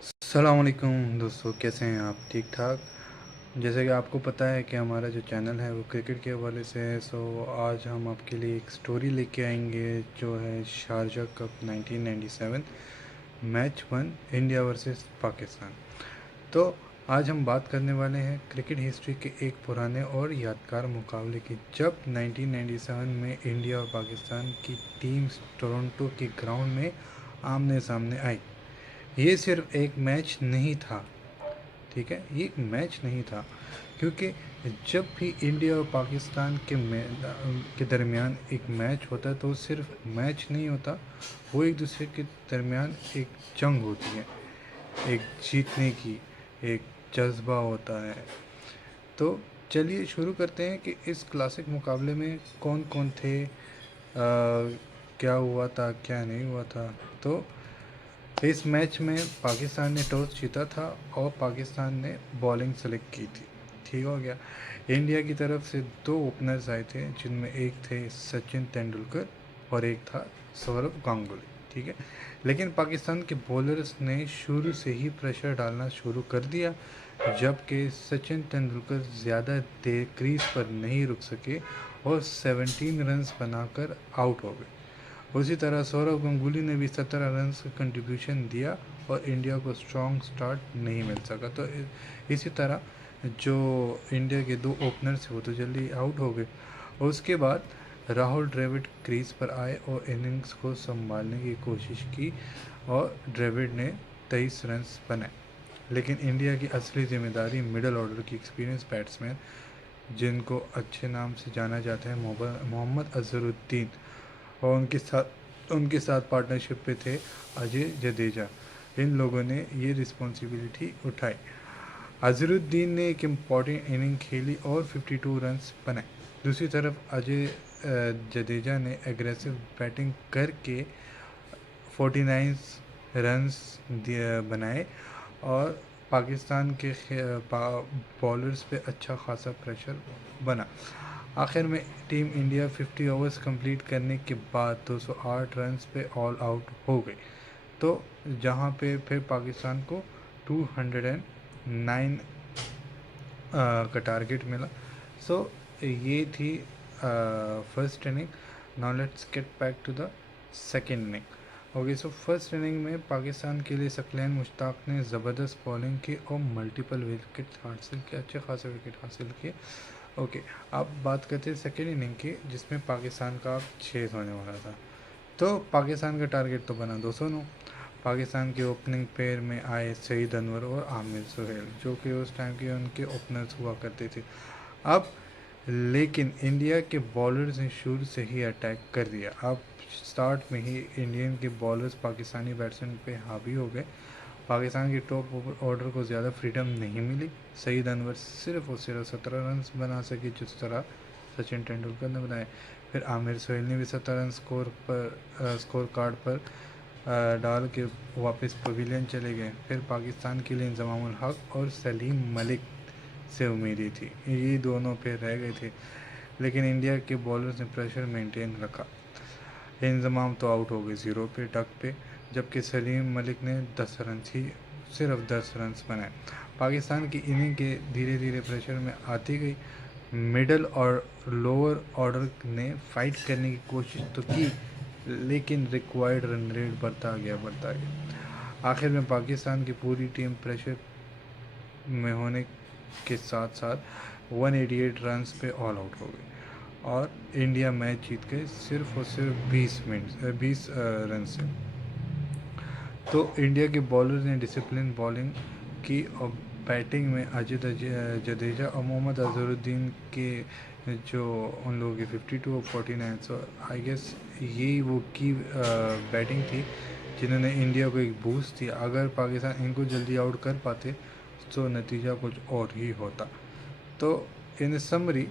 अस्सलामुअलैकुम दोस्तों, कैसे हैं आप? ठीक ठाक। जैसे कि आपको पता है कि हमारा जो चैनल है वो क्रिकेट के हवाले से है। सो आज हम आपके लिए एक स्टोरी लेके आएंगे जो है Sharjah cup 1997 match 1 India versus Pakistan. तो आज हम बात करने वाले हैं क्रिकेट हिस्ट्री के एक पुराने और यादगार मुकाबले की, जब 1997 में इंडिया और पाकिस्तान की टीम्स टोरंटो के ग्राउंड में आमने सामने आई। ये सिर्फ एक मैच नहीं था, ठीक है, ये एक मैच नहीं था, क्योंकि जब भी इंडिया और पाकिस्तान के दरमियान एक मैच होता है तो सिर्फ मैच नहीं होता, वो एक दूसरे के दरमियान एक जंग होती है, एक जीतने की एक जज्बा होता है। तो चलिए शुरू करते हैं कि इस क्लासिक मुकाबले में कौन कौन थे, क्या हुआ था क्या नहीं हुआ था। तो इस मैच में पाकिस्तान ने टॉस जीता था और पाकिस्तान ने बॉलिंग सेलेक्ट की थी। ठीक हो गया। इंडिया की तरफ से दो ओपनर्स आए थे, जिनमें एक थे सचिन तेंदुलकर और एक था सौरव गांगुली। ठीक है, लेकिन पाकिस्तान के बॉलर्स ने शुरू से ही प्रेशर डालना शुरू कर दिया, जबकि सचिन तेंदुलकर ज़्यादा देर क्रीज पर नहीं रुक सके और 17 रन्स बनाकर आउट हो गए। उसी तरह सौरव गंगुली ने भी 17 रन का कंट्रीब्यूशन दिया और इंडिया को स्ट्रॉन्ग स्टार्ट नहीं मिल सका। तो इसी तरह जो इंडिया के दो ओपनर्स थे वो तो जल्दी आउट हो गए। और उसके बाद राहुल द्रविड़ क्रीज पर आए और इनिंग्स को संभालने की कोशिश की और द्रविड़ ने 23 रन बनाए। लेकिन इंडिया की असली जिम्मेदारी मिडल ऑर्डर की एक्सपीरियंस बैट्समैन, जिनको अच्छे नाम से जाना जाता है, मोहम्मद अजहरुद्दीन, और उनके साथ पार्टनरशिप पे थे अजय जडेजा, इन लोगों ने ये रिस्पॉन्सिबिलिटी उठाई। अजहरुद्दीन ने एक इम्पॉर्टेंट इनिंग खेली और 52 रन्स बनाए। दूसरी तरफ अजय जडेजा ने एग्रेसिव बैटिंग करके 49 रन्स बनाए और पाकिस्तान के बॉलर्स पे अच्छा खासा प्रेशर बना। आखिर में टीम इंडिया 50 ओवर्स कंप्लीट करने के बाद 208 रन्स पे ऑल आउट हो गई। तो जहां पे फिर पाकिस्तान को 209 का टारगेट मिला। सो ये थी first inning. Now let's get back to the second inning. Okay, so first inning में पाकिस्तान के लिए सकलैन मुश्ताक ने ज़बरदस्त बॉलिंग की और मल्टीपल विकेट हासिल किए, अच्छे खासे विकेट हासिल किए। ओके, अब बात करते हैं सेकेंड इनिंग की, जिसमें पाकिस्तान का चेज़ होने वाला था। तो पाकिस्तान का टारगेट तो बना 209। पाकिस्तान के ओपनिंग पेयर में आए सईद अनवर और आमिर सुहेल, जो कि उस टाइम के उनके ओपनर्स हुआ करते थे। अब लेकिन इंडिया के बॉलर्स ने शुरू से ही अटैक कर दिया। अब स्टार्ट में ही इंडियन के बॉलर्स पाकिस्तानी बैट्समैन पे हावी हो गए। पाकिस्तान के टॉप ऑर्डर को ज़्यादा फ्रीडम नहीं मिली। सईद अनवर सिर्फ और सिर्फ 17 रन बना सके, जिस तरह सचिन तेंदुलकर ने बनाए। फिर आमिर सुहेल ने भी 17 रन स्कोर कार्ड पर डाल के वापस पवेलियन चले गए। फिर पाकिस्तान के लिए इंजमामुल हक और सलीम मलिक से उम्मीदें थी, ये दोनों पे रह गए थे, लेकिन इंडिया के बॉलर्स ने प्रेशर मेंटेन रखा। इंजमाम तो आउट हो गए 0 पे टक पे, जबकि सलीम मलिक ने 10 रन ही सिर्फ 10 रन बनाए। पाकिस्तान की इनिंग के धीरे धीरे प्रेशर में आती गई। मिडल और लोअर ऑर्डर ने फाइट करने की कोशिश तो की, लेकिन रिक्वायर्ड रन रेट बढ़ता गया। आखिर में पाकिस्तान की पूरी टीम प्रेशर में होने के साथ साथ 188 रन्स पे ऑल आउट हो गई और इंडिया मैच जीत गए सिर्फ और सिर्फ 20 रन से। तो इंडिया के बॉलर्स ने डिसिप्लिन बॉलिंग की और बैटिंग में अजय जडेजा और मोहम्मद अजहरुद्दीन के जो उन लोगों की 52 और 49, सो आई गेस यही वो की बैटिंग थी जिन्होंने इंडिया को एक बूस्ट दिया। अगर पाकिस्तान इनको जल्दी आउट कर पाते तो नतीजा कुछ और ही होता। तो इन समरी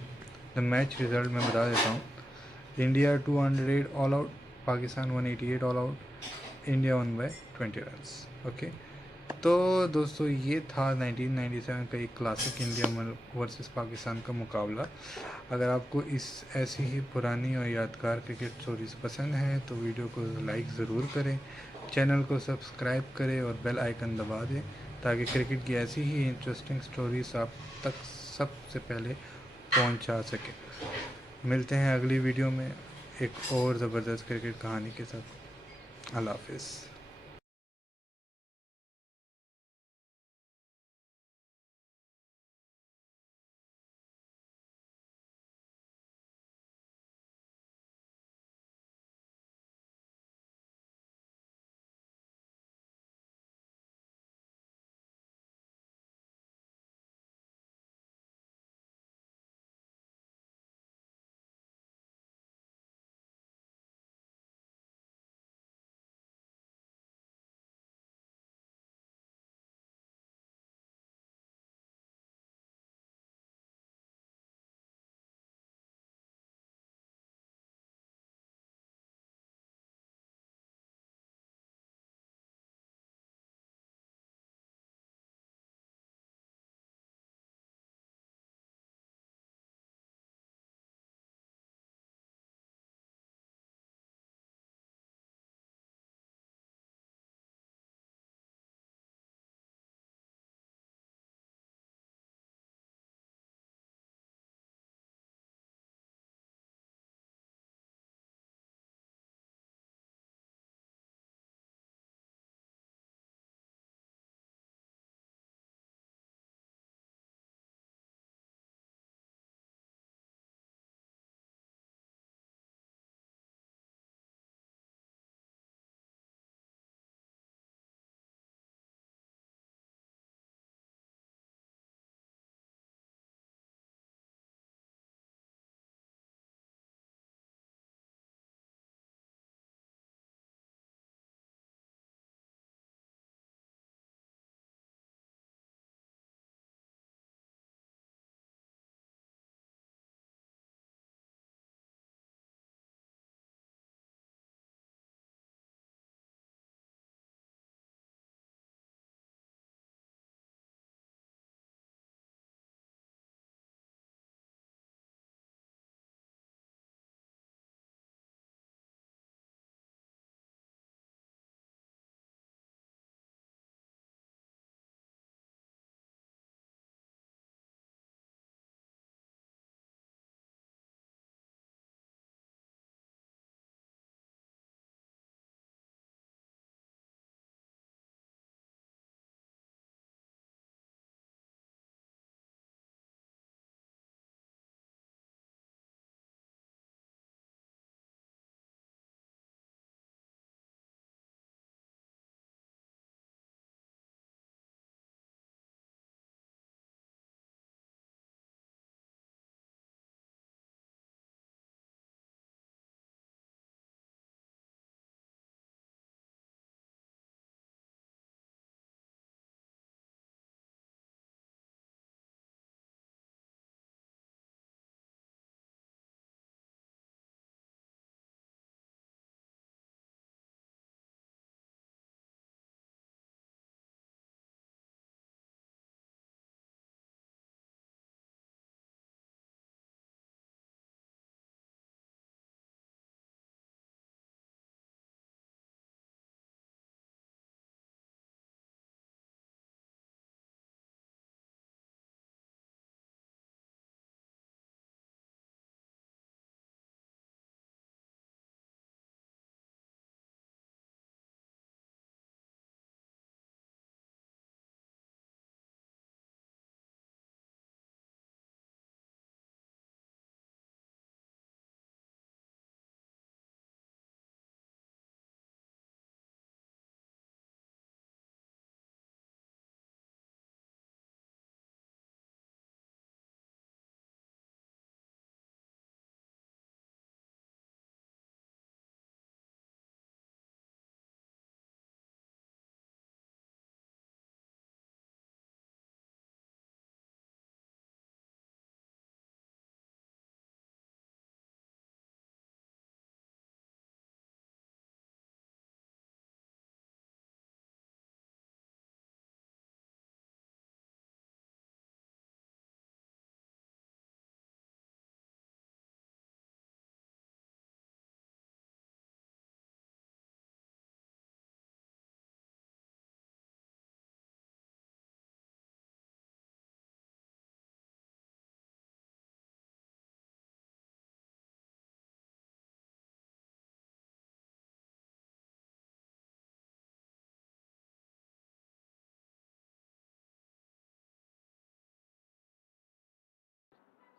द मैच रिजल्ट मैं बता देता हूँ। India 208 all out, Pakistan 188 all out, India one by 20 runs. Okay, तो दोस्तों ये था 1997 का एक क्लासिक इंडिया वर्सेस पाकिस्तान का मुकाबला। अगर आपको इस ऐसी ही पुरानी और यादगार क्रिकेट स्टोरीज पसंद है तो वीडियो को लाइक ज़रूर करें। चैनल को सब्सक्राइब करें और बेल आइकन दबा दें ताकि क्रिकेट की ऐसी ही इंटरेस्टिंग स्टोरीज आप तक सबसे पहले पहुंचा सके। मिलते हैं अगली वीडियो में एक और ज़बरदस्त क्रिकेट कहानी के साथ। अल्लाह हाफिज़।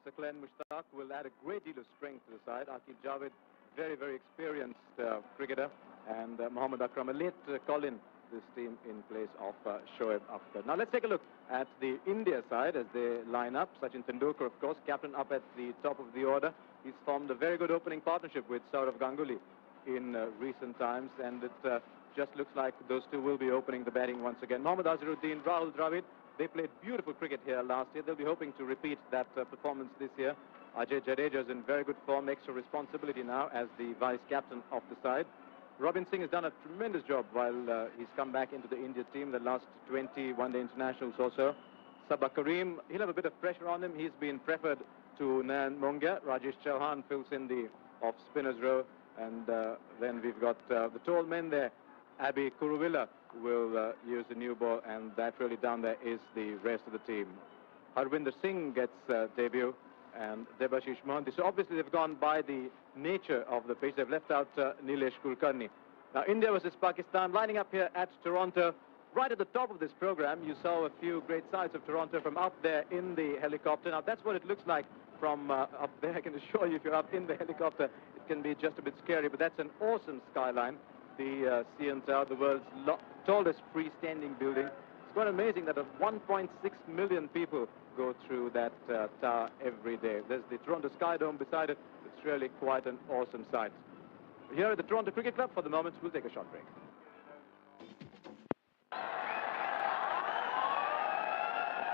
Saklan Mushtaq will add a great deal of strength to the side. Aqib Javed, very, very experienced cricketer, and Mohammad Akram, a late call-in this team in place of Shoaib Akhtar. Now let's take a look at the India side as they line up. Sachin Tendulkar, of course, captain up at the top of the order. He's formed a very good opening partnership with Saurav Ganguly in recent times, and it just looks like those two will be opening the batting once again. Mohammad Azharuddin, Rahul Dravid, they played beautiful cricket here last year. They'll be hoping to repeat that performance this year. Ajay Jadeja is in very good form, extra responsibility now as the vice-captain of the side. Robin Singh has done a tremendous job while he's come back into the India team the last 20 one-day internationals or so. Sabah Karim, he'll have a bit of pressure on him. He's been preferred to Nayan Mongia. Rajesh Chauhan fills in the off-spinners row. And then we've got the tall men there. Abhi Kuruvilla will use the new ball, and that really down there is the rest of the team. Harvinder Singh gets debut, and Debashish Mohanty. So obviously they've gone by the nature of the pitch. They've left out Nilesh Kulkarni. Now India versus Pakistan, lining up here at Toronto. Right at the top of this program, you saw a few great sights of Toronto from up there in the helicopter. Now that's what it looks like from up there. I can assure you, if you're up in the helicopter, it can be just a bit scary, but that's an awesome skyline. The CN Tower, the world's tallest freestanding building. It's quite amazing that 1.6 million people go through that tower every day. There's the Toronto Sky Dome beside it. It's really quite an awesome sight. Here at the Toronto Cricket Club, for the moment, we'll take a short break.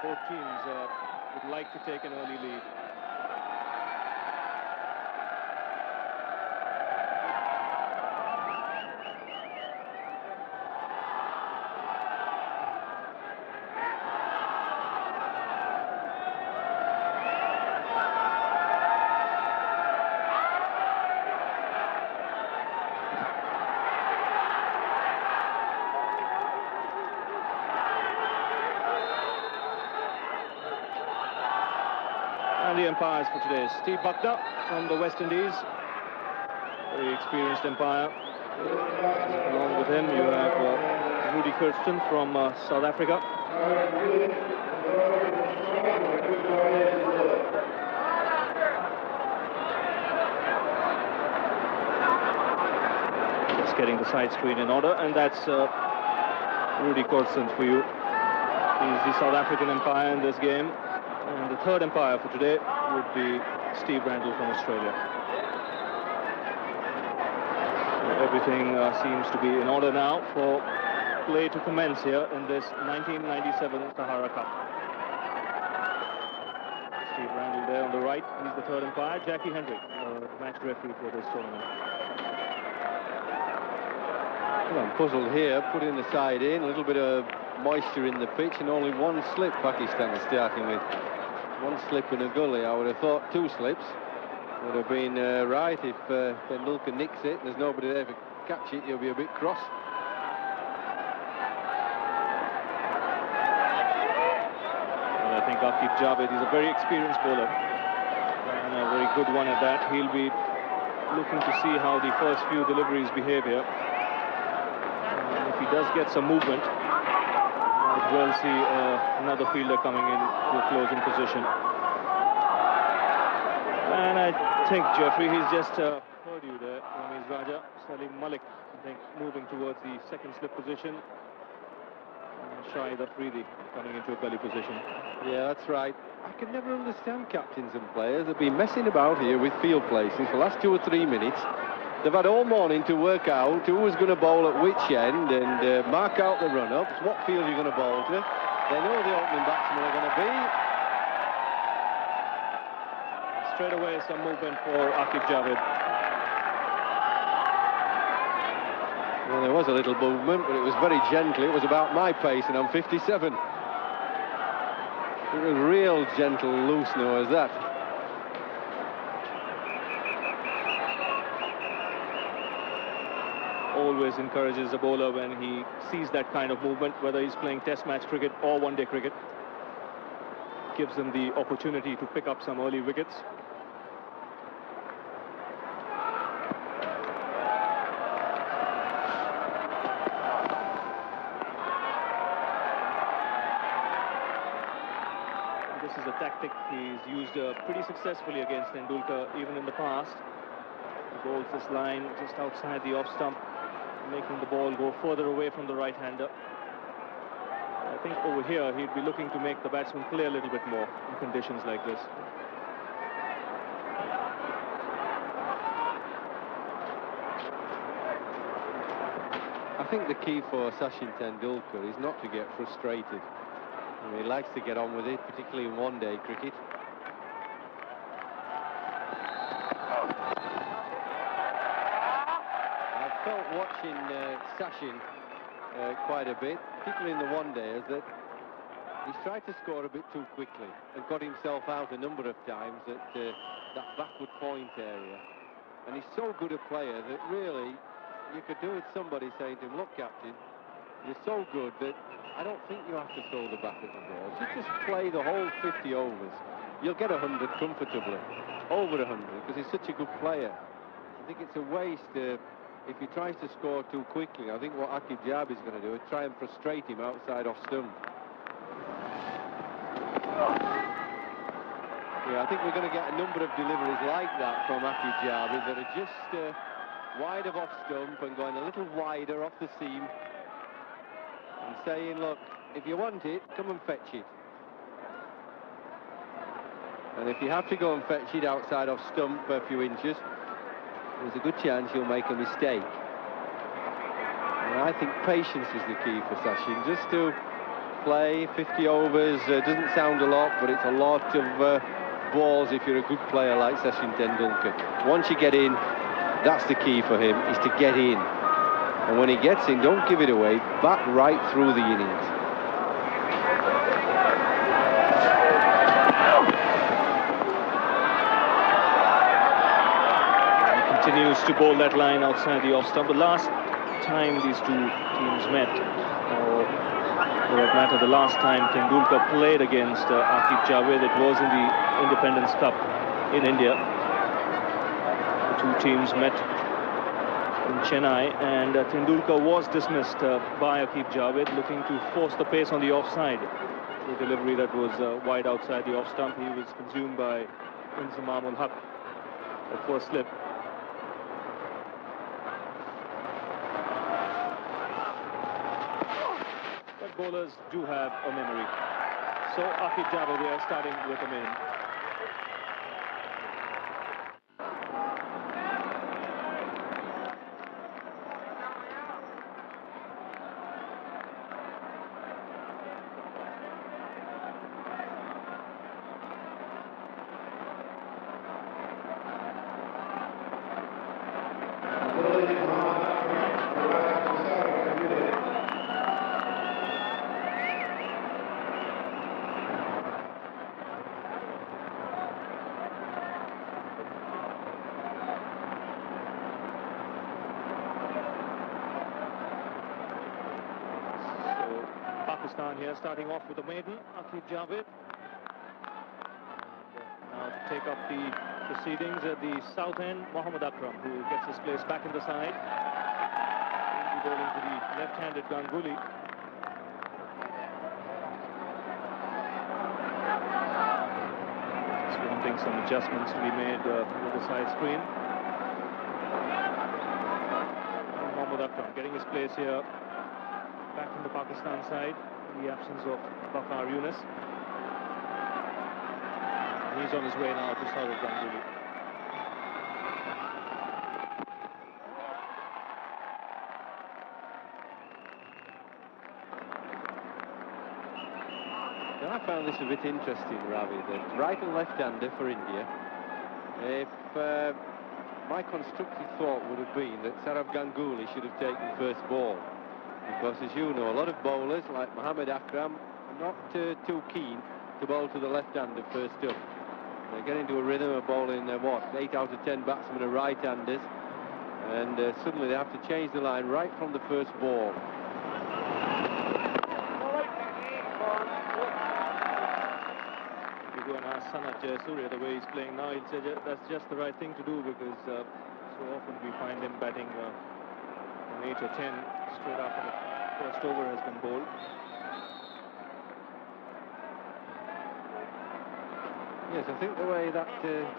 Both teams would like to take an early lead. And the umpires for today, Steve Buckner from the West Indies, very experienced umpire. Along with him you have Rudy Kirsten from South Africa. Just getting the side screen in order, and that's Rudy Kirsten for you. He's the South African umpire in this game. And the third umpire for today would be Steve Randall from Australia. So everything seems to be in order now for play to commence here in this 1997 Sahara Cup. Steve Randall there on the right. He's the third umpire. Jackie Hendrick, match referee for this tournament. Well, I'm puzzled here, putting the side in, a little bit of moisture in the pitch, and only one slip Pakistan is starting with. One slip in a gully. I would have thought two slips would have been right. If Tendulkar nicks it, there's nobody there to catch it, he'll be a bit cross. Well, I think Aqib Javed is a very experienced bowler, and a very good one at that. He'll be looking to see how the first few deliveries behave here. And if he does get some movement, we'll see another fielder coming in to a closing position. And I think, Jeffrey, he's just heard you there, Ramesh Raja. Salim Malik, I think, moving towards the second slip position. And Shahid Afridi coming into a gully position. Yeah, that's right. I can never understand captains and players. They've been messing about here with field placings for the last 2 or 3 minutes. They've had all morning to work out who was going to bowl at which end and mark out the run-ups, what field you're going to bowl to. They know the opening batsmen are going to be. Straight away, some movement for Aqib Javed. Well, there was a little movement, but it was very gentle. It was about my pace, and I'm 57. It was real gentle, loose now as that. Always encourages a bowler when he sees that kind of movement, whether he's playing test match cricket or one-day cricket. Gives them the opportunity to pick up some early wickets. This is a tactic he's used pretty successfully against Tendulkar even in the past. He bowls this line just outside the off stump, making the ball go further away from the right-hander. I think over here he'd be looking to make the batsman play a little bit more in conditions like this. I think the key for Sachin Tendulkar is not to get frustrated. I mean, he likes to get on with it, particularly in one-day cricket. I've felt watching Sachin quite a bit, particularly in the one-dayers, that he's tried to score a bit too quickly and got himself out a number of times at that backward point area. And he's so good a player that really you could do with somebody saying to him, look, captain, you're so good that I don't think you have to throw the bat at the ball. You just play the whole 50 overs. You'll get 100 comfortably, over 100, because he's such a good player. I think it's a waste if he tries to score too quickly. I think what Akib Jab is going to do is try and frustrate him outside off stump. Yeah, I think we're going to get a number of deliveries like that from Akib Jab that are just wide of off stump and going a little wider off the seam and saying, look, if you want it, come and fetch it. And if you have to go and fetch it outside off stump a few inches, there's a good chance you'll make a mistake. And I think patience is the key for Sachin. Just to play 50 overs, doesn't sound a lot, but it's a lot of balls if you're a good player like Sachin Tendulkar. Once you get in, that's the key for him, is to get in. And when he gets in, don't give it away, bat right through the innings. He continues to bowl that line outside the off stump. The last time these two teams met, or for that matter, the last time Tendulkar played against Akib Javed, it was in the Independence Cup in India. The two teams met in Chennai, and Tendulkar was dismissed by Akib Javed, looking to force the pace on the offside. The delivery that was wide outside the off stump, he was consumed by Inzamam ul Haq at first slip. But bowlers do have a memory. So Akib Javed there starting with him in. Pakistan here starting off with a maiden, Akib Javed. Now to take up the proceedings at the south end, Mohammad Akram, who gets his place back in the side. He'll be bowling to the left-handed Ganguly. Just wanting some adjustments to be made with the side screen. And Mohammad Akram getting his place here back in the Pakistan side in the absence of Bakar Yunus. He's on his way now to Saurav Ganguly. Now, I found this a bit interesting, Ravi, that right and left-hander for India. If my constructive thought would have been that Saurav Ganguly should have taken first ball, because as you know, a lot of bowlers like Mohammad Akram are not too keen to bowl to the left-hander first up. They get into a rhythm of bowling, 8 out of 10 batsmen are right-handers, and suddenly they have to change the line right from the first ball. If you go and ask Sanat Jayasuriya the way he's playing now, he'll say that's just the right thing to do, because so often we find him batting an 8 or 10 straight after the first over has been bowled. Yes, I think the way that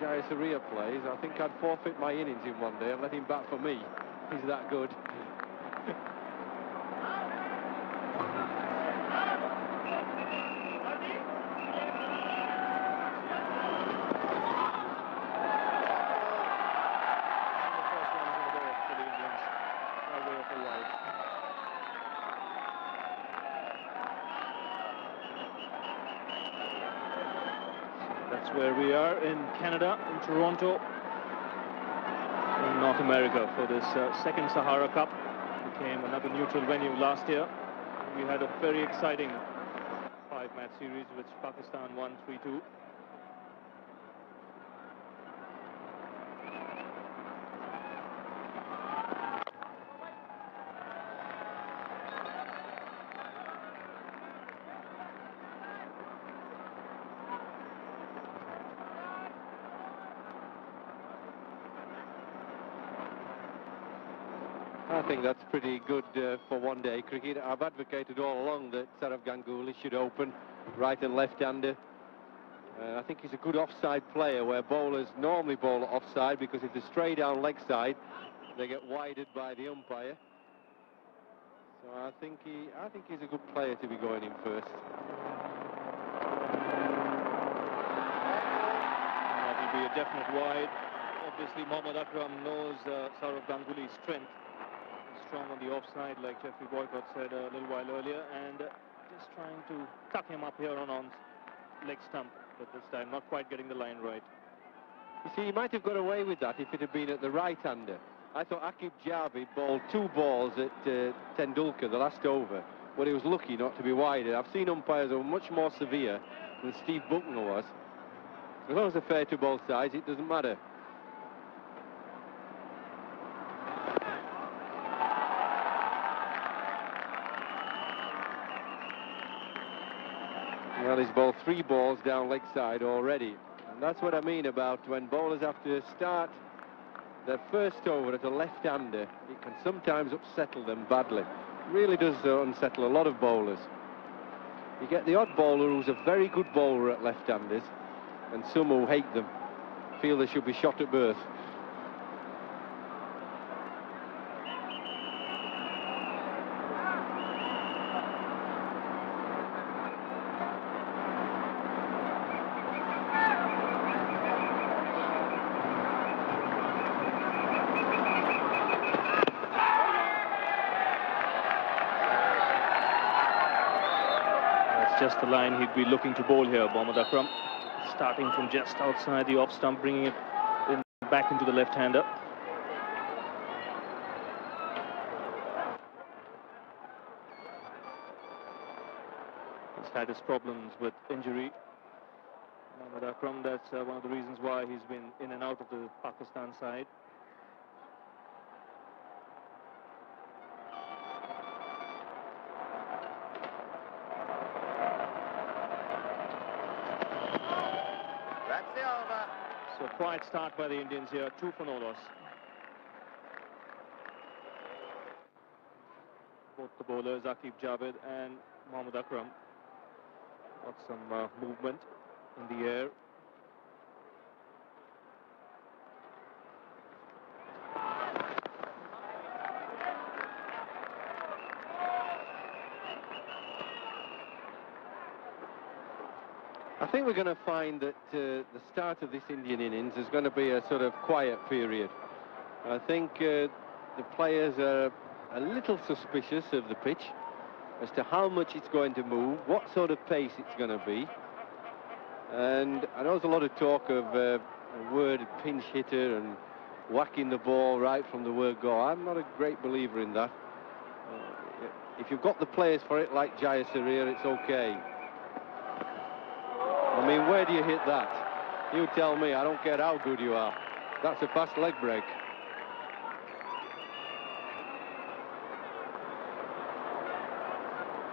Jayasuriya plays, I think I'd forfeit my innings in one day and let him bat for me. He's that good. That's where we are in Canada, in Toronto, in North America for this second Sahara Cup. Became another neutral venue last year. We had a very exciting 5-match series which Pakistan won 3-2. I think that's pretty good for one-day cricket. I've advocated all along that Sourav Ganguly should open right and left-hander. I think he's a good offside player where bowlers normally bowl offside because if they stray down leg side, they get wided by the umpire. So I think he's a good player to be going in first. That will be a definite wide. Obviously, Mohammad Akram knows Sourav Ganguly's strength. Strong on the offside, like Jeffrey Boycott said a little while earlier, and just trying to tuck him up here on leg stump, but this time not quite getting the line right. You see, he might have got away with that if it had been at the right-hander. I thought Aqib Javid bowled 2 balls at Tendulkar the last over, but he was lucky not to be wider. I've seen umpires who are much more severe than Steve Bucknor was. As long as they're fair to both sides, it doesn't matter. Well, he's bowled 3 balls down leg side already. And that's what I mean about when bowlers have to start their first over at a left-hander. It can sometimes upsettle them badly. It really does unsettle a lot of bowlers. You get the odd bowler who's a very good bowler at left-handers, and some who hate them, feel they should be shot at birth. Just the line he'd be looking to bowl here, Mohammad Akram. Starting from just outside the off stump, bringing it back into the left-hander. He's had his problems with injury. Mohammad Akram, that's one of the reasons why he's been in and out of the Pakistan side. So quiet start by the Indians here, 2 for no loss. Both the bowlers, Aqib Javid and Mohammad Akram, got some movement in the air. I think we're going to find that the start of this Indian innings is going to be a sort of quiet period. I think the players are a little suspicious of the pitch as to how much it's going to move, what sort of pace it's going to be. And I know there's a lot of talk of a word pinch hitter and whacking the ball right from the word go. I'm not a great believer in that. If you've got the players for it, like Jayasuriya, it's okay. I mean, where do you hit that? You tell me, I don't care how good you are. That's a fast leg break.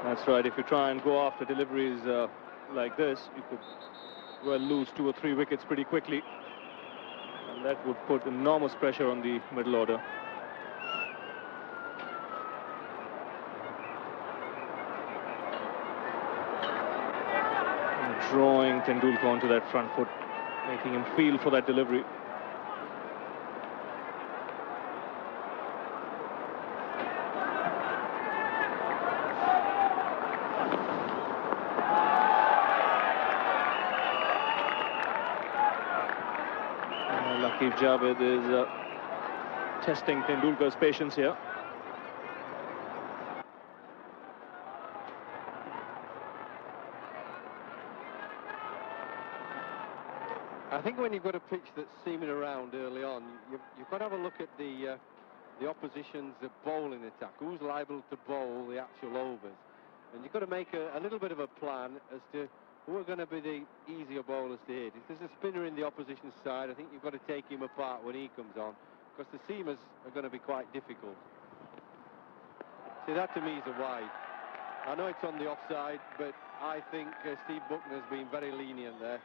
That's right, if you try and go after deliveries like this, you could well lose 2 or 3 wickets pretty quickly. And that would put enormous pressure on the middle order. Drawing Tendulkar onto that front foot. making him feel for that delivery. Lakib Javed is testing Tendulkar's patience here. I think when you've got a pitch that's seaming around early on, you've got to have a look at the opposition's bowling attack. Who's liable to bowl the actual overs? And you've got to make a little bit of a plan as to who are going to be the easier bowlers to hit. If there's a spinner in the opposition side, I think you've got to take him apart when he comes on, because the seamers are going to be quite difficult. See, that to me is a wide. I know it's on the offside, but I think Steve Buckner's been very lenient there.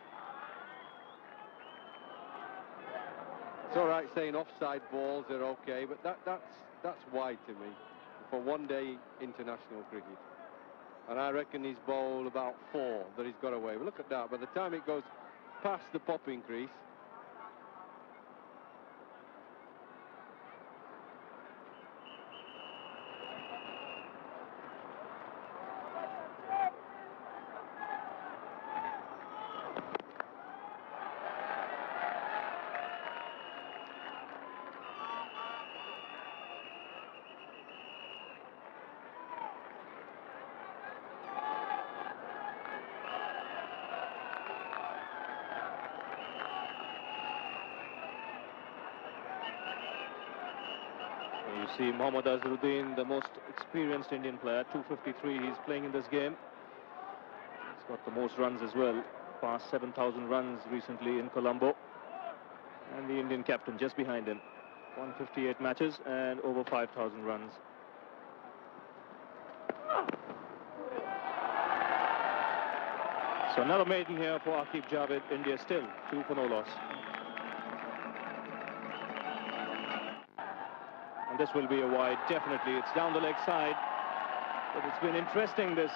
It's all right saying offside balls are okay, but that's wide to me for one-day international cricket. And I reckon he's bowled about 4 that he's got away. But look at that, by the time it goes past the popping crease, You see Mohammad Azharuddin, the most experienced Indian player, 253 he's playing in this game. He's got the most runs as well, past 7,000 runs recently in Colombo. And the Indian captain just behind him, 158 matches and over 5,000 runs. So another maiden here for Aqib Javed. India still 2 for no loss. And this will be a wide, definitely. It's down the leg side. But it's been interesting this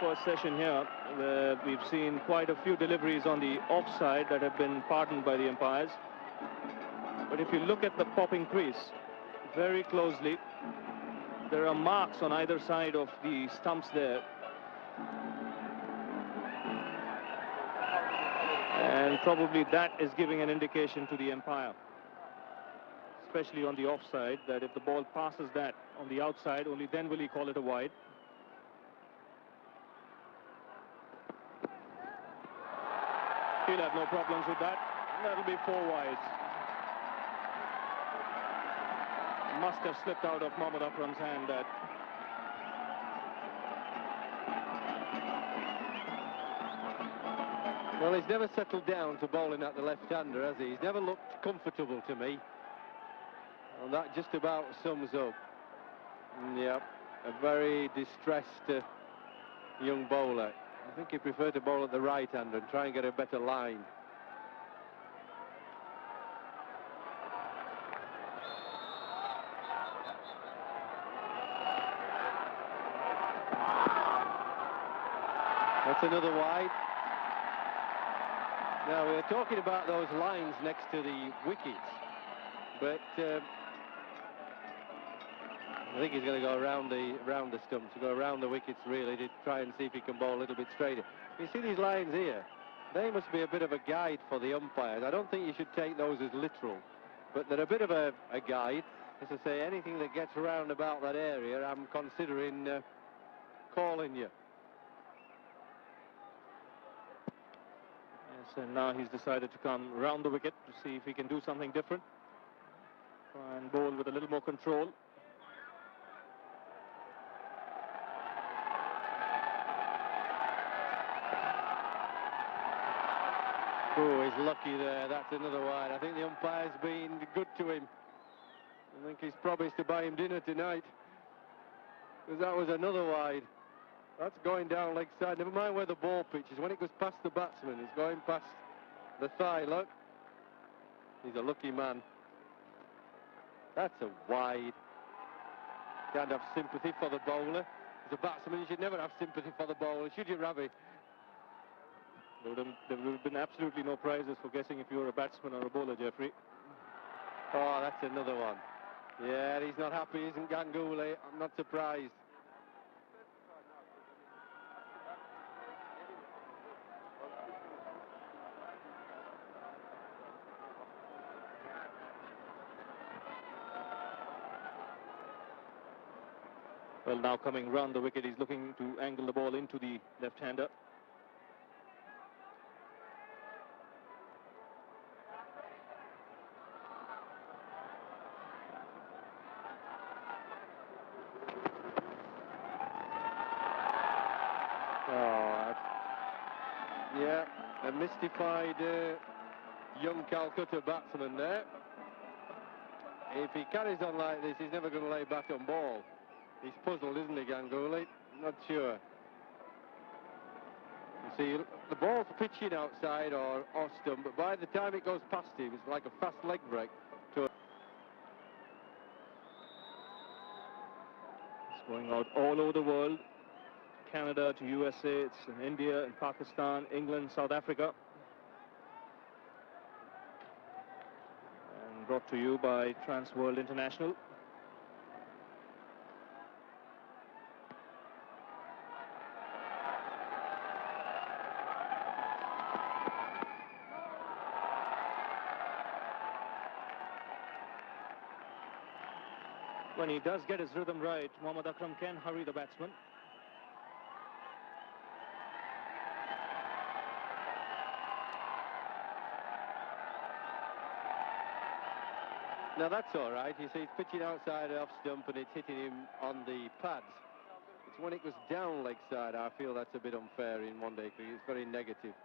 first session here, where we've seen quite a few deliveries on the offside that have been pardoned by the umpires. But if you look at the popping crease very closely, there are marks on either side of the stumps there. And probably that is giving an indication to the umpire, especially on the offside, that if the ball passes that on the outside, only then will he call it a wide. He'll have no problems with that. That'll be 4 wides. Must have slipped out of Mohammad Akram's hand, that. well, he's never settled down to bowling at the left-hander, has he? He's never looked comfortable to me. And that just about sums up. Yep, a very distressed young bowler. I think he preferred to bowl at the right-hander and try and get a better line. That's another wide. Now, we're talking about those lines next to the wickets, but I think he's going to go around the stumps, go around the wickets really, to try and see if he can bowl a little bit straighter. You see these lines here? They must be a bit of a guide for the umpires. I don't think you should take those as literal, but they're a bit of a guide. As I say, anything that gets round about that area, I'm considering calling you. Yes, and now he's decided to come round the wicket to see if he can do something different. Try and bowl with a little more control. Oh, he's lucky there. That's another wide. I think the umpire's been good to him. I think he's promised to buy him dinner tonight, because that was another wide. That's going down leg side. Never mind where the ball pitches. When it goes past the batsman, it's going past the thigh. Look, he's a lucky man. That's a wide. Can't have sympathy for the bowler. As a batsman, you should never have sympathy for the bowler, should you, Ravi? There would have been absolutely no prizes for guessing if you were a batsman or a bowler, Jeffrey. Oh, that's another one. Yeah, he's not happy, isn't Ganguly? I'm not surprised. Well, now coming round the wicket, he's looking to angle the ball into the left-hander. Oh, yeah, a mystified young Calcutta batsman there. If he carries on like this, he's never going to lay bat on ball. He's puzzled, isn't he, Ganguly? Not sure. You see, the ball's pitching outside or off stump, but by the time it goes past him, it's like a fast leg break. It's going out all over the world. Canada to USA, it's in India, in Pakistan, England, South Africa. And brought to you by Trans World International. When he does get his rhythm right, Mohammad Akram can hurry the batsman. Now that's all right. You see, it's pitching outside off stump and it's hitting him on the pads. It's when it goes down leg side, I feel that's a bit unfair in one-day cricket. It's very negative.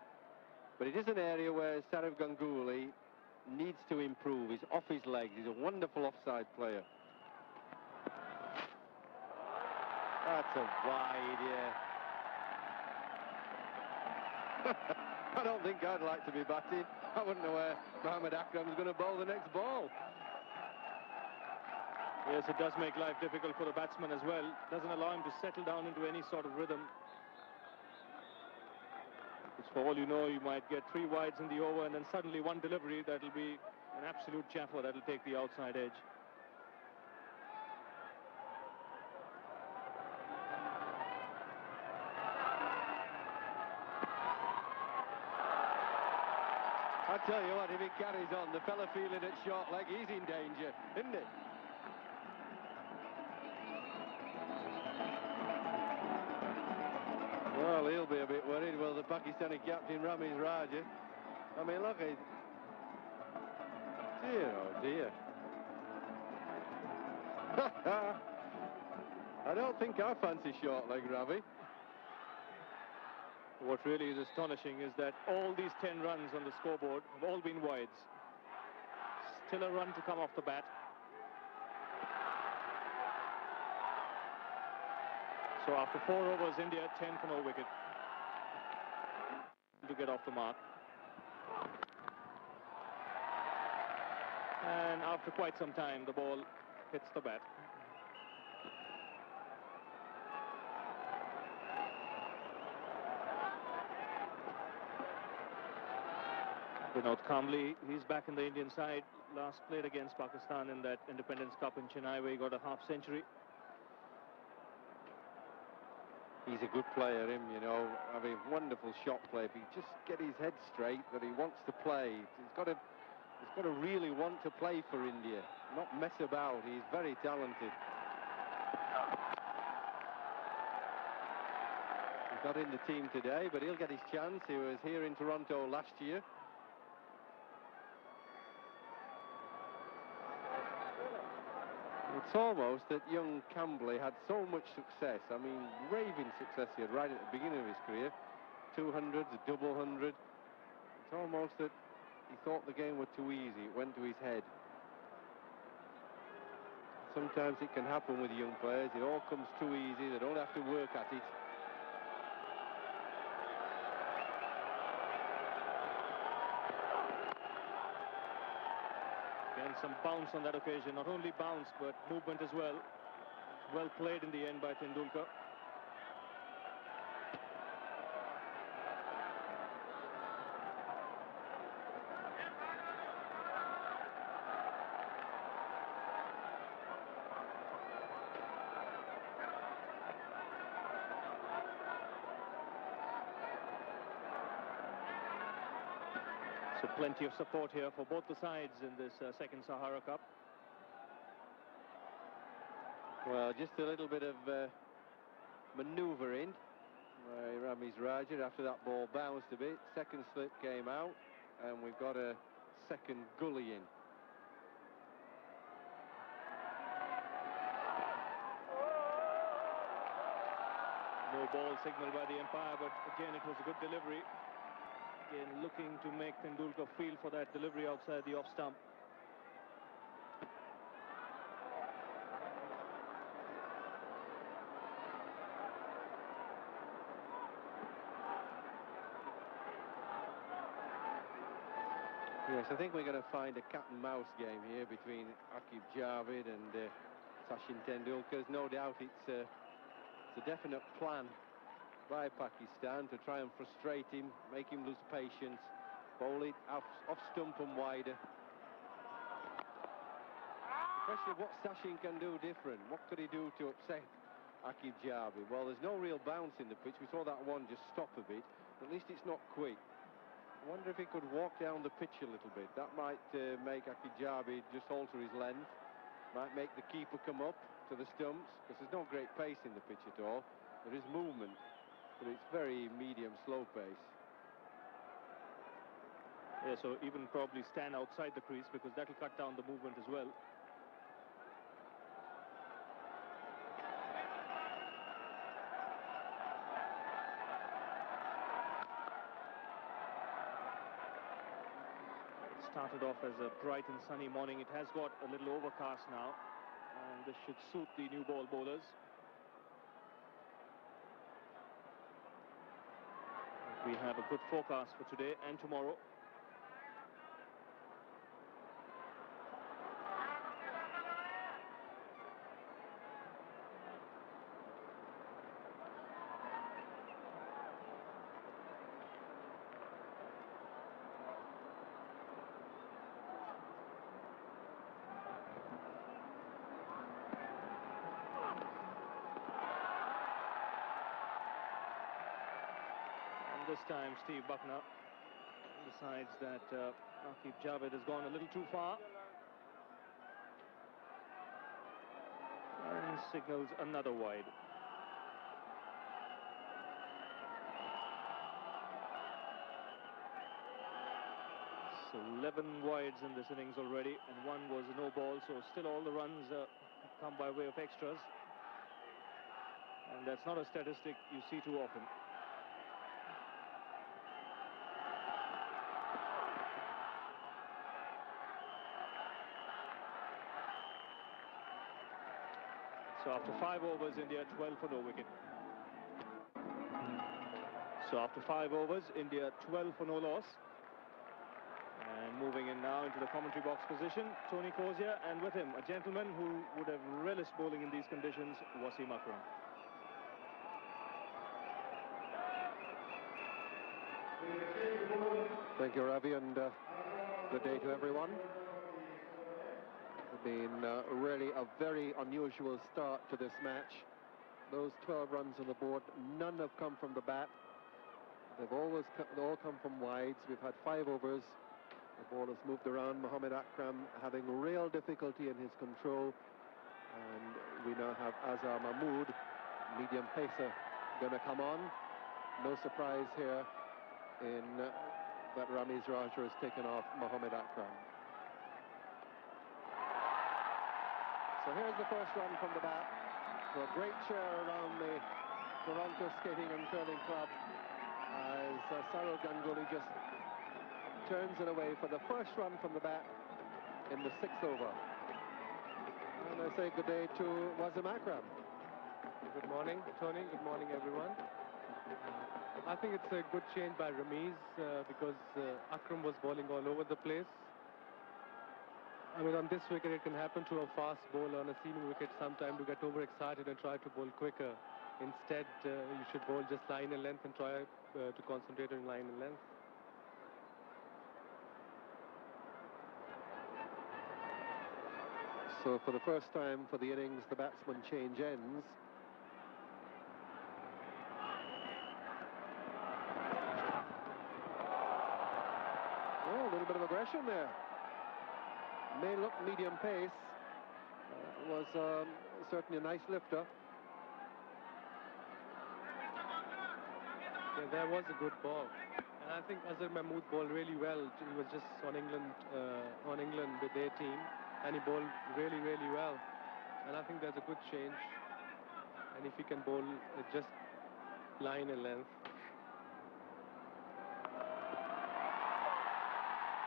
But it is an area where Sourav Ganguly needs to improve. He's off his legs. He's a wonderful offside player. That's a wide, yeah. I don't think I'd like to be batting. I wouldn't know where Mohammad Akram's going to bowl the next ball. Yes, it does make life difficult for the batsman as well. Doesn't allow him to settle down into any sort of rhythm. Which, for all you know, you might get 3 wides in the over and then suddenly one delivery that'll be an absolute jaffa that'll take the outside edge. I tell you what, if he carries on, the fella feeling at short leg, he's in danger, isn't he? Well, he'll be a bit worried. Well, the Pakistani captain, Ramiz Raja. I mean, look, dear, oh dear. I don't think I fancy short leg, Ravi. What really is astonishing is that all these 10 runs on the scoreboard have all been wides. Still a run to come off the bat. So after 4 overs, India 10 for no wicket to get off the mark. And after quite some time, the ball hits the bat. Vinod Kamble, he's back in the Indian side. Last played against Pakistan in that Independence Cup in Chennai where he got a half century. He's a good player, him, you know. I mean, wonderful shot play. If he just get his head straight that he wants to play, he's got to really want to play for India, not mess about. He's very talented. He's not in the team today, but he'll get his chance. He was here in Toronto last year. It's almost that young Kamble had so much success. I mean, raving success he had right at the beginning of his career. 200s, a double 100. It's almost that he thought the game was too easy. It went to his head. Sometimes it can happen with young players. It all comes too easy. They don't have to work at it. And some bounce on that occasion. Not only bounce, but movement as well. Well played in the end by Tendulkar. So plenty of support here for both the sides in this second Sahara Cup. Well, just a little bit of manoeuvring by Ramiz Raja after that ball bounced a bit. Second slip came out, and we've got a second gully in. No ball signaled by the umpire, but again it was a good delivery. Again looking to make Tendulkar feel for that delivery outside the off stump. Yes, I think we're going to find a cat and mouse game here between Aqib Javid and Sachin Tendulkar. There's no doubt it's a definite plan by Pakistan to try and frustrate him, make him lose patience, bowl it off stump and wider. The question of what Sachin can do different. What could he do to upset Aqib Javid? Well, there's no real bounce in the pitch. We saw that one just stop a bit. At least it's not quick. I wonder if he could walk down the pitch a little bit. That might make Aqib Javid just alter his length. Might make the keeper come up to the stumps, because there's no great pace in the pitch at all. There is movement, but it's very medium, slow pace. Yeah, so even probably stand outside the crease, because that will cut down the movement as well. Started off as a bright and sunny morning. It has got a little overcast now, and this should suit the new ball bowlers. We have a good forecast for today and tomorrow. This time Steve Buckner decides that Aqib Javid has gone a little too far and signals another wide. So 11 wides in this innings already, and one was a no ball, so still all the runs come by way of extras, and that's not a statistic you see too often. So after 5 overs, India 12 for no wicket. So after 5 overs, India 12 for no loss. And moving in now into the commentary box position, Tony Cozier, and with him a gentleman who would have relished bowling in these conditions, Wasim Akram. Thank you, Ravi, and good day to everyone. It's been really a very unusual start to this match. Those 12 runs on the board, none have come from the bat. They all come from wides. We've had 5 overs. The ball has moved around. Mohammad Akram having real difficulty in his control. And we now have Azhar Mahmood, medium pacer, going to come on. No surprise here in that Ramiz Raja has taken off Mohammad Akram. So here's the first run from the bat. So a great cheer around the Toronto Skating and Curling Club as Saurav Ganguly just turns it away for the first run from the bat in the 6th over. And I say good day to Wasim Akram. Good morning, Tony. Good morning, everyone. I think it's a good change by Ramiz because Akram was bowling all over the place. I mean, on this wicket, it can happen to a fast bowler on a seaming wicket sometime to get overexcited and try to bowl quicker. Instead, you should bowl just line and length and try to concentrate on line and length. So for the first time for the innings, the batsmen change ends. Oh, a aggression there. May look medium pace. Was certainly a nice lifter. Yeah, there was a good ball. And I think Azhar Mahmood bowled really well. He was just on England with their team, and he bowled really, really well. And I think there's a good change. And if he can bowl just line and length.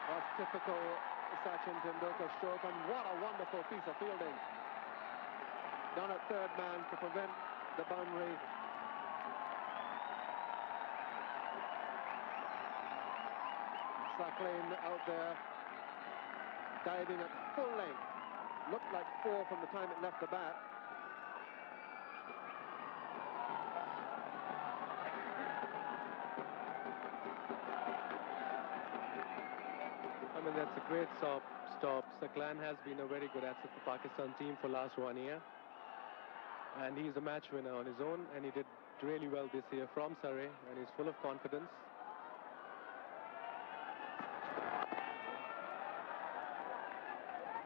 That's typical Sachin Tendulkar stroke, and what a wonderful piece of fielding. Done at third man to prevent the boundary. Sachin out there, diving at full length. Looked like 4 from the time it left the bat. I mean, that's a great stop. Saqlain has been a very good asset for Pakistan team for last 1 year. And he's a match winner on his own, and he did really well this year from Surrey, and he's full of confidence.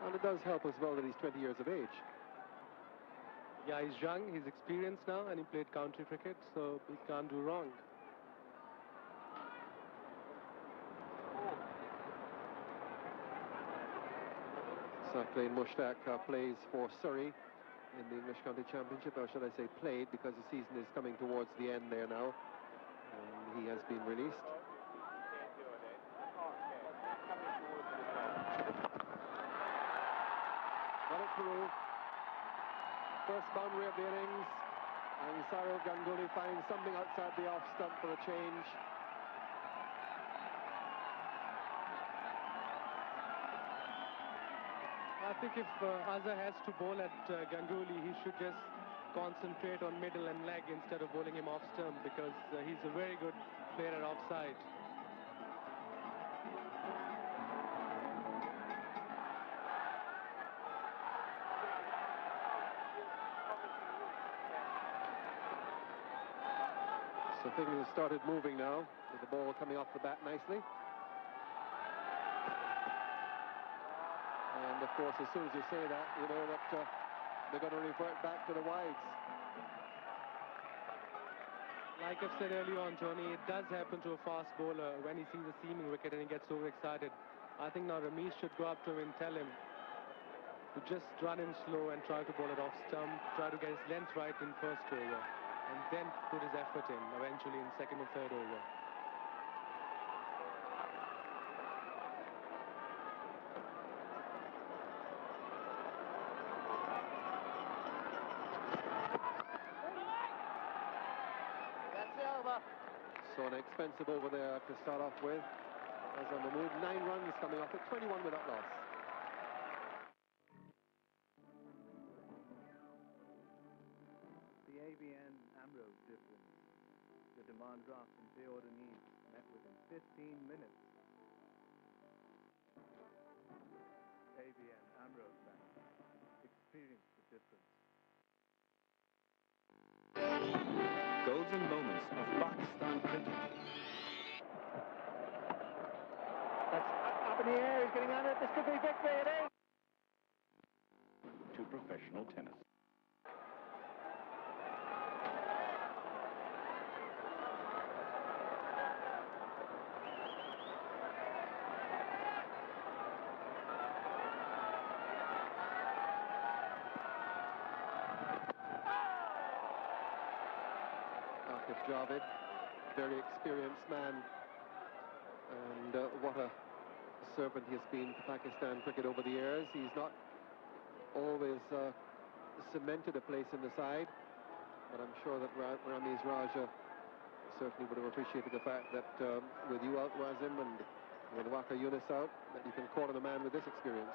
And it does help as well that he's 20 years of age. Yeah, he's young, he's experienced now, and he played county cricket, so he can't do wrong. Saqlain Mushtaq plays for Surrey in the English County Championship, or should I say played, because the season is coming towards the end there now. And he has been released. Got it through. First boundary of the innings, and Saurav Ganguly finds something outside the off stump for a change. I think if Azhar has to bowl at Ganguly, he should just concentrate on middle and leg instead of bowling him off stump, because he's a very good player at offside. So things have started moving now, with the ball coming off the bat nicely. And of course, as soon as you say that, you know that they're going to revert back to the wides. Like I've said earlier on, Johnny, it does happen to a fast bowler when he sees a seaming wicket and he gets overexcited. I think now Ramesh should go up to him and tell him to just run in slow and try to bowl it off stump, try to get his length right in first over, and then put his effort in eventually in second or third over. So an expensive over there to start off with. As on the move, 9 runs coming off at 21 without loss. The AVN Amrose difference. The demand draft and pay order needs met within 15 minutes. AVN Amrose Bank. Experience the difference. Golden moments of Pakistan cricket. That's up in the air, he's getting under it, this could be victory, it is! To professional tennis. Javed, very experienced man, and what a servant he has been to Pakistan cricket over the years. He's not always cemented a place in the side, but I'm sure that Ramiz Raja certainly would have appreciated the fact that with you out, Wasim, and with Waqar Yunus out, that you can call on a man with this experience.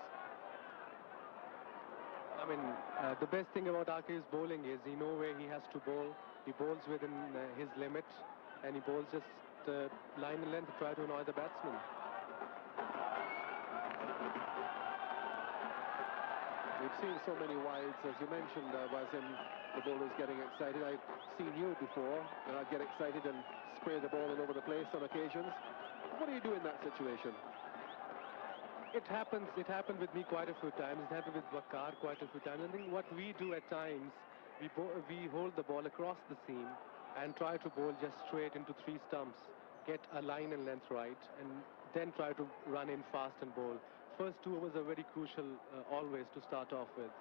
I mean, the best thing about Akif's bowling is he knows where he has to bowl. He bowls within his limit, and he bowls just line and length to try to annoy the batsman. We've seen so many wides, as you mentioned, Wasim, the bowlers getting excited. I've seen you before get excited and spray the ball all over the place on occasions. What do you do in that situation? It happens. It happened with me quite a few times. It happened with Bakar quite a few times. I think what we do at times, we hold the ball across the seam and try to bowl just straight into three stumps, get a line and length right, and then try to run in fast and bowl. First 2 overs are very crucial always to start off with.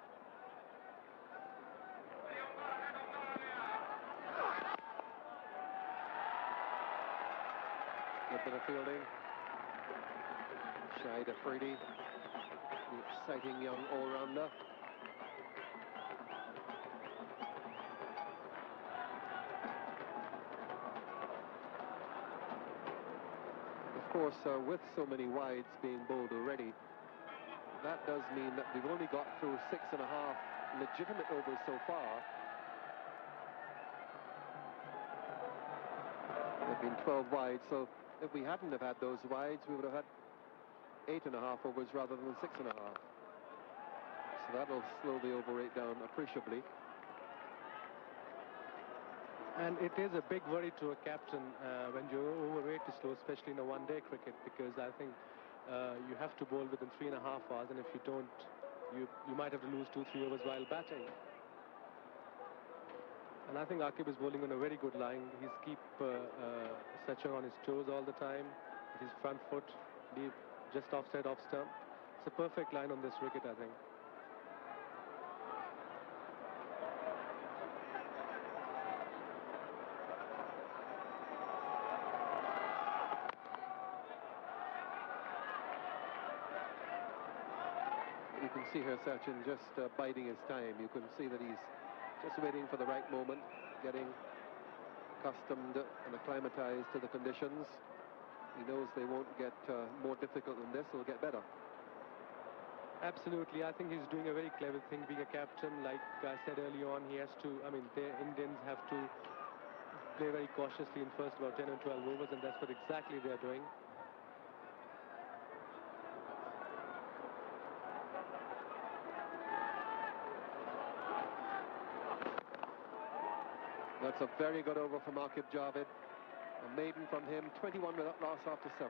Good bit of fielding. Shahid Afridi, the exciting young all-rounder. Of course, with so many wides being bowled already, that does mean that we've only got through 6.5 legitimate overs so far. There have been 12 wides, so if we hadn't have had those wides, we would have had 8.5 overs rather than 6.5. So that'll slow the over rate down appreciably. And it is a big worry to a captain when your over rate is slow, especially in a one-day cricket, because I think you have to bowl within 3.5 hours, and if you don't, you might have to lose 2-3 overs while batting. And I think Aqib is bowling on a very good line. He's keep Sachin on his toes all the time. His front foot deep, just offside off stump. It's a perfect line on this wicket, I think. You can see here Sachin just biding his time. You can see that he's just waiting for the right moment, getting accustomed and acclimatized to the conditions. He knows they won't get more difficult than this, they'll get better. Absolutely. I think he's doing a very clever thing being a captain. Like I said early on, he has to, I mean, the Indians have to play very cautiously in first about 10 or 12 overs, and that's what exactly they're doing. That's a very good over from Aqib Javed. A maiden from him, 21 without loss after 7.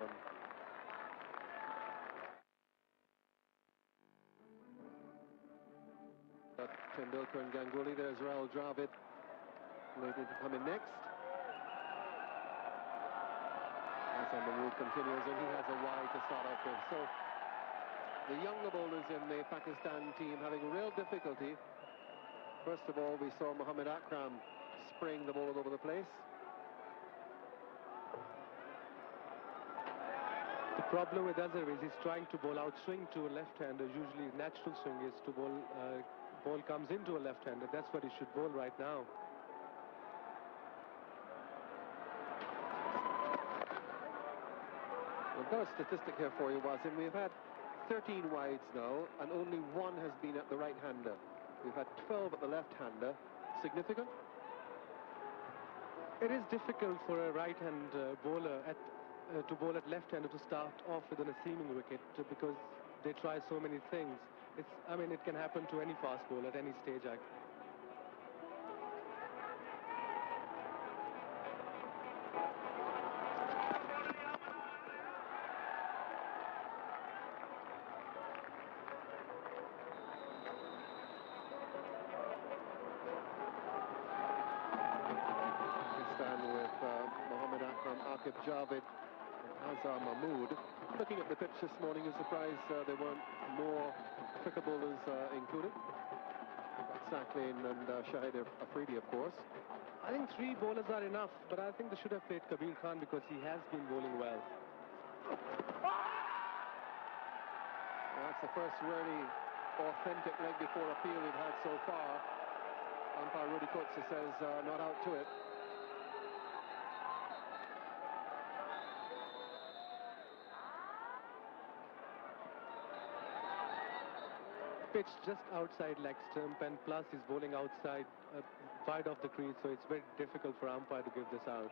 Tendulkar and Ganguly. There's Rahul Dravid waiting to come in next. Hassan Mahmood continues, and he has a wide to start off with. So the younger bowlers in the Pakistan team having real difficulty. First of all, we saw Mohammad Akram spraying the ball all over the place. The problem with Azhar is he's trying to bowl out swing to a left-hander. Usually his natural swing is to bowl, ball comes into a left-hander. That's what he should bowl right now. I've got a statistic here for you, Wasim. We've had 13 wides now, and only one has been at the right-hander. We've had 12 at the left-hander. Significant? It is difficult for a right-hand bowler to bowl at left-hander to start off with on a seaming wicket because they try so many things. I mean, it can happen to any fast bowler at any stage. Pakistan with Mohammad Akram, Aqib Javed, and Azhar Mahmood. Looking at the pitch this morning, you're surprised there weren't more quicker bowlers included. Saqlain and Shahid Afridi, of course. I think 3 bowlers are enough, but I think they should have played Kabir Khan because he has been bowling well. That's the first really authentic leg before appeal we've had so far. Umpire Rudy Coates says not out to it. Pitch just outside leg stump, and plus he's bowling outside wide off the crease, so it's very difficult for umpire to give this out.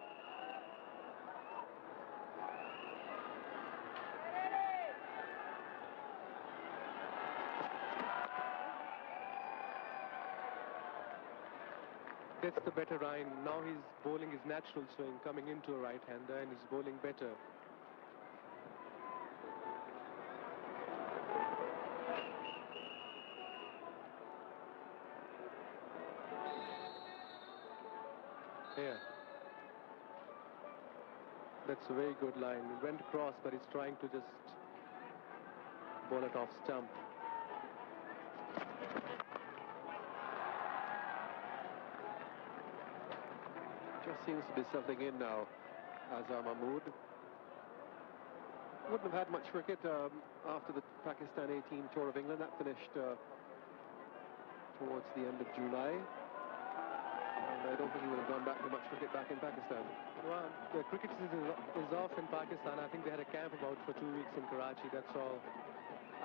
Gets the better line. Now he's bowling his natural swing, coming into a right-hander, and he's bowling better. That's a very good line. It went across, but he's trying to just bowl it off stump. Just seems to be settling in now, Azhar Mahmood. Wouldn't have had much cricket after the Pakistan 18 tour of England. That finished towards the end of July. And I don't think he would have gone back to much cricket back in Pakistan. Well, the cricket season is off in Pakistan. I think they had a camp about for 2 weeks in Karachi, that's all.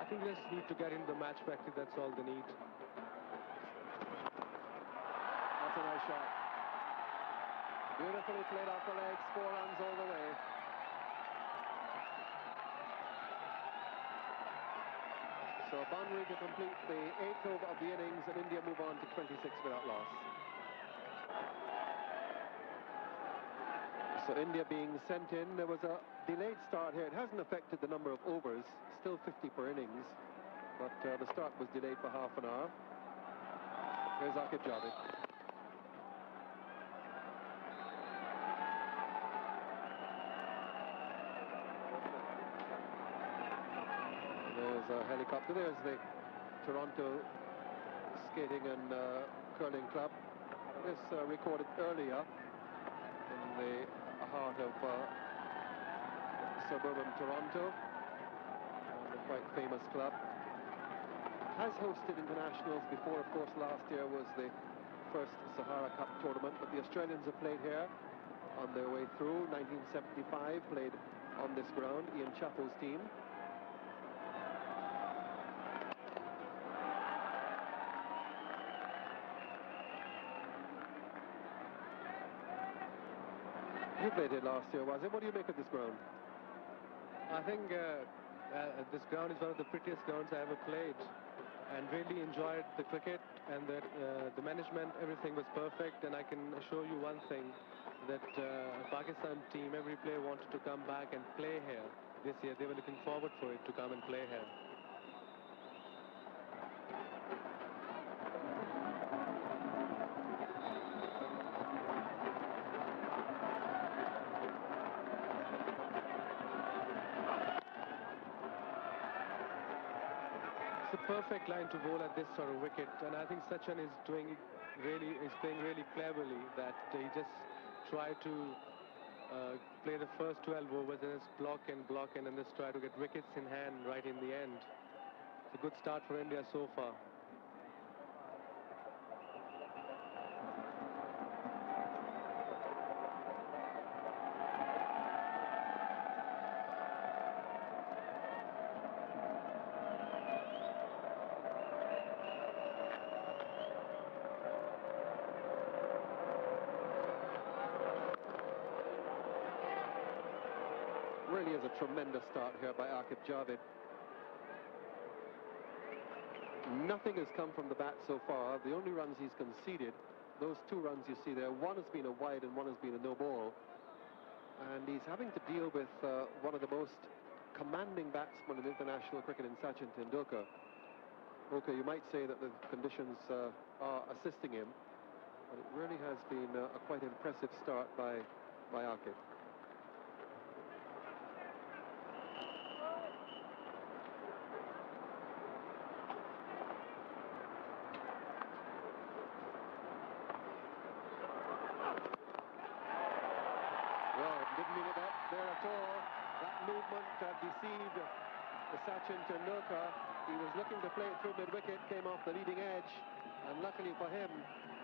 I think they just need to get into the match practice, that's all they need. That's a nice shot. Beautifully played off the legs, 4 runs all the way. So Banri to complete the 8th over of the innings, and India move on to 26 without loss. So India being sent in. There was a delayed start here. It hasn't affected the number of overs, still 50 per innings, but the start was delayed for half an hour. Here's Aqib Javed. There's a helicopter. There's the Toronto Skating and Curling Club. This recorded earlier in the heart of suburban Toronto, and a quite famous club. Has hosted internationals before. Of course, last year was the first Sahara Cup tournament, but the Australians have played here on their way through. 1975 played on this ground, Ian Chappell's team. You played it last year, was it? What do you make of this ground? I think this ground is one of the prettiest grounds I ever played, and really enjoyed the cricket, and the management, everything was perfect. And I can assure you one thing, that Pakistan team, every player wanted to come back and play here this year. They were looking forward for it to come and play here. It's a perfect line to bowl at this sort of wicket, and I think Sachin is playing really cleverly, that he just tried to play the first 12 overs and just block and then just try to get wickets in hand right in the end. It's a good start for India so far. Really is a tremendous start here by Aqib Javed. Nothing has come from the bat so far. The only runs he's conceded, those 2 runs you see there, one has been a wide and one has been a no ball. And he's having to deal with one of the most commanding batsmen in international cricket in Sachin Tendulkar. Okay, you might say that the conditions are assisting him, but it really has been a quite impressive start by Aqib. Didn't mean it there at all. That movement deceived Sachin Tendulkar. He was looking to play it through mid-wicket, came off the leading edge, and luckily for him,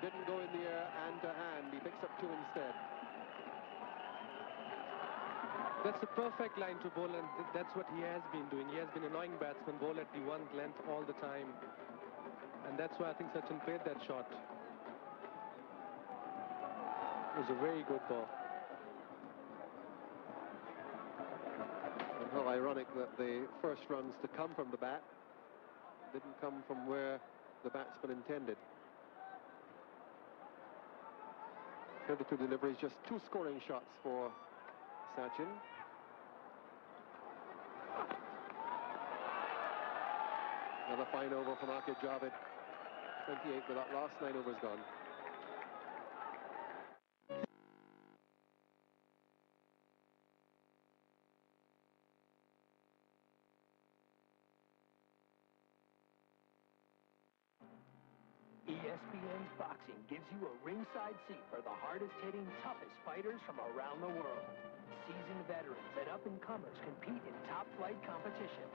didn't go in the air hand to hand. He picks up 2 instead. That's a perfect line to bowl, and that's what he has been doing. He has been annoying batsmen, bowl at the one length all the time, and that's why I think Sachin played that shot. It was a very good ball. How ironic that the first runs to come from the bat didn't come from where the batsman intended. 32 deliveries, just 2 scoring shots for Sachin. Another fine over from Aqib Javed. 28 without loss, 9 overs gone. ESPN's boxing gives you a ringside seat for the hardest-hitting, toughest fighters from around the world. Seasoned veterans and up-and-comers compete in top-flight competition.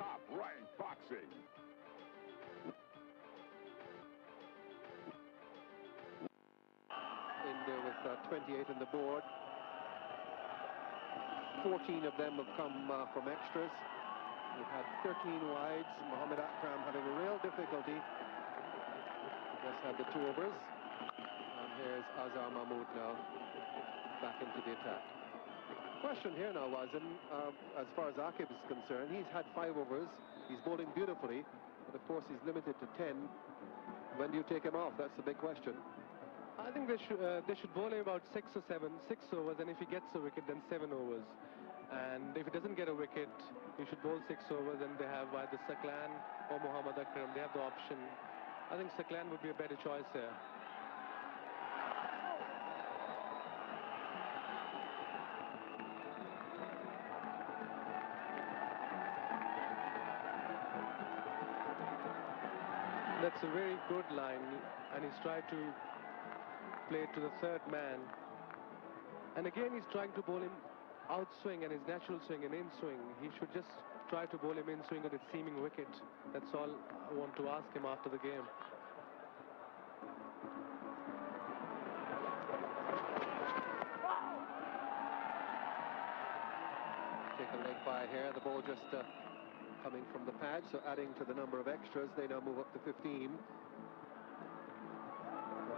Top-ranked boxing. India with 28 on the board. 14 of them have come from extras. We've had 13 wides. Mohammad Akram having a real difficulty. Just had the 2 overs. And here's Azhar Mahmood now back into the attack. Question here now, Wazin, as far as Akib is concerned, he's had 5 overs. He's bowling beautifully, but of course he's limited to 10. When do you take him off? That's the big question. I think they should bowl him about 6 or 7, 6 overs, and if he gets a wicket, then 7 overs. And if he doesn't get a wicket, you should bowl 6 overs, and they have either Saklan or Mohammad Akram. They have the option. I think Saklan would be a better choice here. That's a very good line, and he's tried to play it to the 3rd man. And again, he's trying to bowl him outswing and his natural swing and in swing. He should just try to bowl him in swing with its seaming wicket. That's all I want to ask him after the game. Take a leg by here. The ball just coming from the pad, so adding to the number of extras, they now move up to 15.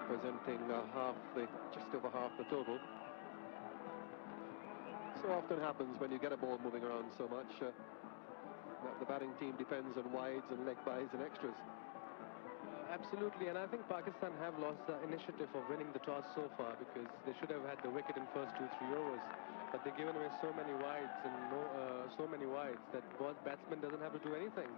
Representing just over half the total. So often happens when you get a ball moving around so much that the batting team depends on wides and leg byes and extras. Absolutely, and I think Pakistan have lost the initiative of winning the toss so far, because they should have had the wicket in first 2-3 overs, but they've given away so many wides and so many wides that batsman doesn't have to do anything.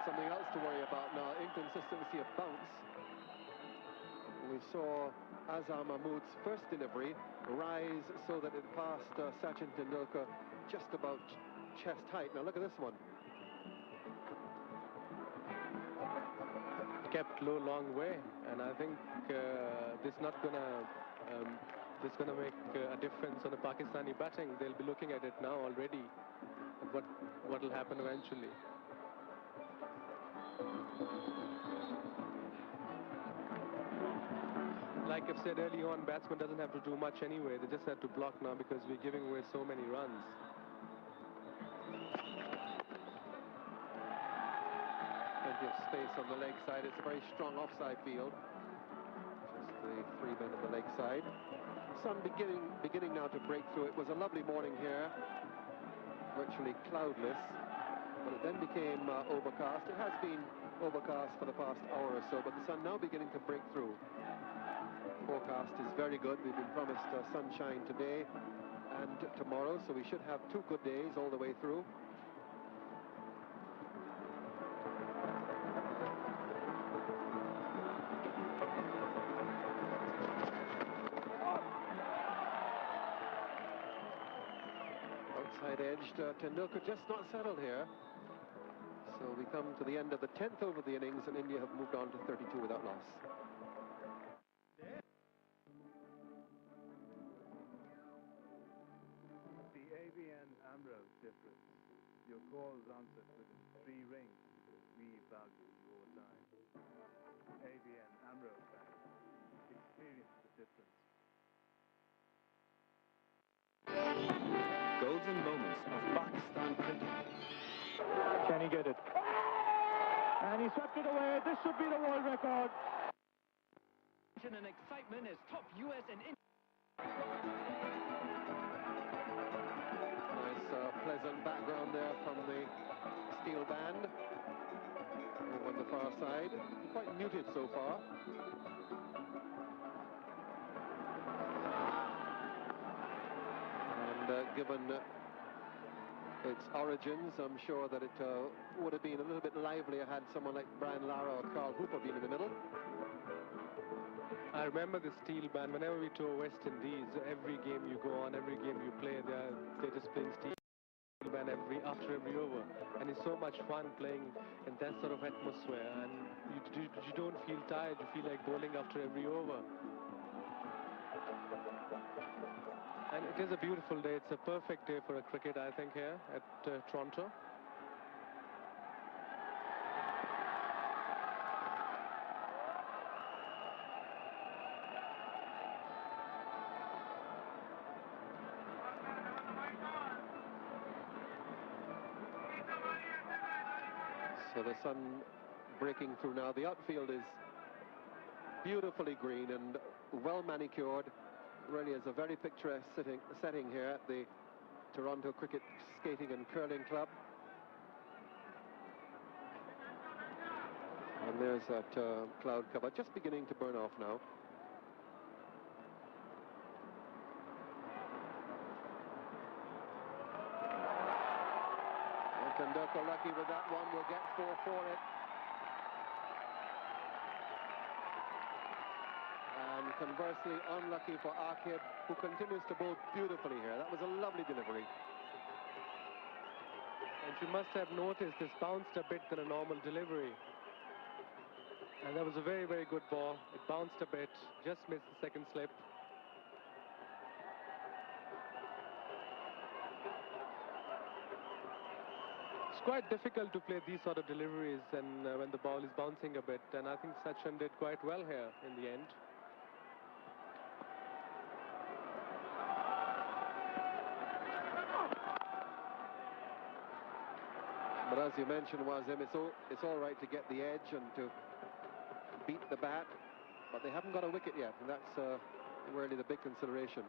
Something else to worry about now, inconsistency of bounce. We saw Azhar Mahmood's first delivery rise so that it passed Sachin Tendulkar just about chest height. Now look at this one. Kept low long way, and I think this gonna make a difference on the Pakistani batting. They'll be looking at it now already, what will happen eventually. Like I've said early on, batsman doesn't have to do much anyway. They just have to block now because we're giving away so many runs. Plenty of space on the leg side. It's a very strong offside field. Just the 3 men on the leg side. Sun beginning now to break through. It was a lovely morning here, virtually cloudless, but it then became overcast. It has been overcast for the past hour or so, but the sun now beginning to break through. Forecast is very good. We've been promised sunshine today and tomorrow, so we should have 2 good days all the way through. Outside edged, Tendulkar just not settled here. So we come to the end of the 10th over the innings, and India have moved on to 32 without loss. Difference. Your calls answered within 3 rings. We value your time. ABN AMRO Bank. Experience the difference. Golden moments of Pakistan cricket. Can he get it? And he swept it away. This should be the world record. And excitement as top US and Indian. Pleasant background there from the steel band over on the far side. Quite muted so far. And given its origins, I'm sure that it would have been a little bit livelier had someone like Brian Lara or Carl Hooper been in the middle. I remember the steel band. Whenever we tour West Indies, every game you go on, every game you play, they're just playing steel band after every over, and it's so much fun playing in that sort of atmosphere. And you don't feel tired. You feel like bowling after every over. And it is a beautiful day. It's a perfect day for a cricket, I think, here at Toronto. So the sun breaking through now. The outfield is beautifully green and well manicured. Really is a very picturesque setting here at the Toronto Cricket Skating and Curling Club. And there's that cloud cover just beginning to burn off now. And Tendulkar lucky with that one, will get 4 for it. And conversely unlucky for Akib, who continues to bowl beautifully here. That was a lovely delivery. And you must have noticed this bounced a bit than a normal delivery. And that was a very, very good ball. It bounced a bit, just missed the second slip. It's quite difficult to play these sort of deliveries and when the ball is bouncing a bit. And I think Sachin did quite well here in the end. But as you mentioned, Wazim, it's all right to get the edge and to beat the bat, but they haven't got a wicket yet, and that's really the big consideration.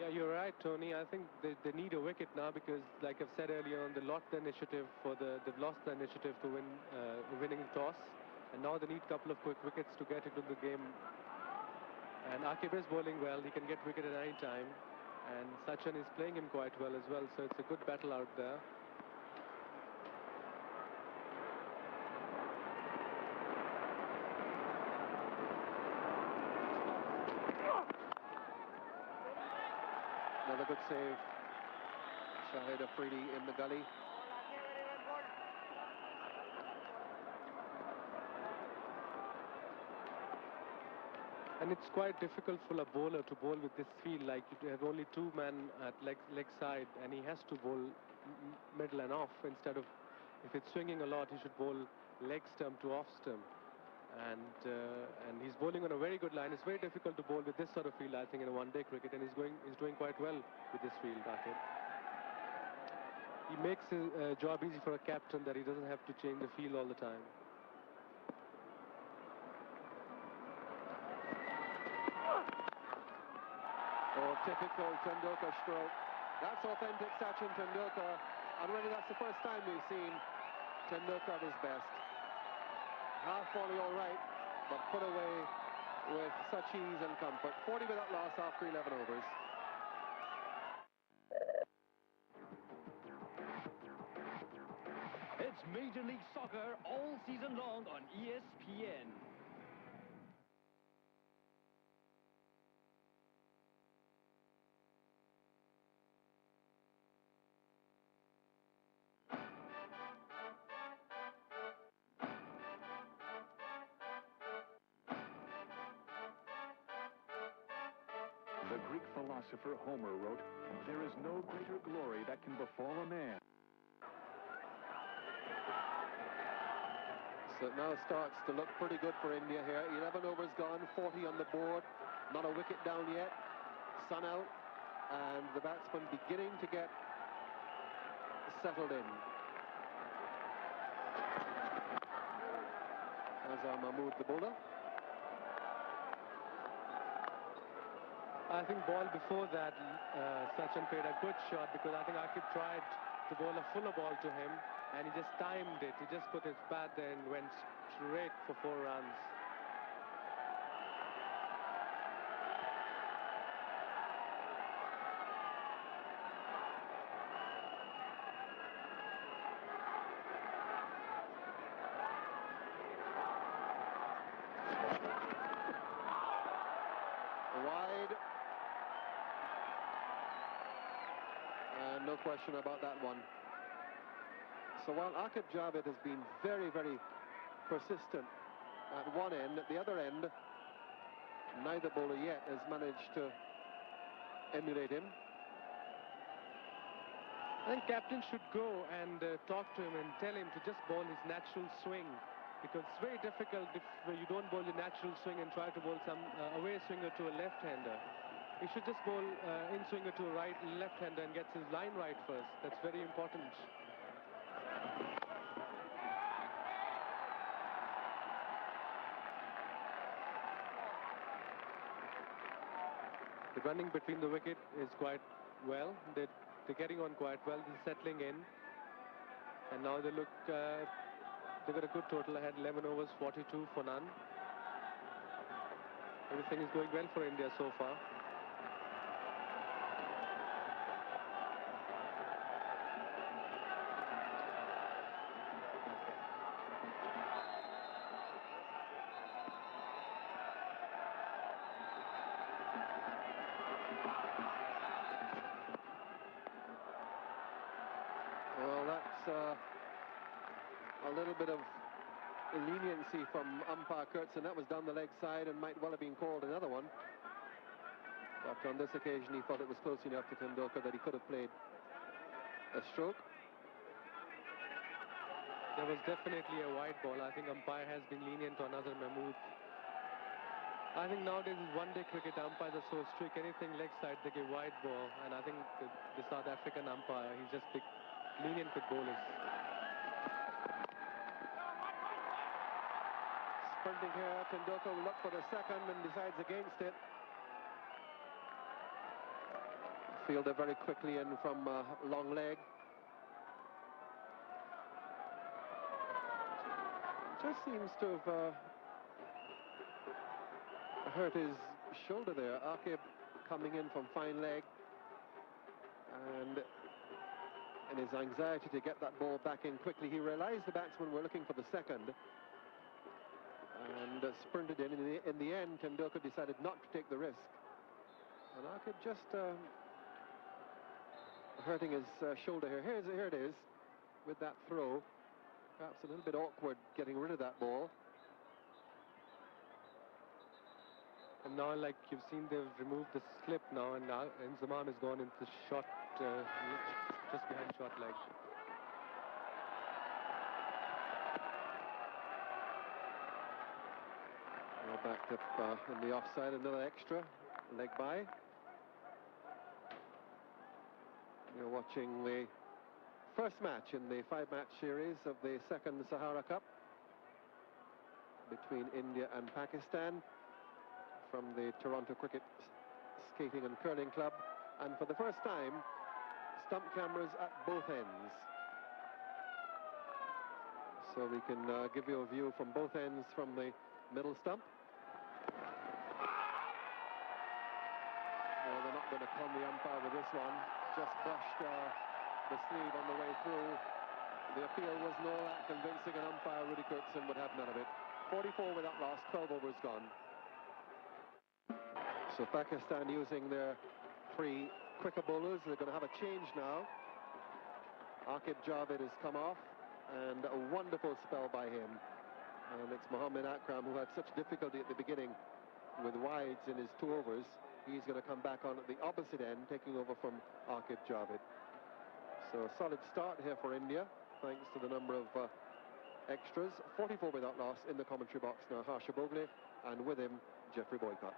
Yeah, you're right, Tony. I think they need a wicket now because, like I've said earlier on, they've lost the initiative to winning the toss, and now they need a couple of quick wickets to get into the game. And Akib is bowling well; he can get wicket at any time, and Sachin is playing him quite well as well. So it's a good battle out there. Another good save. Shahid Afridi in the gully. And it's quite difficult for a bowler to bowl with this field. Like you have only 2 men at leg side, and he has to bowl middle and off instead of, if it's swinging a lot, he should bowl leg stump to off stump. And he's bowling on a very good line. It's very difficult to bowl with this sort of field, I think, in a one-day cricket, and he's doing quite well with this field, Akib. He makes his job easy for a captain, that he doesn't have to change the field all the time. Oh, typical Tendulkar stroke. That's authentic Sachin Tendulkar, and really that's the first time we've seen Tendulkar at his best. Half volley all right, but put away with such ease and comfort. 40 without loss after 11 overs. It's Major League Soccer all season long on ESPN. The Greek philosopher Homer wrote, "There is no greater glory that can befall a man." So it now starts to look pretty good for India here. 11 overs gone, 40 on the board. Not a wicket down yet. Sun out, and the batsman beginning to get settled in. Azhar Mahmood, the bowler. I think ball before that, Sachin played a good shot because I think Akib tried to bowl a fuller ball to him and he just timed it. He just put his bat there and went straight for 4 runs. question about that one. So while Aqib Javed has been very, very persistent at one end, at the other end, neither bowler yet has managed to emulate him. I think captain should go and talk to him and tell him to just bowl his natural swing, because it's very difficult if you don't bowl your natural swing and try to bowl some away swinger to a left-hander. He should just bowl in swinger to a left-hander and gets his line right first. That's very important. The running between the wicket is quite well. They're getting on quite well. They're settling in. And now they look, they've got a good total ahead, 11 overs, 42 for none. Everything is going well for India so far. Well, that's a little bit of leniency from umpire Kurtzen. That was down the leg side and might well have been called another one. But on this occasion, he thought it was close enough to Tendulkar that he could have played a stroke. There was definitely a wide ball. I think umpire has been lenient on Azhar Mahmood. I think nowadays is one-day cricket, umpires are so strict. Anything leg side, they give wide ball. And I think the South African umpire, he's just lenient with bowlers. Sprinting here, Tendulkar will look for the second and decides against it. Fielder very quickly in from long leg. Just seems to have hurt his shoulder there. Aqib coming in from fine leg, and in his anxiety to get that ball back in quickly, he realized the batsmen were looking for the second and sprinted in. In the end, Tendulkar decided not to take the risk, and Aqib just hurting his shoulder here. Here it is with that throw. Perhaps a little bit awkward getting rid of that ball. And now, like you've seen, they've removed the slip now, and Zaman has gone into short, just behind short leg. Now backed up in the offside, another extra leg by. You're watching the first match in the 5-match series of the second Sahara Cup between India and Pakistan from the Toronto Cricket Skating and Curling Club, and for the first time stump cameras at both ends, so we can give you a view from both ends from the middle stump. Well, they're not going to con the umpire with this one. Just brushed the sleeve on the way through. The appeal was not that convincing, and umpire Rudy Kurtzen would have none of it. 44 without loss, 12 overs gone. So Pakistan using their 3 quicker bowlers. They're going to have a change now. Aqib Javed has come off, and a wonderful spell by him. And it's Mohammad Akram, who had such difficulty at the beginning with wides in his 2 overs. He's going to come back on at the opposite end, taking over from Aqib Javed. So a solid start here for India, thanks to the number of extras. 44 without loss in the commentary box now, Harsha Bogle, and with him, Geoffrey Boycott.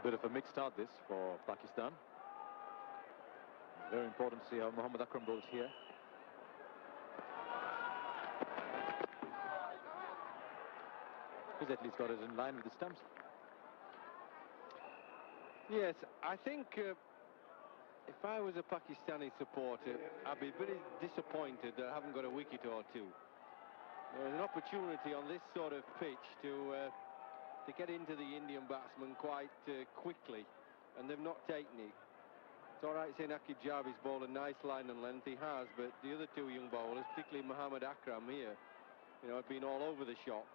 Bit of a mixed start this for Pakistan. Very important to see how Mohammad Akram bowls here. He's at least got it in line with the stumps. Yes, I think if I was a Pakistani supporter, I'd be very disappointed that I haven't got a wicket or two. There's an opportunity on this sort of pitch to get into the Indian batsman quite quickly, and they've not taken it. It's all right saying Aqib Javid's bowled a nice line and length, he has, but the other 2 young bowlers, particularly Mohammad Akram here, you know, have been all over the shop.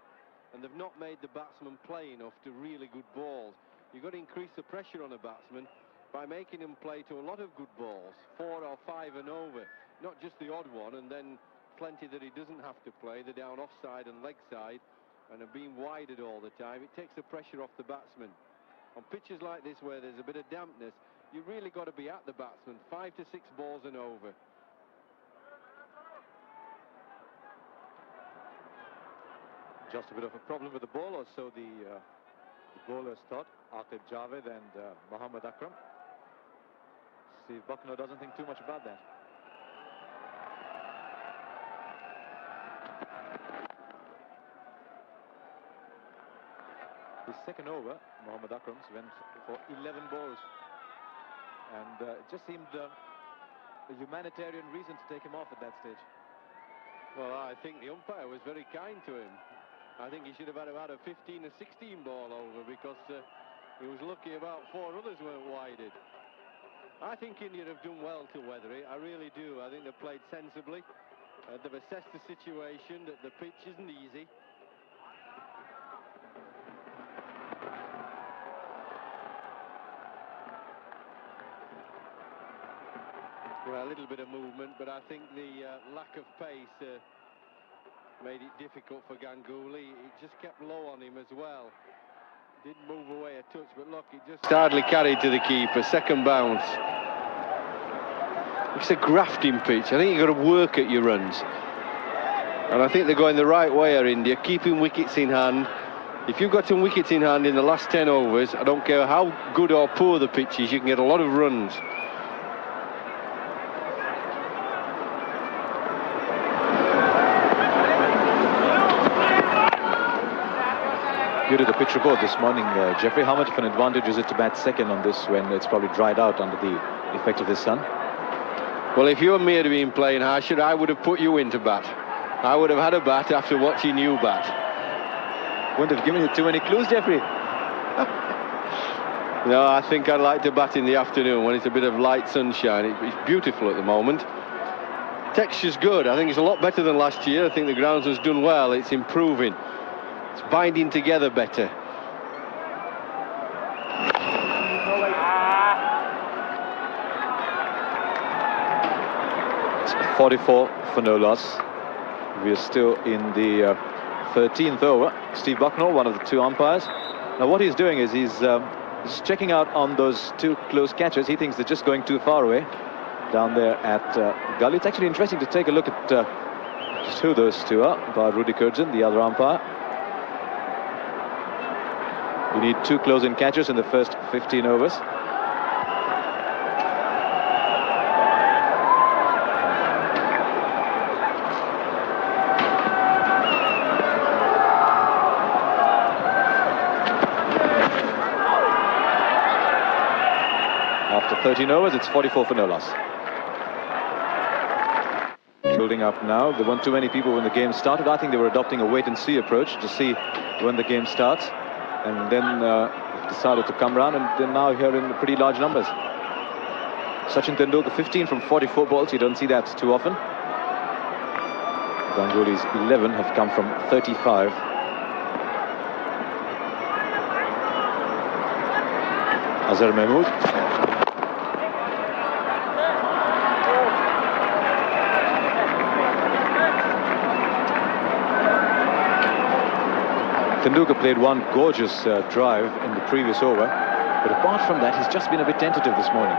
and they've not made the batsman play enough to really good balls. You've got to increase the pressure on a batsman by making him play to a lot of good balls, 4 or 5 and over, not just the odd one, and then plenty that he doesn't have to play, the down offside and leg side, and are being wided all the time. It takes the pressure off the batsman. On pitches like this where there's a bit of dampness, you really got to be at the batsman, 5 to 6 balls and over. Just a bit of a problem with the ball, or so the bowlers thought, Aqib Javed and Mohammad Akram. Steve Bucknor doesn't think too much about that. His second over, Mohammad Akram's, went for 11 balls. And it just seemed a humanitarian reason to take him off at that stage. Well, I think the umpire was very kind to him. I think he should have had about a 15 or 16 ball over, because he was lucky about 4 others weren't wided. I think India have done well to weather it. I really do. I think they've played sensibly. They've assessed the situation, that the pitch isn't easy. Well, a little bit of movement, but I think the lack of pace made it difficult for Ganguly. It just kept low on him as well. Didn't move away a touch, but look, it just hardly carried to the keeper. Second bounce. It's a grafting pitch. I think you've got to work at your runs. And I think they're going the right way here, India, keeping wickets in hand. If you've got some wickets in hand in the last 10 overs, I don't care how good or poor the pitch is, you can get a lot of runs. You did a pitch report this morning, Jeffrey. How much of an advantage is it to bat second on this when it's probably dried out under the effect of the sun? Well, if you and me had been playing Harsher, I would have put you into bat. I would have had a bat after watching you bat. Wouldn't have given you too many clues, Jeffrey. No, I think I'd like to bat in the afternoon when it's a bit of light sunshine. It's beautiful at the moment. Texture's good. I think it's a lot better than last year. I think the grounds has done well. It's improving. It's binding together better. It's 44 for no loss. We are still in the 13th over. Steve Bucknor, one of the 2 umpires. Now what he's doing is he's checking out on those 2 close catches. He thinks they're just going too far away down there at Gully. It's actually interesting to take a look at just who those 2 are. By Rudy Kurdzin, the other umpire. You need 2 close-in catches in the first 15 overs. After 13 overs, it's 44 for no loss. Building up now. There weren't too many people when the game started. I think they were adopting a wait-and-see approach to see when the game starts. And then decided to come round, and they're now here in pretty large numbers. Sachin Tendulkar, 15 from 44 balls. You don't see that too often. Ganguly's 11 have come from 35. Azhar Mahmood. Tendulkar played one gorgeous drive in the previous over, but apart from that, he's just been a bit tentative this morning.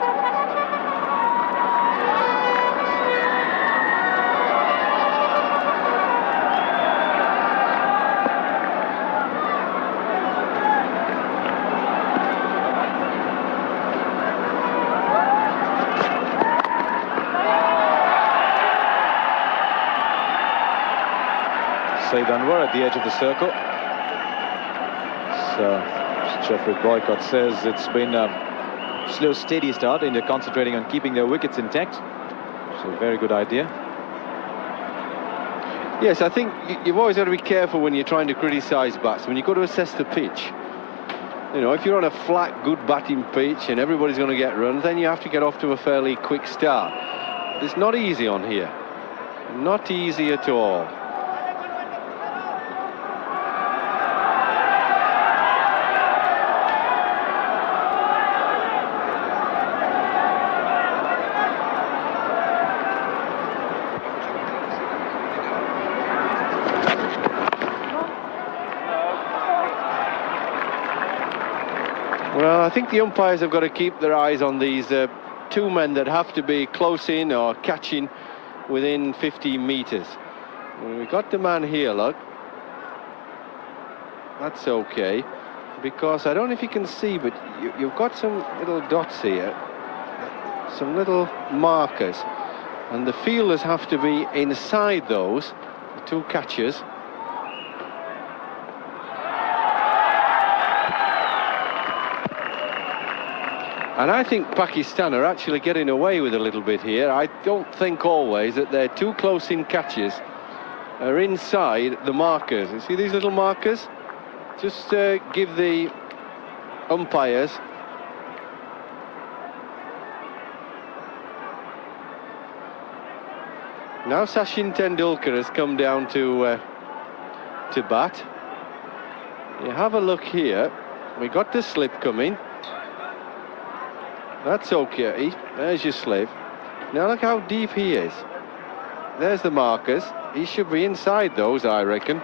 Saeed Anwar at the edge of the circle. As Jeffrey Boycott says, it's been a slow, steady start. India concentrating on keeping their wickets intact. So a very good idea. Yes, I think you've always got to be careful when you're trying to criticise batsmen. You've got to assess the pitch. You know, if you're on a flat, good batting pitch and everybody's going to get runs, then you have to get off to a fairly quick start. It's not easy on here. Not easy at all. Well, I think the umpires have got to keep their eyes on these two men that have to be close in or catching within 15 metres. We've got the man here, look. That's okay, because I don't know if you can see, but you've got some little dots here, some little markers, and the fielders have to be inside those, the two catchers. And I think Pakistan are actually getting away with a little bit here. I don't think always that their two close-in catches are inside the markers. You see these little markers? Just give the umpires now. Sachin Tendulkar has come down to bat. You have a look here. We got the slip coming. That's okay. There's your slip. Now look how deep he is. There's the markers. He should be inside those, I reckon.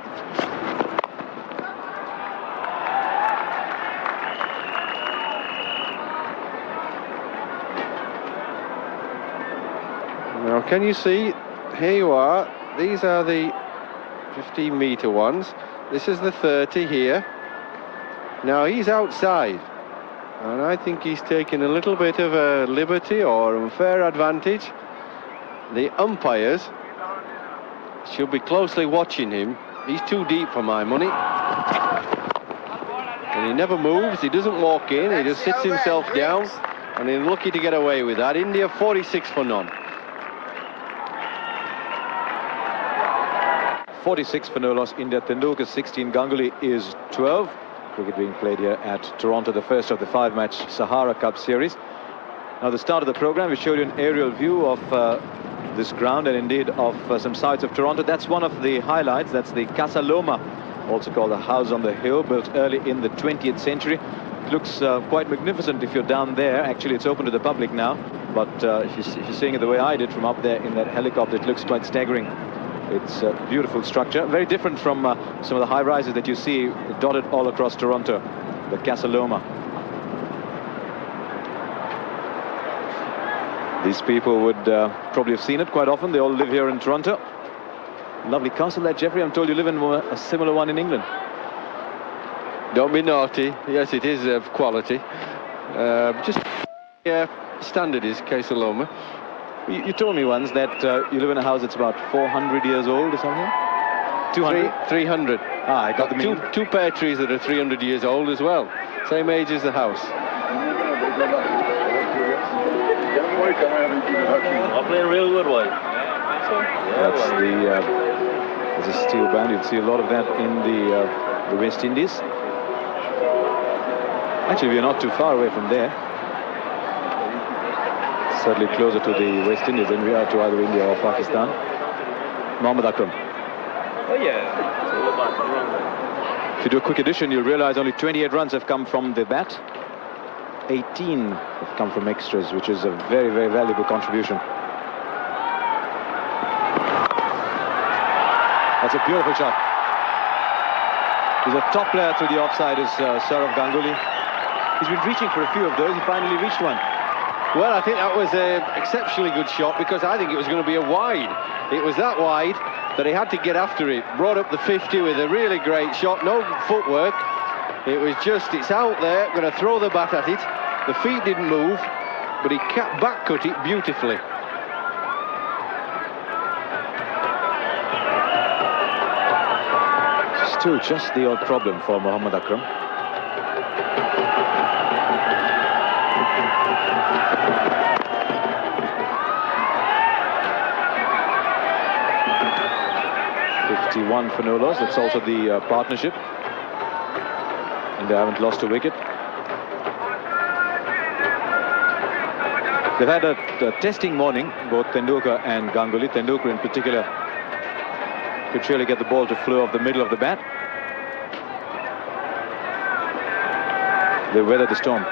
Now, can you see? Here you are. These are the 15-metre ones. This is the 30 here. Now, he's outside. And I think he's taken a little bit of a liberty or unfair advantage. The umpires should be closely watching him. He's too deep for my money. And he never moves, he doesn't walk in, he just sits himself down. And he's lucky to get away with that. India 46 for none. 46 for no loss. India. Tendulkar 16, Ganguly is 12. Cricket being played here at Toronto, the first of the 5-match Sahara Cup series. Now, the start of the program, we showed you an aerial view of this ground and indeed of some sides of Toronto. That's one of the highlights. That's the Casa Loma, also called the House on the Hill, built early in the 20th century. It looks quite magnificent if you're down there. Actually, it's open to the public now, but if you're seeing it the way I did from up there in that helicopter, it looks quite staggering. It's a beautiful structure, very different from some of the high-rises that you see dotted all across Toronto, the Casa Loma. These people would probably have seen it quite often. They all live here in Toronto. Lovely castle there, Jeffrey. I'm told you live in a similar one in England. Don't be naughty. Yes, it is of quality. Just standard is Casa Loma. You told me once that you live in a house that's about 400 years old or something? 200? 300. Ah, I got the meaning. Two pear trees that are 300 years old as well. Same age as the house. I'm playing a real good one. That's there's a steel band. You'll see a lot of that in the West Indies. Actually, we're not too far away from there. Certainly closer to the West Indies than we are to either India or Pakistan. Mohammad Akram. Oh, yeah. If you do a quick addition, you'll realize only 28 runs have come from the bat. 18 have come from extras, which is a very, very valuable contribution. That's a beautiful shot. He's a top player through the offside, is Sourav Ganguly. He's been reaching for a few of those. He finally reached one. Well, I think that was an exceptionally good shot, because I think it was going to be a wide. It was that wide that he had to get after it. Brought up the 50 with a really great shot. No footwork. It was just, it's out there, going to throw the bat at it. The feet didn't move, but he back cut it beautifully. Still just the odd problem for Mohammad Akram. .51 for no loss. That's also the partnership, and they haven't lost a wicket. They've had a testing morning, both Tendulkar and Ganguly. Tendulkar in particular could surely get the ball to flow off the middle of the bat. They weathered the storm.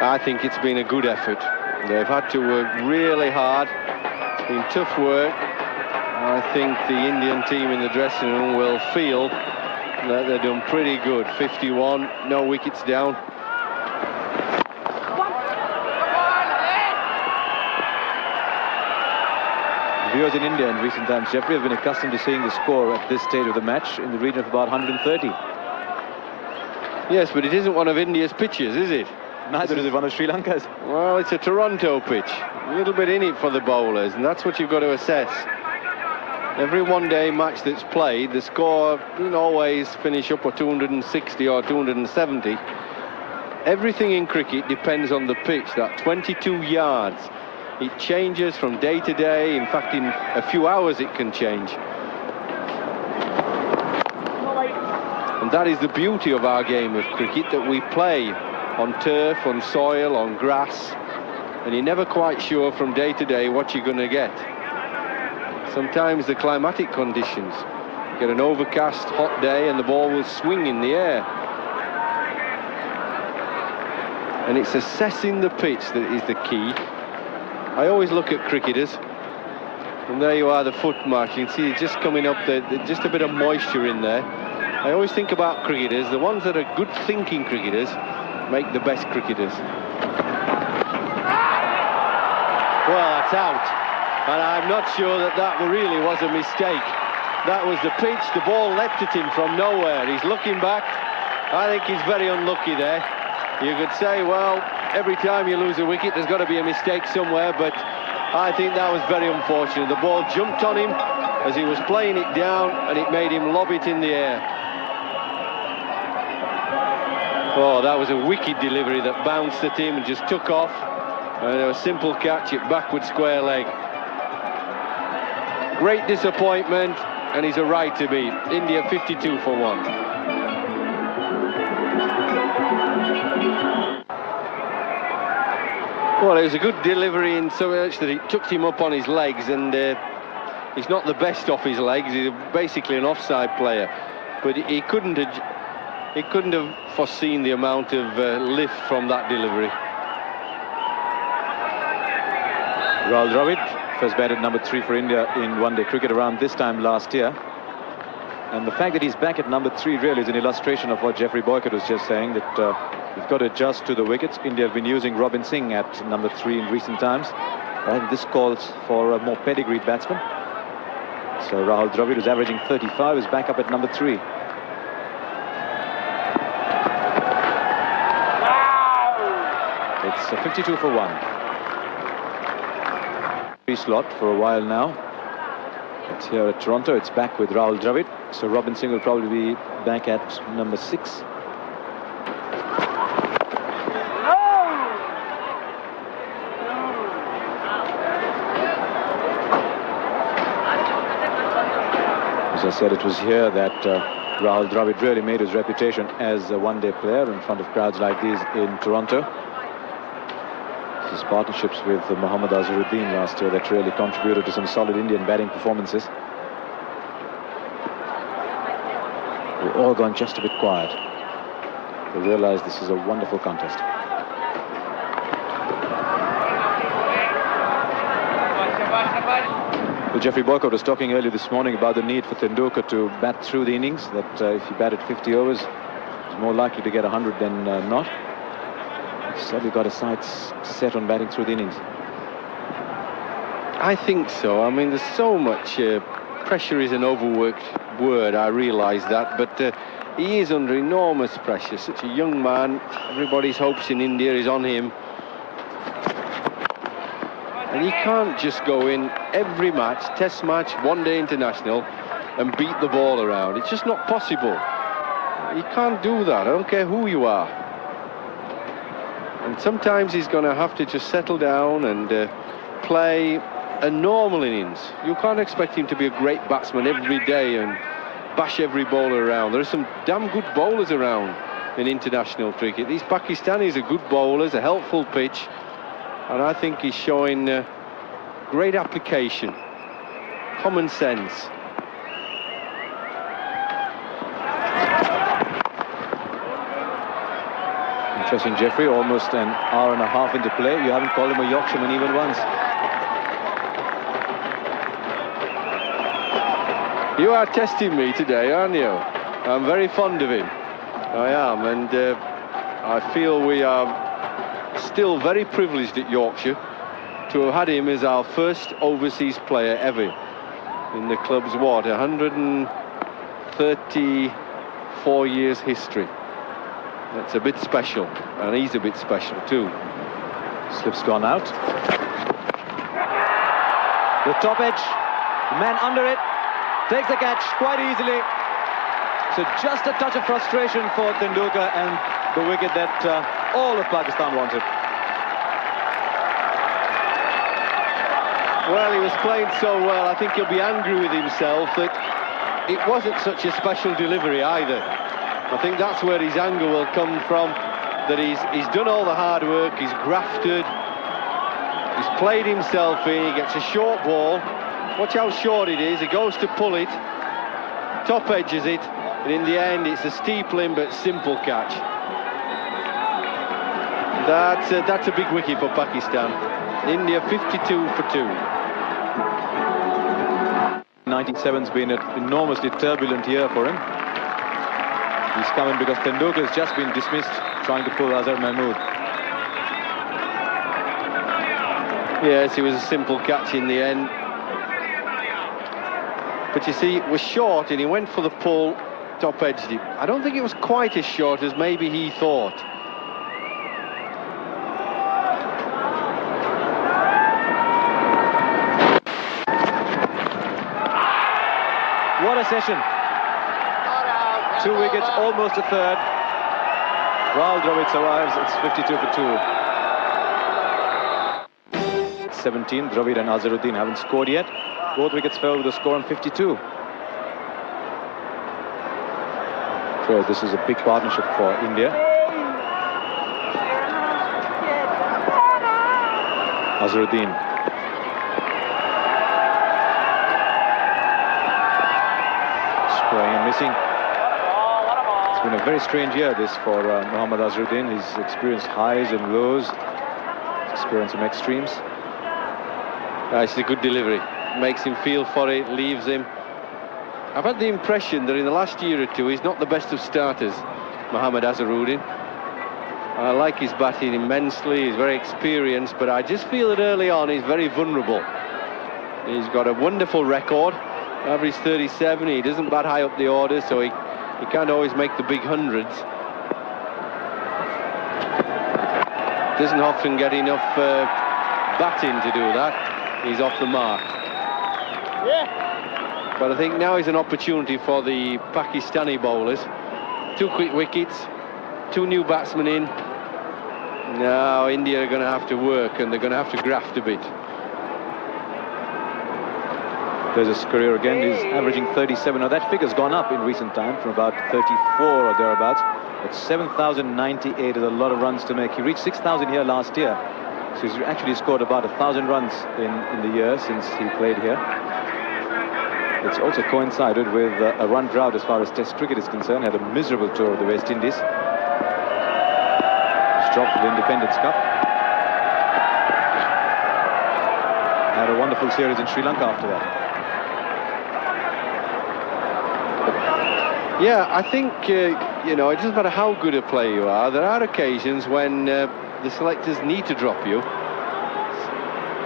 I think it's been a good effort. They've had to work really hard. It's been tough work. I think the Indian team in the dressing room will feel that they've done pretty good. 51, no wickets down. viewers in India in recent times, Jeffrey, have been accustomed to seeing the score at this stage of the match in the region of about 130. Yes, but it isn't one of India's pitches, is it? Neither is it one of Sri Lanka's. Well, it's a Toronto pitch. A little bit in it for the bowlers, and that's what you've got to assess. Every one-day match that's played, the score doesn't always finish up at 260 or 270. Everything in cricket depends on the pitch, that 22 yards. It changes from day to day. In fact, in a few hours it can change. And that is the beauty of our game of cricket, that we play on turf, on soil, on grass, and you're never quite sure from day to day what you're going to get. Sometimes the climatic conditions, get an overcast, hot day, and the ball will swing in the air. And it's assessing the pitch that is the key. I always look at cricketers, and there you are, the foot mark. You can see it's just coming up there, just a bit of moisture in there. I always think about cricketers, the ones that are good thinking cricketers make the best cricketers. Well, that's out, and I'm not sure that that really was a mistake. That was the pitch, the ball leapt at him from nowhere. He's looking back. I think he's very unlucky there. You could say, well, every time you lose a wicket, there's got to be a mistake somewhere, but I think that was very unfortunate. The ball jumped on him as he was playing it down, and it made him lob it in the air. Oh, that was a wicked delivery that bounced at him and just took off. And a simple catch at backward square leg. Great disappointment, and he's a right to be. India 52 for 1. Well, it was a good delivery in so much that it took him up on his legs, and he's not the best off his legs. He's basically an offside player, but he couldn't have foreseen the amount of lift from that delivery. Rahul Dravid first batted number 3 for India in one-day cricket around this time last year. And the fact that he's back at number 3 really is an illustration of what Jeffrey Boycott was just saying, that you've got to adjust to the wickets. India have been using Robin Singh at number 3 in recent times. I think this calls for a more pedigreed batsman. So Rahul Dravid, who's averaging 35, is back up at number 3. It's 52 for 1. Slot for a while now. It's here at Toronto. It's back with Rahul Dravid. So Robin Singh will probably be back at number 6. As I said, it was here that Rahul Dravid really made his reputation as a one-day player in front of crowds like these in Toronto. His partnerships with Mohammad Azharuddin last year that really contributed to some solid Indian batting performances. They've all gone just a bit quiet. They realize this is a wonderful contest. Well, Jeffrey Boycott was talking earlier this morning about the need for Tendulkar to bat through the innings, that if he batted 50 overs, he's more likely to get 100 than not. He's certainly got his sights set on batting through the innings. I think so. I mean, there's so much pressure is an overworked word, I realise that, but he is under enormous pressure. Such a young man. Everybody's hopes in India is on him. And he can't just go in every match, test match, one-day international, and beat the ball around. It's just not possible. You can't do that. I don't care who you are. And sometimes he's going to have to just settle down and play a normal innings. You can't expect him to be a great batsman every day and bash every bowler around. There are some damn good bowlers around in international cricket. These Pakistanis are good bowlers, a helpful pitch, and I think he's showing great application, common sense. Interesting, Jeffrey, almost an hour and a half into play. You haven't called him a Yorkshireman even once. You are testing me today, aren't you? I'm very fond of him. I am, and I feel we are still very privileged at Yorkshire to have had him as our first overseas player ever in the club's, 134 years history. That's a bit special, and he's a bit special too. Slip's gone out. The top edge, the man under it, takes the catch quite easily. So just a touch of frustration for Tendulkar and the wicket that all of Pakistan wanted. Well, he was playing so well, I think he'll be angry with himself that it wasn't such a special delivery either. I think that's where his anger will come from, that he's done all the hard work, he's grafted, he's played himself in, he gets a short ball. Watch how short it is, he goes to pull it, top edges it, and in the end it's a steep limb but simple catch. That's a big wicket for Pakistan. India 52 for 2. 97's been an enormously turbulent year for him. He's come in because Tendulkar has just been dismissed trying to pull Azhar Mahmood. Yes, it was a simple catch in the end. But you see, it was short and he went for the pull, top edged it. I don't think it was quite as short as maybe he thought. What a session. 2 wickets, almost a third. While Dravid survives, it's 52 for 2. 17, Dravid and Azharuddin haven't scored yet. Both wickets fell with a score on 52. So this is a big partnership for India. Azharuddin. Spraying and missing. It's been a very strange year this for Mohammad Azharuddin. He's experienced highs and lows, experienced some extremes. It's a good delivery. Makes him feel for it, leaves him. I've had the impression that in the last year or two he's not the best of starters, Mohammad Azharuddin. I like his batting immensely, he's very experienced, but I just feel that early on he's very vulnerable. He's got a wonderful record, average 37, he doesn't bat high up the order, so he can't always make the big hundreds. Doesn't often get enough batting to do that. He's off the mark. But I think now is an opportunity for the Pakistani bowlers. 2 quick wickets, 2 new batsmen in. Now India are going to have to work and they're going to have to graft a bit. There's his career again. He's averaging 37. Now that figure's gone up in recent time from about 34 or thereabouts. But 7,098 is a lot of runs to make. He reached 6,000 here last year. So he's actually scored about 1,000 runs in the year since he played here. It's also coincided with a run drought as far as Test cricket is concerned. Had a miserable tour of the West Indies. He's dropped the Independence Cup. Had a wonderful series in Sri Lanka after that. Yeah, I think, you know, it doesn't matter how good a player you are. There are occasions when the selectors need to drop you.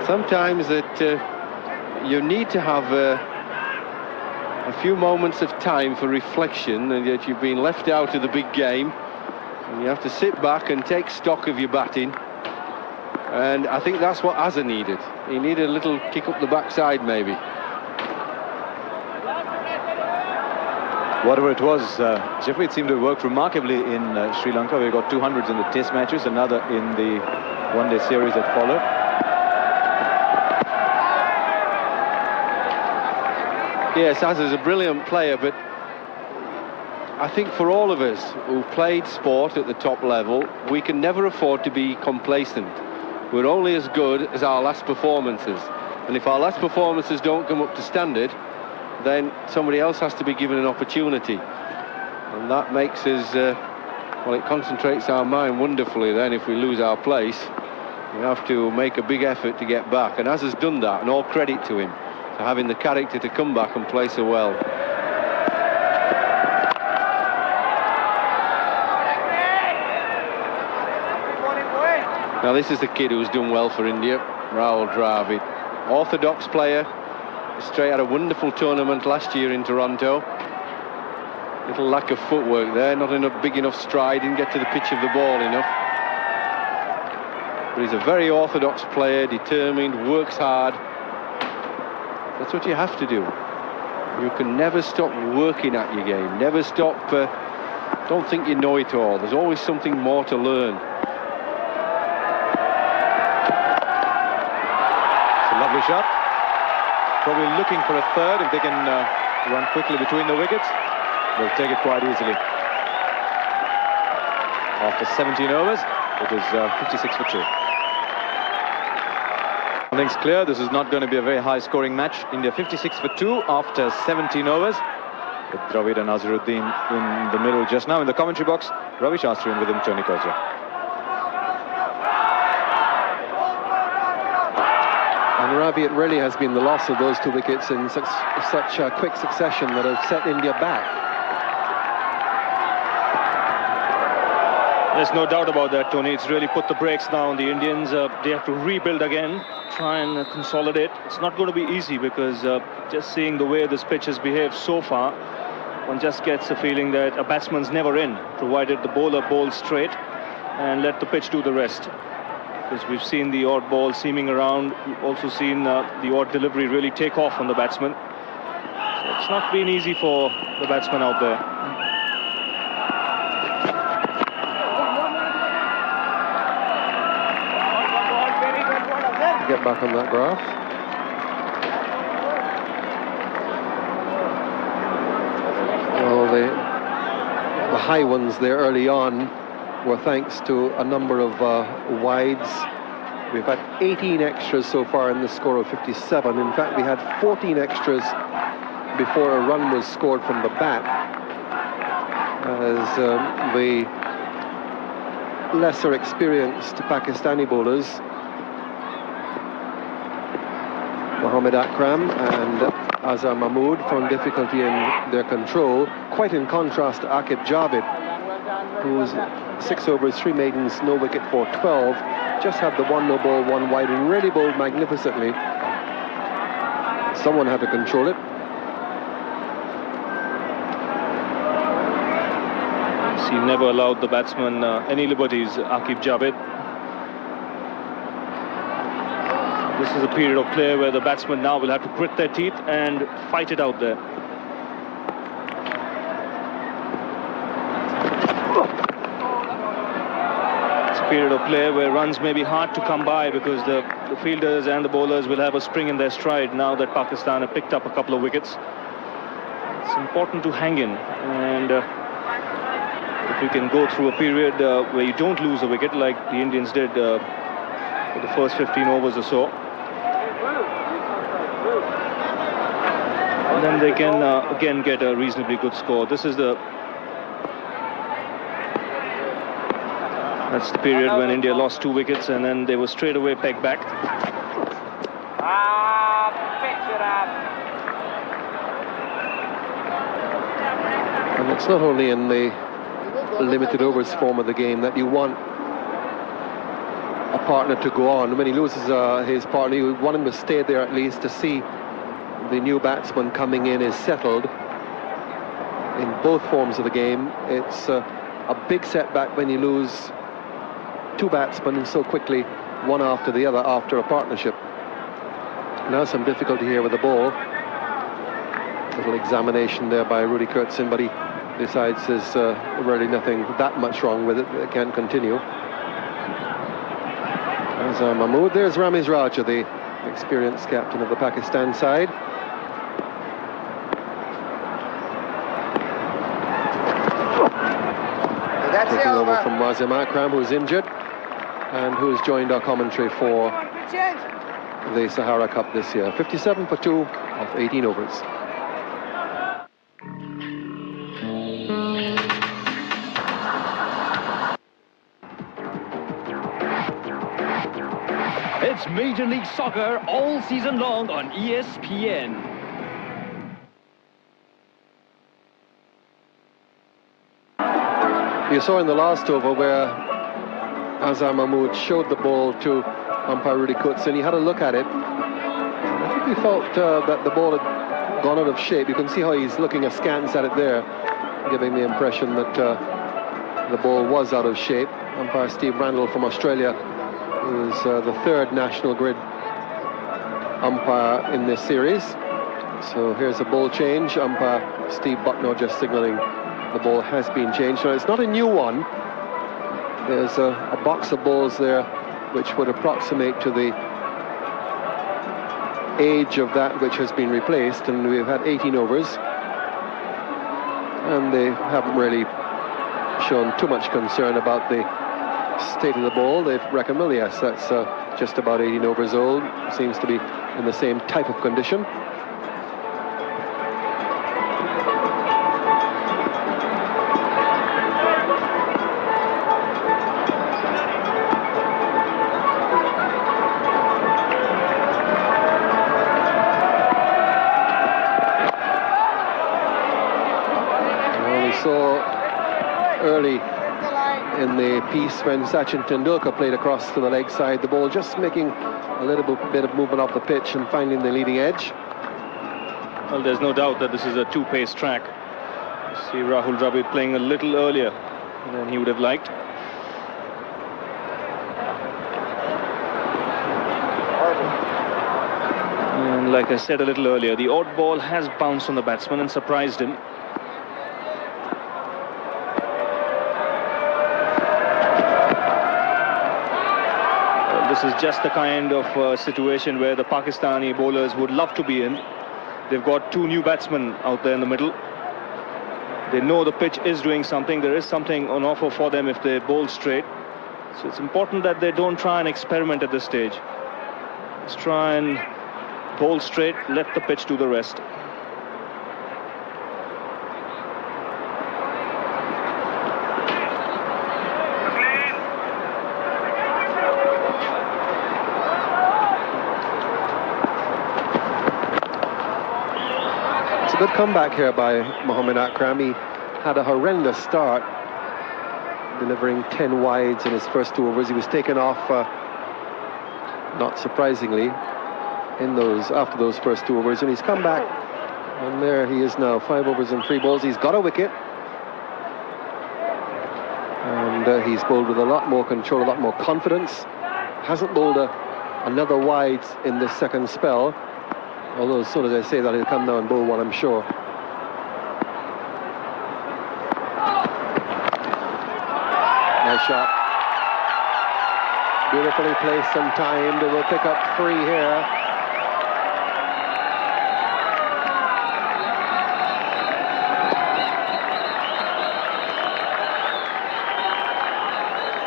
Sometimes that you need to have a few moments of time for reflection, and yet you've been left out of the big game. And you have to sit back and take stock of your batting. And I think that's what Azhar needed. He needed a little kick up the backside, maybe. Whatever it was, Jeffrey, it seemed to work remarkably in Sri Lanka. We got 200s in the Test matches, another in the one-day series that followed. Yes, Azhar's a brilliant player, but I think for all of us who played sport at the top level, we can never afford to be complacent. We're only as good as our last performances. And if our last performances don't come up to standard, then somebody else has to be given an opportunity. And that makes us, well, it concentrates our mind wonderfully then if we lose our place. We have to make a big effort to get back. And Azhar's done that, and all credit to him for having the character to come back and play so well. Now this is the kid who's done well for India. Rahul Dravid, orthodox player, straight out a wonderful tournament last year in Toronto. Little lack of footwork there, not enough big enough stride, didn't get to the pitch of the ball enough. But he's a very orthodox player, determined, works hard. That's what you have to do. You can never stop working at your game, never stop, don't think you know it all. There's always something more to learn. It's a lovely shot. Probably looking for a third if they can run quickly between the wickets. They'll take it quite easily. After 17 overs, it is 56 for 2. One thing's clear, this is not going to be a very high-scoring match. India 56 for 2 after 17 overs. With Dravid and Azharuddin in the middle just now. In the commentary box, Ravi Shastri, and with him, Tony Kozia. And Ravi, it really has been the loss of those 2 wickets in such quick succession that have set India back. There's no doubt about that, Tony. It's really put the brakes now on the Indians. They have to rebuild again, try and consolidate. It's not going to be easy because just seeing the way this pitch has behaved so far, one just gets the feeling that a batsman's never in, provided the bowler bowls straight and let the pitch do the rest. Because we've seen the odd ball seaming around, we've also seen the odd delivery really take off on the batsman. So it's not been easy for the batsman out there. Get back on that graph. Well, the high ones there early on were thanks to a number of wides. We've had 18 extras so far in the score of 57. In fact, we had 14 extras before a run was scored from the bat, as the lesser experienced Pakistani bowlers, Mohammad Akram and Azhar Mahmood, found difficulty in their control, quite in contrast to Aqib Javid, who's 6 overs, 3 maidens, no wicket for 12, just had the 1 no ball, 1 wide, and really bowled magnificently. Someone had to control it. He never allowed the batsman any liberties, Aqib Javid. This is a period of play where the batsmen now will have to grit their teeth and fight it out there. It's a period of play where runs may be hard to come by because the fielders and the bowlers will have a spring in their stride now that Pakistan have picked up a couple of wickets. It's important to hang in, and if you can go through a period where you don't lose a wicket like the Indians did for the first 15 overs or so, and then they can again get a reasonably good score. That's the period when India lost 2 wickets and then they were straight away pegged back. And it's not only in the limited overs form of the game that you want a partner to go on. When he loses his partner, you want him to stay there at least to see the new batsman coming in is settled. In both forms of the game, it's a big setback when you lose 2 batsmen so quickly, one after the other, after a partnership. Now some difficulty here with the ball. Little examination there by Rudy Kurtzin, but he decides there's really nothing that much wrong with it. It can continue. Azhar Mahmood. There's Ramiz Raja, the experienced captain of the Pakistan side. Taking over from Wasim Akram, who's injured and who's joined our commentary for the Sahara Cup this year. 57 for 2 of 18 overs. It's Major League Soccer all season long on ESPN. You saw in the last over where Azhar Mahmood showed the ball to umpire Rudy Kutz, and he had a look at it. And I think he felt that the ball had gone out of shape. You can see how he's looking askance at it there, giving the impression that the ball was out of shape. Umpire Steve Randall from Australia, who is the third National Grid umpire in this series. So here's a ball change. Umpire Steve Bucknor just signaling the ball has been changed. Now, it's not a new one. There's a box of balls there which would approximate to the age of that which has been replaced, and we've had 18 overs, and they haven't really shown too much concern about the state of the ball. They've reckoned, well, yes, that's just about 18 overs old, seems to be in the same type of condition. Saw early in the piece when Sachin Tendulkar played across to the leg side, the ball just making a little bit of movement off the pitch and finding the leading edge. Well, there's no doubt that this is a two-pace track. You see Rahul Dravid playing a little earlier than he would have liked. And like I said a little earlier, the odd ball has bounced on the batsman and surprised him. This is just the kind of situation where the Pakistani bowlers would love to be in. They've got two new batsmen out there in the middle. They know the pitch is doing something. There is something on offer for them if they bowl straight. So it's important that they don't try and experiment at this stage. Let's try and bowl straight, let the pitch do the rest. A good comeback here by Mohammad Akram. He had a horrendous start, delivering 10 wides in his first 2 overs. He was taken off, not surprisingly, after those first 2 overs, and he's come back, and there he is now, 5 overs and 3 balls. He's got a wicket, and he's bowled with a lot more control, a lot more confidence. Hasn't bowled another wide in this second spell. Although as soon as I say that, he'll come down and bowl one, I'm sure. Nice shot. Beautifully placed and timed. We'll pick up 3 here.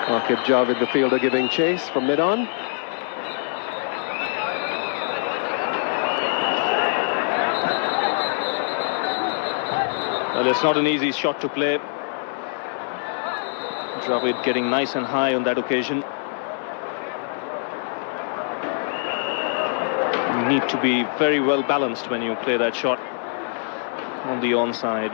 Aqib Javed, the fielder, giving chase from mid-on. Well, it's not an easy shot to play. Dravid getting nice and high on that occasion. You need to be very well balanced when you play that shot on the onside.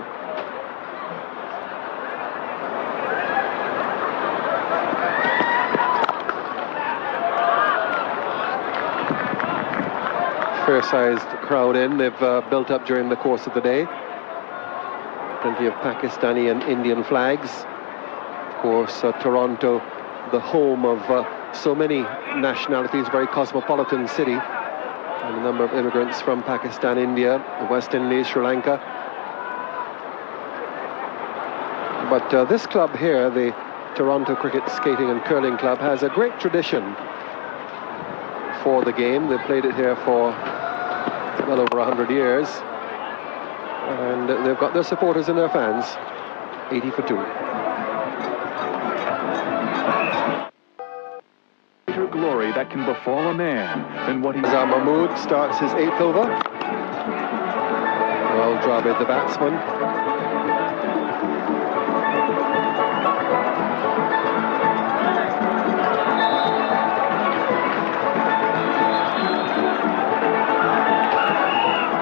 Fair-sized crowd in. They've built up during the course of the day. Plenty of Pakistani and Indian flags. Of course, Toronto, the home of so many nationalities, very cosmopolitan city, and a number of immigrants from Pakistan, India, the West Indies, Sri Lanka. But this club here, the Toronto Cricket Skating and Curling Club, has a great tradition for the game. They've played it here for well over 100 years. And they've got their supporters and their fans. 80 for 2. Greater glory that can befall a man than what he... Azhar Mahmood starts his 8th over. Rahul Dravid, the batsman.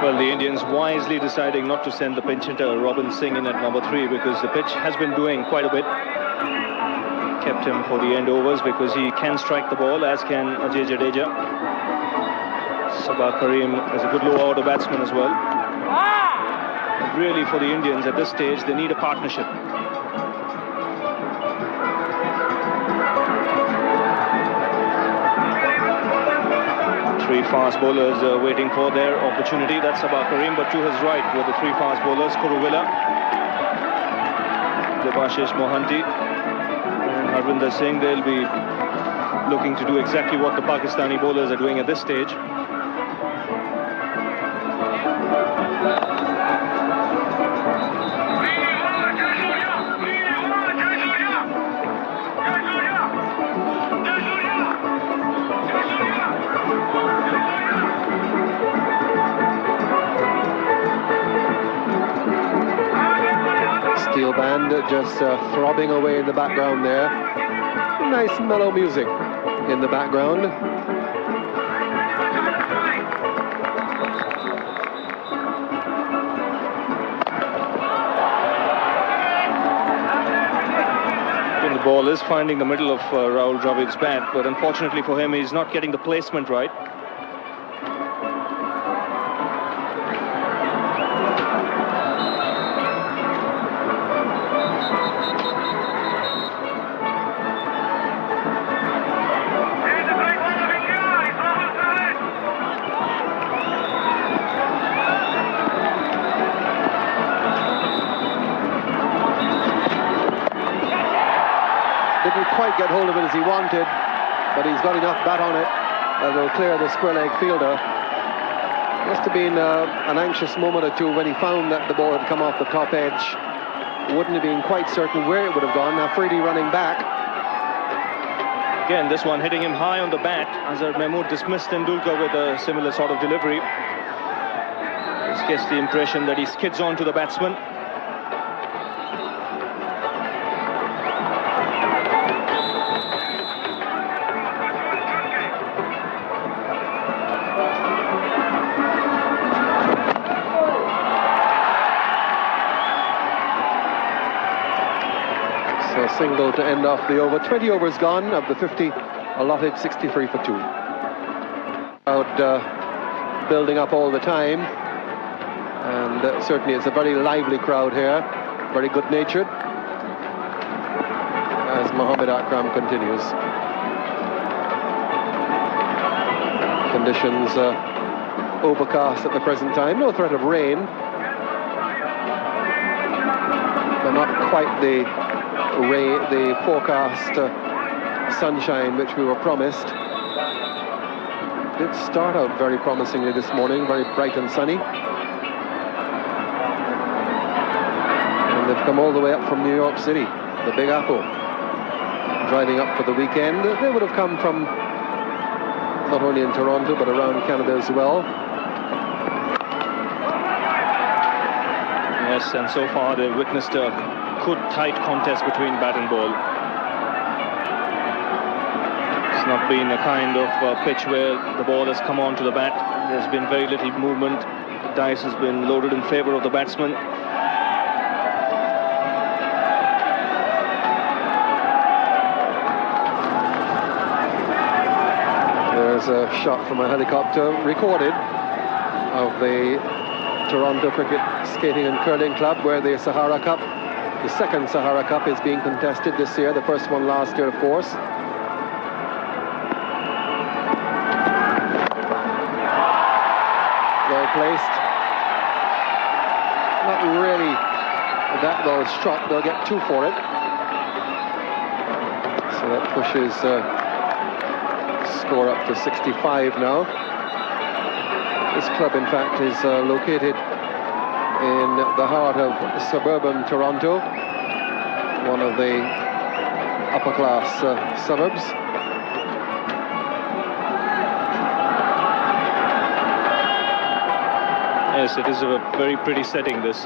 Well, the Indians wisely deciding not to send the pinch hitter Robin Singh in at number 3, because the pitch has been doing quite a bit. Kept kept him for the end overs because he can strike the ball, as can Ajay Jadeja. Sabah Karim is a good low order batsman as well. But really, for the Indians at this stage, they need a partnership. Three fast bowlers waiting for their opportunity. That's Sabah Karim, but to his right were the three fast bowlers, Kuruvilla, Debashish Mohanty and Harvinder Singh. They'll be looking to do exactly what the Pakistani bowlers are doing at this stage. Steel band just throbbing away in the background there. Nice mellow music in the background. And the ball is finding the middle of Rahul Dravid's bat, but unfortunately for him, he's not getting the placement right. Didn't quite get hold of it as he wanted, but he's got enough bat on it that will clear the square leg fielder. Must have been an anxious moment or two when he found that the ball had come off the top edge. Wouldn't have been quite certain where it would have gone. Afridi running back. Again, this one hitting him high on the bat. Azhar Mahmood dismissed Tendulkar with a similar sort of delivery. This gets the impression that he skids on to the batsman. So single to end off the over. 20 overs gone of the 50 allotted, 63 for 2. Crowd building up all the time, and certainly it's a very lively crowd here, very good-natured, as Mohammad Akram continues. Conditions overcast at the present time, no threat of rain, but not quite the forecast sunshine which we were promised. Did start out very promisingly this morning, very bright and sunny. And they've come all the way up from New York City, the Big Apple, driving up for the weekend. They would have come from not only in Toronto but around Canada as well. Yes, and so far they've witnessed a good tight contest between bat and ball. It's not been a kind of pitch where the ball has come on to the bat. There's been very little movement. The dice has been loaded in favor of the batsman. There's a shot from a helicopter recorded of the Toronto Cricket Skating and Curling Club, where the Sahara Cup, the second Sahara Cup, is being contested this year. The first one last year, of course. Well placed. Not really that well struck. They'll get 2 for it. So that pushes score up to 65 now. This club, in fact, is located in the heart of suburban Toronto, one of the upper-class suburbs. Yes, it is a very pretty setting, this.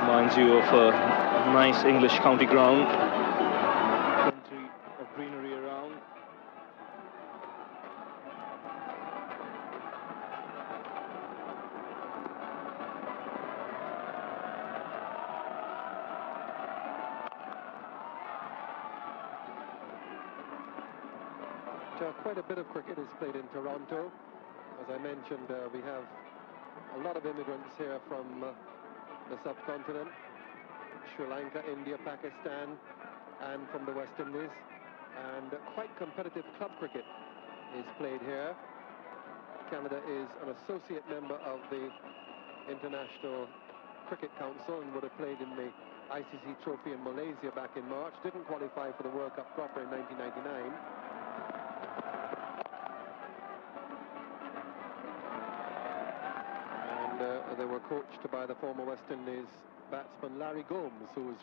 Reminds you of a nice English county ground. Plenty of greenery around. quite a bit of cricket is played in Toronto. As I mentioned, we have a lot of immigrants here from the subcontinent, Sri Lanka, India, Pakistan, and from the West Indies. And quite competitive club cricket is played here. Canada is an associate member of the International Cricket Council and would have played in the ICC Trophy in Malaysia back in March. Didn't qualify for the World Cup proper in 1999. And they were coached by the former West Indies batsman Larry Gomes, who's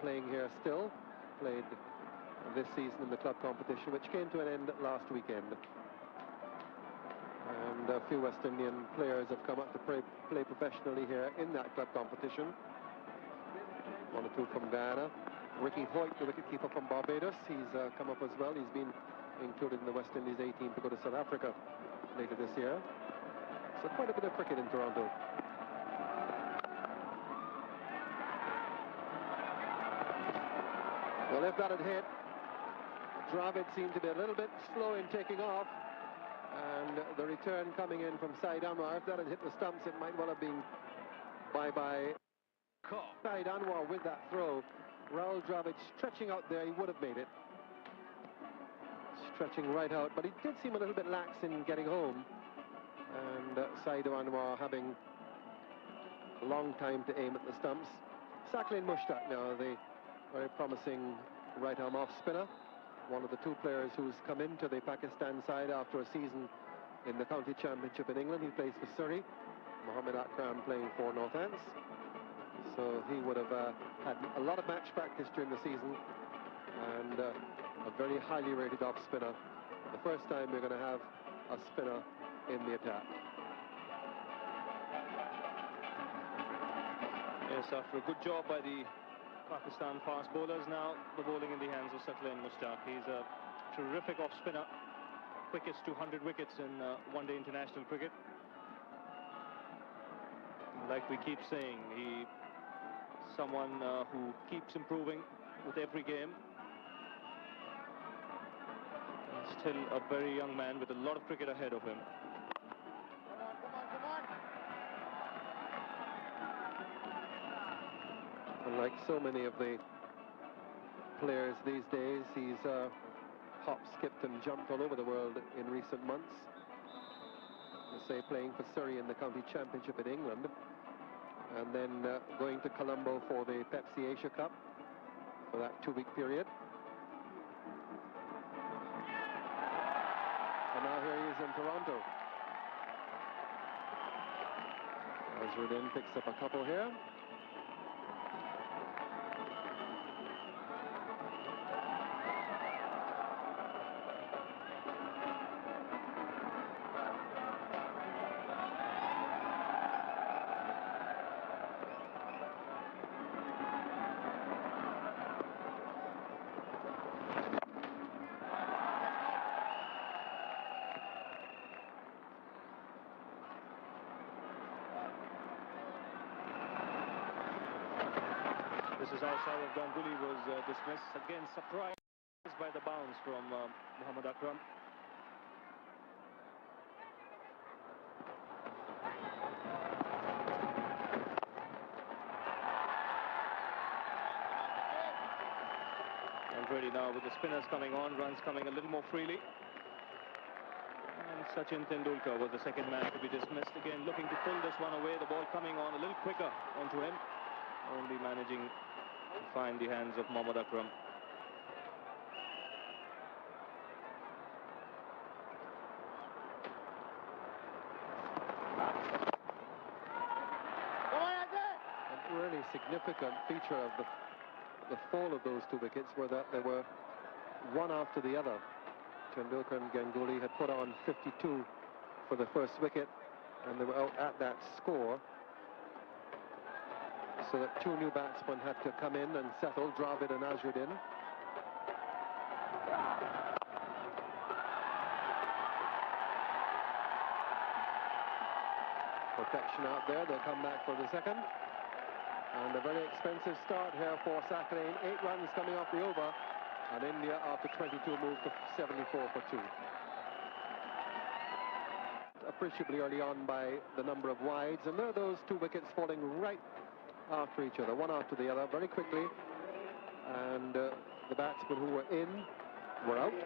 playing here still. Played this season in the club competition, which came to an end last weekend. And a few West Indian players have come up to play professionally here in that club competition. One or two from Guyana. Ricky Hoyt, the wicketkeeper from Barbados, he's come up as well. He's been included in the West Indies 18 to go to South Africa later this year. So quite a bit of cricket in Toronto. Well, if that had hit, Dravid seemed to be a little bit slow in taking off. And the return coming in from Saeed Anwar, if that had hit the stumps, it might well have been bye-bye. Saeed Anwar with that throw. Rahul Dravid stretching out there, he would have made it. Stretching right out, but he did seem a little bit lax in getting home. And Saeed Anwar having a long time to aim at the stumps. Saqlain Mushtaq now, the very promising right-arm off-spinner. One of the two players who's come into the Pakistan side after a season in the county championship in England. He plays for Surrey. Mohammed Akram playing for Northants. So he would have had a lot of match practice during the season, and a very highly rated off-spinner. The first time we're going to have a spinner in the attack. Yes, after a good job by the Pakistan fast bowlers, now the bowling in the hands of Saqlain Mushtaq. He's a terrific off-spinner, quickest to 100 wickets in one-day international cricket. Like we keep saying, he's someone who keeps improving with every game. He's still a very young man with a lot of cricket ahead of him. Like so many of the players these days, he's hopped, skipped and jumped all over the world in recent months. Let's say playing for Surrey in the county championship in England, and then going to Colombo for the Pepsi Asia Cup for that 2-week period. And now here he is in Toronto. Azruddin picks up a couple here. This is how Saurav Ganguly was dismissed. Again, surprised by the bounce from Mohammed Akram. Already now with the spinners coming on, runs coming a little more freely. And Sachin Tendulkar was the second man to be dismissed. Again, looking to pull this one away. The ball coming on a little quicker onto him. Only managing to find the hands of Mohammed Akram. A really significant feature of the fall of those 2 wickets were that they were one after the other. Tendulkar and Ganguly had put on 52 for the first wicket, and they were out at that score. So that 2 new batsmen had to come in and settle, Dravid and Azruddin. Protection out there, they'll come back for the second. And a very expensive start here for Saqlain. 8 runs coming off the over And India, after 22, moved to 74 for 2. Appreciably early on by the number of wides, and there are those 2 wickets falling right after each other, one after the other, very quickly. And the batsmen who were in were out,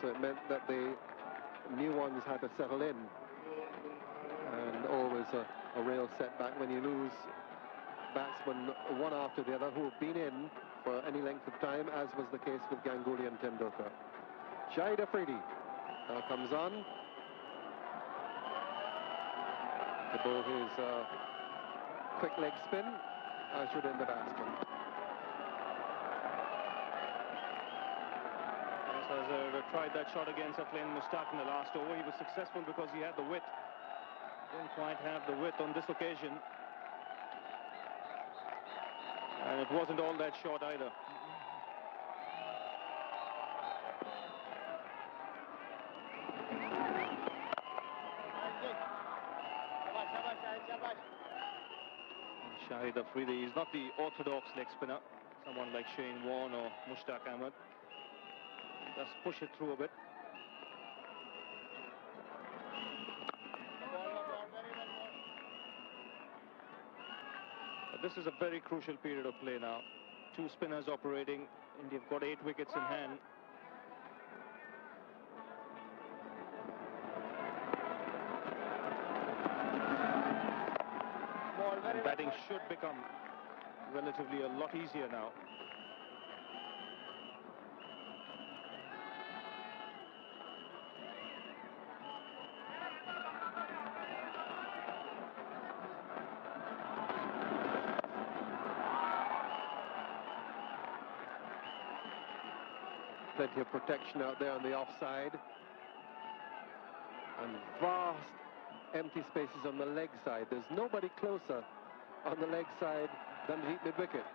so it meant that the new ones had to settle in. And always a real setback when you lose batsmen one after the other who have been in for any length of time, as was the case with Ganguly and Tendulkar. Shahid Afridi now comes on to bowl his quick leg spin, ushered in the batsman. Azhar tried that shot against Sakleen Mushtaq in the last over. He was successful because he had the width. Didn't quite have the width on this occasion. And it wasn't all that short either. Shahid Afridi is not the orthodox leg spinner. Someone like Shane Warne or Mushtaq Ahmed. Just push it through a bit. But this is a very crucial period of play now. 2 spinners operating, and they've got 8 wickets in hand. And batting should become relatively a lot easier now. Plenty of protection out there on the offside, and vast empty spaces on the leg side. There's nobody closer on the leg side than the deep mid-wicket.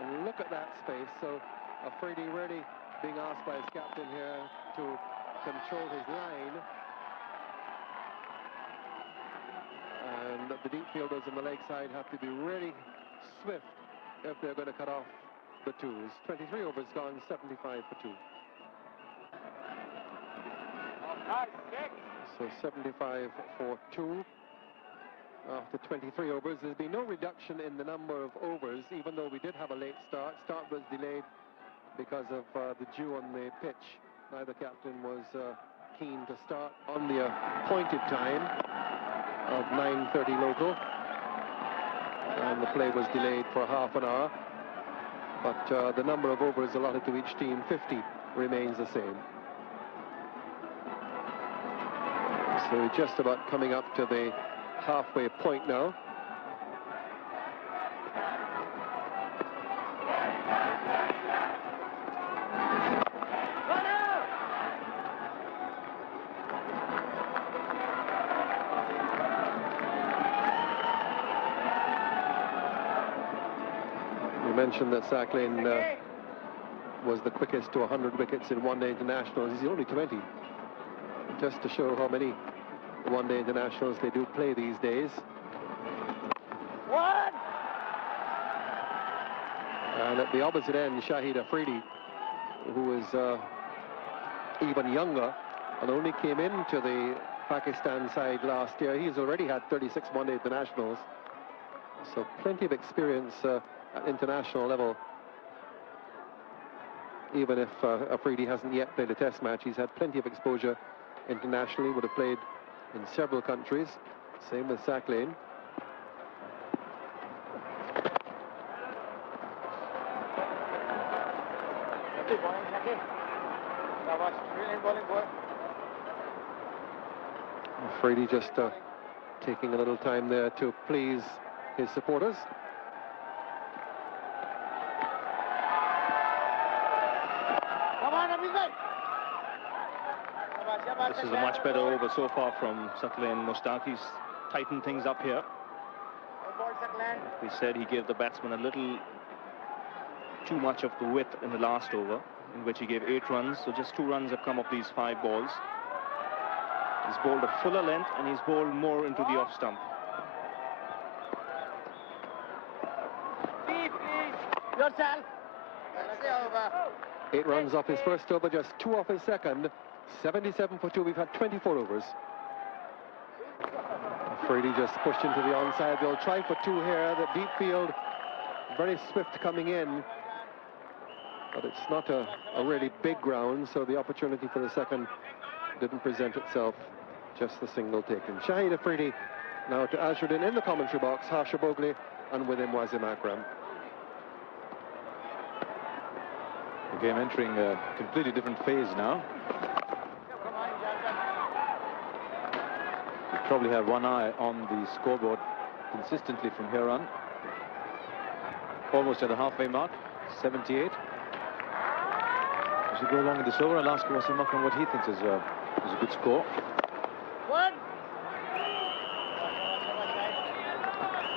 And look at that space. So Afridi really being asked by his captain here to control his line. And the deep fielders on the leg side have to be really swift if they're going to cut off the 2s. 23 overs gone, 75 for 2. So 75 for 2 after 23 overs. There's been no reduction in the number of overs, even though we did have a late start. Start was delayed because of the dew on the pitch. Neither captain was keen to start on the appointed time of 9:30 local, and the play was delayed for half an hour. But the number of overs allotted to each team, 50, remains the same. So we're just about coming up to the halfway point now. You mentioned that Sakleen was the quickest to 100 wickets in one-day internationals. He's only 20. Just to show how many one-day internationals they do play these days. And at the opposite end, Shahid Afridi, who is even younger and only came into the Pakistan side last year. He's already had 36 one-day internationals. So plenty of experience at international level. Even if Afridi hasn't yet played a test match, he's had plenty of exposure internationally, would have played in several countries. Same with Sakleen. Afridi just taking a little time there to please his supporters. This is a much better over so far from Sakleen Mushtaq. He's tightened things up here. We said he gave the batsman a little too much of the width in the last over, in which he gave 8 runs. So just 2 runs have come off these 5 balls. He's bowled a fuller length and he's bowled more into the off stump. Yourself. That's the over. 8 runs off his first over, just 2 off his second. 77 for 2. We've had 24 overs. Afridi just pushed into the onside. They'll try for 2 here. The deep field, very swift coming in. But it's not a really big ground, so the opportunity for the second didn't present itself. Just the single taken. Shahid Afridi now to Azharuddin in the commentary box. Harsha Bogli, and with him Wasim Akram. The game entering a completely different phase now. You probably have one eye on the scoreboard consistently from here on. Almost at the halfway mark, 78. As we go along in this over, I'll ask Wasim Akram what he thinks is a good score.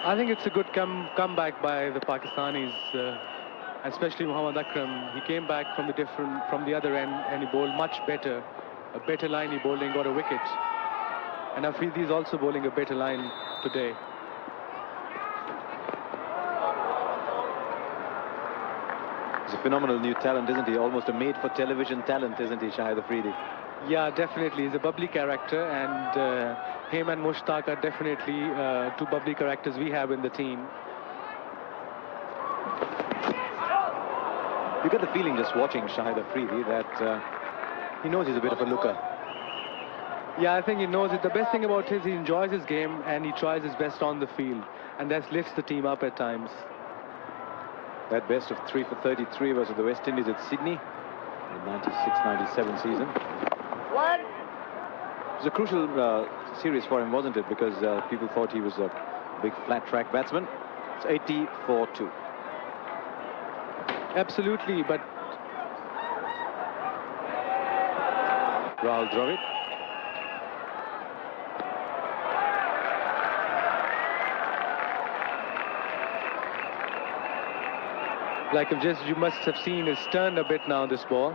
I think it's a good comeback by the Pakistanis, especially Mohammad Akram. He came back from the other end and he bowled much better. A better line he bowled and got a wicket. And Afridi is also bowling a better line today. He's a phenomenal new talent, isn't he? Almost a made-for-television talent, isn't he, Shahid Afridi? Yeah, definitely. He's a bubbly character, and him and Mushtaq are definitely 2 bubbly characters we have in the team. You get the feeling just watching Shahid Afridi that he knows he's a bit of a looker. Yeah, I think he knows it. The best thing about him is he enjoys his game and he tries his best on the field, and that lifts the team up at times. That best of 3 for 33 was at the West Indies at Sydney in the 96-97 season. It was a crucial series for him, wasn't it? Because people thought he was a big flat track batsman. It's 80-4-2. Absolutely, but Rahul Dravid. like you must have seen, it's turned a bit now, this ball.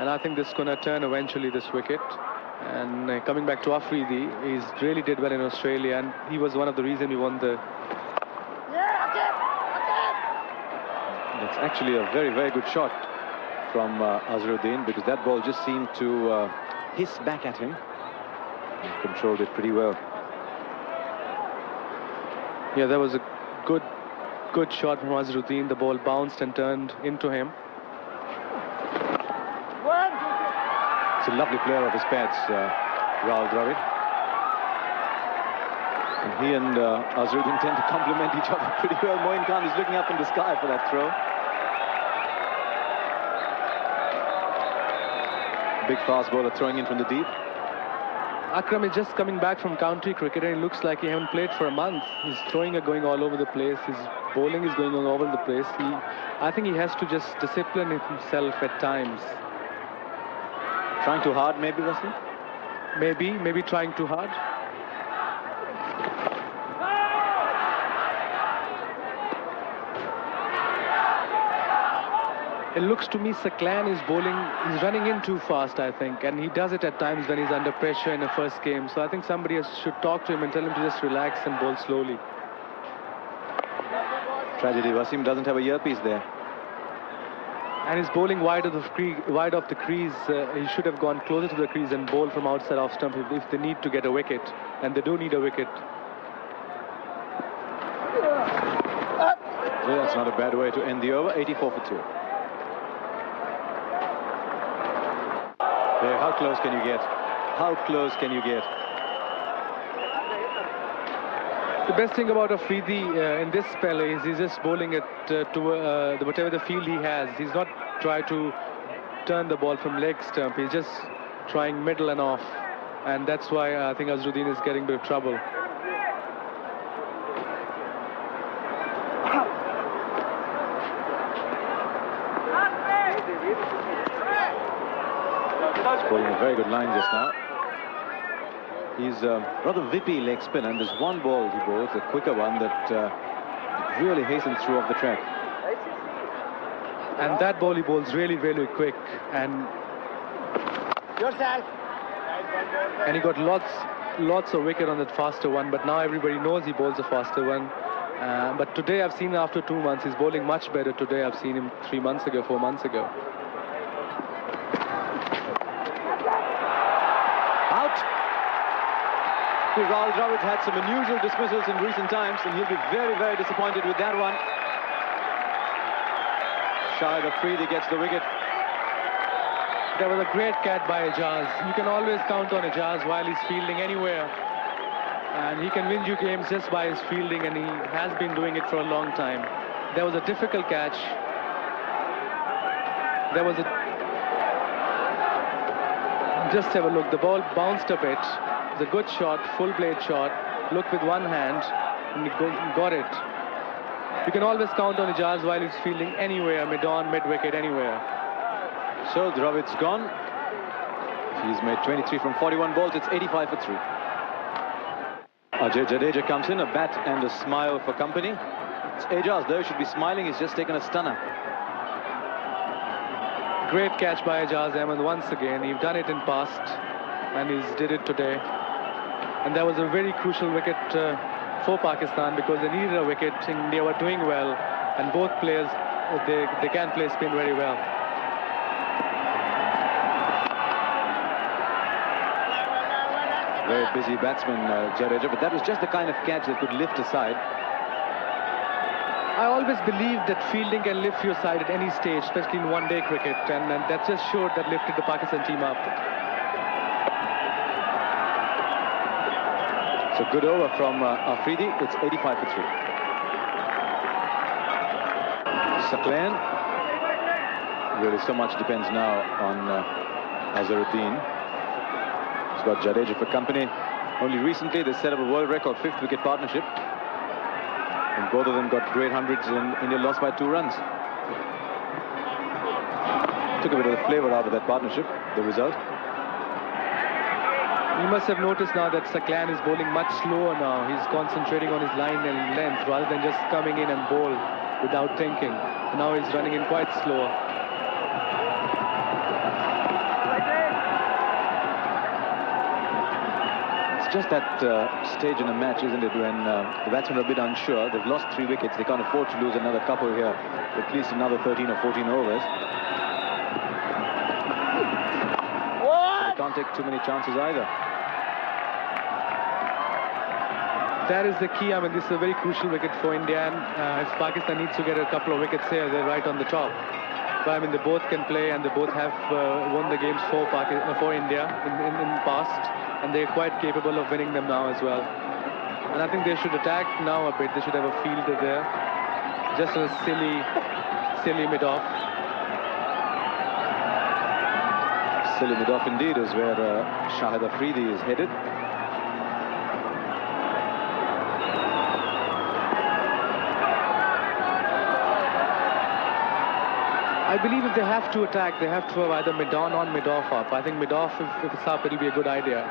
And I think this is going to turn eventually, this wicket. And coming back to Afridi, he's really did well in Australia, and he was one of the reasons he won the... That's actually a very, very good shot from Azharuddin, because that ball just seemed to hiss back at him. He controlled it pretty well. Yeah, that was a good shot from Azharuddin. The ball bounced and turned into him. It's a lovely player of his pads, Rahul Dravid. And he and Azharuddin tend to complement each other pretty well. Moin Khan is looking up in the sky for that throw. Big fast bowler throwing in from the deep. Akram is just coming back from county cricket, and it looks like he hasn't played for a month. His throwing are going all over the place. His bowling is going all over the place. I think he has to just discipline himself at times. Trying too hard, maybe, Wesley? Maybe trying too hard. It looks to me Saklan is bowling, he's running in too fast, I think, and he does it at times when he's under pressure in the first game. So I think somebody should talk to him and tell him to just relax and bowl slowly. Tragedy, Wasim doesn't have a earpiece there. And he's bowling wide of the crease. He should have gone closer to the crease and bowled from outside off stump if they need to get a wicket. And they do need a wicket. Well, that's not a bad way to end the over. 84 for 2. There, how close can you get? How close can you get? The best thing about Afridi in this spell is he's just bowling it to whatever the field he has. He's not trying to turn the ball from leg stump. He's just trying middle and off. And that's why I think Azharuddin is getting a bit of trouble. He's bowling a very good line just now. He's a rather whippy leg spin, and there's one ball he bowls, a quicker one that really hastens through off the track. And that ball he bowls really, really quick. And he got lots of wicket on that faster one, but now everybody knows he bowls a faster one. But today I've seen him after 2 months, he's bowling much better today. I've seen him 3 months ago, 4 months ago. out. Rahul Dravid had some unusual dismissals in recent times, and he'll be very, very disappointed with that one. Shahid Afridi gets the wicket. There was a great catch by Ijaz. You can always count on Ijaz while he's fielding anywhere. And he can win you games just by his fielding, and he has been doing it for a long time. There was a difficult catch. There was a... Just have a look. The ball bounced a bit. It's a good shot, full blade shot. Looked with one hand, and he got it. You can always count on Ijaz while he's fielding anywhere, mid-on, mid-wicket, anywhere. So Dravid's gone. He's made 23 from 41 balls. It's 85 for 3. Ajay Jadeja comes in, a bat and a smile for company. It's Ijaz, though, should be smiling. He's just taken a stunner. Great catch by Ijaz Ahmed once again. He's done it in past, and he's did it today. And that was a very crucial wicket for Pakistan, because they needed a wicket. India were doing well, and both players, they can play spin very well. Very busy batsman, Jadeja, but that was just the kind of catch that could lift a side. I always believed that fielding can lift your side at any stage, especially in one-day cricket, and that just showed that lifted the Pakistan team up. So good over from Afridi. It's 85 for 3. Saklan. Really, so much depends now on Azharuddin. He's got Jadeja for company. Only recently they set up a world record 5th wicket partnership. And both of them got great hundreds, and India lost by 2 runs. Took a bit of the flavor out of that partnership, the result. You must have noticed now that Saklan is bowling much slower now. He's concentrating on his line and length rather than just coming in and bowl without thinking. Now he's running in quite slower. It's just that stage in a match, isn't it, when the batsmen are a bit unsure. They've lost 3 wickets. They can't afford to lose another couple here, at least another 13 or 14 overs. They can't take too many chances either. That is the key. I mean, this is a very crucial wicket for India, and if Pakistan needs to get a couple of wickets here, they're right on the top. But I mean, they both can play, and they both have won the games for India in past, and they're quite capable of winning them now as well. And I think they should attack now a bit. They should have a fielder there, just a silly mid-off. Silly mid-off indeed is where Shahid Afridi is headed. I believe if they have to attack, they have to have either mid-on or mid-off up. I think mid-off, if it's up, it'll be a good idea.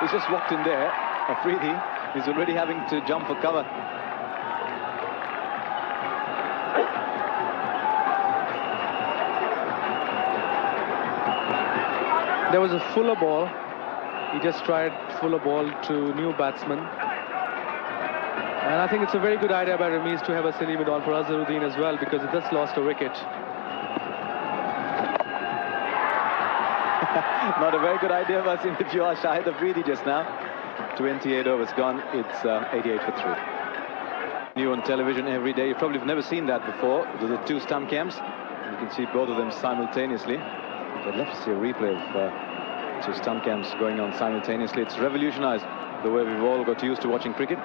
He's just walked in there. Afridi is already having to jump for cover. There was a fuller ball. He just tried fuller ball to new batsman. And I think it's a very good idea by Ramiz to have a silly mid-on for Azharuddin as well, because he just lost a wicket. Not a very good idea, Wasim, if you are Shahid Afridi just now. 28 overs gone. It's 88 for 3. New on television every day. You probably have never seen that before. Those are 2 stump cams. You can see both of them simultaneously. I'd love to see a replay of 2 stump cams going on simultaneously. It's revolutionized the way we've all got used to watching cricket.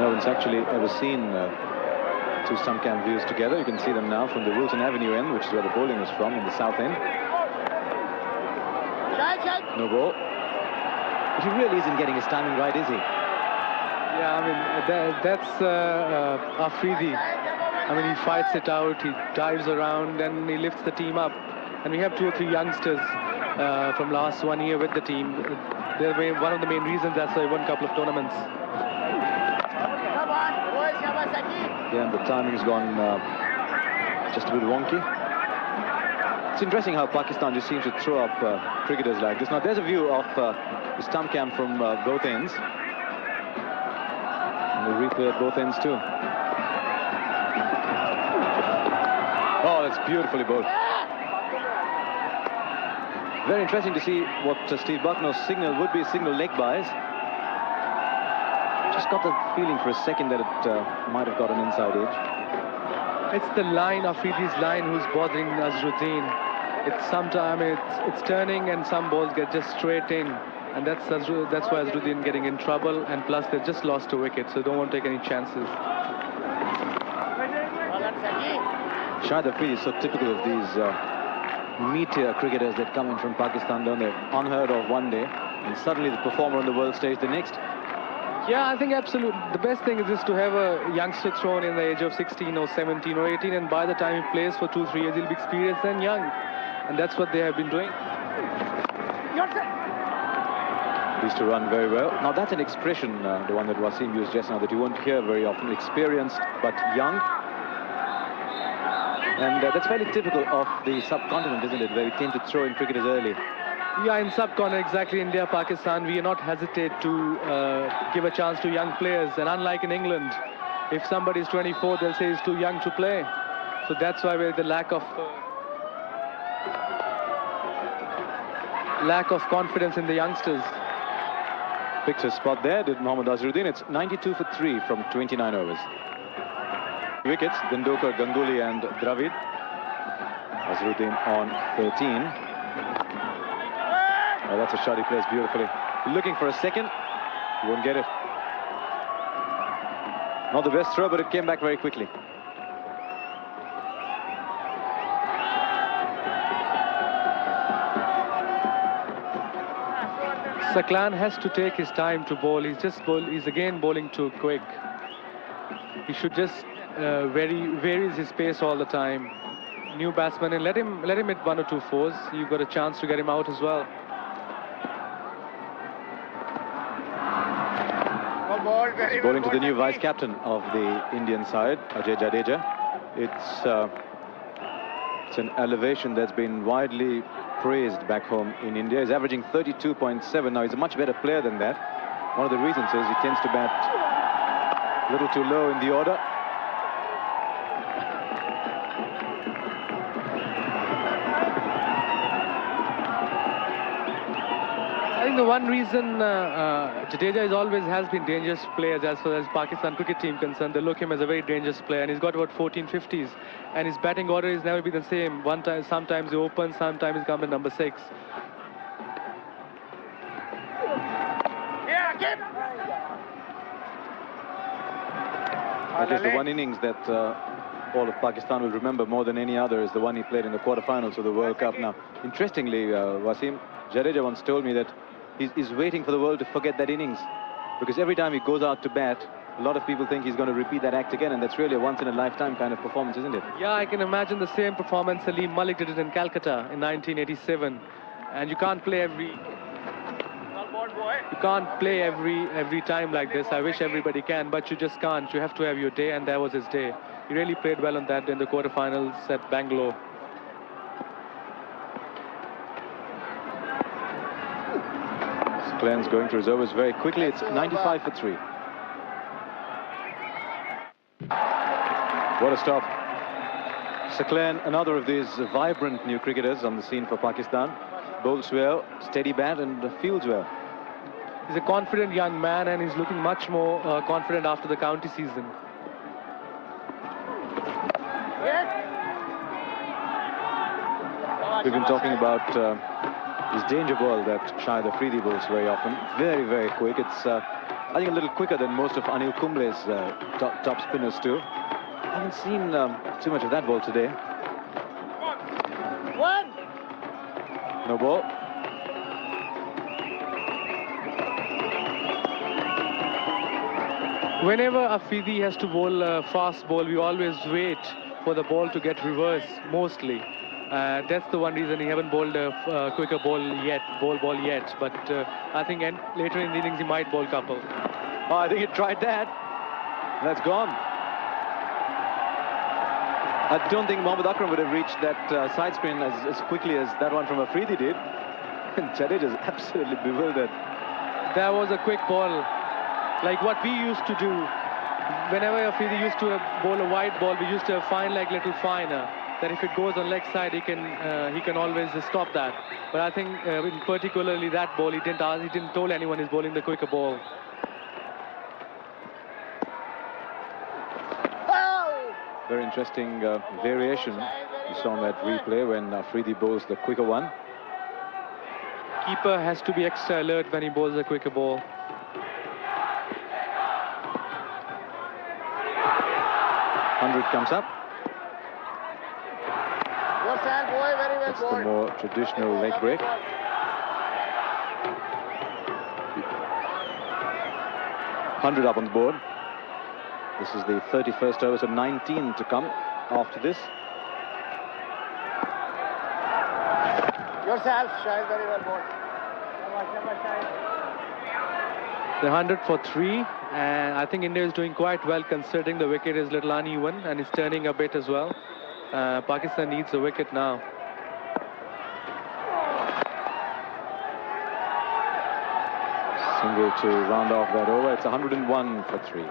No one's actually ever seen 2 stump cam views together. You can see them now from the Wilton Avenue end, which is where the bowling is from, in the south end. No ball. But he really isn't getting his timing right, is he? Yeah, I mean, that's Afridi. I mean, he fights it out, he dives around, and he lifts the team up. And we have 2 or 3 youngsters from last 1 year with the team. They're one of the main reasons that's why he won a couple of tournaments. Yeah, and the timing's gone just a bit wonky. It's interesting how Pakistan just seems to throw up cricketers like this. Now, there's a view of the stump cam from both ends. And the replay at both ends too. Oh, that's beautifully bowled. Very interesting to see what Steve Bucknell's signal would be, signal leg buys. Just got the feeling for a second that it might have got an inside edge. It's the line, Afridi's line, who's bothering Azharuddin. It's turning and some balls get just straight in. And that's why Azharuddin getting in trouble. And plus, they've just lost a wicket, so don't want to take any chances. Shahid Afridi is so typical of these meteor cricketers that come in from Pakistan, don't they? Unheard of one day, and suddenly the performer on the world stage the next. Yeah, I think absolutely. The best thing is just to have a youngster thrown in the age of 16 or 17 or 18, and by the time he plays for 2-3 years, he'll be experienced and young. And that's what they have been doing. He used to run very well. Now, that's an expression, the one that Wasim used just now, that you won't hear very often. Experienced, but young. And that's fairly typical of the subcontinent, isn't it? Where we tend to throw in cricketers early. Yeah, in subcontinent, exactly. India, Pakistan, we are not hesitate to give a chance to young players. And unlike in England, if somebody is 24, they'll say he's too young to play. So that's why we're the lack of confidence in the youngsters. Picked his spot there, did Mohammad Azharuddin. It's 92 for 3 from 29 overs. Wickets, Tendulkar, Ganguly and Dravid. Azharuddin on 13. Oh, that's a shot he plays beautifully. Looking for a second, he won't get it. Not the best throw, but it came back very quickly. Saklan has to take his time to bowl. He's again bowling too quick. He should just varies his pace all the time. New batsman, and let him hit 1 or 2 fours. You've got a chance to get him out as well. He's bowling to the new vice-captain of the Indian side, Ajay Jadeja. It's an elevation that's been widely praised back home in India. He's averaging 32.7 now. He's a much better player than that. One of the reasons is he tends to bat a little too low in the order. I think the one reason Jadeja has been dangerous players as far as Pakistan cricket team concerned. They look him as a very dangerous player, and he's got about 14 50s. And his batting order has never been the same. Sometimes he opens, sometimes he comes in number 6. That is the one innings that all of Pakistan will remember more than any other, is the one he played in the quarterfinals of the World Cup. Now, interestingly, Wasim, Jadeja once told me that he's waiting for the world to forget that innings, because every time he goes out to bat, a lot of people think he's going to repeat that act again, and that's really a once-in-a-lifetime kind of performance, isn't it? Yeah, I can imagine the same performance Salim Malik did it in Calcutta in 1987. And you can't play every time like this. I wish everybody can, but you just can't. You have to have your day, and that was his day. He really played well on that in the quarterfinals at Bangalore. Saklan's going through his overs very quickly. It's 95 for 3. What a stop. Saklan, another of these vibrant new cricketers on the scene for Pakistan. Bowls well, steady bat, and fields well. He's a confident young man, and he's looking much more confident after the county season. We've been talking about his danger ball that Shahid Afridi bowls very often. Very, very quick. It's, I think, a little quicker than most of Anil Kumble's top spinners too. I haven't seen too much of that ball today. No ball. Whenever Afridi has to bowl a fast ball, we always wait for the ball to get reversed, mostly. That's the one reason he haven't bowled a quicker ball yet, but I think later in the innings he might bowl a couple. Oh, I think he tried that. That's gone. I don't think Mohammad Akram would have reached that side spin as quickly as that one from Afridi did. And Jadeja is absolutely bewildered. That was a quick ball, like what we used to do. Whenever Afridi used to bowl a wide ball, we used to find like little finer, that if it goes on leg side, he can always stop that. But I think particularly that ball, he didn't tell anyone he's bowling the quicker ball. Very interesting variation you saw on that replay when Afridi bowls the quicker one. Keeper has to be extra alert when he bowls a quicker ball. 100 comes up. Your sand, boy, very well That's the more traditional leg break. $100 up on the board. This is the 31st over, so 19 to come after this. Yourself, Shahid, very well bowled. The 100 for 3, and I think India is doing quite well considering the wicket is a little uneven and it's turning a bit as well. Pakistan needs a wicket now. Single to round off that over. It's 101 for 3.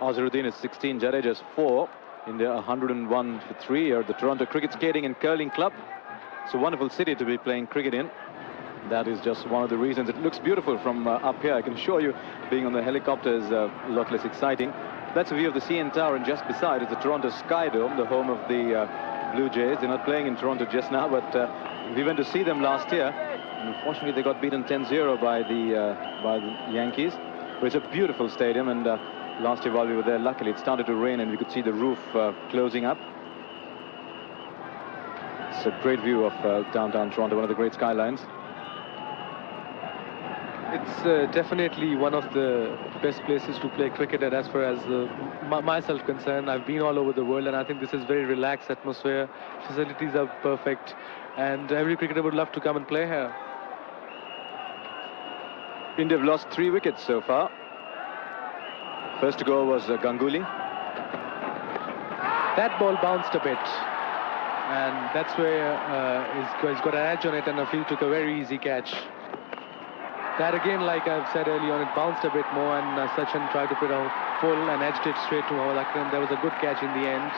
Azharuddin is 16, Jadeja is 4. India 101 for 3 here at the Toronto Cricket Skating and Curling Club. It's a wonderful city to be playing cricket in. That is just one of the reasons. It looks beautiful from up here. I can assure you, being on the helicopter is a lot less exciting. That's a view of the CN Tower, and just beside is the Toronto Sky Dome, the home of the Blue Jays. They're not playing in Toronto just now, but we went to see them last year. And unfortunately, they got beaten 10-0 by the Yankees. But it's a beautiful stadium, and last year while we were there, luckily it started to rain and we could see the roof closing up. It's a great view of downtown Toronto, one of the great skylines. It's definitely one of the best places to play cricket, and as far as myself concerned, I've been all over the world, and I think this is very relaxed atmosphere. Facilities are perfect, and every cricketer would love to come and play here. India have lost 3 wickets so far. First to go was Ganguly. That ball bounced a bit, and that's where he's got an edge on it, and Afil took a very easy catch. That again, like I've said earlier on, it bounced a bit more, and Sachin tried to put a full and edged it straight to Mohammad Akram. There was a good catch in the end.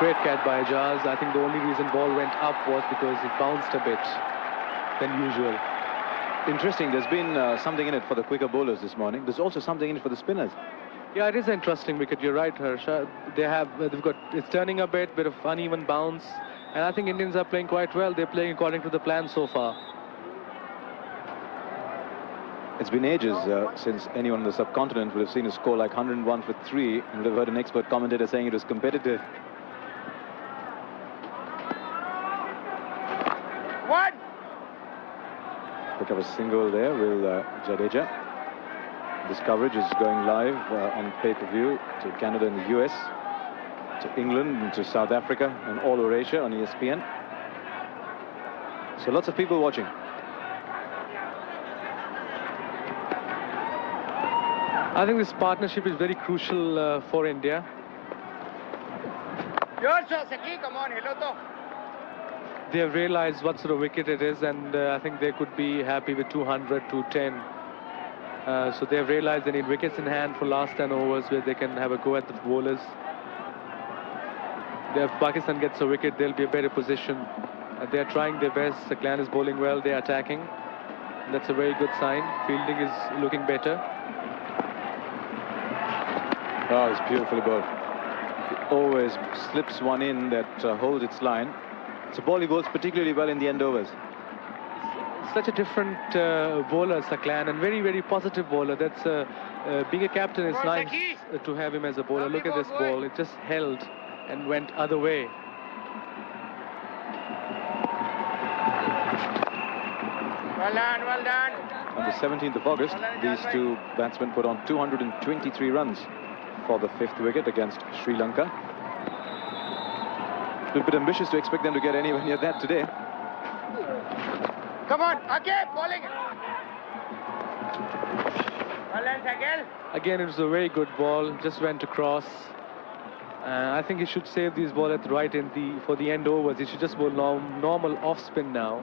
Great catch by Ajaz. I think the only reason ball went up was because it bounced a bit than usual. Interesting, there's been something in it for the quicker bowlers this morning. There's also something in it for the spinners. Yeah, it is an interesting wicket. You're right, Harsha. They've got, it's turning a bit of uneven bounce. And I think Indians are playing quite well. They're playing according to the plan so far. It's been ages since anyone on the subcontinent would have seen a score like 101 for 3 and would have heard an expert commentator saying it was competitive. One. Pick up a single there, will Jadeja. This coverage is going live on pay-per-view to Canada and the US, to England and to South Africa and all over Asia on ESPN. So lots of people watching. I think this partnership is very crucial for India. Come on, hello. They have realized what sort of wicket it is, and I think they could be happy with 200, 210. So they have realized they need wickets in hand for last 10 overs where they can have a go at the bowlers. If Pakistan gets a wicket, they'll be a better position. They're trying their best. Saklan is bowling well. They're attacking. That's a very good sign. Fielding is looking better. Oh, it's beautifully bowled. It always slips one in that holds its line. It's a ball he bowls particularly well in the end overs. Such a different bowler, Saklan, and very, very positive bowler. That's being a captain is nice to have him as a bowler. Look at this ball. It just held and went other way. Well done, well done. On the 17th of August, these two batsmen put on 223 runs for the 5th wicket against Sri Lanka. A little bit ambitious to expect them to get anywhere near that today. Come on, again, bowling. Balance again. Again, it was a very good ball, just went across. I think he should save these ball at right in for the end overs. He should just bowl normal off spin now,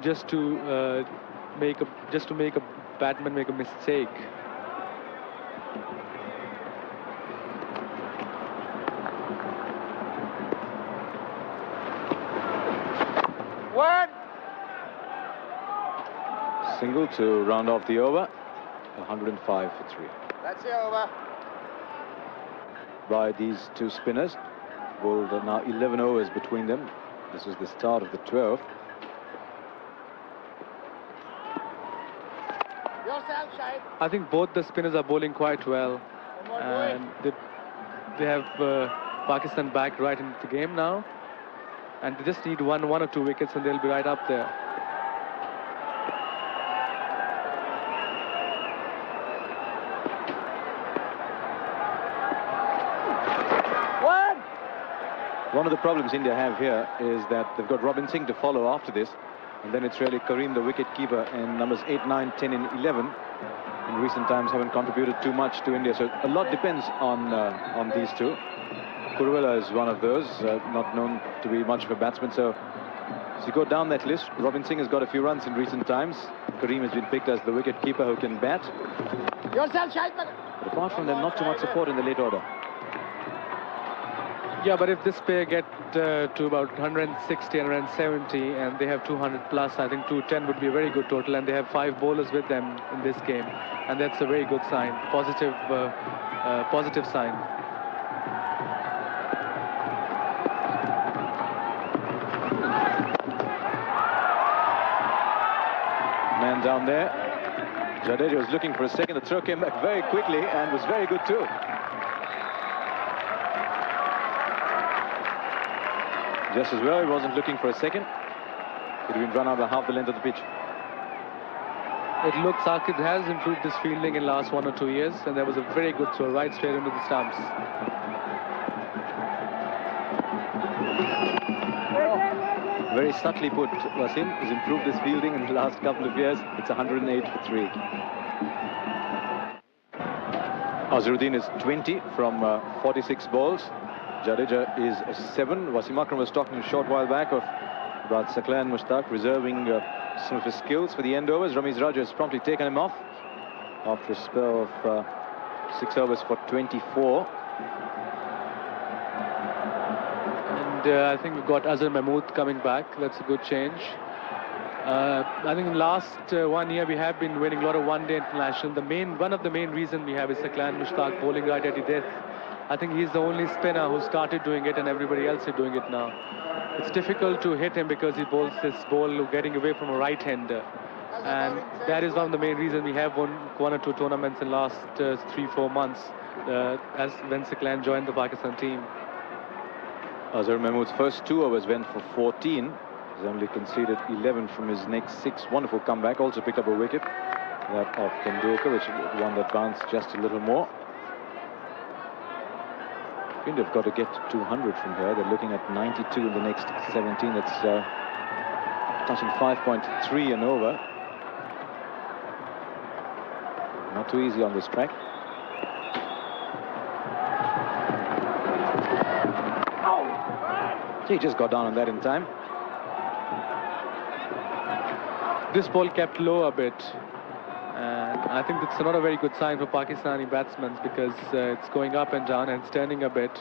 just to make a batsman make a mistake. One. Single to round off the over. 105 for 3. That's the over. By these two spinners. Bowled now 11 overs between them. This is the start of the 12th. Yourself, Shahid. I think both the spinners are bowling quite well, and they have Pakistan back right into the game now, and they just need one or two wickets and they'll be right up there. One of the problems India have here is that they've got Robin Singh to follow after this, and then it's really Kareem, the wicket keeper, and numbers 8, 9, 10 and 11 in recent times haven't contributed too much to India, so a lot depends on these two. Kuruvilla is one of those, not known to be much of a batsman, so as you go down that list, Robin Singh has got a few runs in recent times. Kareem has been picked as the wicket keeper who can bat. Yourself, Shahid. But apart from them, not too much support in the late order. Yeah, but if this pair get to about 160, 170, and they have 200 plus, I think 210 would be a very good total, and they have 5 bowlers with them in this game, and that's a very good sign, positive sign. Man down there. Jadeja was looking for a second. The throw came back very quickly and was very good too. Just as well, he wasn't looking for a second. He'd been run out of half the length of the pitch. It looks Akid has improved his fielding in last 1 or 2 years, and that was a very good throw, right straight into the stumps. Very subtly put, Wasim. He's improved his fielding in the last couple of years. It's 108 for 3. Azharuddin is 20 from 46 balls. Jadeja is 7. Wasim Akram was talking a short while back of about Saqlain Mushtaq reserving some of his skills for the end overs. Ramiz Raja has promptly taken him off after a spell of 6 overs for 24. And I think we've got Azhar Mahmood coming back. That's a good change. I think in the last 1 year we have been winning a lot of one-day international. One of the main reasons we have is Saqlain Mushtaq bowling right at the death. I think he's the only spinner who started doing it, and everybody else is doing it now. It's difficult to hit him because he bowls this ball getting away from a right-hander, and that is one of the main reasons we have won 1 or 2 tournaments in the last 3-4 months as when Saqlain joined the Pakistan team. Azhar Mahmood's first 2 overs went for 14. He's only conceded 11 from his next 6. Wonderful comeback. Also picked up a wicket, that of Tendulkar, which one that bounced just a little more. India have got to get to 200 from here. They're looking at 92 in the next 17. That's touching 5.3 and over. Not too easy on this track. He just got down on that in time. This ball kept low a bit, and I think it's not a very good sign for Pakistani batsmen because it's going up and down and it's turning a bit.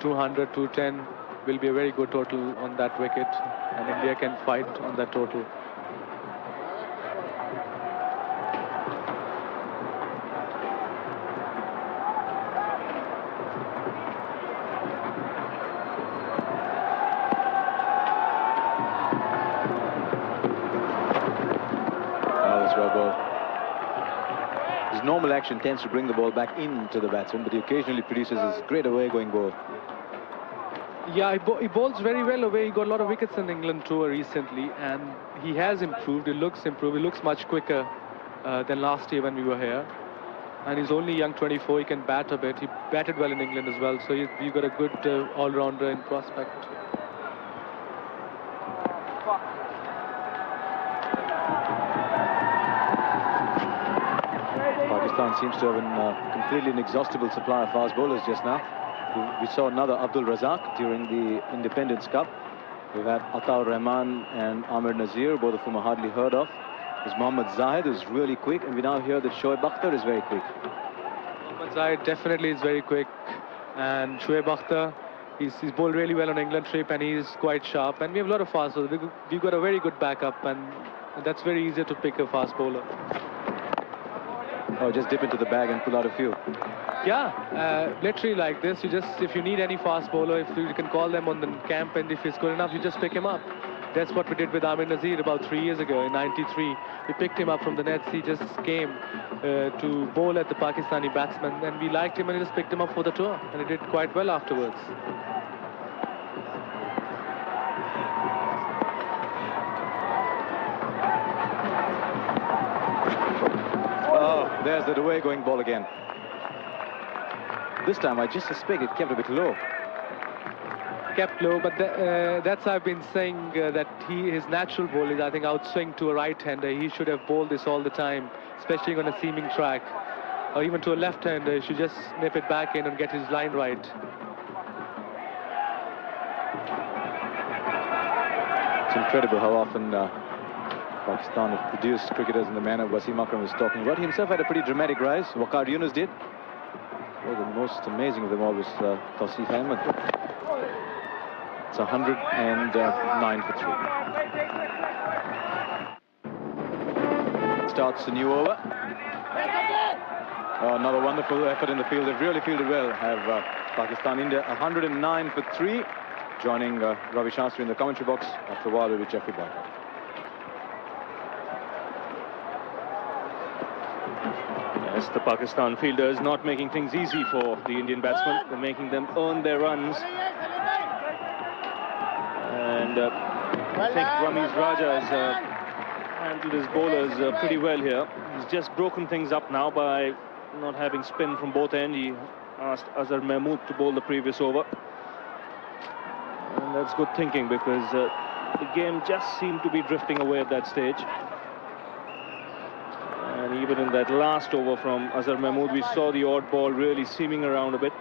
200, 210 will be a very good total on that wicket, and India can fight on that total. Normal action tends to bring the ball back into the batsman, but he occasionally produces this great away-going ball. Yeah, he bowls very well away. He got a lot of wickets in England tour recently, and he has improved. He looks improved. He looks much quicker than last year when we were here. And he's only young, 24. He can bat a bit. He batted well in England as well, so you've got a good all-rounder in prospect. Pakistan seems to have a completely inexhaustible supply of fast bowlers just now. We saw another Abdul Razak during the Independence Cup. We've had Ataur Rahman and Amir Nazir, both of whom are hardly heard of. There's Mohammad Zahid, who's really quick, and we now hear that Shoaib Akhtar is very quick. Mohammad Zahid definitely is very quick, and Shoaib Akhtar, he's bowled really well on England trip, and he's quite sharp. And we have a lot of fast bowlers. We've got a very good backup, and that's very easy to pick a fast bowler. Oh, just dip into the bag and pull out a few. Yeah, literally like this. You just, if you need any fast bowler, if you can call them on the camp, and if he's good enough, you just pick him up. That's what we did with Amir Nazir about 3 years ago in '93. We picked him up from the nets. He just came to bowl at the Pakistani batsmen, and we liked him, and we just picked him up for the tour, and he did quite well afterwards. Oh, there's the away going ball again. This time I just suspect it kept a bit low. Kept low, but that's I've been saying that his natural ball is, I think, outswing to a right-hander. He should have bowled this all the time, especially on a seaming track, or even to a left-hander. He should just nip it back in and get his line right. It's incredible how often Pakistan have produced cricketers in the manner Wasim Akram was talking about. He himself had a pretty dramatic rise. Waqar Yunus did. Well, the most amazing of them all was Tawseef Ahmed. It's 109 for 3. Starts a new over. Oh, another wonderful effort in the field. They've really fielded well. Have Pakistan India 109 for 3. Joining Ravi Shastri in the commentary box. After a while, will be Jeffrey Boycott. Yes, the Pakistan fielders not making things easy for the Indian batsmen. They're making them earn their runs. And I think Ramiz Raja has handled his bowlers pretty well here. He's just broken things up now by not having spin from both ends. He asked Azhar Mahmood to bowl the previous over. And that's good thinking, because the game just seemed to be drifting away at that stage. And even in that last over from Azhar Mahmood, we saw the odd ball really seaming around a bit.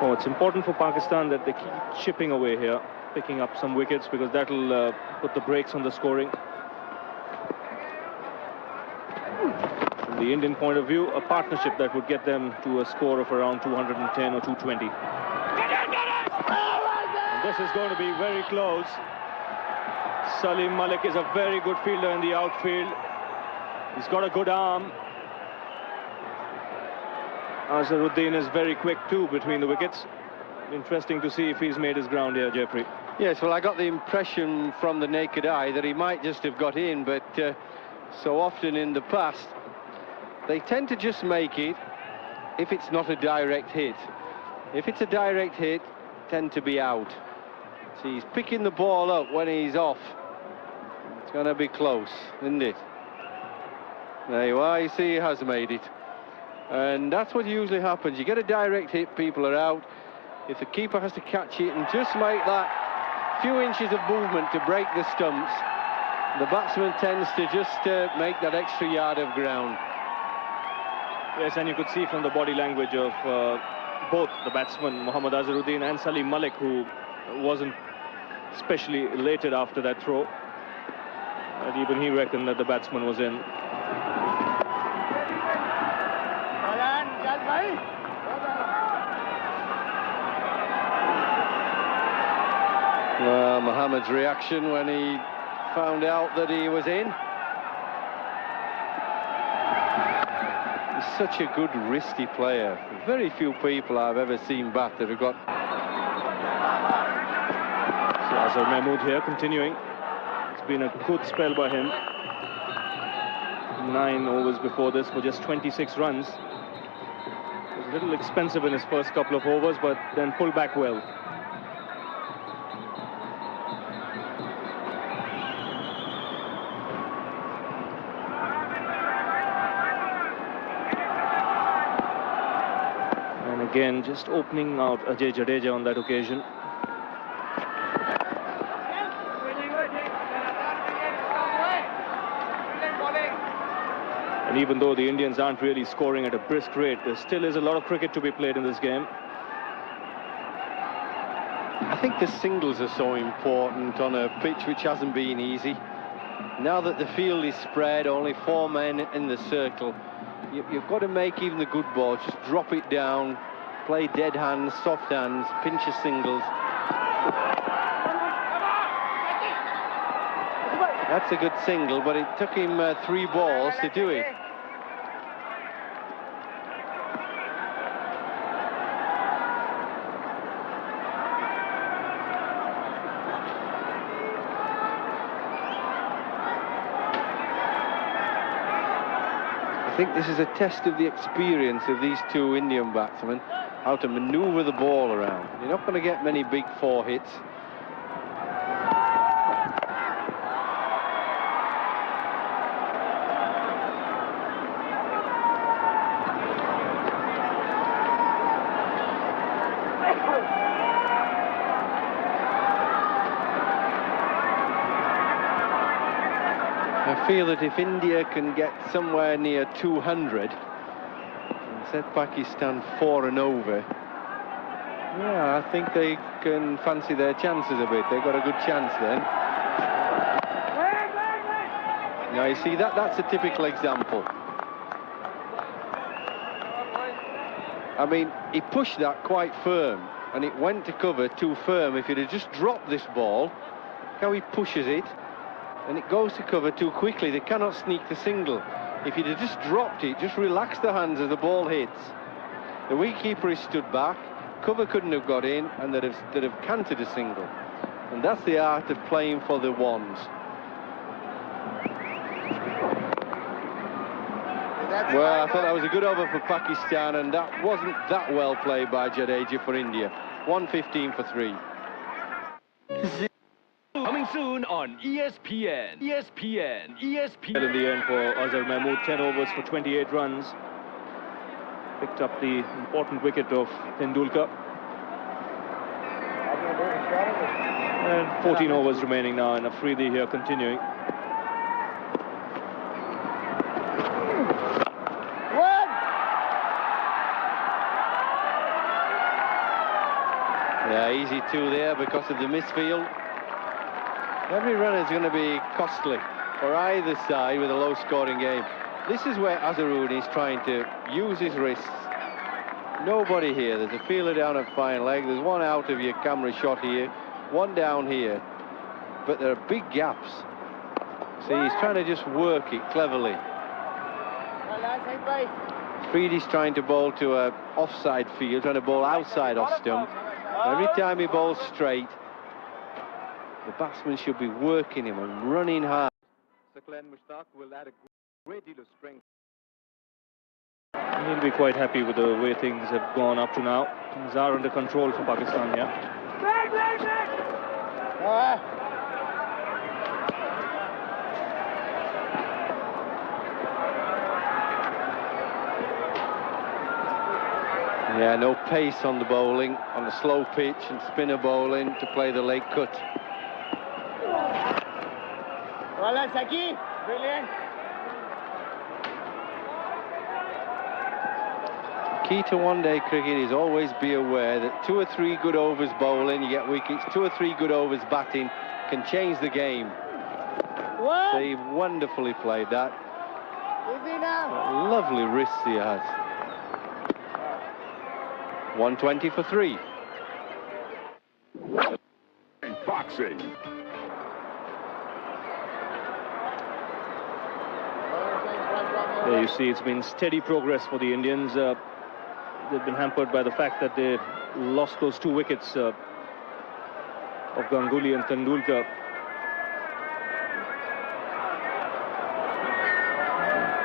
Oh, it's important for Pakistan that they keep chipping away here, picking up some wickets, because that'll put the brakes on the scoring. From the Indian point of view, a partnership that would get them to a score of around 210 or 220. And this is going to be very close. Salim Malik is a very good fielder in the outfield. He's got a good arm. Azharuddin is very quick too between the wickets. Interesting to see if he's made his ground here, Jeffrey. Yes, well, I got the impression from the naked eye that he might just have got in, but so often in the past, they tend to just make it if it's not a direct hit. If it's a direct hit, tend to be out. So he's picking the ball up when he's off. It's going to be close, isn't it? There you are, you see he has made it. And that's what usually happens. You get a direct hit, people are out. If the keeper has to catch it and just make that few inches of movement to break the stumps, the batsman tends to just make that extra yard of ground. Yes, and you could see from the body language of both the batsmen, Mohammad Azharuddin and Salim Malik, who wasn't especially elated after that throw. And even he reckoned that the batsman was in. Well, Mohammed's reaction when he found out that he was in. He's such a good wristy player. Very few people I've ever seen bat that have got... So Azhar Mahmood here continuing. It's been a good spell by him. 9 overs before this for just 26 runs. It was a little expensive in his first couple of overs, but then pulled back well. And again, just opening out Ajay Jadeja on that occasion. even though the Indians aren't really scoring at a brisk rate, there still is a lot of cricket to be played in this game. I think the singles are so important on a pitch which hasn't been easy. Now that the field is spread, only 4 men in the circle, you've got to make even the good balls, just drop it down, play dead hands, soft hands, pinch your singles. That's a good single, but it took him 3 balls to do it. I think this is a test of the experience of these 2 Indian batsmen, how to manoeuvre the ball around. You're not going to get many big 4 hits. I feel that if India can get somewhere near 200 and set Pakistan 4 and over, yeah, I think they can fancy their chances a bit. They've got a good chance then. Now you see, that's a typical example. I mean, he pushed that quite firm and it went to cover too firm. If he'd have just dropped this ball, look how he pushes it, and it goes to cover too quickly. They cannot sneak the single. If he'd have just dropped it, just relaxed the hands as the ball hits, the wicketkeeper is stood back, cover couldn't have got in, and they'd have canted a single. And that's the art of playing for the ones. Well, I thought that was a good over for Pakistan, and that wasn't that well played by Jadeja for India. 115 for 3. Coming soon on ESPN. ESPN. In the end for Azhar Mahmood, 10 overs for 28 runs. Picked up the important wicket of Tendulkar. And 14 overs remaining now, and Afridi here continuing. Yeah, easy 2 there because of the misfield. Every run is going to be costly for either side with a low-scoring game. This is where Azharuddin is trying to use his wrists. Nobody here. There's a fielder down at fine leg. There's one out of your camera shot here, one down here. But there are big gaps. See, he's trying to just work it cleverly. Freedy's trying to bowl to a offside field, trying to bowl outside off stump. Every time he bowls straight, the batsman should be working him and running hard. Saqlain Mushtaq will add a great deal of strength. He'll be quite happy with the way things have gone up to now. Things are under control for Pakistan here. Yeah, no pace on the bowling, on the slow pitch, and spinner bowling to play the late cut. Brilliant. Key to one-day cricket is always be aware that 2 or 3 good overs bowling, you get wickets, 2 or 3 good overs batting can change the game. They wonderfully played that. Easy now. Lovely wrists he has. 120 for 3. Boxing. There you see, it's been steady progress for the Indians. They've been hampered by the fact that they lost those 2 wickets of Ganguly and Tendulkar.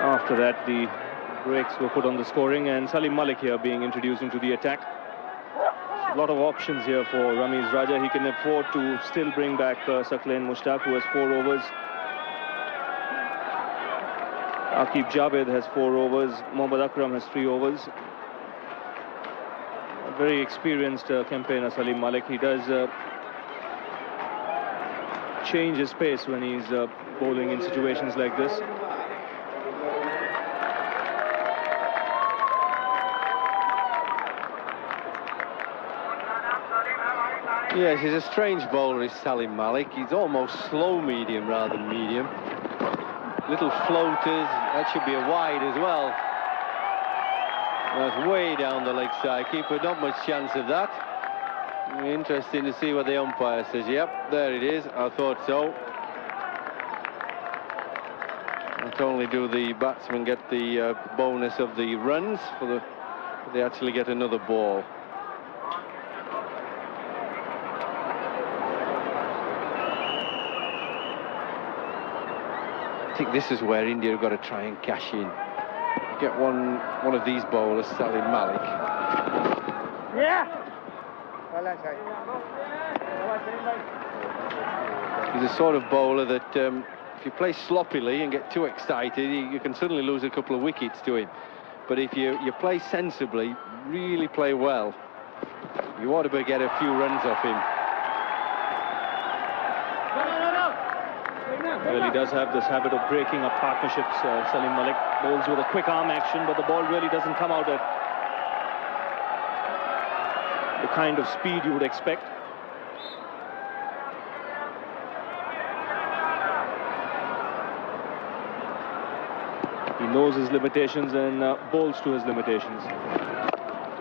After that, the breaks were put on the scoring, and Salim Malik here being introduced into the attack. A lot of options here for Ramiz Raja. He can afford to still bring back Saqlain Mushtaq, who has 4 overs. Aqib Javed has 4 overs. Mohammad Akram has 3 overs. A very experienced campaigner, Salim Malik. He does change his pace when he's bowling in situations like this. Yes, he's a strange bowler, is Salim Malik. He's almost slow medium rather than medium. Little floaters, that should be a wide as well. That's way down the leg side. Keeper, not much chance of that. Interesting to see what the umpire says. Yep, there it is. I thought so. Not only do the batsmen get the bonus of the runs, they actually get another ball. I think this is where India have got to try and cash in. Get one of these bowlers, Salim Malik. Yeah. He's a sort of bowler that if you play sloppily and get too excited, you can suddenly lose a couple of wickets to him. But if you play sensibly, really play well, you ought to get a few runs off him. Well, he does have this habit of breaking up partnerships, Salim Malik. Bowls with a quick arm action, but the ball really doesn't come out at the kind of speed you would expect. He knows his limitations and bowls to his limitations.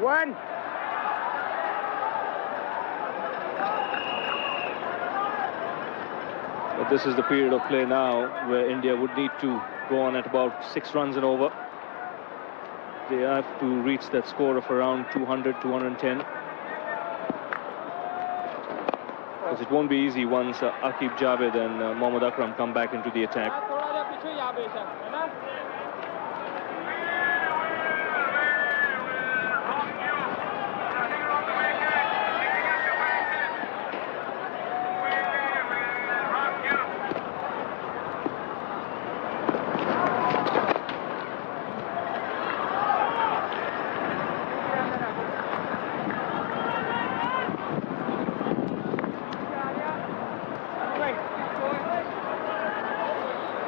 One. But this is the period of play now where India would need to go on at about 6 runs and over. They have to reach that score of around 200, 210. Because it won't be easy once Aqib Javed and Mohammad Akram come back into the attack.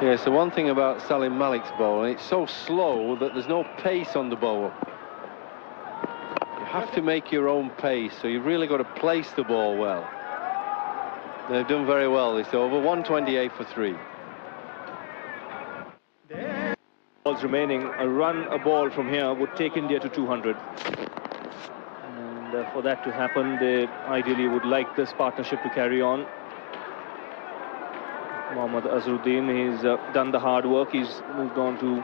Yeah, so one thing about Salim Malik's bowling, it's so slow that there's no pace on the bowl. You have to make your own pace, so you've really got to place the ball well. They've done very well this over, 128 for 3. Balls remaining, a run a ball from here would take India to 200. And for that to happen, they ideally would like this partnership to carry on. Mohammad Azharuddin, he's done the hard work. He's moved on to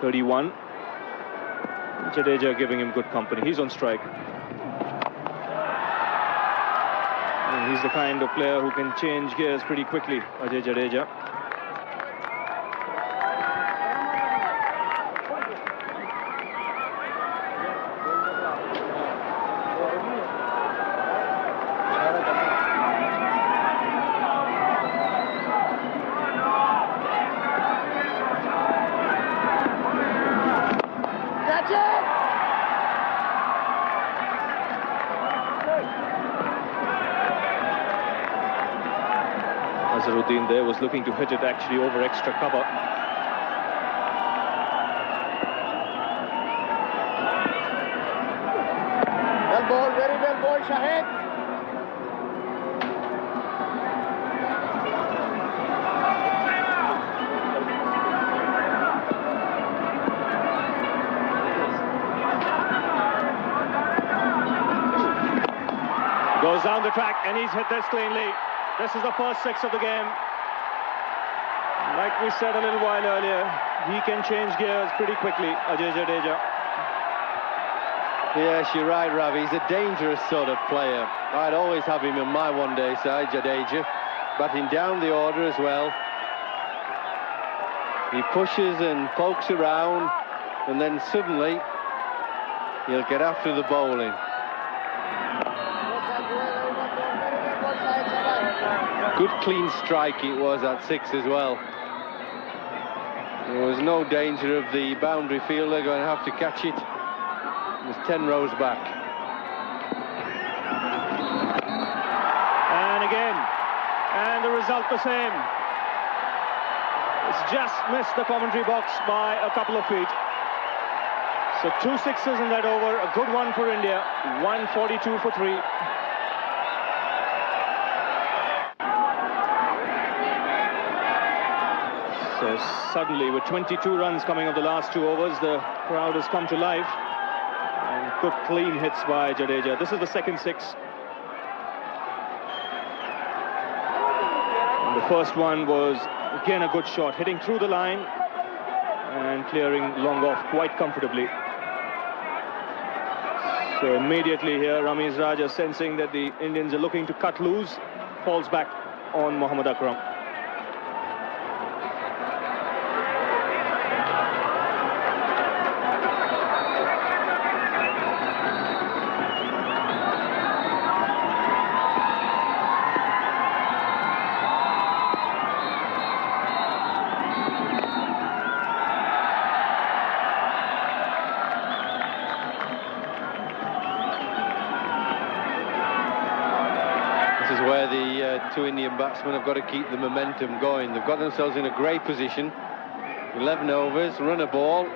31. Jadeja giving him good company. He's on strike. And he's the kind of player who can change gears pretty quickly, Ajay Jadeja. Azharuddin there was looking to hit it actually over extra cover. Well ball, very well ball, Shahid. Goes down the track and he's hit this cleanly. This is the first 6 of the game. Like we said a little while earlier, he can change gears pretty quickly, Ajay Jadeja. Yes, you're right, Ravi. He's a dangerous sort of player. I'd always have him in my one-day side, Jadeja. Batting down the order as well. He pushes and pokes around, and then suddenly he'll get after the bowling. Good clean strike it was at 6 as well. There was no danger of the boundary fielder going to have to catch it. It was 10 rows back. And again, and the result the same. It's just missed the commentary box by a couple of feet. So 2 sixes in that over, a good one for India, 142 for 3. So suddenly, with 22 runs coming of the last 2 overs, the crowd has come to life. And good clean hits by Jadeja. This is the second 6. And the first one was, again, a good shot, hitting through the line and clearing long off quite comfortably. So immediately here, Ramiz Raja, sensing that the Indians are looking to cut loose, falls back on Mohammad Akram. This is where the 2 Indian batsmen have got to keep the momentum going. They've got themselves in a great position. 11 overs, run a ball,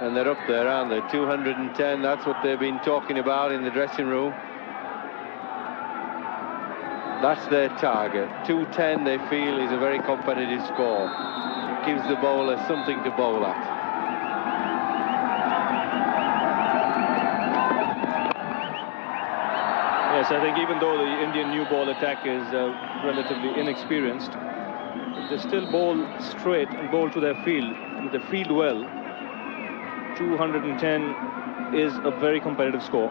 and they're up there, aren't they? 210, that's what they've been talking about in the dressing room. That's their target. 210, they feel, is a very competitive score. It gives the bowler something to bowl at. Yes, I think even though the Indian new ball attack is relatively inexperienced, they still bowl straight and bowl to their field. They field well. 210 is a very competitive score.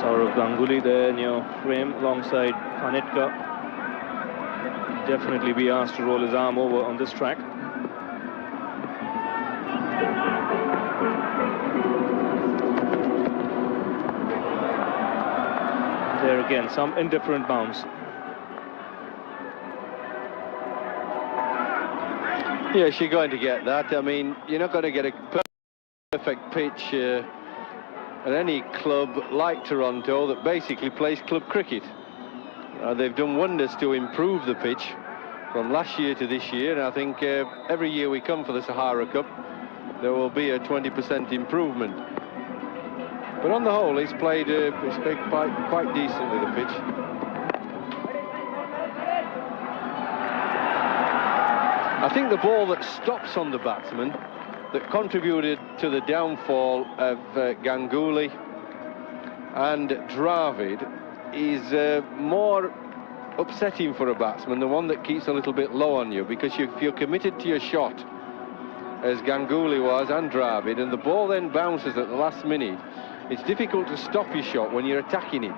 Saurav Ganguly there near frame alongside Kanetka. Definitely be asked to roll his arm over on this track. There again, some indifferent bounce. Yes, you're going to get that. I mean, you're not going to get a perfect pitch at any club like Toronto that basically plays club cricket. They've done wonders to improve the pitch from last year to this year, and I think every year we come for the Sahara Cup, there will be a 20% improvement. But on the whole, he's played quite decently, the pitch. I think the ball that stops on the batsman, that contributed to the downfall of Ganguly and Dravid, is more upsetting for a batsman, the one that keeps a little bit low on you, because if you're committed to your shot, as Ganguly was and Dravid, and the ball then bounces at the last minute, it's difficult to stop your shot when you're attacking it.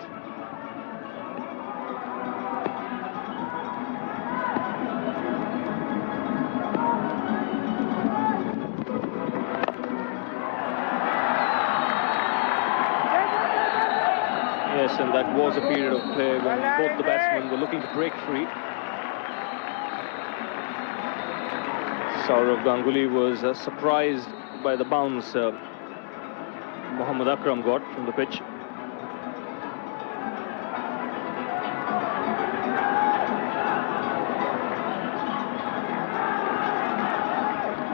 Yes, and that was a period of play when both the batsmen were looking to break free. Saurav Ganguly was surprised by the bounce Mohammad Akram got from the pitch.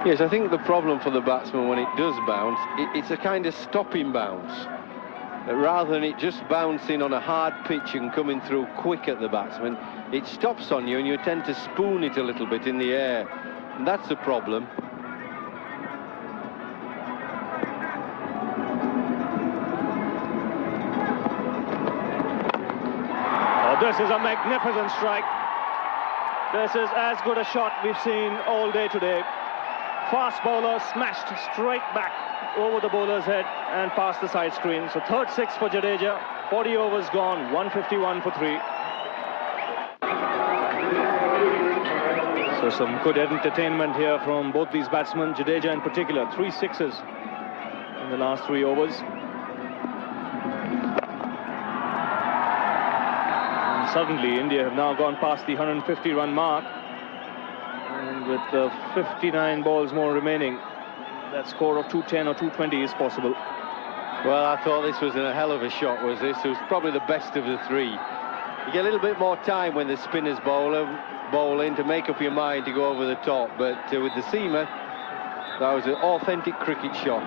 Yes, I think the problem for the batsman when it does bounce, it's a kind of stopping bounce. Rather than it just bouncing on a hard pitch and coming through quick at the batsman, it stops on you and you tend to spoon it a little bit in the air. And that's the problem. This is a magnificent strike. This is as good a shot we've seen all day today. Fast bowler smashed straight back over the bowler's head and past the side screen. So third 6 for Jadeja. 40 overs gone, 151 for 3. So some good entertainment here from both these batsmen. Jadeja in particular, 3 sixes in the last 3 overs. Suddenly, India have now gone past the 150-run mark, and with 59 balls more remaining, that score of 210 or 220 is possible. Well, I thought this was a hell of a shot, was this? It was probably the best of the 3. You get a little bit more time when the spinners bowl in to make up your mind to go over the top, but with the seamer, that was an authentic cricket shot.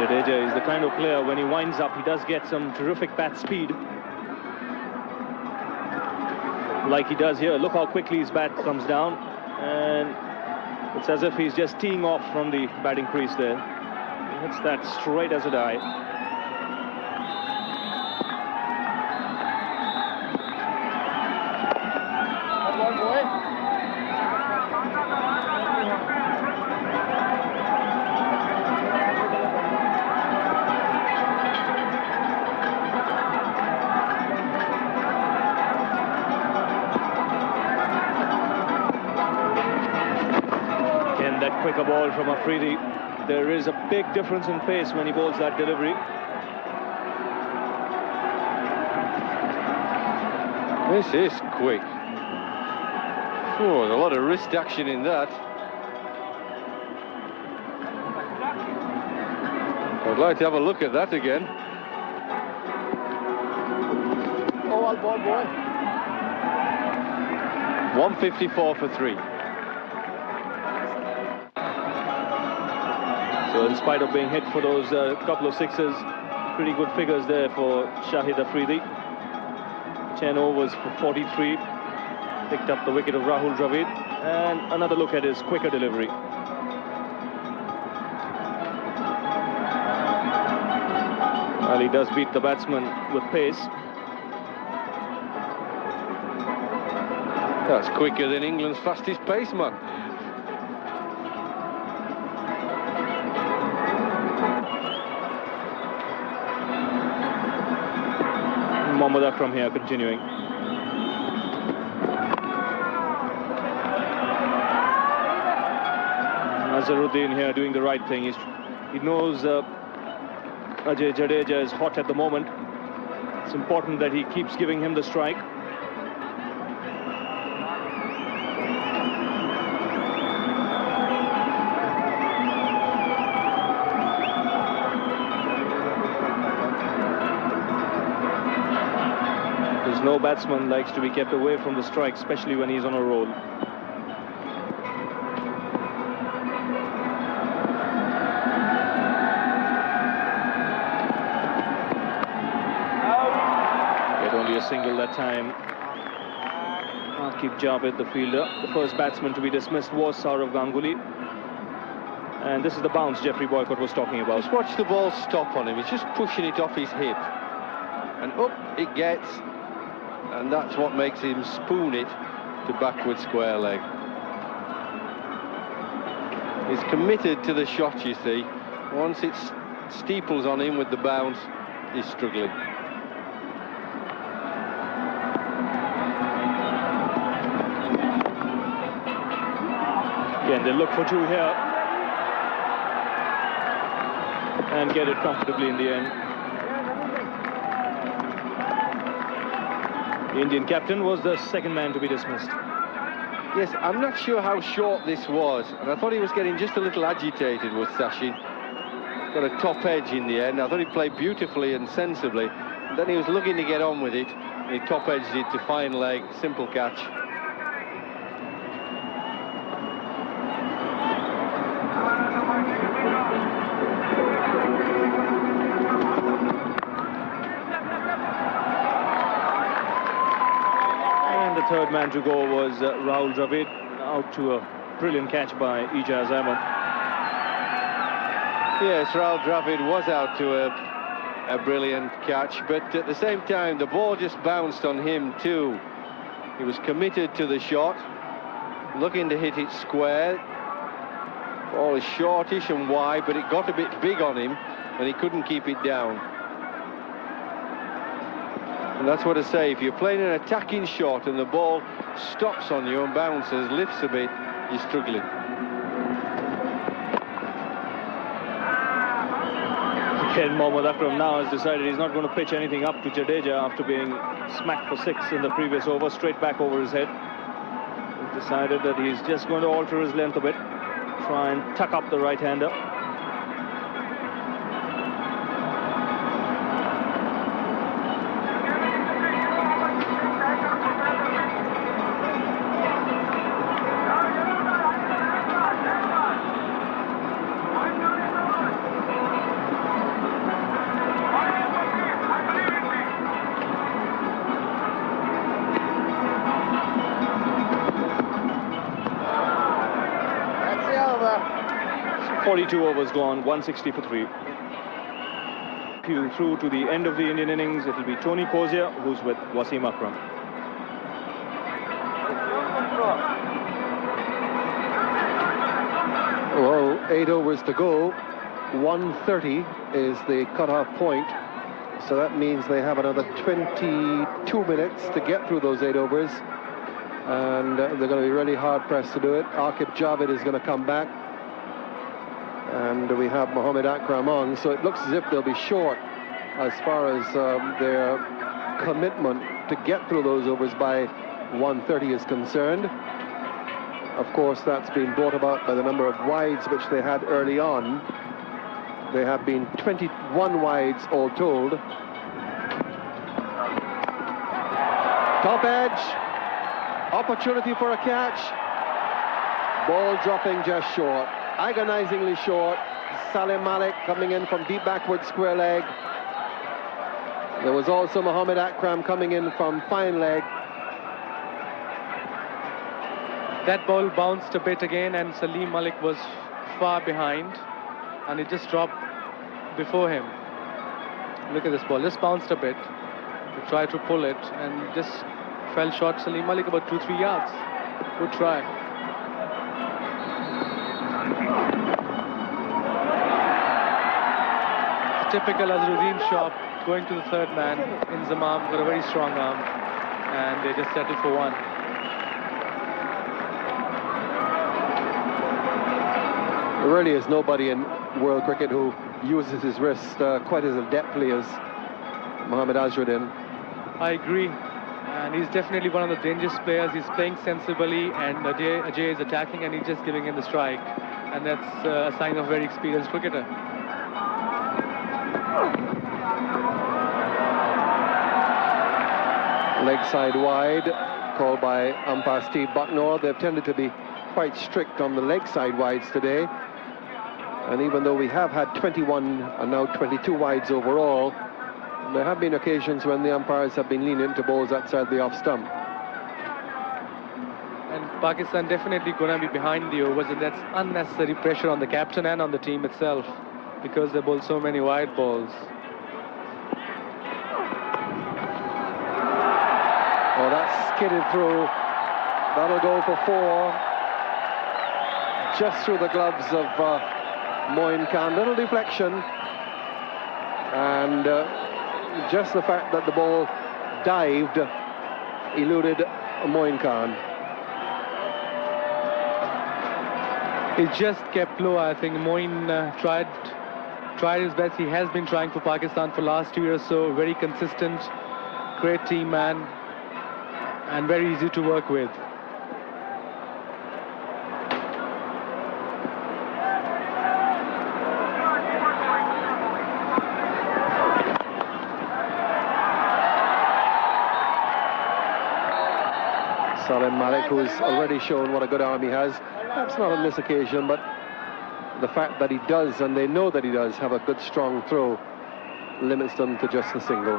Jadeja is the kind of player, when he winds up, he does get some terrific bat speed. Like he does here. Look how quickly his bat comes down. And it's as if he's just teeing off from the batting crease there. He hits that straight as a die. Come on, boy. That quicker ball from Afridi. There is a big difference in pace when he bowls that delivery. This is quick. Oh, there's a lot of wrist action in that. I'd like to have a look at that again. Oh, well, ball, boy. 154 for 3. So in spite of being hit for those couple of sixes, pretty good figures there for Shahid Afridi. 10 overs for 43. Picked up the wicket of Rahul Dravid. And another look at his quicker delivery. Well, he does beat the batsman with pace. That's quicker than England's fastest paceman. Mohammad Akram here continuing. Nazharuddin here doing the right thing. He knows Ajay Jadeja is hot at the moment. It's important that he keeps giving him the strike. No batsman likes to be kept away from the strike, especially when he's on a roll. Get only a single that time. Aqib Javed, the fielder. The first batsman to be dismissed was Saurav Ganguly. And this is the bounce Jeffrey Boycott was talking about. Just watch the ball stop on him. He's just pushing it off his hip. And up it gets. And that's what makes him spoon it to backward square leg. He's committed to the shot, you see. Once it steeples on him with the bounce, he's struggling. Again, they look for two here. And get it comfortably in the end. The Indian captain was the second man to be dismissed. Yes, I'm not sure how short this was, and I thought he was getting just a little agitated with Sachin. Got a top edge in the end. I thought he played beautifully and sensibly, and then he was looking to get on with it, and he top edged it to fine leg, simple catch. Third man to go was Rahul Dravid, out to a brilliant catch by Ijaz Ahmed. Yes, Rahul Dravid was out to a brilliant catch, but at the same time the ball just bounced on him too. He was committed to the shot, looking to hit it square. Ball is shortish and wide, but it got a bit big on him and he couldn't keep it down. And that's what I say, if you're playing an attacking shot and the ball stops on you and bounces, lifts a bit, you're struggling. Again, Mohammad Akram now has decided he's not going to pitch anything up to Jadeja after being smacked for 6 in the previous over, straight back over his head. He's decided that he's just going to alter his length a bit, try and tuck up the right-hander. That's the over. 42 overs gone, 160 for 3. Through to the end of the Indian innings, it'll be Tony Kozia who's with Wasim Akram. Well, 8 overs to go. 130 is the cut-off point. So that means they have another 22 minutes to get through those 8 overs. And they're going to be really hard-pressed to do it. Aqib Javed is going to come back. And we have Mohammad Akram on. So it looks as if they'll be short as far as their commitment to get through those overs by 130 is concerned. Of course, that's been brought about by the number of wides which they had early on. They have been 21 wides all told. Top edge. Opportunity for a catch. Ball dropping just short. Agonizingly short. Salim Malik coming in from deep backward square leg. There was also Mohammad Akram coming in from fine leg. That ball bounced a bit again, and Salim Malik was far behind, and it just dropped before him. Look at this ball, just bounced a bit. He tried to pull it and just fell short. Salim Malik about 2-3 yards. Good try. Typical Azharuddin shot, going to the third man. Inzamam got a very strong arm, and they just settled for 1. There really is nobody in world cricket who uses his wrist quite as adeptly as Mohammad Azharuddin. I agree, and he's definitely one of the dangerous players. He's playing sensibly, and Ajay is attacking, and he's just giving him the strike, and that's a sign of a very experienced cricketer. Leg side wide, called by umpire Steve Bucknor. They've tended to be quite strict on the leg side wides today. And even though we have had 21 and now 22 wides overall, there have been occasions when the umpires have been lenient to balls outside the off stump. And Pakistan definitely going to be behind the overs, and that's unnecessary pressure on the captain and on the team itself, because they bowl so many wide balls. Oh, that's skidded through. That'll go for 4. Just through the gloves of Moin Khan. Little deflection. And just the fact that the ball dived eluded Moin Khan. It just kept low. I think Moin tried his best. He has been trying for Pakistan for last 2 years, so very consistent, great team man, and very easy to work with. Salim Malik, who's already shown what a good arm he has. Perhaps not on this occasion, but the fact that he does, and they know that he does, have a good strong throw, limits them to just a single.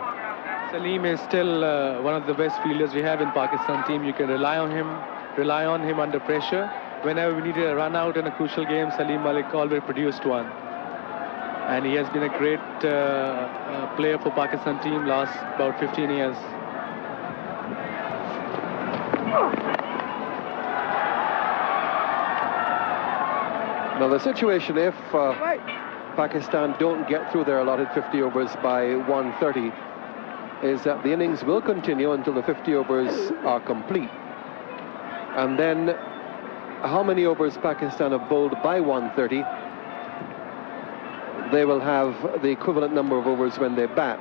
Salim is still one of the best fielders we have in Pakistan team. You can rely on him under pressure. Whenever we needed a run out in a crucial game, Salim Malik always produced one. And he has been a great player for Pakistan team last about 15 years. Now the situation, if Pakistan don't get through their allotted 50 overs by 130, is that the innings will continue until the 50 overs are complete. And then how many overs Pakistan have bowled by 130, they will have the equivalent number of overs when they bat.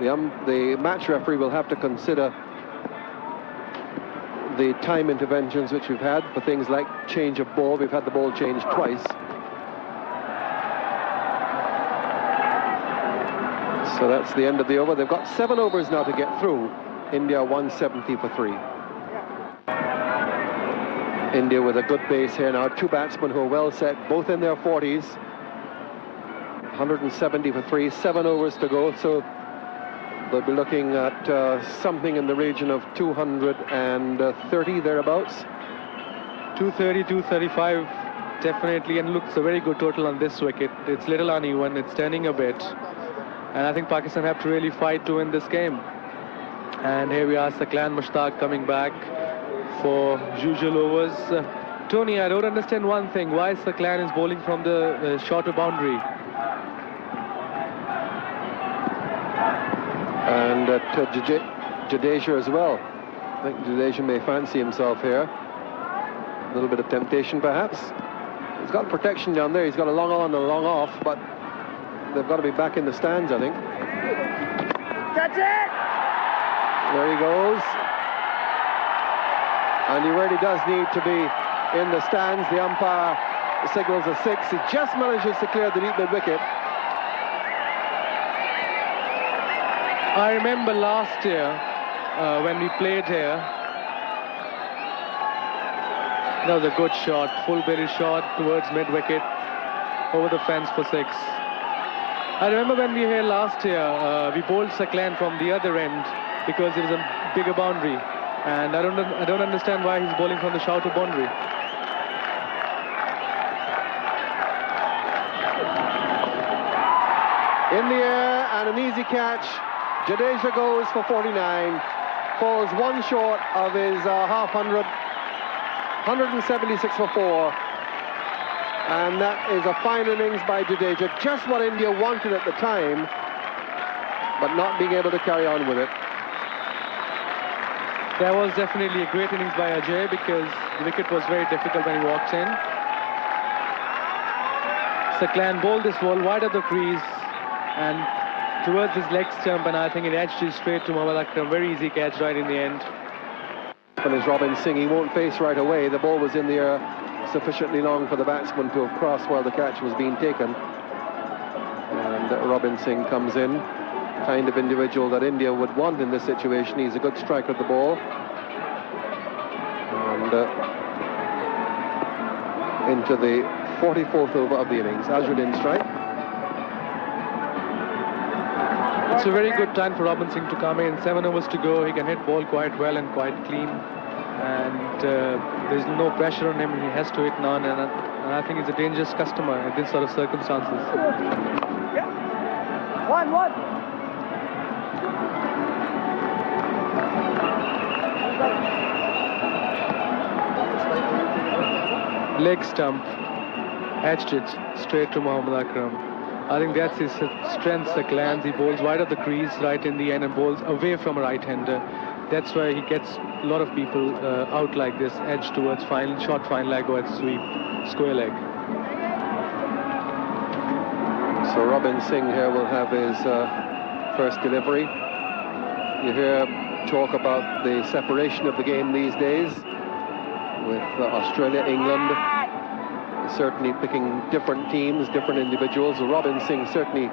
The match referee will have to consider the time interventions which we've had for things like change of ball. We've had the ball changed twice. So that's the end of the over. They've got 7 overs now to get through. India 170 for 3. India with a good base here now. 2 batsmen who are well set, both in their 40s. 170 for 3, 7 overs to go. So they'll be looking at something in the region of 230 thereabouts. 230, 235, definitely, and looks a very good total on this wicket. It's little uneven, it's turning a bit, and I think Pakistan have to really fight to win this game. And here we are, Saqlain Mushtaq coming back for usual overs. Tony, I don't understand one thing. Why Saqlain is bowling from the shorter boundary? And Jadeja as well. I think Jadeja may fancy himself here. A little bit of temptation, perhaps. He's got protection down there. He's got a long on and a long off, but they've got to be back in the stands, I think. Catch it! There he goes. And he really does need to be in the stands. The umpire signals a 6. He just manages to clear the deep mid-wicket. I remember last year when we played here, that was a good shot, full belly shot towards mid-wicket, over the fence for 6. I remember when we were here last year, we bowled Saqlain from the other end because it was a bigger boundary, and I don't understand why he's bowling from the shorter boundary. In the air and an easy catch. Jadeja goes for 49, falls 1 short of his half 100, 176 for 4. And that is a fine innings by Jadeja, just what India wanted at the time, but not being able to carry on with it. That was definitely a great innings by Ajay because the wicket was very difficult when he walked in. Saqlain bowled this ball wide of the crease and towards his leg stump, and I think it edged it straight to Mohammad Akram. Very easy catch right in the end. And as Robin Singh, he won't face right away. The ball was in the air sufficiently long for the batsman to have crossed while the catch was being taken. And Robin Singh comes in, kind of individual that India would want in this situation. He's a good striker of the ball. And into the 44th over of the innings. Azharuddin strike. It's a very good time for Robin Singh to come in. 7 overs to go. He can hit ball quite well and quite clean. And there's no pressure on him. He has to hit none. And I think he's a dangerous customer in this sort of circumstances. Yeah. 1-1. Leg stump. Edged it straight to Mohammad Akram. I think that's his strength, Saqlain. He bowls wide of the crease right in the end and bowls away from a right-hander. That's why he gets a lot of people out like this, edge towards short fine leg or sweep, square leg. So Robin Singh here will have his first delivery. You hear talk about the separation of the game these days with Australia, England, certainly picking different teams, different individuals. Robin Singh certainly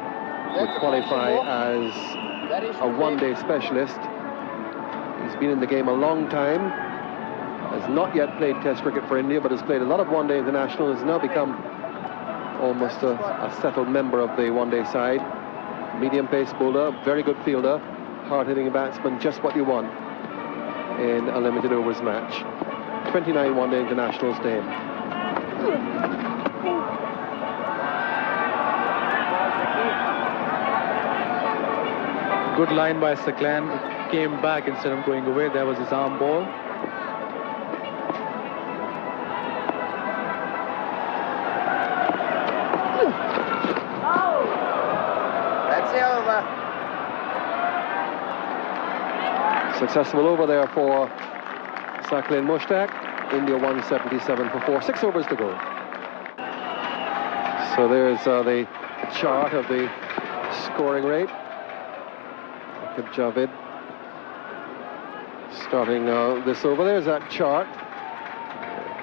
would qualify as a one-day specialist. He's been in the game a long time, has not yet played Test cricket for India, but has played a lot of one-day international, has now become almost a settled member of the one-day side. Medium pace bowler, very good fielder, hard-hitting batsman, just what you want in a limited overs match. 29 one-day internationals to him. Good line by Saqlain. It came back instead of going away. There was his arm ball. That's the over. Successful over there for Saqlain Mushtaq. India 177 for 4. 6 overs to go. So there's the chart of the scoring rate. Aqib Javid starting this over. There's that chart.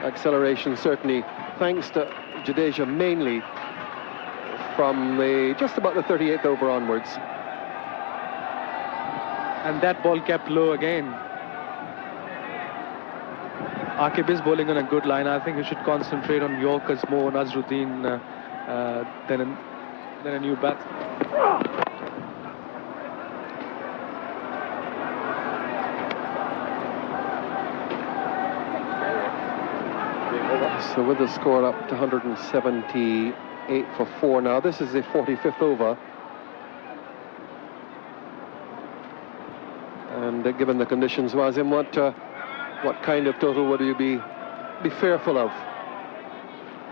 Acceleration certainly thanks to Jadeja mainly from just about the 38th over onwards. And that ball kept low again. Aqib is bowling on a good line. I think he should concentrate on Yorkers more, Nazruddin, than a new bat. So with the score up to 178 for 4 now, this is the 45th over. And given the conditions, Wazim, what kind of total would you be fearful of?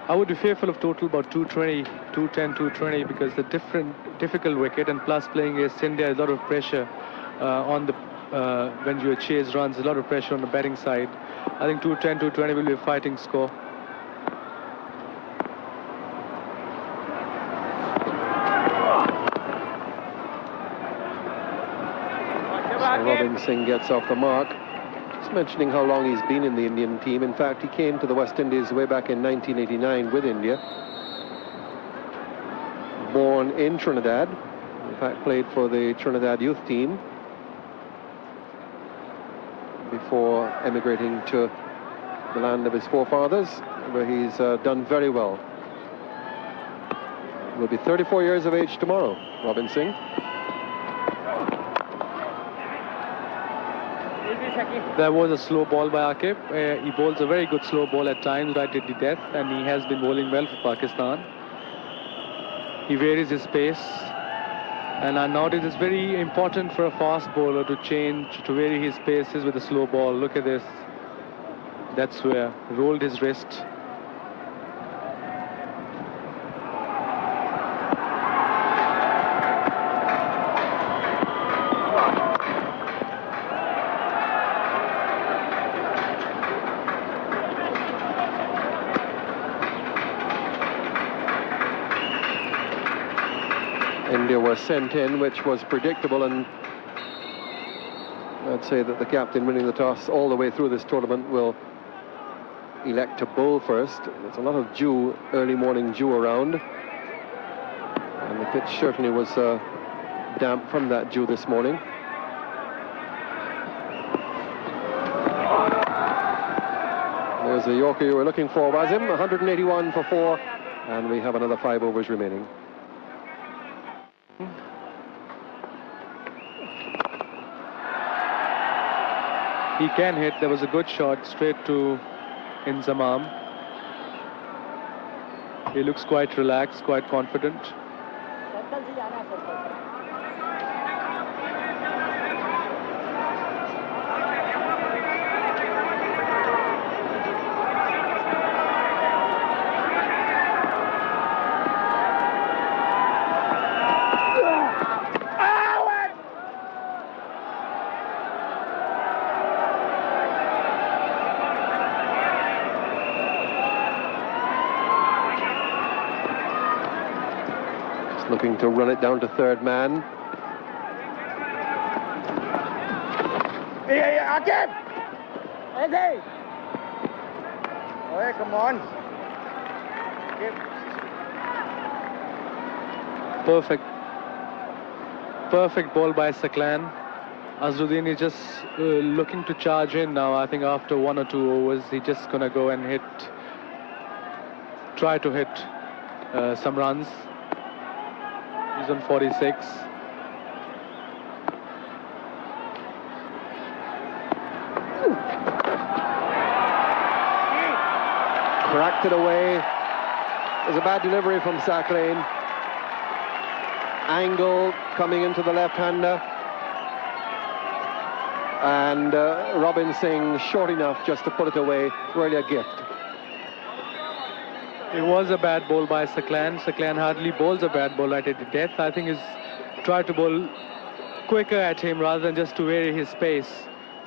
I would be fearful of total about 220, 210, 220 because the difficult wicket, and plus playing against India, a lot of pressure on the when you chase runs, a lot of pressure on the batting side. I think 210, 220 will be a fighting score. So Robin Singh gets off the mark. Just mentioning how long he's been in the Indian team. In fact, he came to the West Indies way back in 1989 with India. Born in Trinidad. In fact, played for the Trinidad youth team before emigrating to the land of his forefathers, where he's done very well. Will be 34 years of age tomorrow, Robin Singh. There was a slow ball by Aqib. He bowls a very good slow ball at times, right at the death, and he has been bowling well for Pakistan. He varies his pace, and I notice it's very important for a fast bowler to vary his paces with a slow ball. Look at this. That's where rolled his wrist. India were sent in, which was predictable, and I'd say that the captain winning the toss all the way through this tournament will elect to bowl first. There's a lot of dew, early morning dew around, and the pitch certainly was damp from that dew this morning. There's the Yorker you were looking for, Wazim. 181 for 4, and we have another 5 overs remaining. He can hit. There was a good shot straight to Inzamam. He looks quite relaxed, quite confident. Looking to run it down to third man. Aqib! Hey! Oh, come on. Perfect ball by Saqlain. Azruddin is just looking to charge in now. I think after 1 or 2 overs, he's just gonna go and try to hit some runs. He's on 46. Cracked it away. There's a bad delivery from Saqlain. Angle coming into the left-hander. And Robin Singh short enough just to put it away. Really a gift. It was a bad ball by Saqlain. Saqlain hardly bowls a bad ball right at the death. I think he's tried to bowl quicker at him rather than just to vary his pace.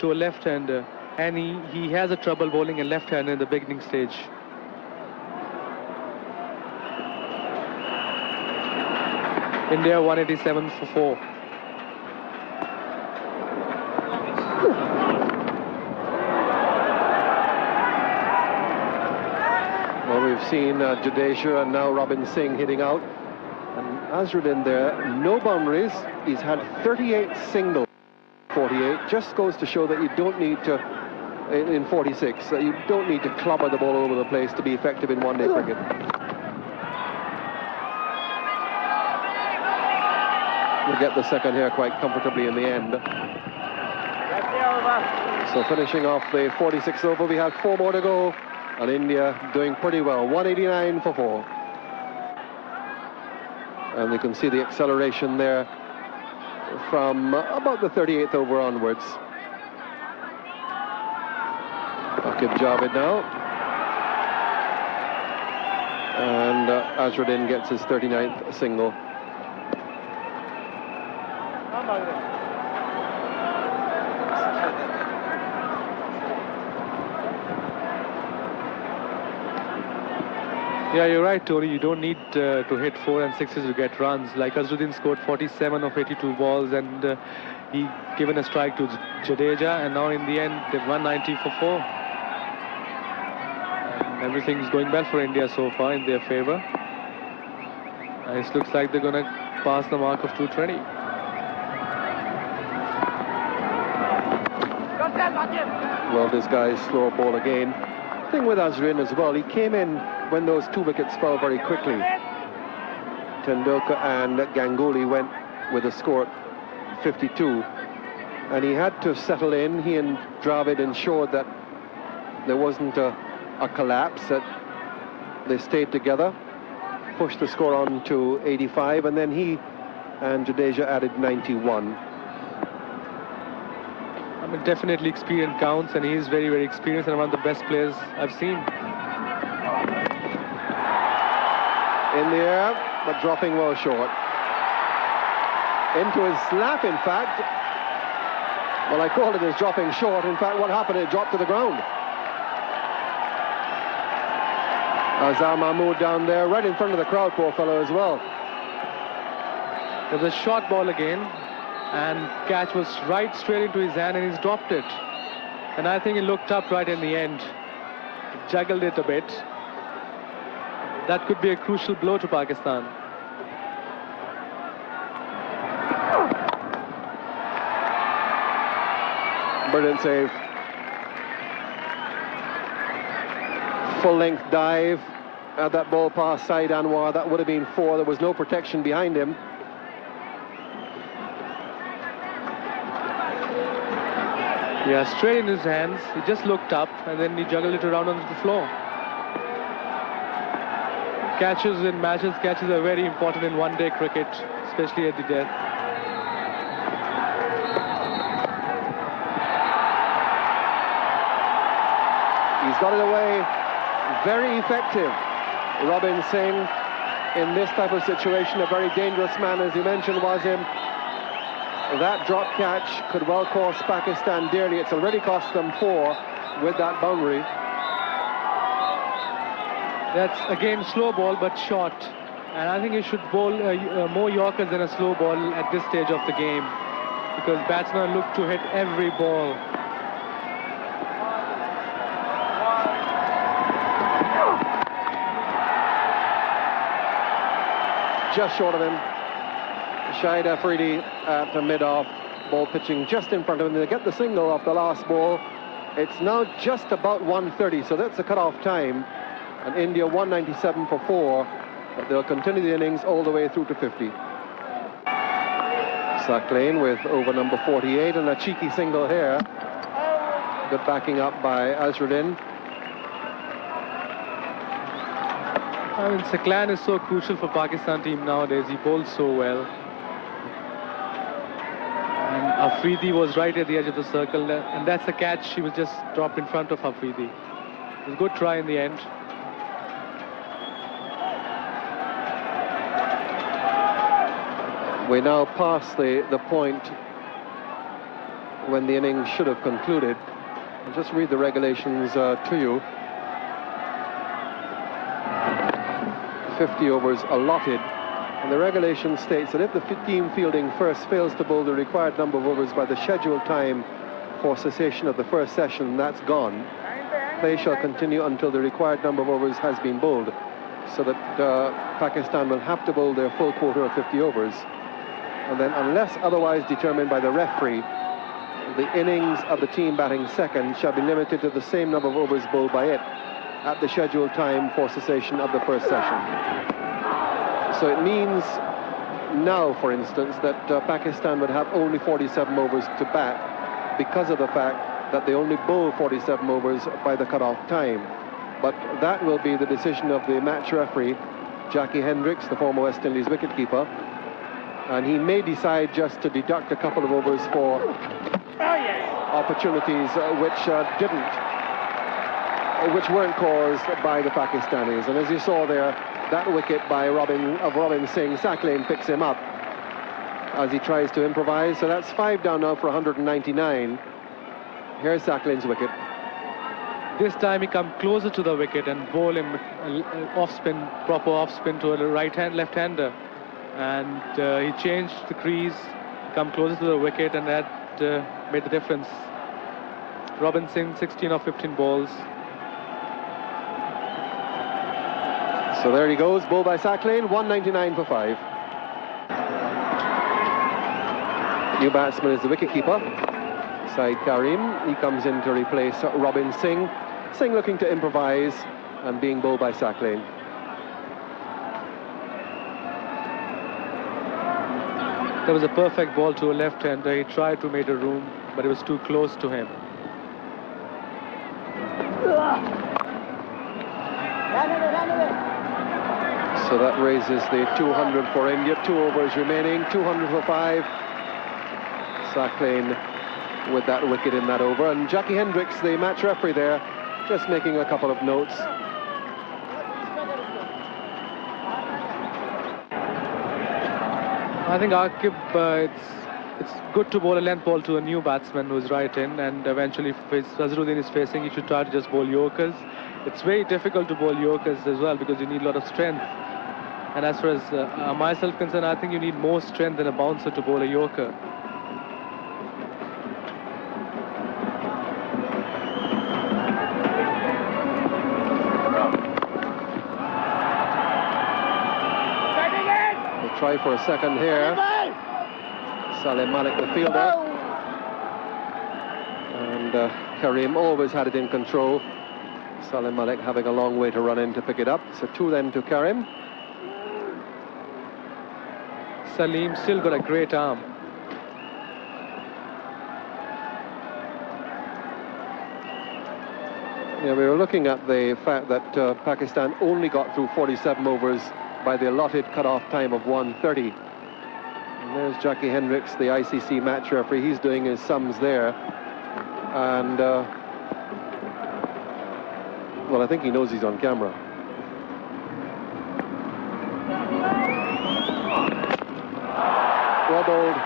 to a left-hander, and he has a trouble bowling a left-hander in the beginning stage. India 187 for 4. Well, we've seen Jadeja and now Robin Singh hitting out. And Azharuddin there, no boundaries. He's had 38 singles, 48. Just goes to show that you don't need to, in 46, you don't need to clobber the ball all over the place to be effective in one-day cricket. We'll get the second here quite comfortably in the end. So finishing off the 46th over, we have 4 more to go. And India doing pretty well, 189 for 4. And you can see the acceleration there from about the 38th over onwards. Akib Javed now. And Azharuddin gets his 39th single. Yeah, you're right, Tony. You don't need to hit 4 and 6s to get runs. Like Azharuddin scored 47 of 82 balls, and he given a strike to Jadeja, and now in the end, they've 190 for 4. And everything's going well for India so far in their favor. And it looks like they're going to pass the mark of 220. Well, this guy's slow ball again. Thing with Azharuddin as well, he came in when those 2 wickets fell very quickly. Tendulkar and Ganguly went with a score at 52, and he had to settle in. He and Dravid ensured that there wasn't a collapse, that they stayed together, pushed the score on to 85, and then he and Jadeja added 91. I mean, definitely experience counts, and he's very, very experienced and one of the best players I've seen. In the air, but dropping well short. Into his lap, in fact. Well, I called it as dropping short. In fact, what happened, it dropped to the ground. Azhar Mahmood down there, right in front of the crowd, poor fellow as well. There's a short ball again, and catch was right straight into his hand, and he's dropped it. And I think he looked up right in the end, juggled it a bit. That could be a crucial blow to Pakistan. Brilliant save. Full-length dive. Had that ball past Saeed Anwar, that would have been 4. There was no protection behind him. Yeah, straight in his hands. He just looked up, and then he juggled it around on the floor. Catches in matches, catches are very important in one-day cricket, especially at the death. He's got it away. Very effective. Robin Singh, in this type of situation, a very dangerous man, as you mentioned, was him. That drop catch could well cost Pakistan dearly. It's already cost them 4 with that boundary. That's, again, slow ball, but short. And I think he should bowl more Yorkers than a slow ball at this stage of the game, because batsmen look to hit every ball. Just short of him. Shahid Afridi at the mid-off, ball pitching just in front of him. They get the single off the last ball. It's now just about 1:30, so that's the cut-off time. And India 197 for 4, but they'll continue the innings all the way through to 50. Sack Lane with over number 48, and a cheeky single here. Good backing up by Azharuddin. I mean, Saklan is so crucial for Pakistan team nowadays. He bowls so well. And Afridi was right at the edge of the circle, and that's the catch. He was just dropped in front of Afridi. It was a good try in the end. We now pass the point when the innings should have concluded. I'll just read the regulations to you. 50 overs allotted. And the regulation states that if the team fielding first fails to bowl the required number of overs by the scheduled time for cessation of the first session, that's gone. Play shall continue until the required number of overs has been bowled, so that Pakistan will have to bowl their full quota of 50 overs. And then, unless otherwise determined by the referee, the innings of the team batting second shall be limited to the same number of overs bowled by it at the scheduled time for cessation of the first session. So it means now, for instance, that Pakistan would have only 47 overs to bat because of the fact that they only bowl 47 overs by the cut-off time. But that will be the decision of the match referee, Jackie Hendricks, the former West Indies wicketkeeper. And he may decide just to deduct a couple of overs for opportunities which weren't caused by the Pakistanis. And as you saw there, that wicket by Robin Singh, Saqlain picks him up as he tries to improvise. So that's 5 down now for 199. Here's Saqlain's wicket. This time he come closer to the wicket and bowl him off-spin, proper off-spin to a left-hander. And he changed the crease, come closer to the wicket, and that made the difference. Robin Singh, 16 of 15 balls. So there he goes, bowled by Saqlain, 199 for 5. New batsman is the wicketkeeper, Saeed Karim. He comes in to replace Robin Singh. Singh looking to improvise and being bowled by Saqlain. There was a perfect ball to a left-hander. He tried to make a room, but it was too close to him. So that raises the 200 for India. 2 overs remaining, 200 for 5. Saqlain with that wicket in that over. And Jackie Hendricks, the match referee there, just making a couple of notes. I think Aqib, it's good to bowl a length ball to a new batsman who's right in, and eventually if Azharuddin is facing, he should try to just bowl Yorkers. It's very difficult to bowl Yorkers as well because you need a lot of strength. And as far as myself concerned, I think you need more strength than a bouncer to bowl a Yorker. Try for a second here. Salim Malik, the fielder. And Karim always had it in control. Salim Malik having a long way to run in to pick it up. So 2 then to Karim. Salim still got a great arm. Yeah, we were looking at the fact that Pakistan only got through 47 overs by the allotted cut-off time of 1:30. And there's Jackie Hendricks, the ICC match referee. He's doing his sums there. And, well, I think he knows he's on camera. Well bowled.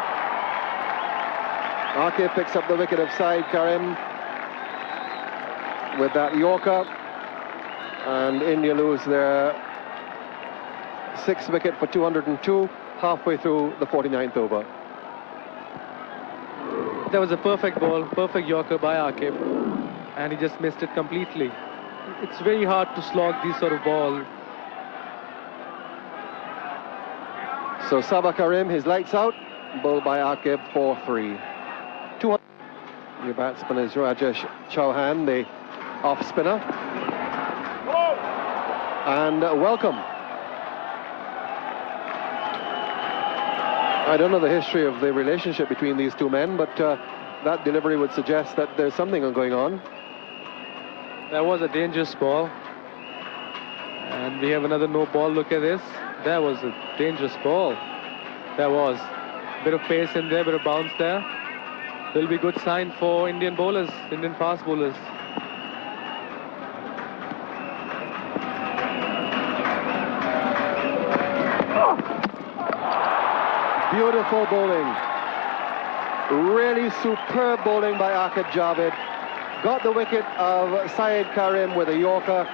Aqib picks up the wicket of Saeed Karim with that Yorker. And India lose their 6th wicket for 202, halfway through the 49th over. That was a perfect ball, perfect Yorker by Aqib, and he just missed it completely. It's very hard to slog these sort of balls. So Sabah Karim, his lights out, bowled by Aqib for 3. 200. Your batsman is Rajesh Chauhan, the off-spinner. And welcome. I don't know the history of the relationship between these two men, but that delivery would suggest that there's something going on. That was a dangerous ball. And we have another no ball. Look at this. That was a dangerous ball. That was. Bit of pace in there, bit of bounce there. Will be good sign for Indian bowlers, Indian fast bowlers. Beautiful bowling. Really superb bowling by Aqib Javed. Got the wicket of Syed Karim with a Yorker.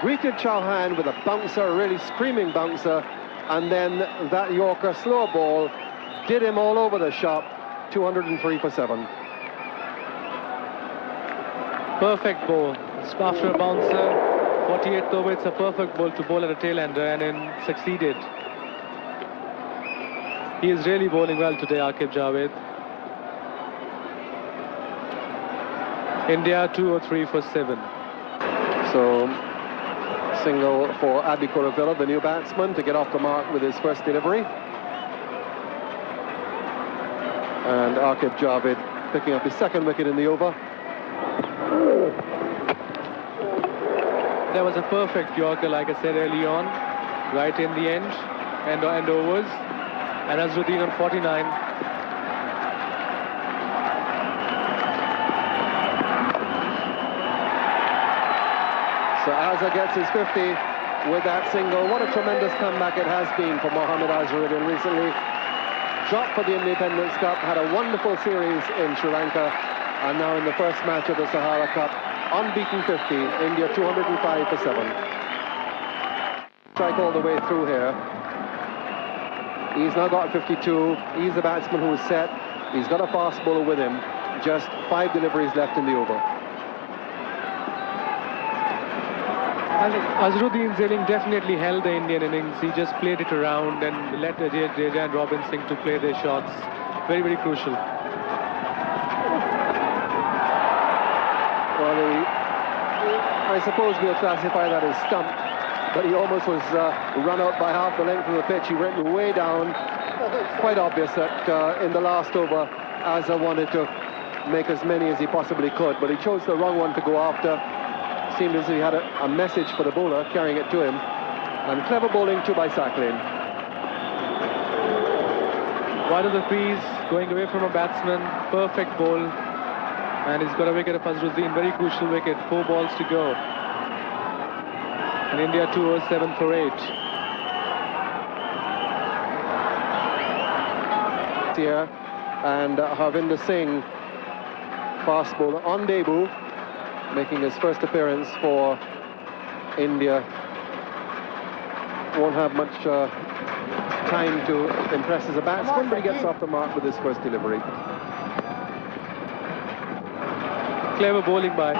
Greeted Chauhan with a bouncer, a really screaming bouncer. And then that Yorker slow ball did him all over the shop. 203 for 7. Perfect ball. After a bouncer, 48th over, it's a perfect ball to bowl at a tail-ender, and then succeeded. He is really bowling well today, Aqib Javed. India 203 for 7. So, single for Abhi Kuravilla, the new batsman, to get off the mark with his first delivery. And Aqib Javed picking up his second wicket in the over. That was a perfect Yorker, like I said early on, right in the end overs. And Azharuddin on 49. So Azhar gets his 50 with that single. What a tremendous comeback it has been for Mohammad Azharuddin recently. Dropped for the Independence Cup, had a wonderful series in Sri Lanka, and now in the first match of the Sahara Cup, unbeaten 50, India 205 for 7. Strike all the way through here. He's now got 52. He's the batsman who is set. He's got a fast bowler with him. Just 5 deliveries left in the over. Azharuddin's inning definitely held the Indian innings. He just played it around and let Jadeja and Robin Singh to play their shots. Very, very crucial. Well, I suppose we'll classify that as stumped, but he almost was run out by half the length of the pitch. He went way down. Quite obvious that in the last over, Azhar wanted to make as many as he possibly could, but he chose the wrong one to go after. Seemed as if he had a message for the bowler, carrying it to him. And clever bowling too by Saqlain. Wide of the crease, going away from a batsman, perfect ball. And he's got a wicket of Azharuddin, very crucial wicket, 4 balls to go. And India 207 for 8. Here, and Harvinder Singh, fast bowler on debut, making his first appearance for India. Won't have much time to impress as a batsman, but he gets off the mark with his first delivery. Clever bowling by.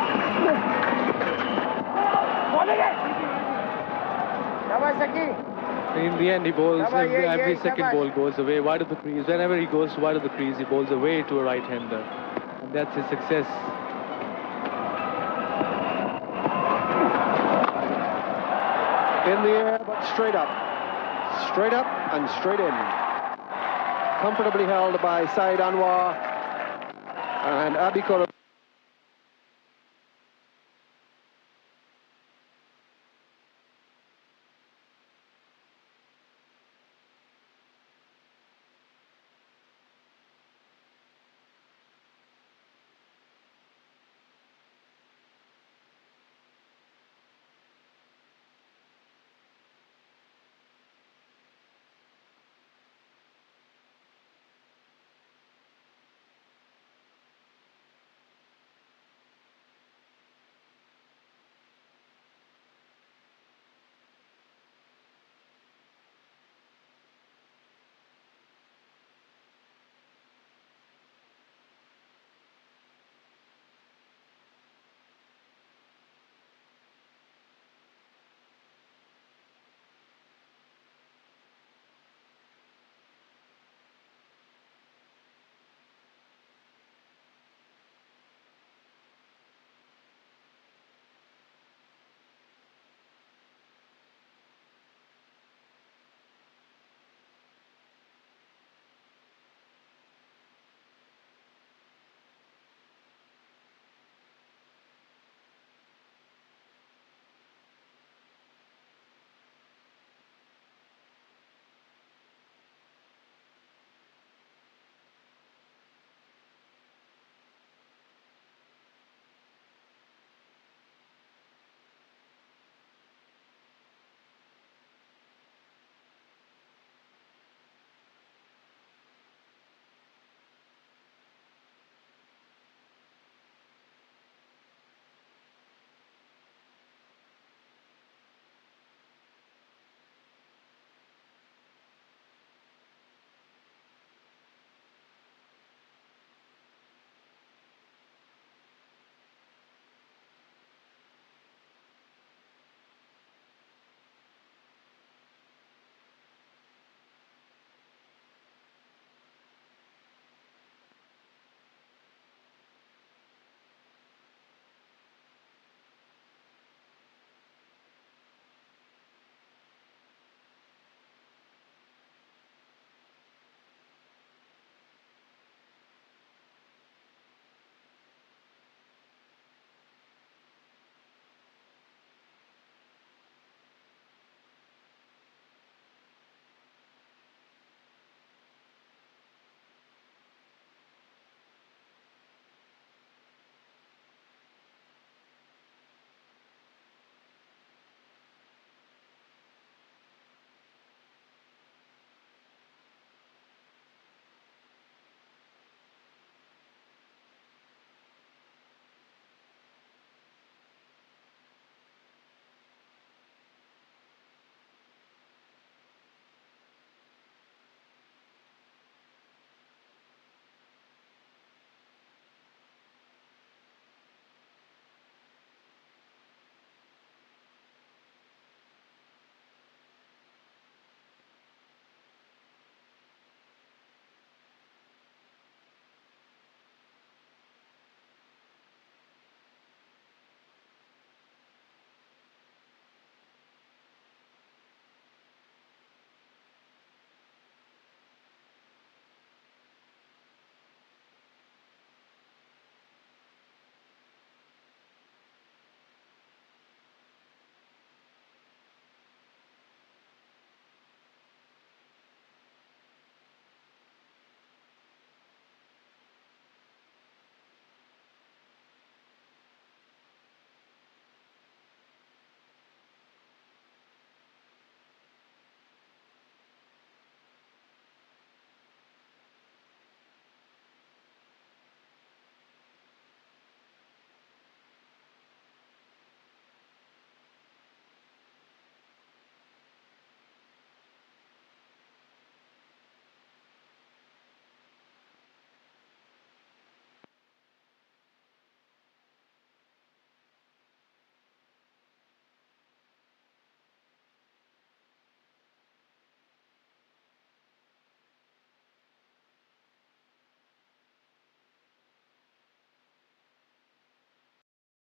In the end, he bowls, every second ball goes away, wide of the crease. Whenever he goes wide of the crease, he bowls away to a right-hander. And that's his success. In the air, but straight up. Straight up and straight in. Comfortably held by Saeed Anwar and Abhi Kuravilla.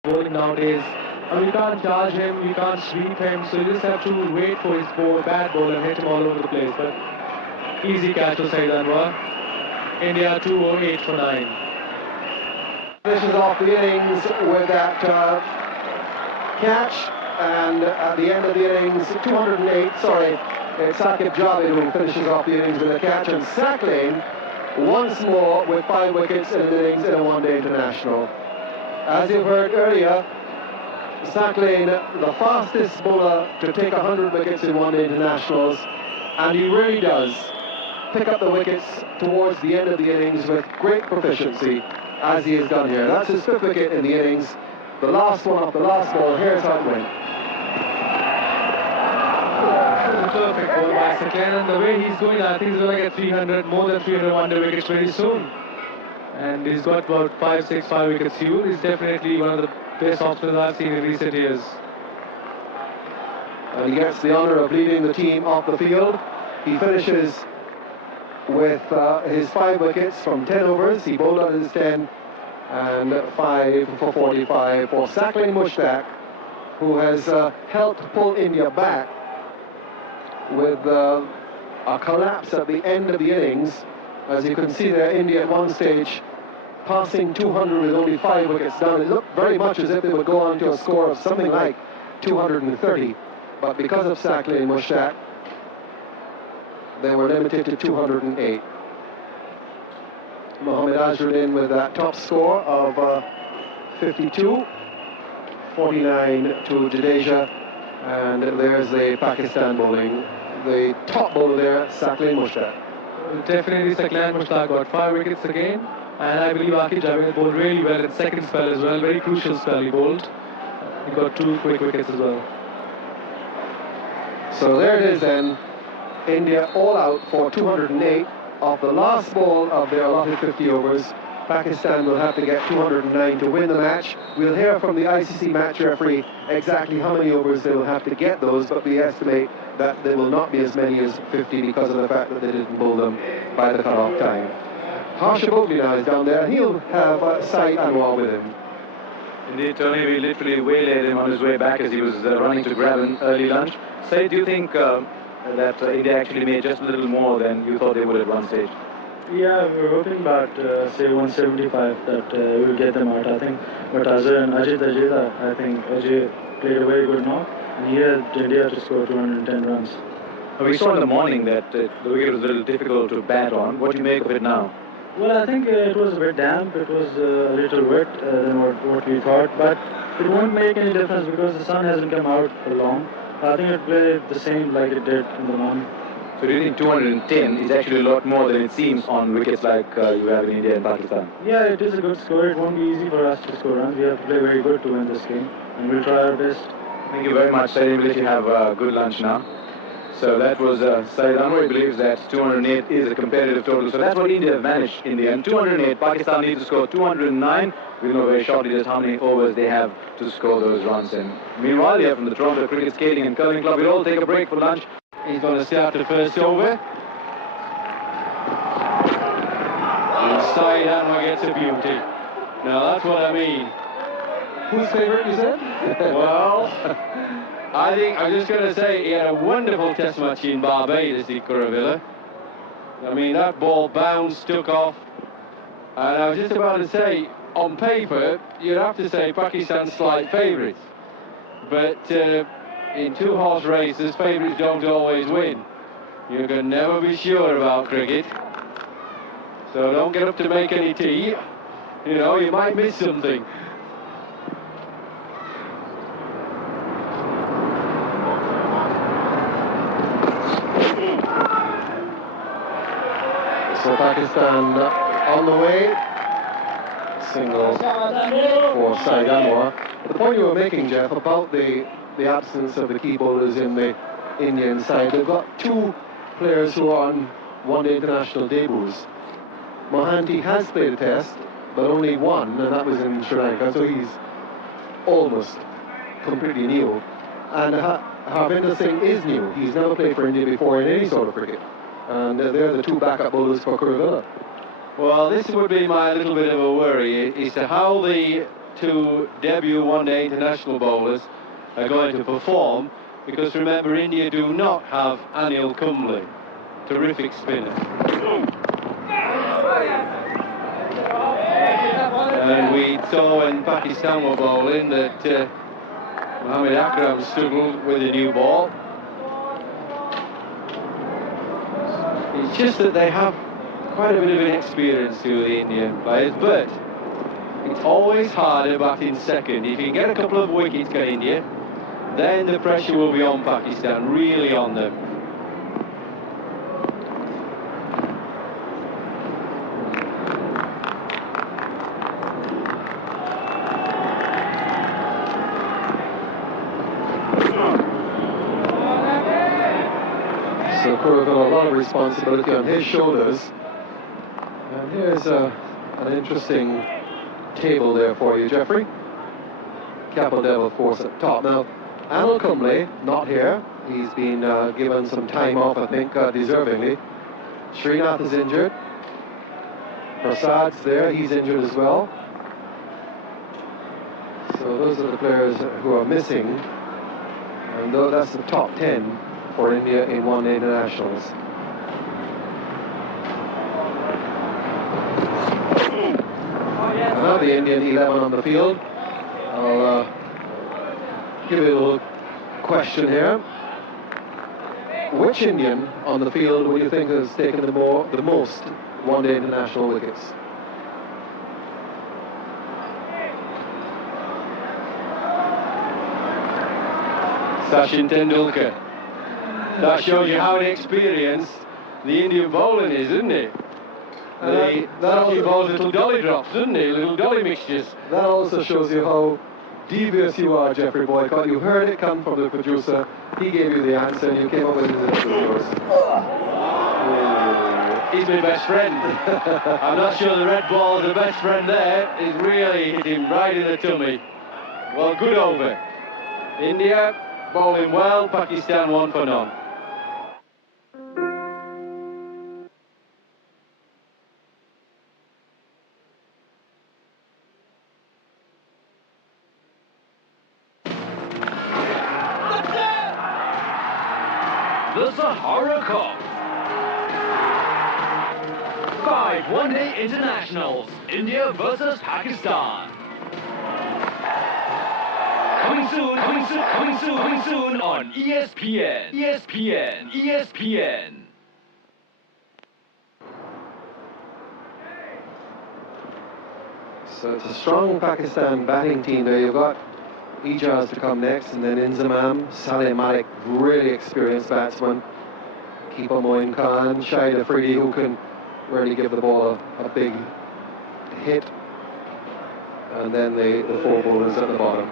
bowling nowadays. I mean, you can't charge him, you can't sweep him, so you just have to wait for his bad ball and hit him all over the place. But easy catch for Saeed Anwar. India 208 for 9. Finishes off the innings with that catch, and at the end of the innings, 208, sorry, it's Saqib Javid who finishes off the innings with a catch, and Sack Lane once more with 5 wickets in an innings in a one-day international. As you've heard earlier, Sack Lane, the fastest bowler to take 100 wickets in one-day internationals, and he really does pick up the wickets towards the end of the innings with great proficiency, as he has done here. That's his 5th wicket in the innings. The last one off the last ball. Here's how it went. Perfect ball by Sack Lane, and the way he's going, I think he's going to get 300, more than 300 one-day wickets very soon. And he's got about 5 wickets here. He's definitely one of the best off-spinners I've seen in recent years. And he gets the honour of leading the team off the field. He finishes with his 5 wickets from 10 overs. He bowled out his 10 and 5 for 45 for Sack Lane Mushtaq, who has helped pull India back with a collapse at the end of the innings. As you can see there, India at one stage passing 200 with only 5 wickets down. It looked very much as if they would go on to a score of something like 230, but because of Sack Lane Mushtaq, they were limited to 208. Mohammad Azharuddin with that top score of 52, 49 to Jadeja, and there's the Pakistan bowling. The top bowler there, Sack Lane Mushtaq. Definitely Sack Lane Mushtaq got 5 wickets again, and I believe Aqib Javid bowled really well in second spell as well. Very crucial spell he bowled. He got 2 quick wickets as well. So there it is then. India all out for 208 off the last ball of their allotted 50 overs. Pakistan will have to get 209 to win the match. We'll hear from the ICC match referee exactly how many overs they will have to get those, but we estimate that there will not be as many as 50 because of the fact that they didn't bowl them by the cut-off time. Harsha Bogli now is down there, and he'll have Saeed Anwar with him. Indeed, Tony, we literally waylaid him on his way back as he was running to grab an early lunch. Saeed, do you think that India actually made just a little more than you thought they would at one stage? Yeah, we were hoping about, say, 175 that we will get them out, I think. But Azhar and Ajit Ajita, I think Ajay played a very good knock, and he helped India to score 210 runs. We saw in the morning that the wicket was a little difficult to bat on. What do you make of it now? Well, I think it was a bit damp, it was a little wet than what we thought, but it won't make any difference because the sun hasn't come out for long. I think it played the same like it did in the morning. So do you think 210 is actually a lot more than it seems on wickets like you have in India and Pakistan? Yeah, it is a good score. It won't be easy for us to score runs. We have to play very good to win this game, and we'll try our best. Thank you very much, Saeed. We'll let you have a good lunch now. So that was Saeed Anwar. He believes that 208 is a competitive total. So that's what India have managed in the end. 208. Pakistan needs to score 209. We'll know very shortly just how many overs they have to score those runs in. Meanwhile, here from the Toronto Cricket Skating and Curling Club, we'll all take a break for lunch. He's going to start the first over. And Saeed Anwar gets a beauty. Now that's what I mean. Whose favourite, you said? Well, I think I'm just going to say he had a wonderful test match in Barbados, the Kuravilla. I mean, that ball bounced, took off. And I was just about to say, on paper, you'd have to say Pakistan's slight favourites. But in 2-horse races, favourites don't always win. You can never be sure about cricket. So don't get up to make any tea. You know, you might miss something. So Pakistan on the way. Single for Saeed Anwar. The point you were making, Jeff, about the absence of the key bowlers in the Indian side, they've got 2 players who are on one-day international debuts. Mohanty has played a test, but only one, and that was in Sri Lanka, so he's almost completely new. And Harvinder Singh is new. He's never played for India before in any sort of cricket. And they're the 2 backup bowlers for Kuravilla. Well, this would be my little bit of a worry as to how the two debut one-day international bowlers are going to perform, because remember, India do not have Anil Kumble, terrific spinner. And we saw when Pakistan were bowling that Mohammad Akram struggled with the new ball. It's just that they have quite a bit of inexperience to the Indian players, but it's always harder batting second. If you get a couple of wickets for India, then the pressure will be on Pakistan, really on them. So Kuro got a lot of responsibility on his shoulders. And here's an interesting table there for you, Jeffrey. Kapil Dev, of course, at top. Now, Anil Kumble, not here. He's been given some time off, I think, deservingly. Srinath is injured. Prasad's there, he's injured as well. So those are the players who are missing. And though that's the top 10 for India in one-day internationals. And now the Indian 11 on the field. I'll give you a little question here. Which Indian on the field would you think has taken the most one-day international wickets? Sachin Tendulkar. That shows you how inexperienced the Indian bowling is, doesn't it? He bowls little dolly drops, doesn't he? Little dolly mixtures. That also shows you how devious you are, Jeffrey Boycott. You heard it come from the producer. He gave you the answer and you came up with it as yours. He's my best friend. I'm not sure the red ball is the best friend there. He's really hit him right in the tummy. Well, good over. India bowling well, Pakistan 1 for none. The Sahara Cup. 5 one-day internationals, India versus Pakistan. Coming soon on ESPN. So it's a strong Pakistan batting team there. You've got Ijaz to come next, and then Inzamam, Saleh Malik, really experienced batsman. Keeper Moin Khan, Shahid Afridi, who can really give the ball a big hit. And then the 4 bowlers at the bottom.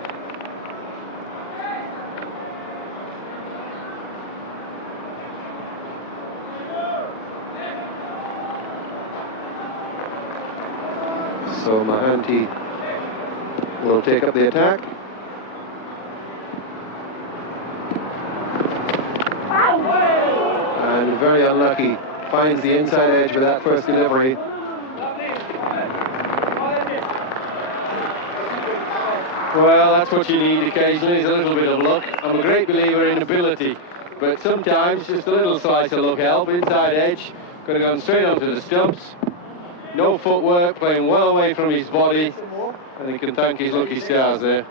So Mahanti will take up the attack. And very unlucky, finds the inside edge with that first delivery. Well, that's what you need occasionally, is a little bit of luck. I'm a great believer in ability, but sometimes just a little slice of luck help. Inside edge, could have gone straight onto the stumps. No footwork, playing well away from his body, and he can thank his lucky stars there.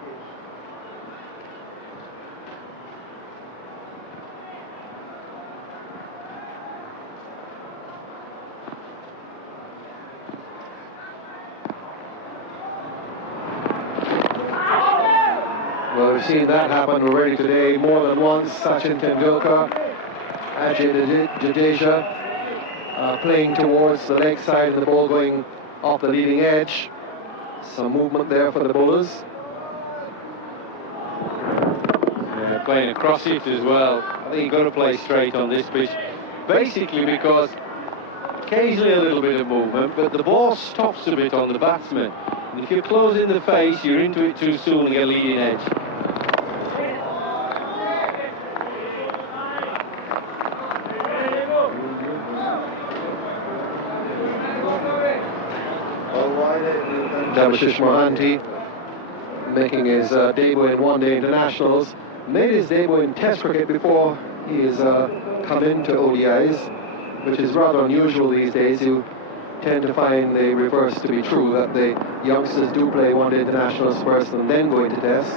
Well, we've seen that happen already today more than once. Sachin Tendulkar, Ajay Jadeja playing towards the leg side of the ball, going off the leading edge. Some movement there for the bowlers. Yeah, playing across it as well. I think you've got to play straight on this pitch. Basically because occasionally a little bit of movement, but the ball stops a bit on the batsman. And if you're closing the face, you're into it too soon and get a leading edge. Devashish Mohanty, making his debut in one-day internationals, made his debut in Test cricket before he has come into ODIs, which is rather unusual these days. You tend to find the reverse to be true, that the youngsters do play one-day internationals first and then go into Tests.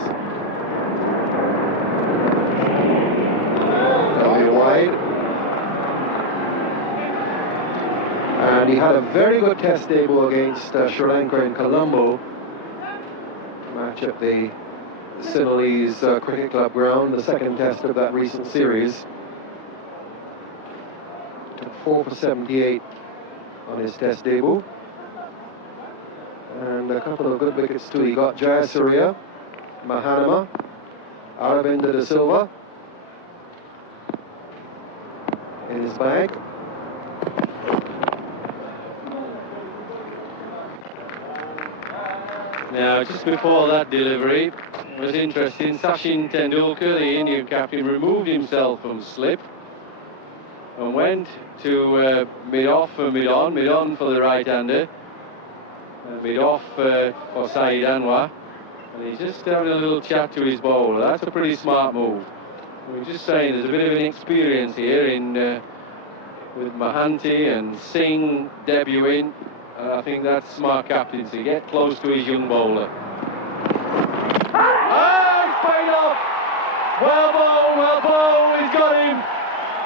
That'll be wide. And he had a very good Test debut against Sri Lanka in Colombo, match at the Sinhalese Cricket Club ground, the second Test of that recent series. Took 4 for 78 on his Test debut, and a couple of good wickets too. He got Jayasuriya, Mahanama, Aravinda de Silva in his bag. Now, just before that delivery, it was interesting. Sachin Tendulkar, the Indian captain, removed himself from slip and went to mid-off and mid-on. Mid-on for the right-hander, mid-off for Saeed Anwar. And he's just having a little chat to his bowler. That's a pretty smart move. We're just saying there's a bit of inexperience here in with Mohanty and Singh debuting. I think that's smart captaincy. Get close to his young bowler. Ah, it's paid off! Well bowled, he's got him!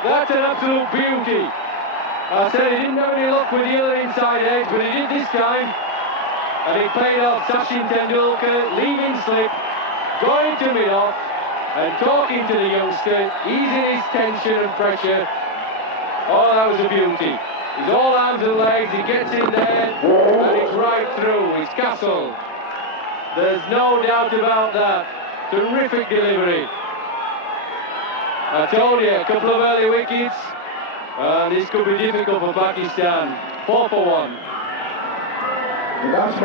That's an absolute beauty. I said he didn't have any luck with the other inside edge, but he did this time. And it paid off. Sachin Tendulkar leaving slip, going to mid-off, and talking to the youngster, easing his tension and pressure. Oh, that was a beauty. He's all arms and legs, he gets in there, and it's right through. It's Castle. There's no doubt about that. Terrific delivery. I told you, a couple of early wickets, and this could be difficult for Pakistan. 4 for 1. That's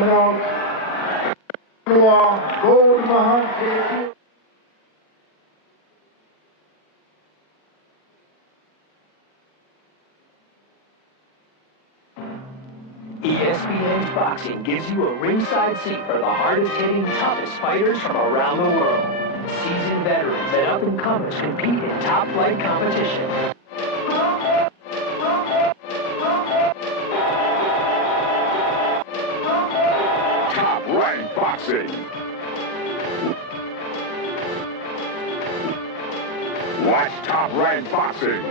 Gold Mohanty. ESPN's boxing gives you a ringside seat for the hardest-hitting, toughest fighters from around the world. Seasoned veterans and up-and-comers compete in top-flight competition. Top-ranked boxing. Watch Top-ranked boxing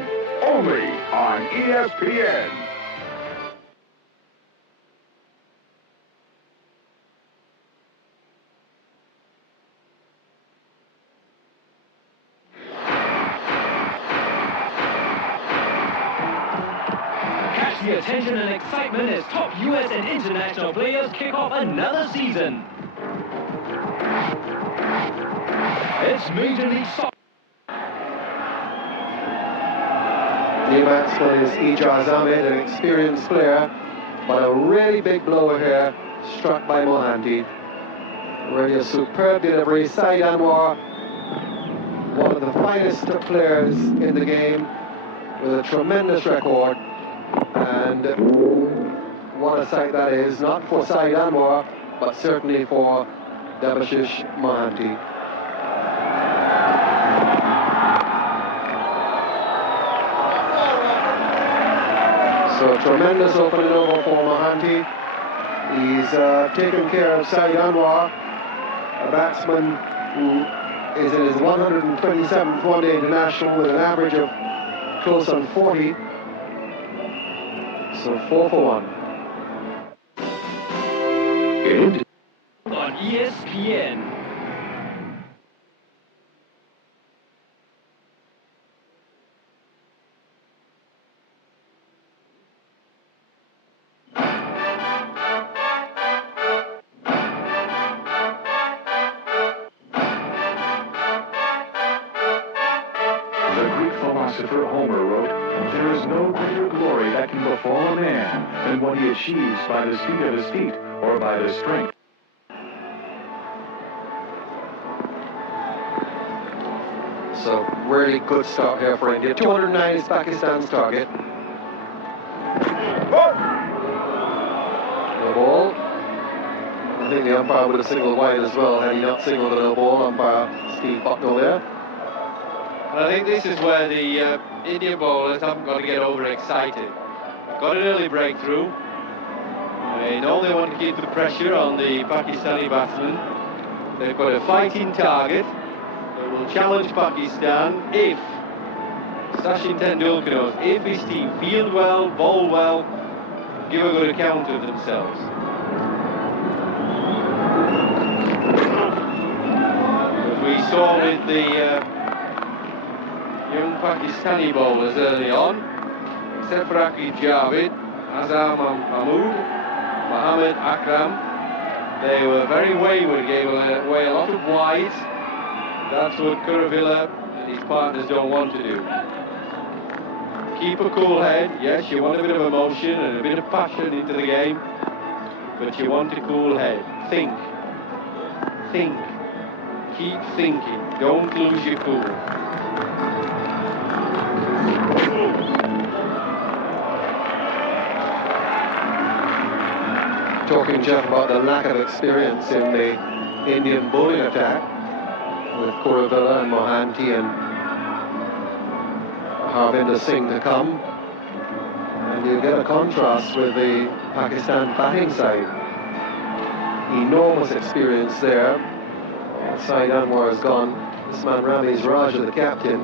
only on ESPN. The attention and excitement as top US and international players kick off another season. It's Major League Soccer. The batsman is Ijaz Ahmed, an experienced player, but a really big blower here, struck by Mohanty. Really a superb delivery. Saeed Anwar, one of the finest players in the game, with a tremendous record. And what a sight that is, not for Saeed Anwar, but certainly for Devashish Mohanty. So tremendous opening over for Mohanty. He's taken care of Saeed Anwar, a batsman who is in his 127th one-day international with an average of close on 40. So 4 for 1. On ESPN. The Greek philosopher Homer wrote, "There is no greater glory that can befall a man than what he achieves by the speed of his feet or by the strength." So really good start here for India. 209 is Pakistan's target. The ball. I think the umpire would have signalled wide as well had he not signalled a no ball. Umpire Steve Bucknell there. And I think this is where the Indian bowlers haven't got to get overexcited. Got an early breakthrough. They know they want to keep the pressure on the Pakistani batsmen. They've got a fighting target. They will challenge Pakistan if Sachin Tendulkar knows, if his team field well, bowl well, give a good account of themselves. As we saw with the young Pakistani bowlers early on, except for Akib Javid, Azam Mahmood, Mohammad Akram, they were very wayward, gave away a lot of wides. That's what Kuravilla and his partners don't want to do. Keep a cool head. Yes, you want a bit of emotion and a bit of passion into the game, but you want a cool head. Think. Think. Keep thinking. Don't lose your cool. Talking, Jeff, about the lack of experience in the Indian bowling attack with Kuravilla and Mohanty and Harvinder Singh to come, and you get a contrast with the Pakistan batting side. Enormous experience there. Saeed Anwar has gone. This man Ramiz Raja, the captain,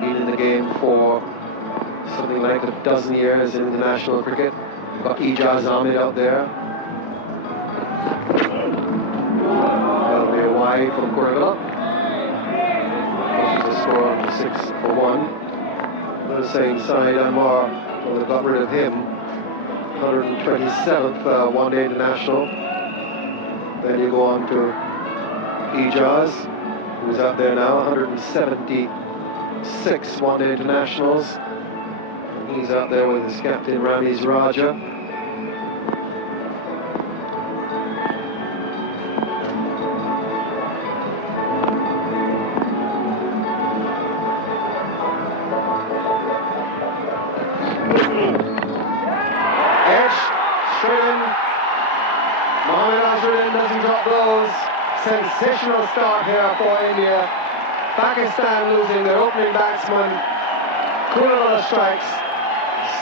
been in the game for something like a dozen years in international cricket. Got Ijaz Ahmed out there. That'll be a wide from Kuravilla. The score on 6 for 1. They're saying Saeed Anwar, well, they got rid of him. 127th one-day international. Then you go on to Ijaz, who's out there now, 176 one-day internationals. And he's out there with his captain Ramiz Raja. Sensational start here for India. Pakistan losing their opening batsman. Kuravilla strikes.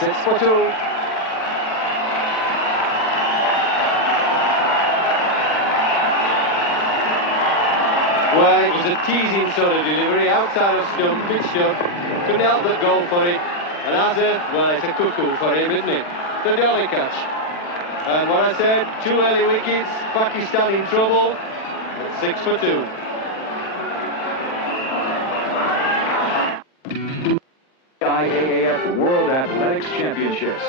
6 for 2. Well, it was a teasing sort of delivery, outside of stump, pitched up, couldn't help but go for it. And Azhar, well, it's a cuckoo for him, isn't it? The dolly catch. And what I said, 2 early wickets, Pakistan in trouble. 6 for 2. IAAF World Athletics Championships.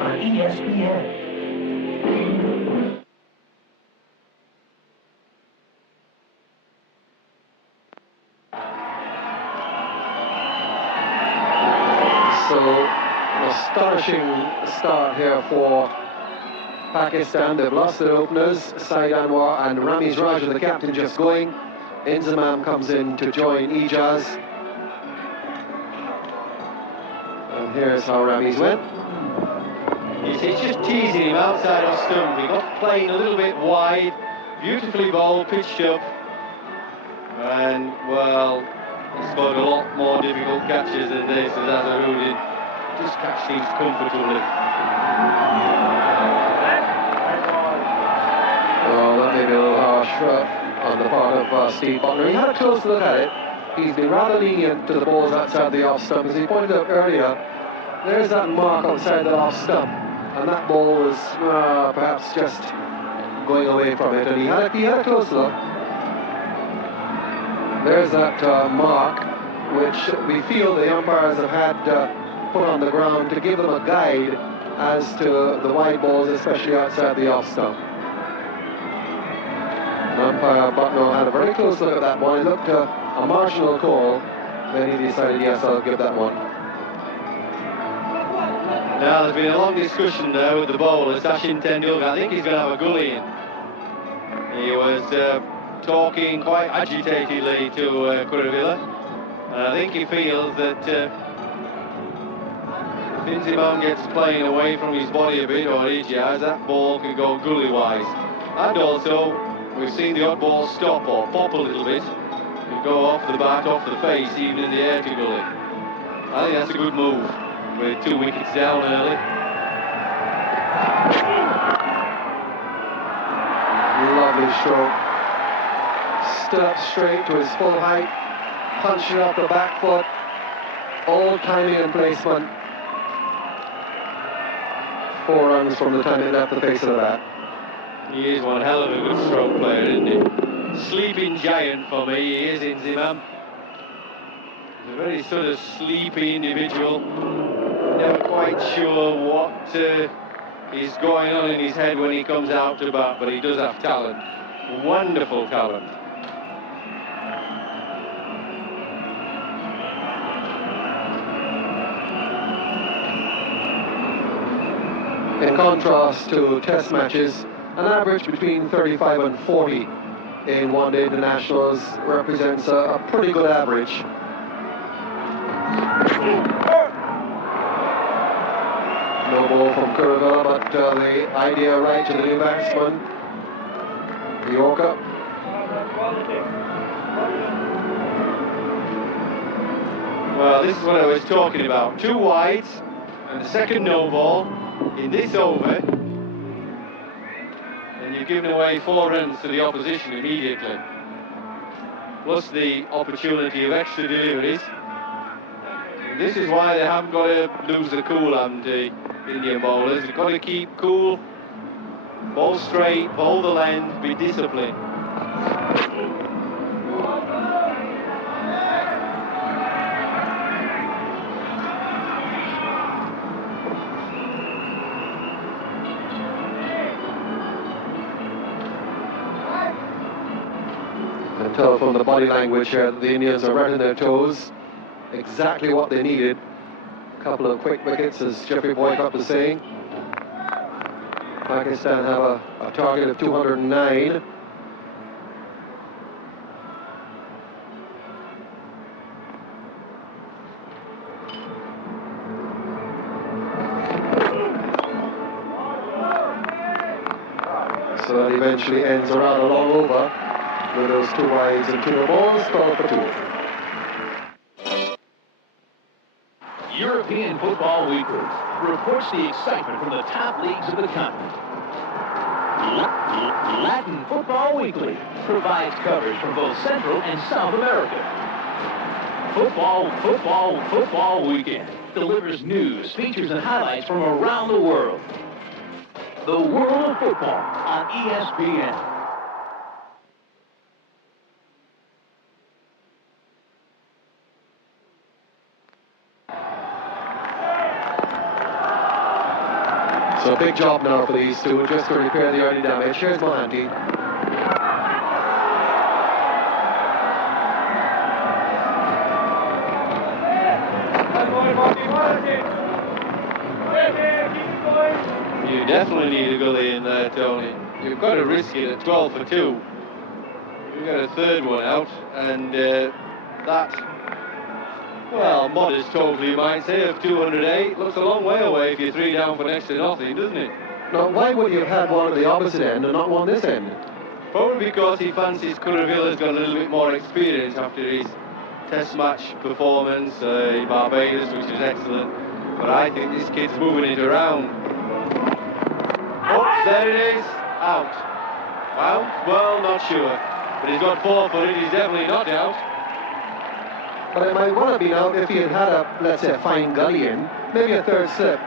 On ESPN. So, an astonishing start here for Pakistan. They've lost their openers, Saeed Anwar and Ramiz Raja, the captain, just going. Inzamam comes in to join Ijaz. And here's how Ramiz went. It's just teasing him outside of stump. He got playing a little bit wide, beautifully bowled, pitched up, and well, he's got a lot more difficult catches than this, as Azhar did. Just catch these comfortably. Oh, that may be a little harsh on the part of Steve Bucknell. He had a close look at it. He's been rather lenient to the balls outside the off stump, as he pointed out earlier. There's that mark outside the off stump, and that ball was perhaps just going away from it, and he had a close look. There's that mark, which we feel the umpires have had put on the ground to give them a guide as to the wide balls, especially outside the off stump. Umpire Butno had a very close look at that ball. He looked a marginal call, then he decided, yes, I'll give that one. Now, there's been a long discussion there with the bowler, Sachin Tendulkar. I think he's going to have a gully in. He was talking quite agitatedly to Kuravilla. And I think he feels that if Inzimam gets playing away from his body a bit, or Ijaz, that ball could go gully-wise. And also, we've seen the odd ball stop or pop a little bit. Could go off the bat, off the face, even in the air to gully. I think that's a good move, with 2 wickets down early. Lovely stroke. Stood up straight to his full height, punching up the back foot. All timing and placement. 4 runs from the time it left the face of the bat. He is one hell of a good stroke player, isn't he? Sleeping giant for me, he is Inzimam. He's a very sort of sleepy individual. Never quite sure what is going on in his head when he comes out to bat, but he does have talent. Wonderful talent. In contrast to test matches, an average between 35 and 40 in one-day internationals represents a pretty good average. No ball from Kuravilla, but the idea right to the new batsman, the Yorker. Well, this is what I was talking about. 2 wides and the second no ball in this over. And you're giving away 4 runs to the opposition immediately. Plus the opportunity of extra deliveries. And this is why they haven't got to lose the cool on the Indian bowlers. They've got to keep cool, bowl straight, hold the length, be disciplined. can tell from the body language here that the Indians are right on their toes. Exactly what they needed. A couple of quick wickets, as Jeffrey Boycott was saying. Pakistan have a target of 209. So that eventually ends around a long over with those 2 wides and 2 no balls, 12 for 2. European Football Weekly reports the excitement from the top leagues of the continent. Latin Football Weekly provides coverage from both Central and South America. Football Weekend delivers news, features, and highlights from around the world. The World of Football on ESPN. So a big job now for these two, just to repair the early damage. Here's Mohanty. You definitely need a gully in there, Tony. You've got to risk it at 12 for 2. You've got a third one out, and that, well, modest total, you might say, of 208 looks a long way away if you're 3 down for next to nothing, doesn't it? Now, why would you have had one at the opposite end and not one this end? Probably because he fancies Kuravilla's got a little bit more experience after his test match performance in Barbados, which is excellent. But I think this kid's moving it around. Oh, there it is, out. Well, not sure. But he's got 4 for it, he's definitely not out. but it might well have been out if he had had a, let's say, a fine gully in, maybe a third slip.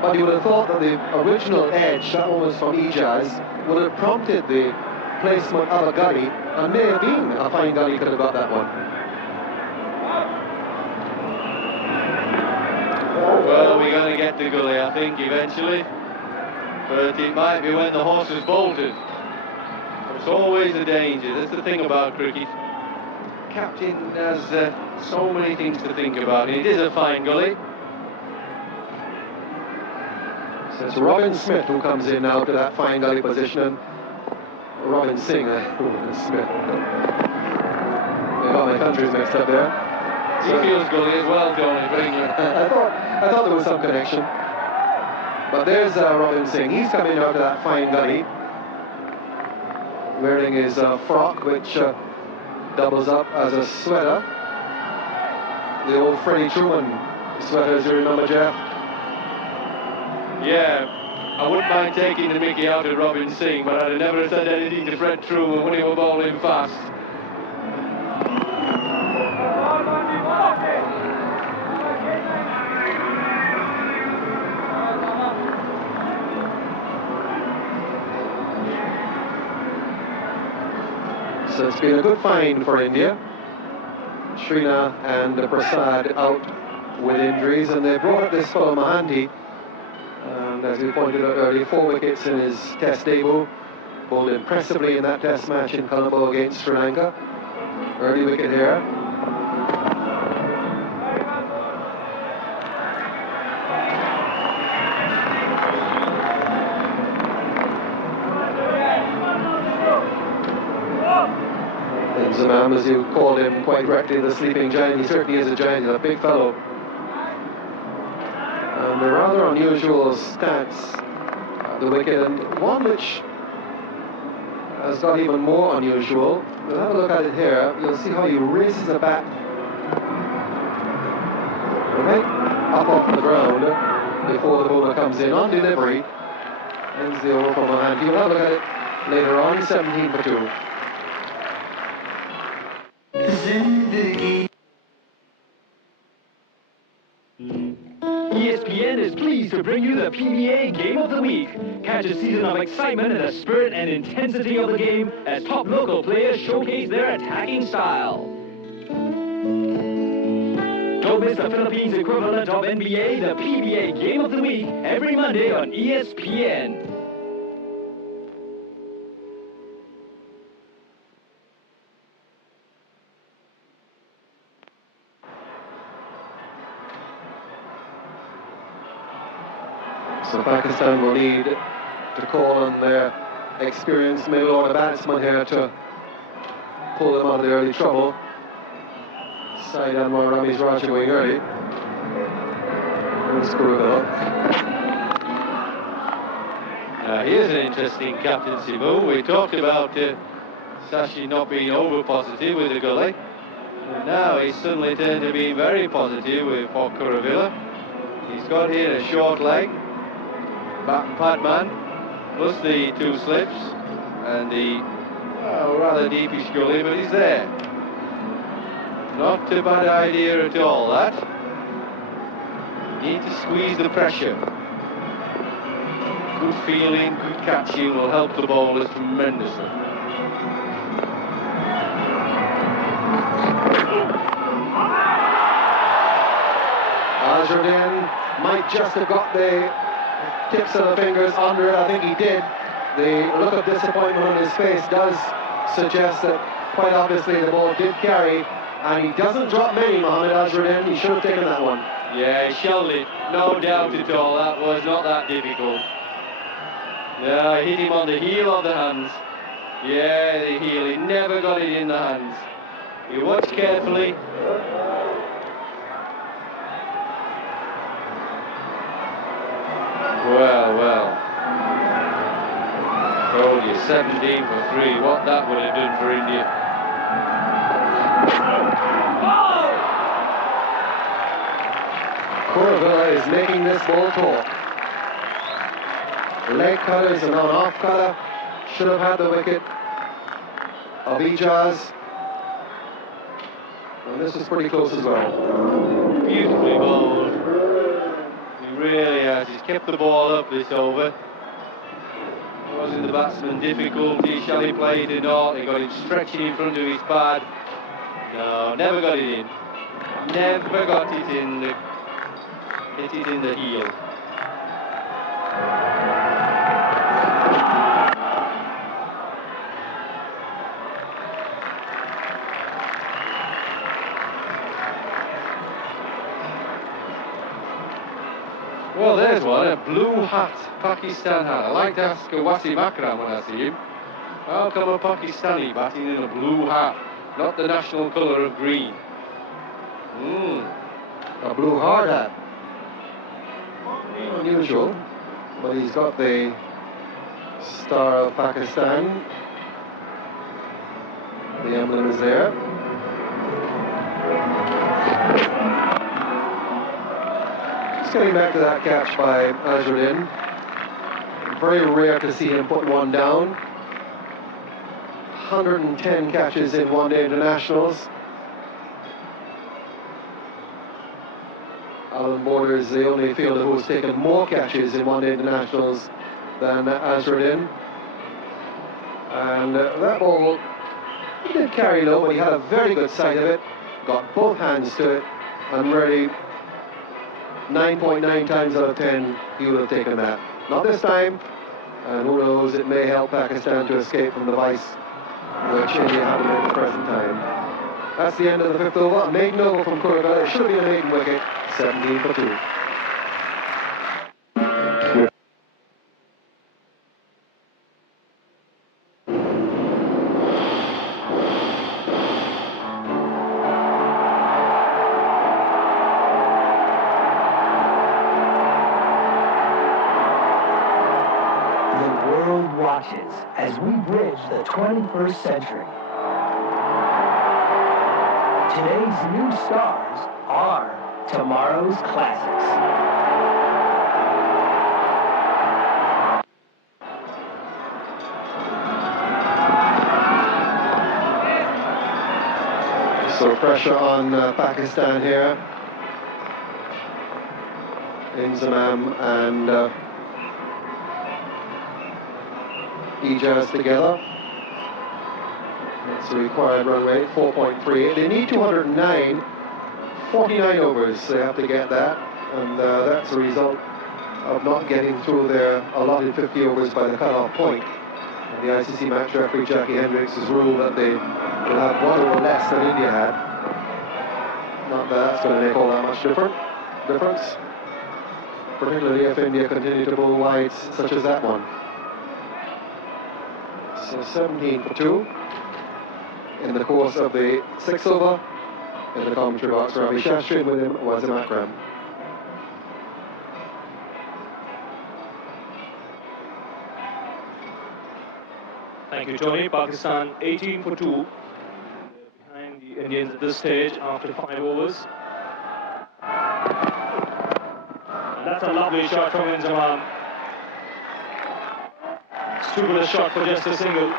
But you would have thought that the original edge, that one was from Ijaz, would have prompted the placement of a gully, and may have been a fine gully could have got that one. Well, we're going to get the gully, I think, eventually. But it might be when the horse is bolted. It's always a danger. That's the thing about cricket. Captain has so many things to think about. It is a fine gully. So it's Robin Smith who comes in now to that fine gully position, and Robin Singh, Smith. They got my countries mixed up there. He feels gully as well, Tony, for England. I thought there was some connection. But there's Robin Singh. He's coming out to that fine gully, wearing his frock, which doubles up as a sweater. The old Freddie Truman sweater, as you remember, Jeff? Yeah, I wouldn't mind taking the mickey out of Robin Singh, but I'd have never said anything to Fred Truman when he was bowling fast. So it's been a good find for India. Srina and Prasad out with injuries, and they brought up this fellow Mahanti. And as we pointed out earlier, 4 wickets in his test debut. Bowled impressively in that test match in Colombo against Sri Lanka. Early wicket here. Benzema, as you called him quite rightly, the sleeping giant. He certainly is a giant. He's a big fellow. And a rather unusual stance at the wicket, and one which has got even more unusual. We'll have a look at it here. You'll see how he raises the bat right up off the ground before the bowler comes in on delivery. Ends the over from a hand. You'll have a look at it later on. 17 for 2. ESPN is pleased to bring you the PBA Game of the Week. Catch a season of excitement and the spirit and intensity of the game as top local players showcase their attacking style. Don't miss the Philippines equivalent of NBA, the PBA Game of the Week, every Monday on ESPN. So Pakistan will need to call on their experienced middle order batsman here to pull them out of the early trouble. Saeed Anwar Ramiz Raja going early. And screw it up. Here's an interesting captaincy move. We talked about Sashi not being over positive with the gully. And now he's suddenly turned to be very positive with Kuravilla. He's got here a short leg, bat and pad man, plus the 2 slips and the rather deepish gully, but he's there. Not a bad idea at all, that. Need to squeeze the pressure. Good feeling, good catching will help the bowlers tremendously. Azharuddin might just have got the tips of the fingers under it. I think he did. The look of disappointment on his face does suggest that quite obviously the ball did carry, and he doesn't drop many, Mohammed Azharuddin. He should have taken that one. Yeah, he shelled it, no doubt at all. That was not that difficult. Yeah, hit him on the heel of the hands. Yeah, the heel, he never got it in the hands. You watch carefully. Well. Oh, you're 17 for 3. What that would have done for India. Kuravilla is making this ball talk. Leg cutter is an on-off cutter. Should have had the wicket of Ijaz. And this was pretty close as well. Beautifully bowled. He really has. He's kept the ball up this over. Causing the batsman difficulty. Shall he play it or not? He got it stretching in front of his pad. No, never got it in. Never got it in the... Hit it in the heel. Well, there's one, a blue hat Pakistan hat. I like to ask Wasim Akram when I see him. How come a Pakistani batting in a blue hat, not the national colour of green? A blue hard hat. Unusual, but he's got the star of Pakistan. The emblem is there. Just getting back to that catch by Azharuddin. Very rare to see him put one down. 110 catches in one-day internationals. Alan Border is the only fielder who has taken more catches in one-day internationals than Azharuddin. And that ball, he did carry low, but he had a very good sight of it, got both hands to it, and really 9.9 times out of 10 he would have taken that. Not this time, and who knows, it may help Pakistan to escape from the vice which India had at the present time. That's the end of the fifth over. A maiden over from Kurugala. It should be a maiden wicket. 17 for 2. The world watches as we bridge the 21st century. Today's new stars are tomorrow's classics. So pressure on Pakistan here. Inzamam and Ijaz together. That's the required run rate, 4.38. They need 209, 49 overs. They have to get that, and that's a result of not getting through their allotted 50 overs by the cut-off point. And the ICC match referee Jackie Hendricks has ruled that they will have one over less than India had. Not that that's going to make all that much difference, particularly if India continue to bowl wides such as that one. So 17 for 2. In the course of the 6th over, in the commentary box, Ravi Shastri, and with him was Akram. Thank you, Tony. Pakistan 18 for 2. Behind the Indians at this stage after 5 overs. And that's a lovely shot from Inzamam. Stupendous shot for just a single.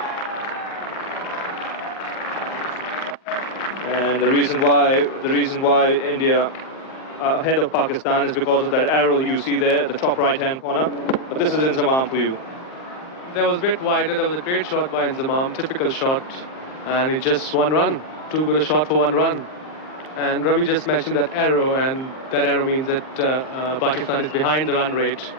And the reason why India are ahead of Pakistan is because of that arrow you see there at the top right-hand corner. But this is Inzamam for you. That was a bit wider. That was a great shot by Inzamam, typical shot, and it's just one run. Too good a shot for one run. And Ravi just mentioned that arrow, and that arrow means that Pakistan is behind the run rate.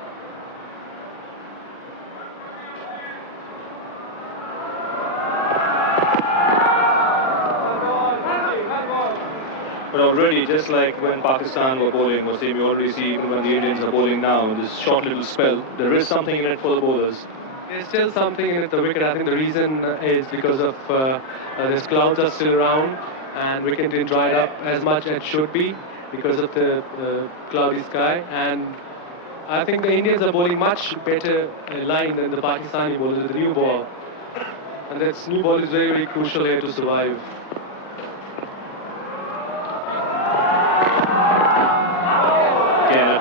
But already, just like when Pakistan were bowling, Wasim, you already see even when the Indians are bowling now, in this short little spell, there is something in it for the bowlers. There's still something in it, the wicket. I think the reason is because of these clouds are still around, and wicket didn't dry up as much as it should be because of the cloudy sky. And I think the Indians are bowling much better line than the Pakistani bowlers with the new ball. And that new ball is very, very crucial here to survive.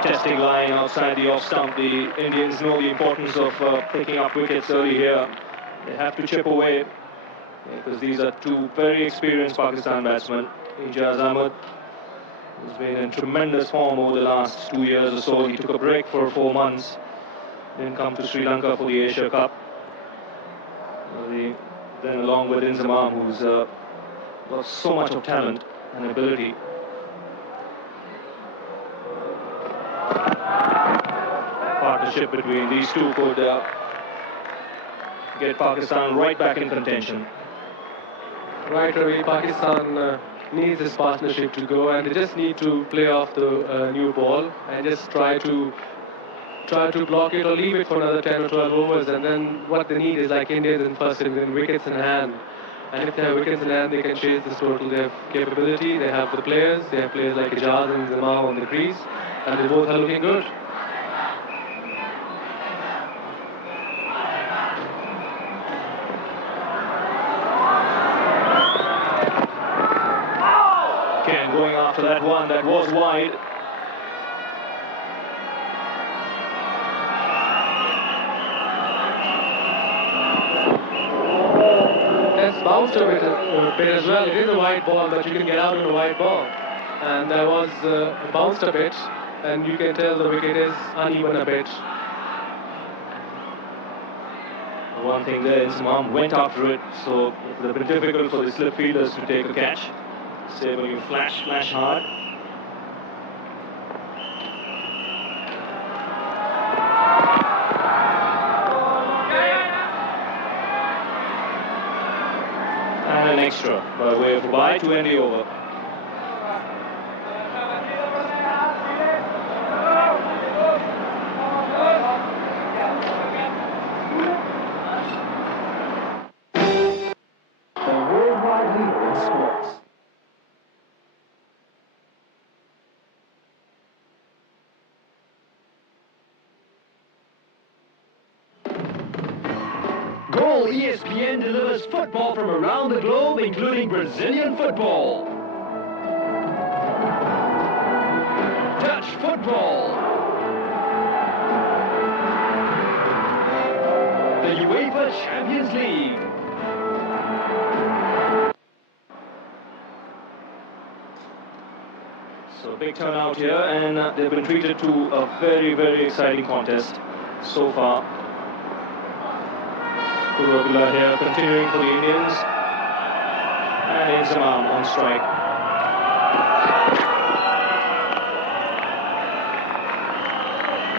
Testing line outside the off stump. The Indians know the importance of picking up wickets early here. They have to chip away because these are two very experienced Pakistan batsmen. Ijaz Ahmed has been in tremendous form over the last 2 years or so. He took a break for 4 months, then come to Sri Lanka for the Asia Cup. Then along with Inzamam, who's got so much of talent and ability. Partnership between these two could get Pakistan right back in contention. Right away, Pakistan needs this partnership to go, and they just need to play off the new ball and just try to block it or leave it for another 10 or 12 overs. And then what they need is, like India in first inning, wickets in hand. And if they have wickets in hand, they can chase this total. They have capability, they have the players, they have players like Ijaz and Zama on the crease, and they both are looking good. Ken going after that one, that was wide. That's bounced a bit as well. It is a wide ball, but you can get out on a wide ball. And that was bounced a bit, and you can tell the wicket is uneven a bit. One thing there, Inzamam went after it, so it would have been difficult for the slip fielders to take a catch. Say when you flash hard. And an extra by way of a bye to end the over. The worldwide leader in sports. Goal ESPN delivers football from around the globe, including Brazilian football, Dutch football, the UEFA Champions League, So big turnout here, and they've been treated to a very, very exciting contest so far. Kurogula here continuing for the Indians, and Inzamam on strike.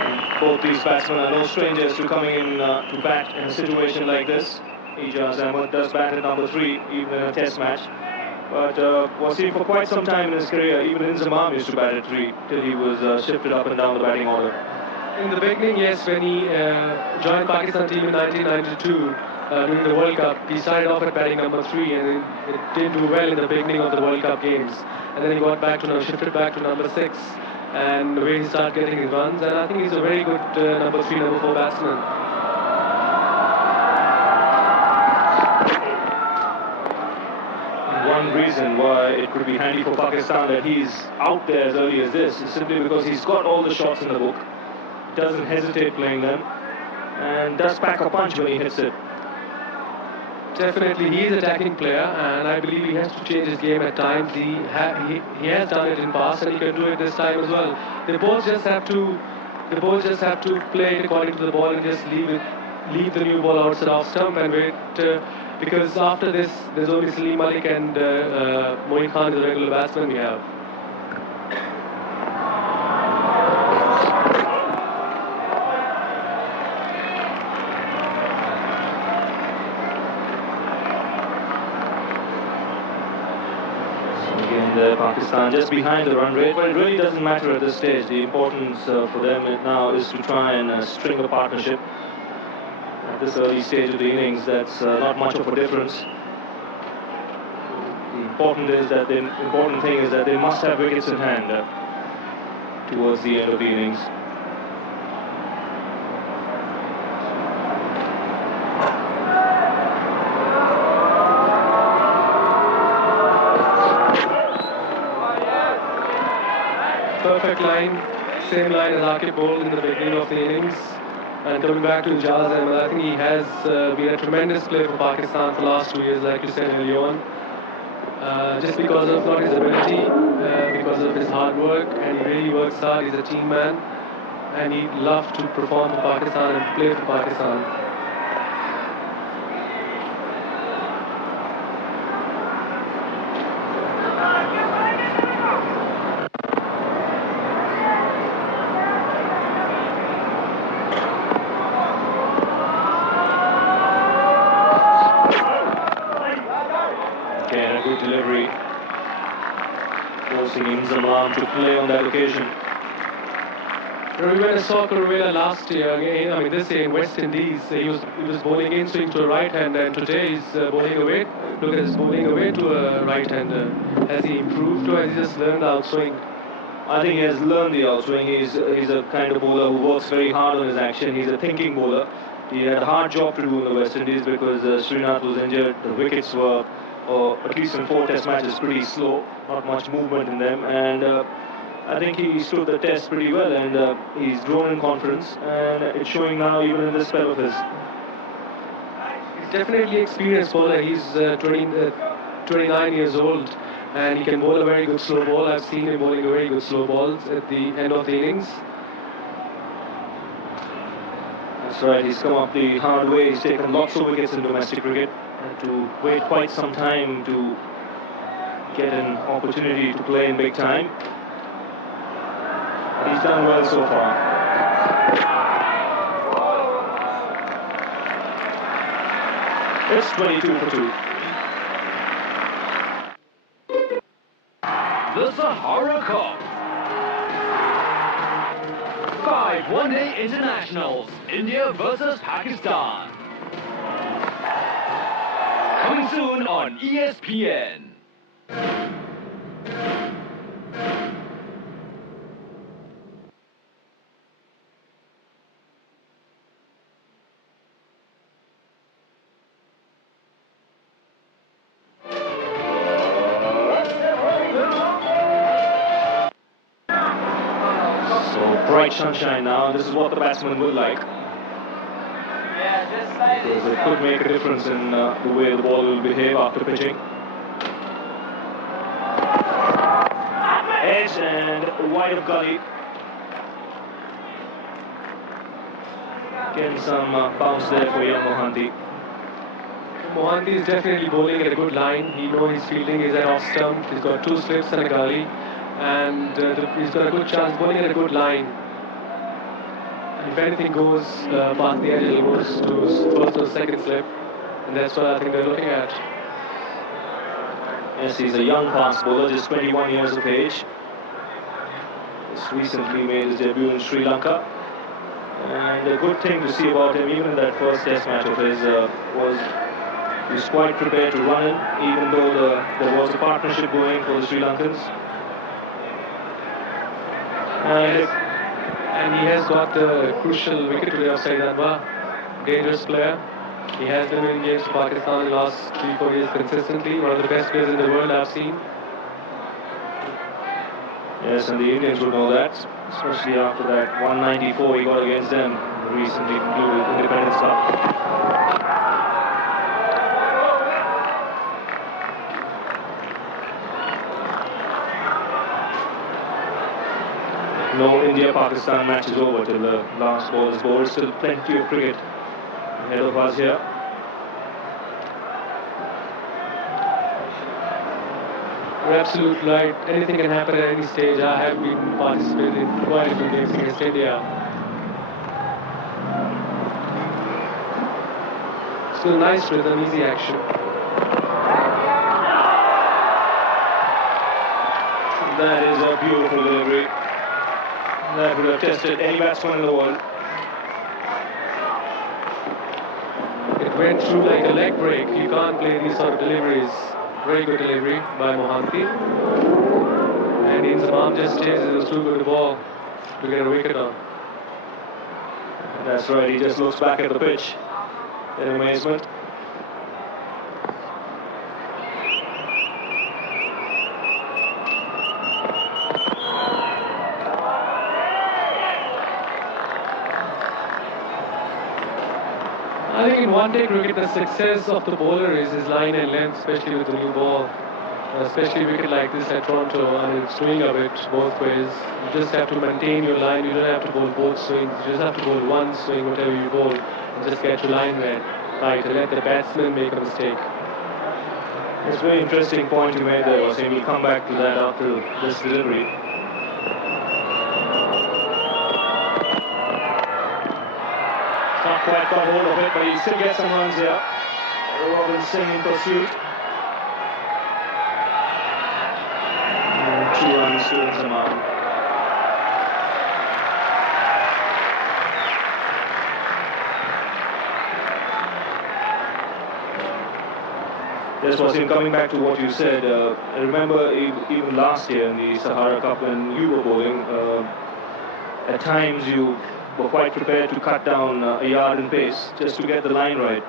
And both these batsmen are no strangers to coming in to bat in a situation like this. Ijaz Ahmed does bat at number 3, even in a test match. But was seen for quite some time in his career. Even Inzamam used to bat at 3 till he was shifted up and down the batting order. In the beginning, yes, when he joined Pakistan team in 1992 during the World Cup, he started off at batting number 3, and it did do well in the beginning of the World Cup games. And then he got back to shifted back to number 6, and the way he started getting his runs, and I think he's a very good number 3, number 4 batsman. One reason why it could be handy for Pakistan that he's out there as early as this is simply because he's got all the shots in the book, doesn't hesitate playing them, and does pack a punch when he hits it. Definitely, he is an attacking player, and I believe he has to change his game at times. He has done it in past, and he can do it this time as well. They both just have to play it according to the ball and just leave the new ball outside off stump and wait. Because after this, there's only Salim Malik and Moeen Khan is the regular batsman we have. Pakistan just behind the run rate, but it really doesn't matter at this stage. The importance for them now is to try and string a partnership. At this early stage of the innings, that's not much of a difference. The important thing is that they must have wickets in hand towards the end of the innings. Perfect line, same line as Akib bowled in the beginning of the innings. And coming back to Ijaz Ahmed, I think he has been a tremendous player for Pakistan for the last 2 years, like you said earlier on. just because of not his ability, because of his hard work, and he really works hard. He's a team man, and he'd love to perform for Pakistan and play for Pakistan. Again, a good delivery, forcing Inzamam to play on that occasion. When I saw Kuruvela last year, again, I mean this year in West Indies, he was bowling in swing to a right hand, and today he's bowling away. Look at his bowling away to a right hander. Has he improved or has he just learned the outswing? I think he has learned the outswing. He's a kind of bowler who works very hard on his action. He's a thinking bowler. He had a hard job to do in the West Indies because Srinath was injured. The wickets were, or at least in 4 test matches, pretty slow. Not much movement in them. And I think he stood the test pretty well, and he's grown in confidence, and it's showing now even in this spell of his. He's definitely experienced bowler. He's 29 years old, and he can bowl a very good slow ball. I've seen him bowling a very good slow balls at the end of the innings. That's right, he's come up the hard way. He's taken lots of wickets in domestic cricket, and to wait quite some time to get an opportunity to play in big time. He's done well so far. It's 22 for 2. The Sahara Cup. 5 one-day internationals. India versus Pakistan. Coming soon on ESPN. Bright sunshine now. This is what the batsman would like. Because it could make a difference in the way the ball will behave after pitching. Edge and wide of gully. Getting some bounce there for young Mohanty. Mohanty is definitely bowling at a good line. He knows his fielding is at off stump. He's got 2 slips and a gully, and he's got a good chance bowling at a good line. If anything goes past the edge, it goes to first or second slip, and that's what I think they're looking at. Yes, he's a young fast bowler, just 21 years of age. Just recently made his debut in Sri Lanka. And a good thing to see about him, even in that first test match of his, was he was quite prepared to run in, even though there was a partnership going for the Sri Lankans. And he has got a crucial wicket today off side Anwar. Dangerous player. He has been in games for Pakistan in the last 3-4 years consistently. One of the best players in the world I've seen. Yes, and the Indians would know that, especially after that 194 he got against them recently concluded Independence Cup. No India-Pakistan match is over till the last ball is bowled. Still plenty of cricket ahead of us here. You're absolutely right. Anything can happen at any stage. I have been participating in quite a few games against India. So nice rhythm, easy action. That is a beautiful delivery. That would have tested any batsman in the world. It went through like a leg break. You can't play these sort of deliveries. Very good delivery by Mohanty. And Inzamam just chases. It was too good a ball to get a wicket on. That's right, he just looks back at the pitch in amazement. I think in one-day cricket, the success of the bowler is his line and length, especially with the new ball. especially a wicket like this at Toronto. I mean, it's swing a bit both ways. You just have to maintain your line. You don't have to bowl both swings. You just have to bowl one swing, whatever you bowl, and just get your line right and let the batsman make a mistake. It's a very interesting point you made there, Wasim. We'll come back to that after this delivery. Not quite got hold of it, but he still gets some runs here. Robin Singh in pursuit. And 2 runs to Inzamam. This was him coming back to what you said. I remember even last year in the Sahara Cup when you were bowling, at times you were quite prepared to cut down a yard in pace just to get the line right.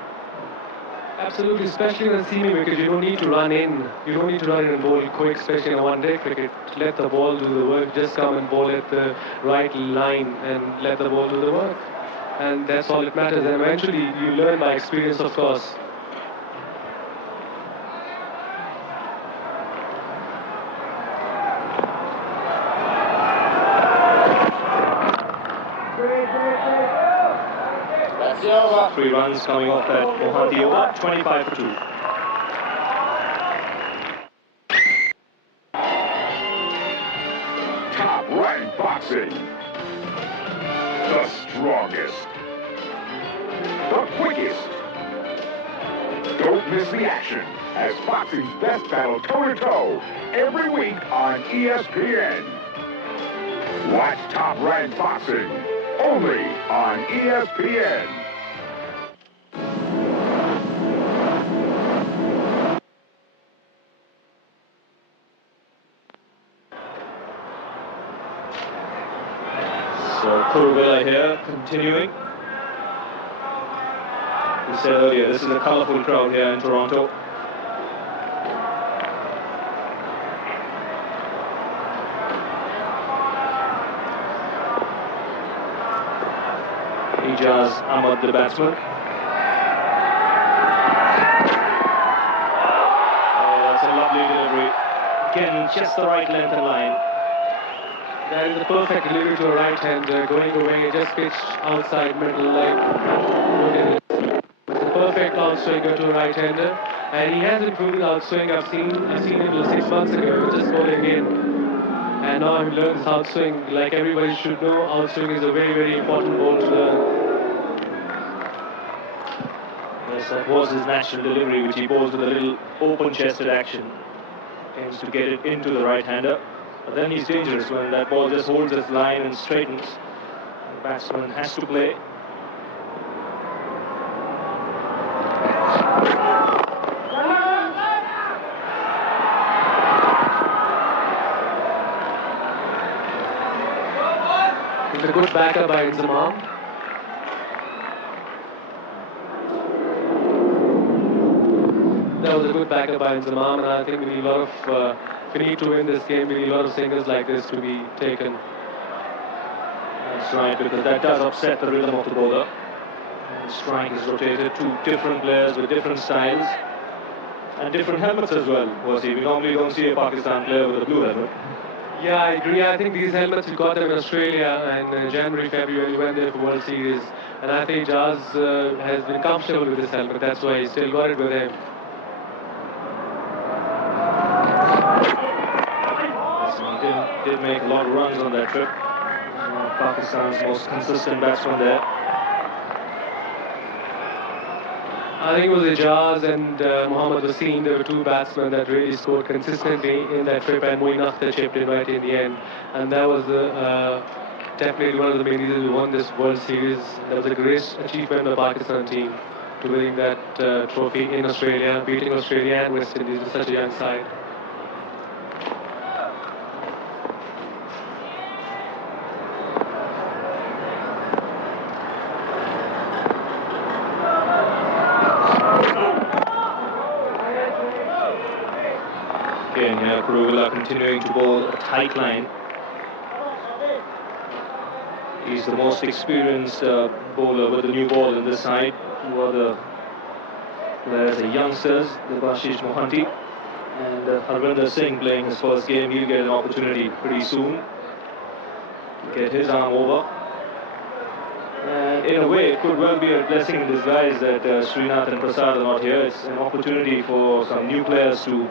Absolutely, especially in a seaming wicket, you don't need to run in. You don't need to run in and bowl quick, especially in a one-day cricket. Let the ball do the work. Just come and bowl at the right line and let the ball do the work. And that's all that matters. And eventually, you learn by experience, of course. That's 3 runs coming off that Mohanty over, 25 for 2. Top-ranked boxing. The strongest. The quickest. Don't miss the action as boxing's best battle toe-to-toe every week on ESPN. Watch Top-Ranked Boxing only on ESPN. So Kuruvilla here, continuing. We said earlier, this is a colourful crowd here in Toronto. Ijaz Ahmad, the batsman. Oh, that's a lovely delivery. Again, just the right length and line. That is a perfect delivery to a right-hander, going away, just pitched outside middle leg. It's a perfect outswinger to a right-hander, and he has improved his outswing. I've seen it 6 months ago. He was just bowling in, and now he learns outswing. Like everybody should know, outswing is a very, very important ball to learn. Yes, that was his natural delivery, which he bowls with a little open-chested action. Aims to get it into the right-hander. But then he's dangerous when that ball just holds its line and straightens. The batsman has to play. It's a good backer by Inzamam. That was a good backer by Inzamam, and I think we need a lot of. If we need to win this game, we need a lot of singles like this to be taken. That's right, because that does upset the rhythm of the bowler. The strike is rotated. 2 different players with different styles and different helmets as well. We normally don't see a Pakistan player with a blue helmet. Yeah, I agree. I think these helmets, we got them in Australia in January, February, when they were World Series. And I think Jaz has been comfortable with this helmet. That's why he still got it with him. He did make a lot of runs on that trip. Pakistan's most consistent batsman there. I think it was Ijaz and Mohammad Wasim. There were 2 batsmen that really scored consistently in that trip, and Moeen Akhtar chipped in right in the end. And that was definitely one of the main reasons we won this World Series. That was a great achievement of the Pakistan team to winning that trophy in Australia, beating Australia and West Indies with such a young side. Again here, Kuruvilla continuing to bowl a tight line. He's the most experienced bowler with the new ball in this side. 2 other players, the youngsters, the Bashish Mohanty. And Harvinder Singh playing his first game, he'll get an opportunity pretty soon to get his arm over. And in a way, it could well be a blessing in disguise that Srinath and Prasad are not here. It's an opportunity for some new players to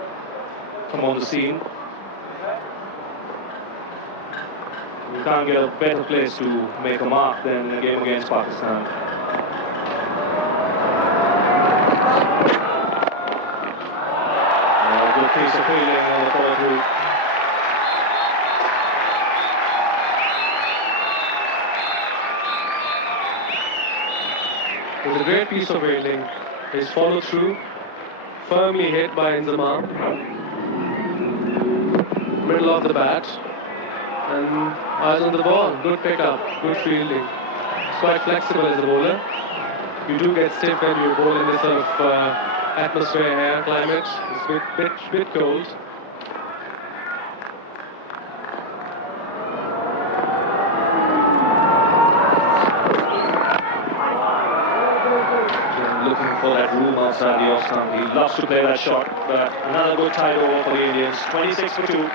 come on the scene. You can't get a better place to make a mark than a game against Pakistan. Good piece of fielding on the follow-through. It was a great piece of fielding. His follow-through, firmly hit by Inzamam. Middle of the bat. And eyes on the ball. Good pickup, good fielding. He's quite flexible as a bowler. You do get stiff when you bowl in this sort of atmosphere here, climate. It's a bit cold. Looking for that room outside the off stump. He loves to play that shot, but another good tight over for the Indians. 26 for 2.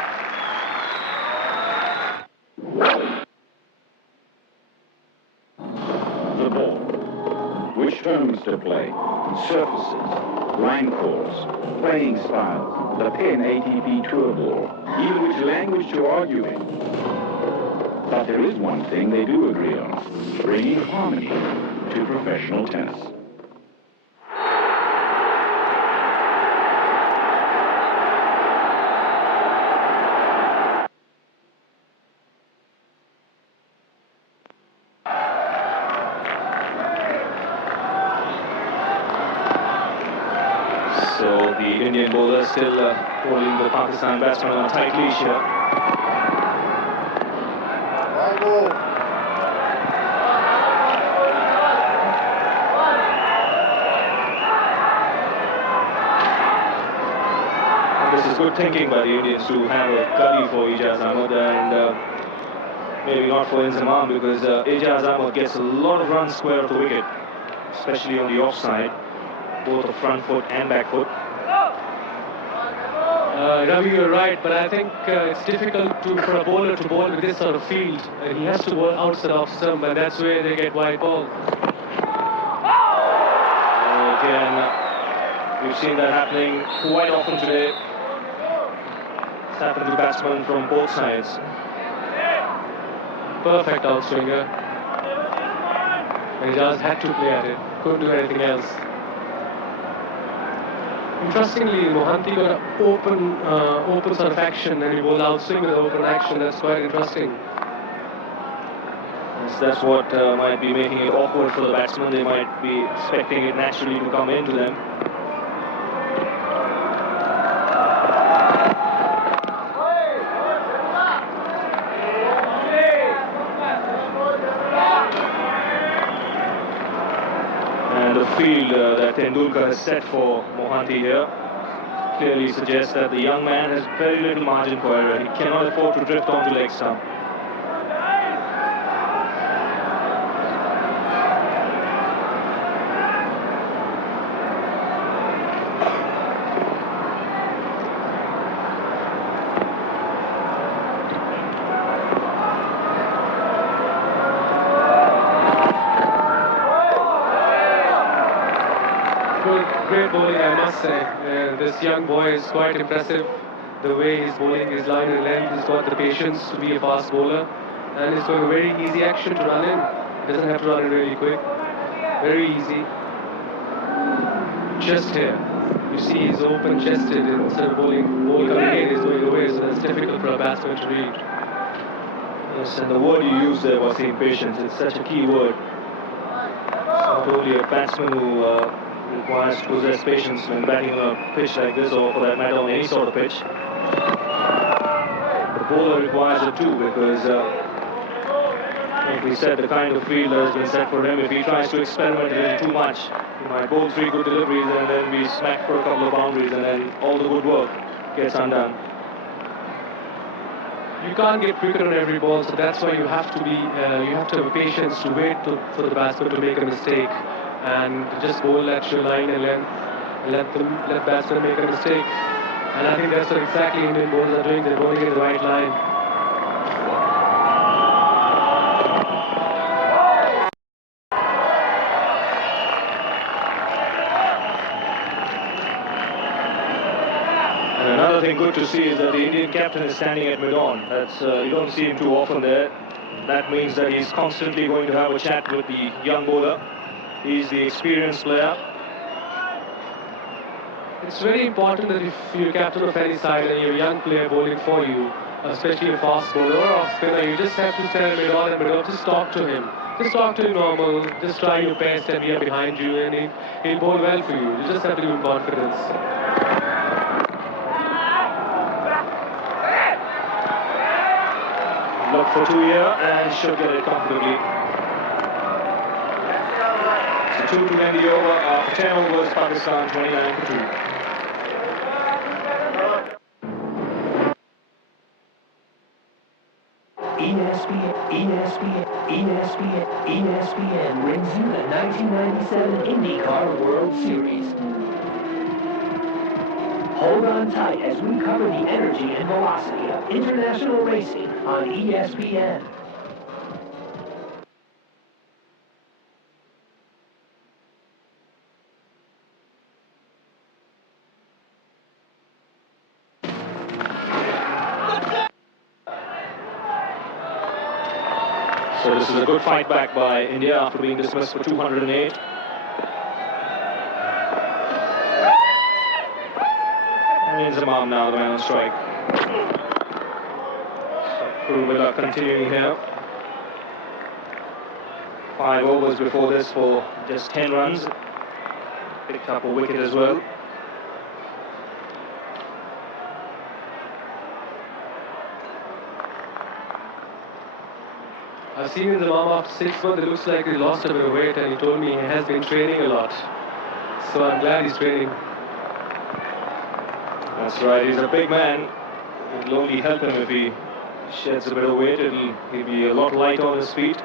The ball. Which terms to play? Surfaces, line calls, playing styles, the PIN ATP Tour Ball, even which language to argue in. But there is one thing they do agree on, bringing harmony to professional tennis. So the Indian bowler still holding the Pakistan batsman on a tight leash here. This is good thinking by the Indians to have a gully for Ijaz Ahmed and maybe not for Inzamam, because Ijaz Ahmed gets a lot of runs square of the wicket, especially on the offside, both the front foot and back foot. Ravi, you're right, but I think it's difficult for a bowler to bowl with this sort of field. He has to bowl outside off stump, and that's where they get wide ball. Again, we've seen that happening quite often today. It's happened to batsmen from both sides. Perfect outswinger. He just had to play at it. Couldn't do anything else. Interestingly, Mohanty got an open sort of action, and he bowled outswing with open action. That's quite interesting. Yes, that's what might be making it awkward for the batsmen. They might be expecting it naturally to come into them. And the field that Tendulkar has set for Mohanty here clearly suggests that the young man has very little margin for error. He cannot afford to drift onto leg stump. Great bowling, I must say. This young boy is quite impressive. The way he's bowling his line and length, he's got the patience to be a fast bowler, and he's got a very easy action to run in. Doesn't have to run it really quick. Very easy. Just here, you see he's open-chested instead of bowling. Ball coming in, he's going away, so that's difficult for a batsman to read. Yes, and the word you used there was impatience. It's such a key word. It's not only a batsman who requires to possess patience when batting on a pitch like this, or for that matter on any sort of pitch. The bowler requires it too, because like we said, the kind of field that has been set for him, if he tries to experiment a little too much, he might bowl 3 good deliveries and then be smacked for a couple of boundaries, and then all the good work gets undone. You can't get quicker on every ball, so that's why you have to have patience to wait for the batsman to make a mistake, and just bowl at your line and length, let batsman make a mistake, And I think that's what exactly Indian bowlers are doing. They're bowling in the right line. And another thing good to see is that the Indian captain is standing at mid-on. That's you don't see him too often there. That means that he's constantly going to have a chat with the young bowler. He's the experienced player. It's very important that if you're captain of any side and you're a young player bowling for you, especially a fast bowler or a spinner, you just have to stand mid-on and mid-off. Just talk to him. Just talk to him normal. Just try your best and we are behind you and he'll bowl well for you. You just have to give him confidence. Look for 2 here and should get it comfortably. So 2 to end the over after 10 overs, Pakistan 29 for 2. ESPN brings you the 1997 IndyCar World Series. Hold on tight as we cover the energy and velocity of international racing on ESPN. So this is a good fight back by India after being dismissed for 208. And Zamam now the man on strike. So Kuruvilla continuing here. 5 overs before this for just 10 runs. Picked up a wicket as well. I've seen him after 6 months. It looks like he lost a bit of weight and he told me he has been training a lot. So I'm glad he's training. That's right, he's a big man. It'll only help him if he sheds a bit of weight. He'll be a lot lighter on his feet.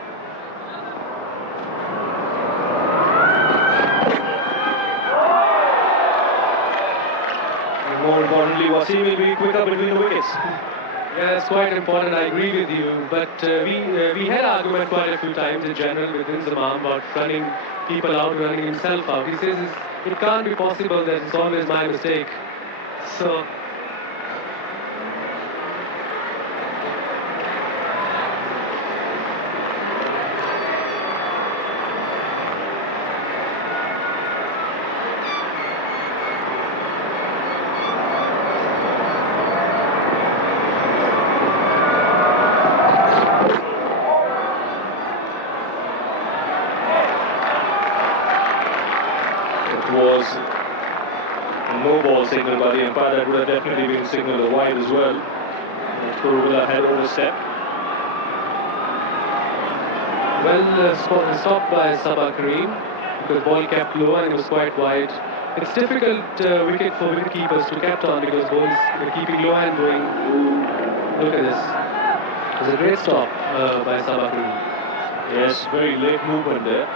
And more importantly, Wasim will be quicker between the wickets. Yeah, that's quite important. I agree with you. But we had argument quite a few times in general within Zamam about running people out, running himself out. He says it can't be possible that it's always my mistake. So was a no ball signal by the umpire. That would have definitely been signaled a wide as well. Kuruvilla had overstepped. well stopped by Sabah Kareem because ball kept low and it was quite wide. It's difficult wicket for wicket keepers to kept on because ball is keeping low and going. Look at this. It was a great stop by Sabah Kareem. Yes, very late movement there.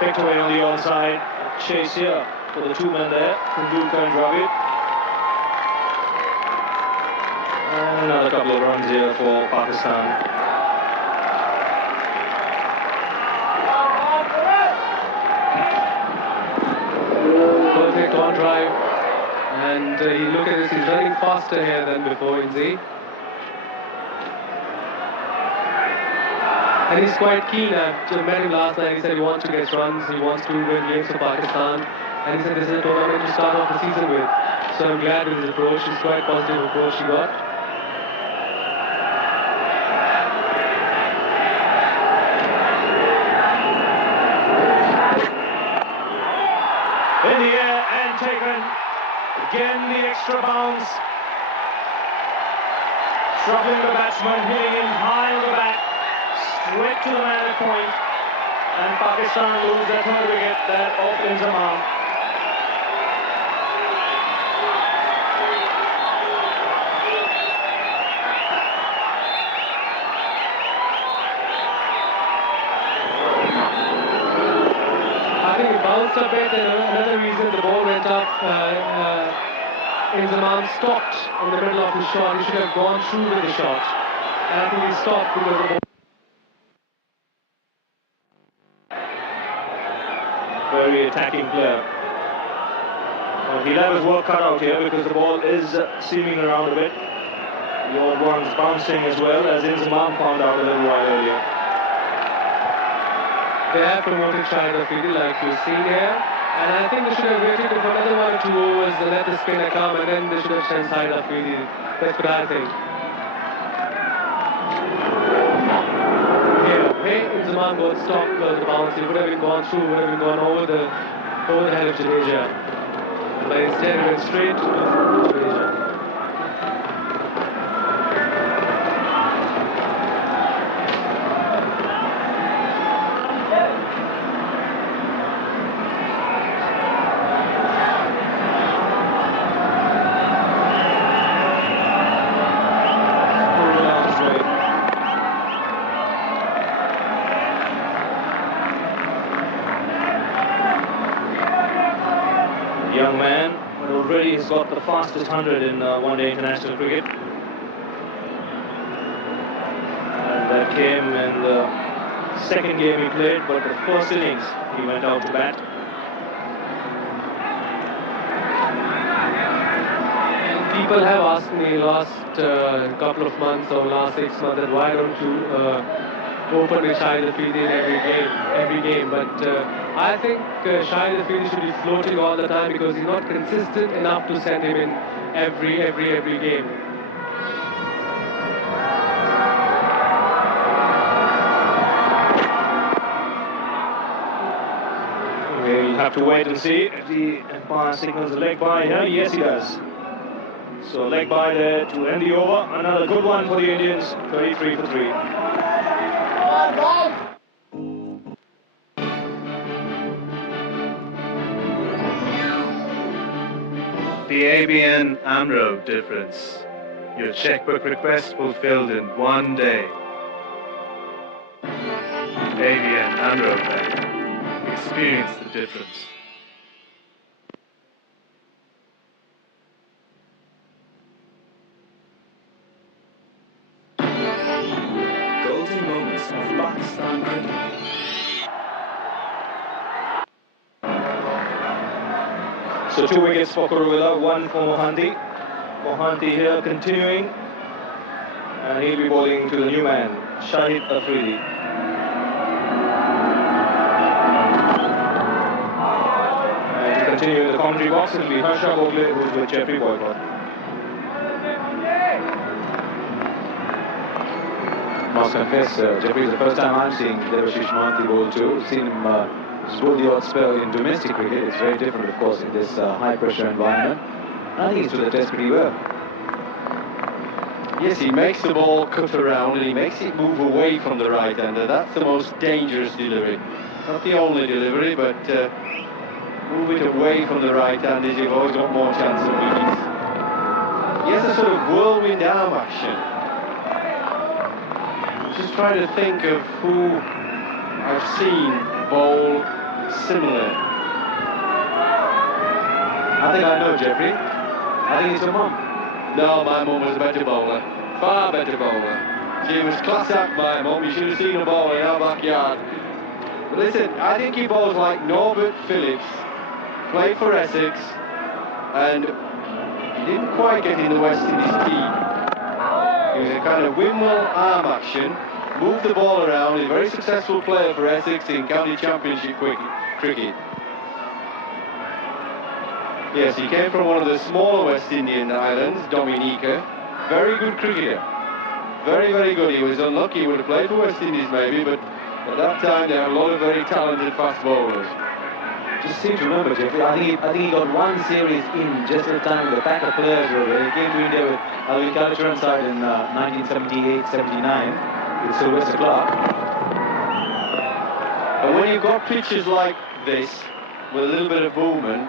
Picked away on the onside. Chase here for the 2 men there, Tendulkar and Dravid. And another couple of runs here for Pakistan. Perfect on drive. And look at this, he's running faster here than before in Z. And he's quite keen. I met him last night. He said he wants to get runs. He wants to win games for Pakistan. And he said this is a tournament to start off the season with. So I'm glad with his approach. It's quite positive approach he got. In the air and taken. Again the extra bounce. Troubling the batsman, hitting him high on the back. Straight to the man at point, and Pakistan lose their 3rd wicket, that of Inzamam. missed a bit, and another reason the ball went up. Inzamam stopped in the middle of the shot. He should have gone through with the shot. And I think he stopped because the ball. Very attacking player. Well, he'll have his work cut out here because the ball is seaming around a bit. The old one's bouncing as well, as Inzamam found out a little while earlier. They have promoted Shahid Afridi like you've seen here. And I think they should have waited for another 1 or 2 overs and let the spinner come, and then they should have sent Shahid Afridi. That's what I think. Hey, Inzamam got stopped because the bounce. He would have been gone through, would have been gone over the head of Jadeja. But instead it went straight to Jadeja. Young man, but already he's got the fastest 100 in one-day international cricket. And that came in the second game he played, but the first innings he went out to bat. People have asked me last couple of months or last 6 months that why don't you open with Shahid Afridi in every game. But I think Shahid Afridi should be floating all the time because he's not consistent enough to send him in every game. We'll have to wait and see if the umpire signals a leg by here. Yes, he does. So leg by there to end the over. Another good one for the Indians. 33 for 3. The ABN AMRO difference. Your checkbook request fulfilled in 1 day. ABN AMRO Bank. Experience the difference. Golden moments of Pakistan cricket. So 2 wickets for Kuruvilla, 1 for Mohanty. Mohanty here continuing. And he'll be bowling to the new man, Shahid Afridi. And to continue in the commentary box, it'll be Harsha Gokhale, who's with Jeffrey Boycott. Must confess, Jeffrey, it's the first time I'm seeing Devashish Mohanty bowl too. I've seen him bowl the odd spell in domestic cricket. It's very different, of course, in this high-pressure environment. I think he's to the test pretty well. Yes, he makes the ball cut around and he makes it move away from the right-hander. That's the most dangerous delivery. Not the only delivery, but move it away from the right-handers, you've always got more chance of wickets. He has a sort of whirlwind arm action. Just trying to think of who I've seen bowl similar. I think I know, Jeffrey. I think it's your mum. No, my mum was a better bowler. Far better bowler. She was class act, my mum. You should have seen her bowl in our backyard. But listen, I think he bowls like Norbert Phillips. Played for Essex. And he didn't quite get in the West Indies team. He was a kind of windmill arm action. Moved the ball around. He's a very successful player for Essex in county championship cricket. Yes, he came from one of the smaller West Indian islands, Dominica. Very good cricketer. Very, very good. He was unlucky. He would have played for West Indies maybe, but at that time they had a lot of very talented fast bowlers. Just seem to remember, Jeffrey, I think he got one series in just at the time the pack of players were there. He came to India with Alvin Kalachran side in 1978-79 with Sylvester Clark. And when you've got pitches like this, with a little bit of movement,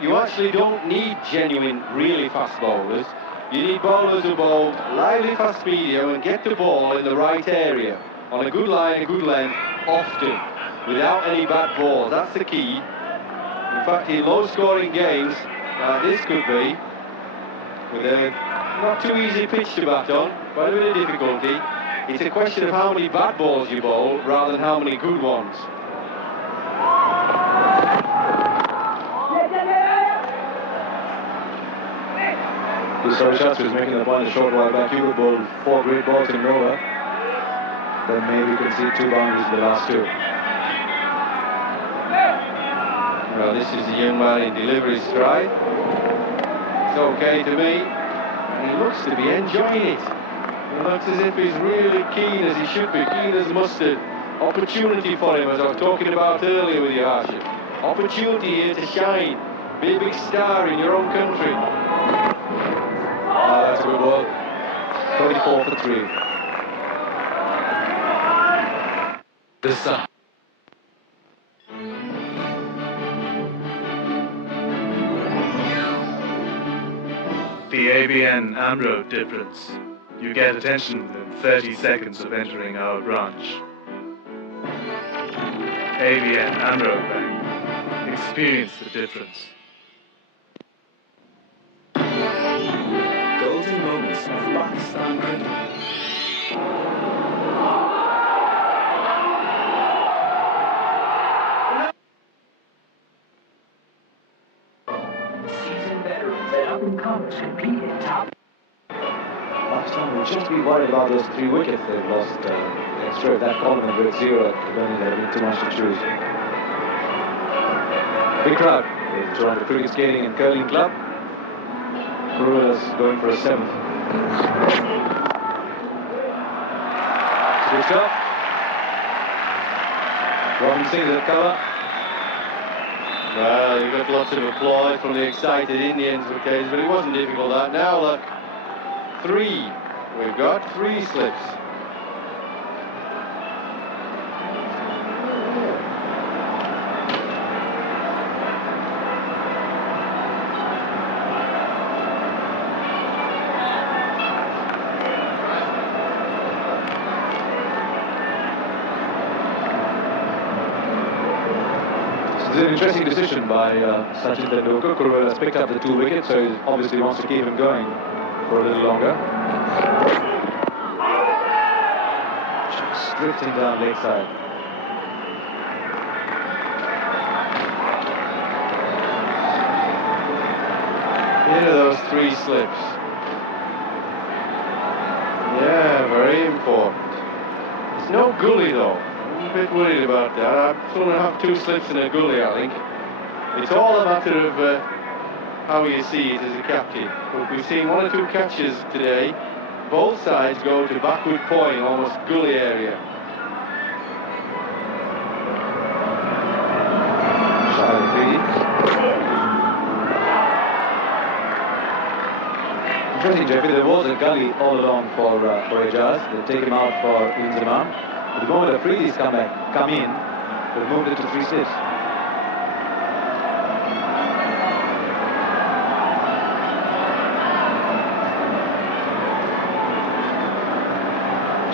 you actually don't need genuine, really fast bowlers. You need bowlers who bowl lively fast medium and get the ball in the right area, on a good line, a good length, often, without any bad balls. That's the key. In fact, in low-scoring games, this could be, with a not too easy pitch to bat on, quite a bit of difficulty. It's a question of how many bad balls you bowl rather than how many good ones. Shastri is making the point a short while back. You would bowl 4 great balls in Nova. Then maybe you can see 2 boundaries in the last 2. Well, this is the young man in delivery stride. It's okay to me. And he looks to be enjoying it. He looks as if he's really keen, as he should be, keen as mustard. Opportunity for him, as I was talking about earlier with you, Archie. Opportunity here to shine. Be a big star in your own country. Oh, that's a good ball. 24 for 3. The Sahara. The ABN AMRO difference. You get attention within 30 seconds of entering our branch. ABN AMRO Bank. Experience the difference. Golden moments of Pakistan cricket. Seasoned veterans and up-and-comers compete in top. Pakistan will just be worried about those 3 wickets they've lost. Extra of that column and with 0 at Burnley, that'll be too much to choose. Big crowd. The Toronto Cricket Skating and Curling Club. Kuruela's going for a 7th. Switched off. Robin Singh's at cover. Well, you got lots of applause from the excited Indians, okay, but it wasn't difficult that. Now look, 3. We've got 3 slips. It's an interesting decision by Sachin Tendulkar. Kuruela has picked up the 2 wickets, so he obviously wants to keep him going for a little longer. Just drifting down leg side. Into those 3 slips. Yeah, very important. It's no gully though. I'm a bit worried about that. I'm going to have 2 slips in a gully, I think. It's all a matter of how you see it as a captain. But we've seen 1 or 2 catches today. Both sides go to backward point, almost gully area. Interesting, Jeffrey, there was a gully all along for Ejaz. They take him out for Inzamam. At the moment Afridi's come in, they've moved it to 3 slips.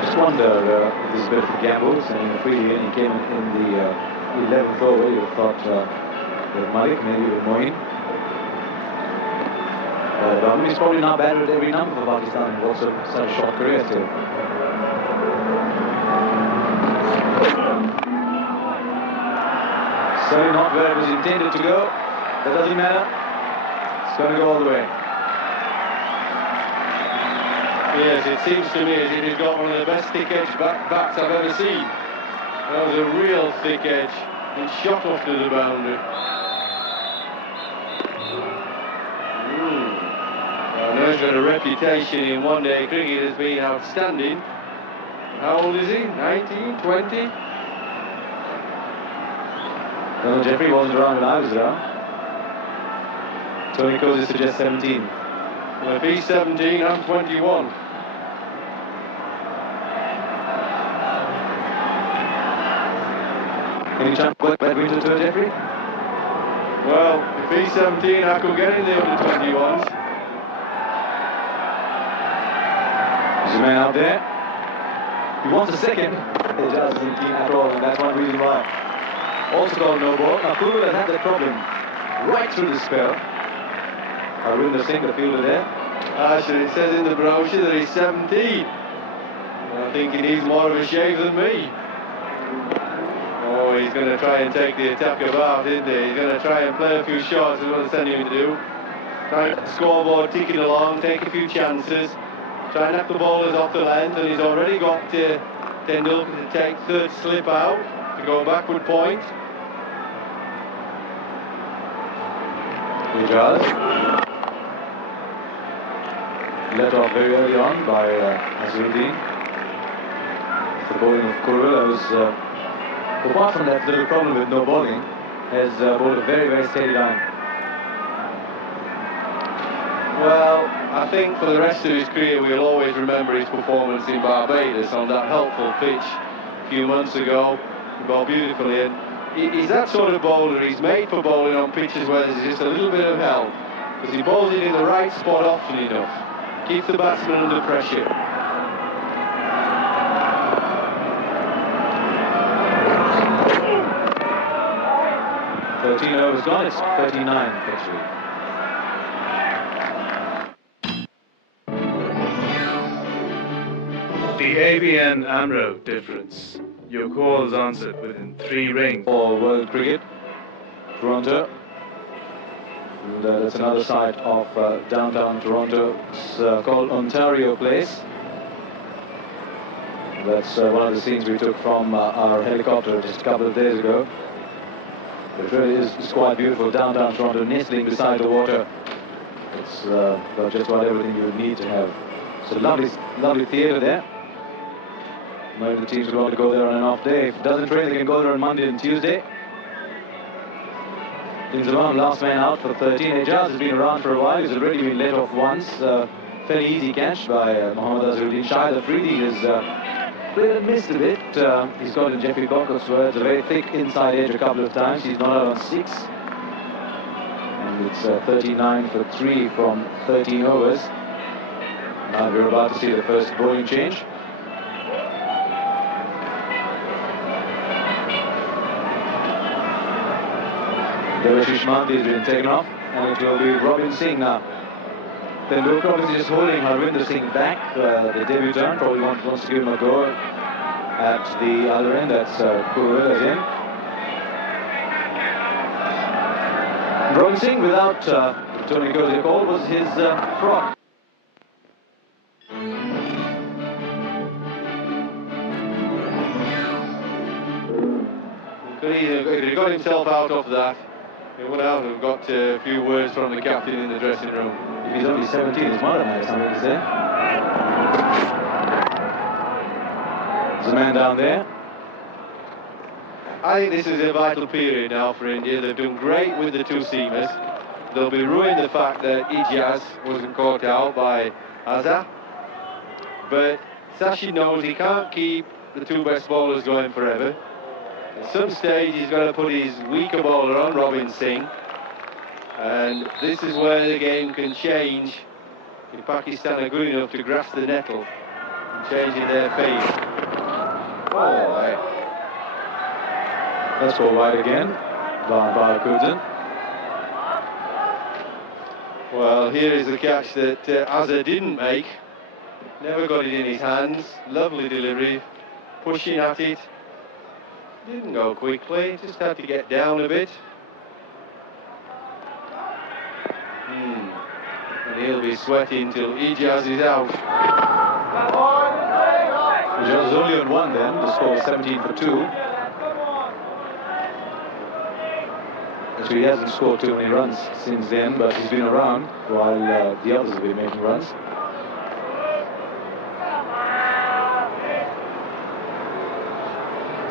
Just wonder if this is a bit of a gamble, sending Afridi in. He came in the 11th over. You would have thought with Malik, maybe with Moeen. But he's probably not batted at every number for Pakistan. He's also such a short career still. Certainly not where it was intended to go. That doesn't matter. It's going to go all the way. Yes, it seems to me as if he's got one of the best thick edge bats I've ever seen. That was a real thick edge. It shot off to the boundary. Well, he's got a reputation in one-day cricket as being outstanding. How old is he? 19, 20? No, Jeffrey wasn't around when I was around. Tony Cozy suggests 17. Well, if he's 17, I'm 21. Any chance of badminton to Jeffrey? Well, if he's 17, I could get in the under 21s. There's a man out there. He wants a second. He just isn't keen at all, and that's one reason why. Also called no ball. Now Kuruela had that problem right through the spell. Harvinder Singh, the fielder there. Actually, it says in the brochure that he's 17. I think he needs more of a shave than me. Oh, he's going to try and take the attack about, isn't he? He's going to try and play a few shots, is what they're sending him to do. Try and scoreboard, ticking along, take a few chances. Try and knock the bowlers off the length, and he's already got Tendulkar to take third slip out to go backward point. Ijaz. Let off very early on by Azharuddin. The bowling of Kurula was, apart from that little problem with no bowling, has bowled a very, very steady line. Well, I think for the rest of his career we'll always remember his performance in Barbados on that helpful pitch a few months ago. He bowled beautifully, and he's that sort of bowler. He's made for bowling on pitches where there's just a little bit of help, because he bowls it in the right spot often enough. Keeps the batsman under pressure. "13 overs gone, it's 39 actually." The ABN AMRO difference. Your calls answered within 3 rings. For World Cricket, Toronto. And, that's another side of downtown Toronto. It's called Ontario Place. That's one of the scenes we took from our helicopter just a couple of days ago. It really is quite beautiful. Downtown Toronto, nestling beside the water. It's got just about everything you would need to have. It's a lovely, lovely theatre there. Maybe the teams would want to go there on an off day. If it doesn't rain, they can go there on Monday and Tuesday. Inzamam, last man out for 13. Ijaz has been around for a while. He's already been let off once. Fairly easy catch by Mohammad Azharuddin. Shahid Afridi has missed a bit. He's got in Jeffrey Boccott's words a very thick inside edge a couple of times. He's not out on 6. And it's 39 for 3 from 13 overs. Now we're about to see the first bowling change. Devashish Mandi has been taken off, and it will be Robin Singh now. Tendulkar obviously just holding Harvinder Singh back, the debutant, probably wants to give him a go at the other end. That's Kurula's in. Robin Singh, without Tony Cozier call, was his frog. If he got himself out of that, he would have got a few words from the captain in the dressing room. If he's only 17, his mother might have something to say. There's a man down there. I think this is a vital period now for India. They've done great with the 2 seamers. They'll be ruined the fact that Ijaz wasn't caught out by Azhar. But Sashi knows he can't keep the 2 best bowlers going forever. At some stage he's got to put his weaker bowler on, Robin Singh, and this is where the game can change if Pakistan are good enough to grasp the nettle and change in their favour. Oh, Let's go wide again. Barakudin. Well, here is the catch that Azhar didn't make. Never got it in his hands. Lovely delivery, pushing at it. Didn't go quickly, just had to get down a bit. And he'll be sweating till Ijaz is out. Ijaz is only on 1 then, the score is 17 for 2. Actually, he hasn't scored too many runs since then, but he's been around while the others have been making runs.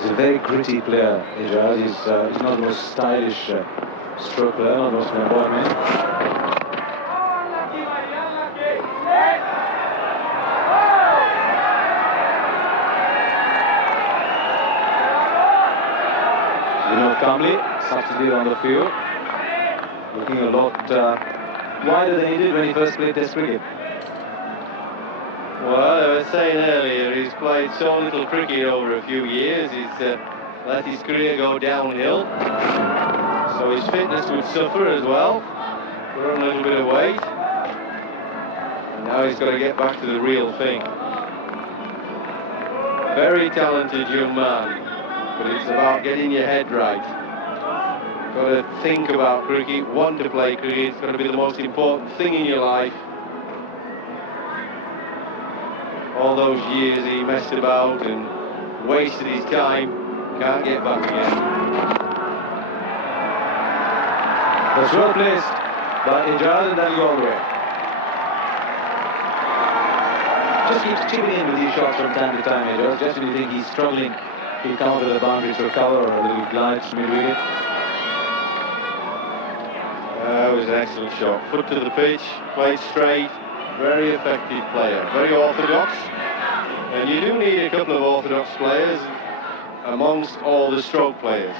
He's a very gritty player, Ijaz. He's not the most stylish stroke player, not the most flamboyant man. Vinod Kamble, substitute on the field, looking a lot wider than he did when he first played Test cricket. Well, I was saying earlier, he's played so little cricket over a few years. He's let his career go downhill. So his fitness would suffer as well. Put on a little bit of weight. And now he's got to get back to the real thing. Very talented young man, but it's about getting your head right. Got to think about cricket, want to play cricket. It's got to be the most important thing in your life. All those years he messed about and wasted his time, can't get back again. That's well placed by Ijaz, and that'll go all the way. Just keeps chipping in with these shots from time to time, Ijaz. Just when you think he's struggling, he'll come up with a boundary to cover or a little glide to mid-wicket. That was an excellent shot. Foot to the pitch, played straight, very effective player, very orthodox. And you do need a couple of orthodox players amongst all the stroke players.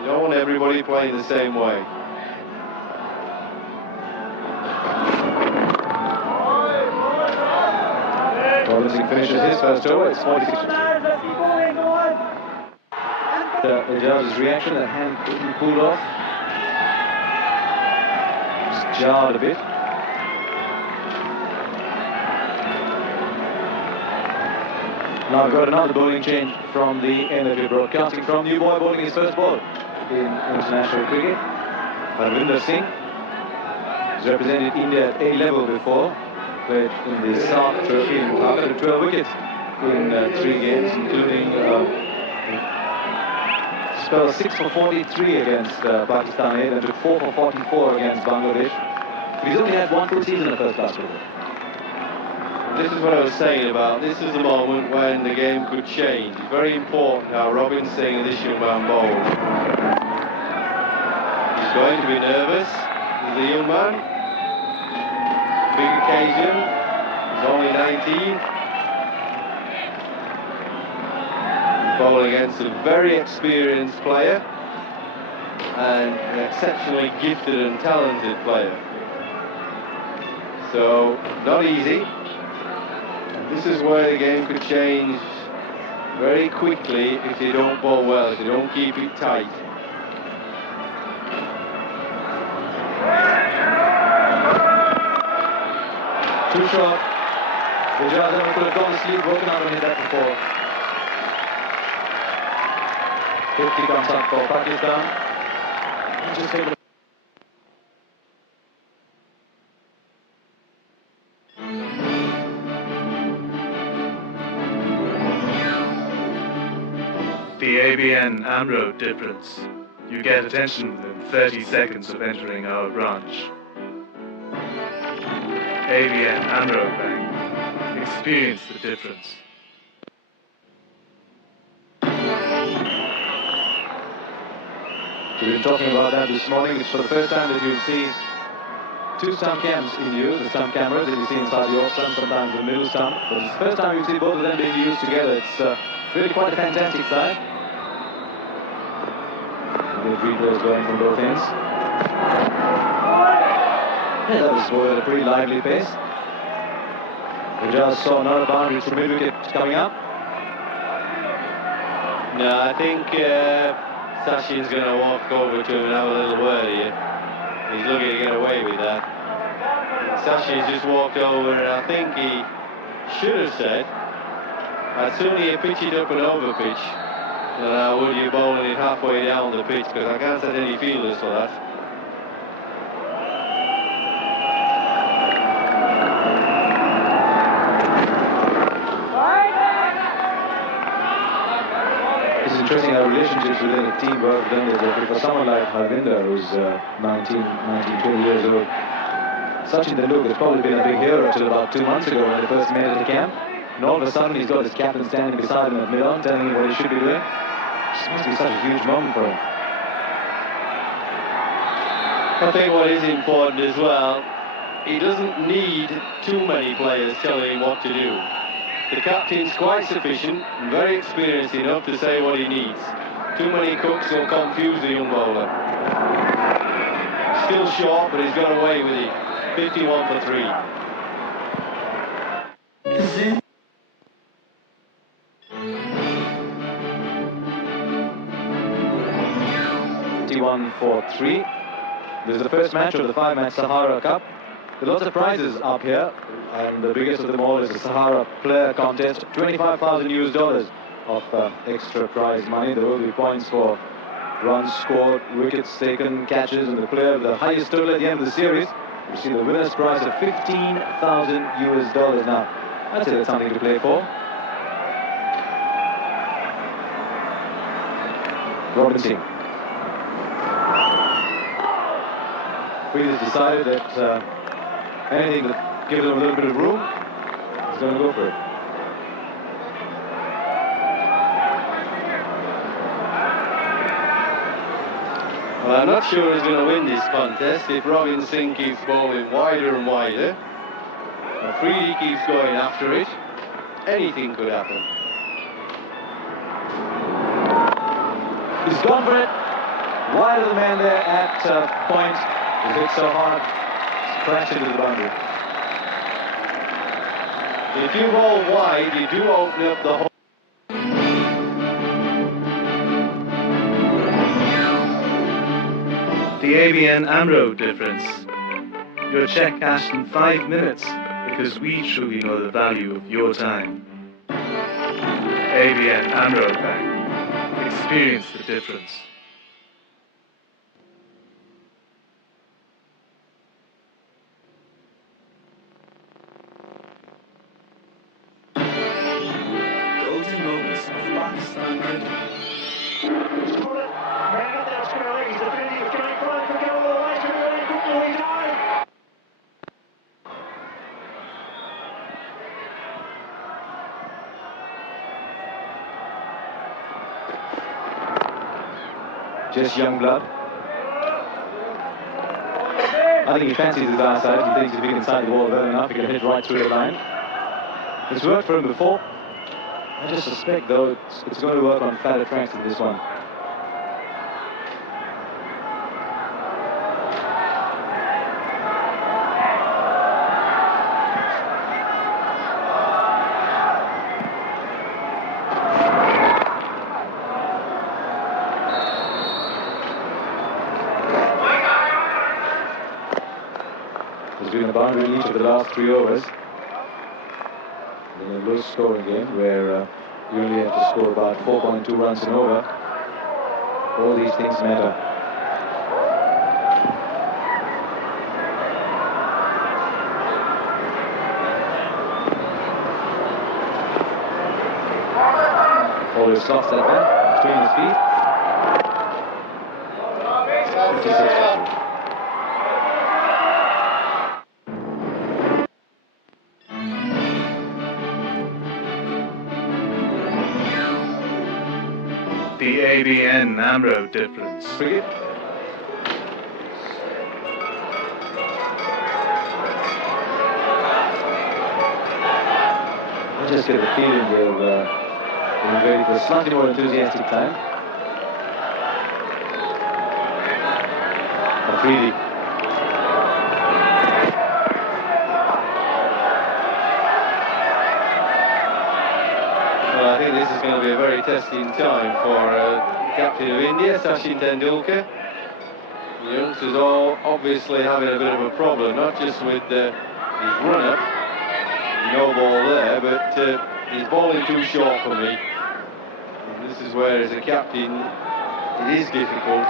You don't want everybody playing the same way. Robinson finishes his first over, it's 46. Ijaz's reaction, that hand quickly pulled off. Just jarred a bit. Now we've got another bowling change from the MFA broadcasting from New Boy bowling his first ball in international cricket. Harvinder Singh has represented India at A level before. Played in the South Trophy in Dhaka to 12 wickets in 3 games, including spell 6 for 43 against Pakistan, and took 4 for 44 against Bangladesh. But he's only had 1 full season of first-class cricket. This is what I was saying about, this is the moment when the game could change. It's very important how Robin Singh and this young man bowled. He's going to be nervous, he's a young man. Big occasion, he's only 19. He's bowling against a very experienced player and an exceptionally gifted and talented player. So, not easy. This is where the game could change very quickly if they don't bowl well, if they don't keep it tight. Too short. Ijaz could have gone to sleep, broken out and hit that before. 50 comes up for Pakistan. Just able to The ABN AMRO difference. You get attention within 30 seconds of entering our branch. ABN AMRO Bank. Experience the difference. We've been talking about that this morning. It's for the first time that you'll see 2 stump cams in use, the stump cameras that you see inside the off stump, sometimes the middle stump. But it's the first time you see both of them being used together. It's really quite a fantastic sight. The replays going from both ends. Yeah, that was bowled at a pretty lively pace. Ijaz saw another boundary from mid-wicket coming up. No, I think Sachin's going to walk over to him and have a little word here. He's looking to get away with that. Sachin's just walked over and I think he should have said, I'd sooner you pitch it up and over pitch than I would you bowling it halfway down the pitch, because I can't set any fielders for that. It's interesting how relationships within a team work then, for someone like Harvinder, who's 19, 20 years old. Sachin Tendulkar has probably been a big hero till about 2 months ago when they first made it to camp. And all of a sudden he's got his captain standing beside him at mid-on, telling him what he should be doing. This must be such a huge moment for him. I think what is important as well, he doesn't need too many players telling him what to do. The captain's quite sufficient and very experienced enough to say what he needs. Too many cooks will confuse the young bowler. Still short, but he's got away with it. 51 for 3. 21-3. This is the first match of the 5-match Sahara Cup. There are lots of prizes up here, and the biggest of them all is the Sahara Player Contest, $25,000 of extra prize money. There will be points for runs scored, wickets taken, catches, and the player with the highest total at the end of the series will receive the winner's prize of $15,000 now. I'd say that's something to play for. Robin Singh. We just decided that anything that gives him a little bit of room, he's going to go for it. Well, I'm not sure who's going to win this contest if Robin Singh keeps bowling wider and wider. Afridi keeps going after it. Anything could happen. He's gone for it. Wide of the man there at point. He hit so hard, it's crashed into the boundary. If you bowl wide, you do open up the hole. The ABN AMRO difference. Your check cashed in 5 minutes because we truly know the value of your time. ABN AMRO Bank. Experience the difference. Golden moments of Pakistan cricket. Just young blood. I think he fancies his outside. He thinks if he can sight the ball well enough, he can hit right through the line. It's worked for him before. I just suspect, though, it's going to work on fatter tracks than this one. There's been a boundary in each of the last 3 overs. In a low-scoring game where you only have to score about 4.2 runs and over, all these things matter. Always slots that man between his feet. 56 for 2. The ABN AMRO difference. Cricket. I just get the feeling they're being ready for a slightly more enthusiastic time. Afridi. Well, I think this is going to be a very testing time for captain of India, Sachin Tendulkar. The youngsters all obviously having a bit of a problem, not just with his run-up, no ball there, but he's bowling too short for me. And this is where, as a captain, it is difficult.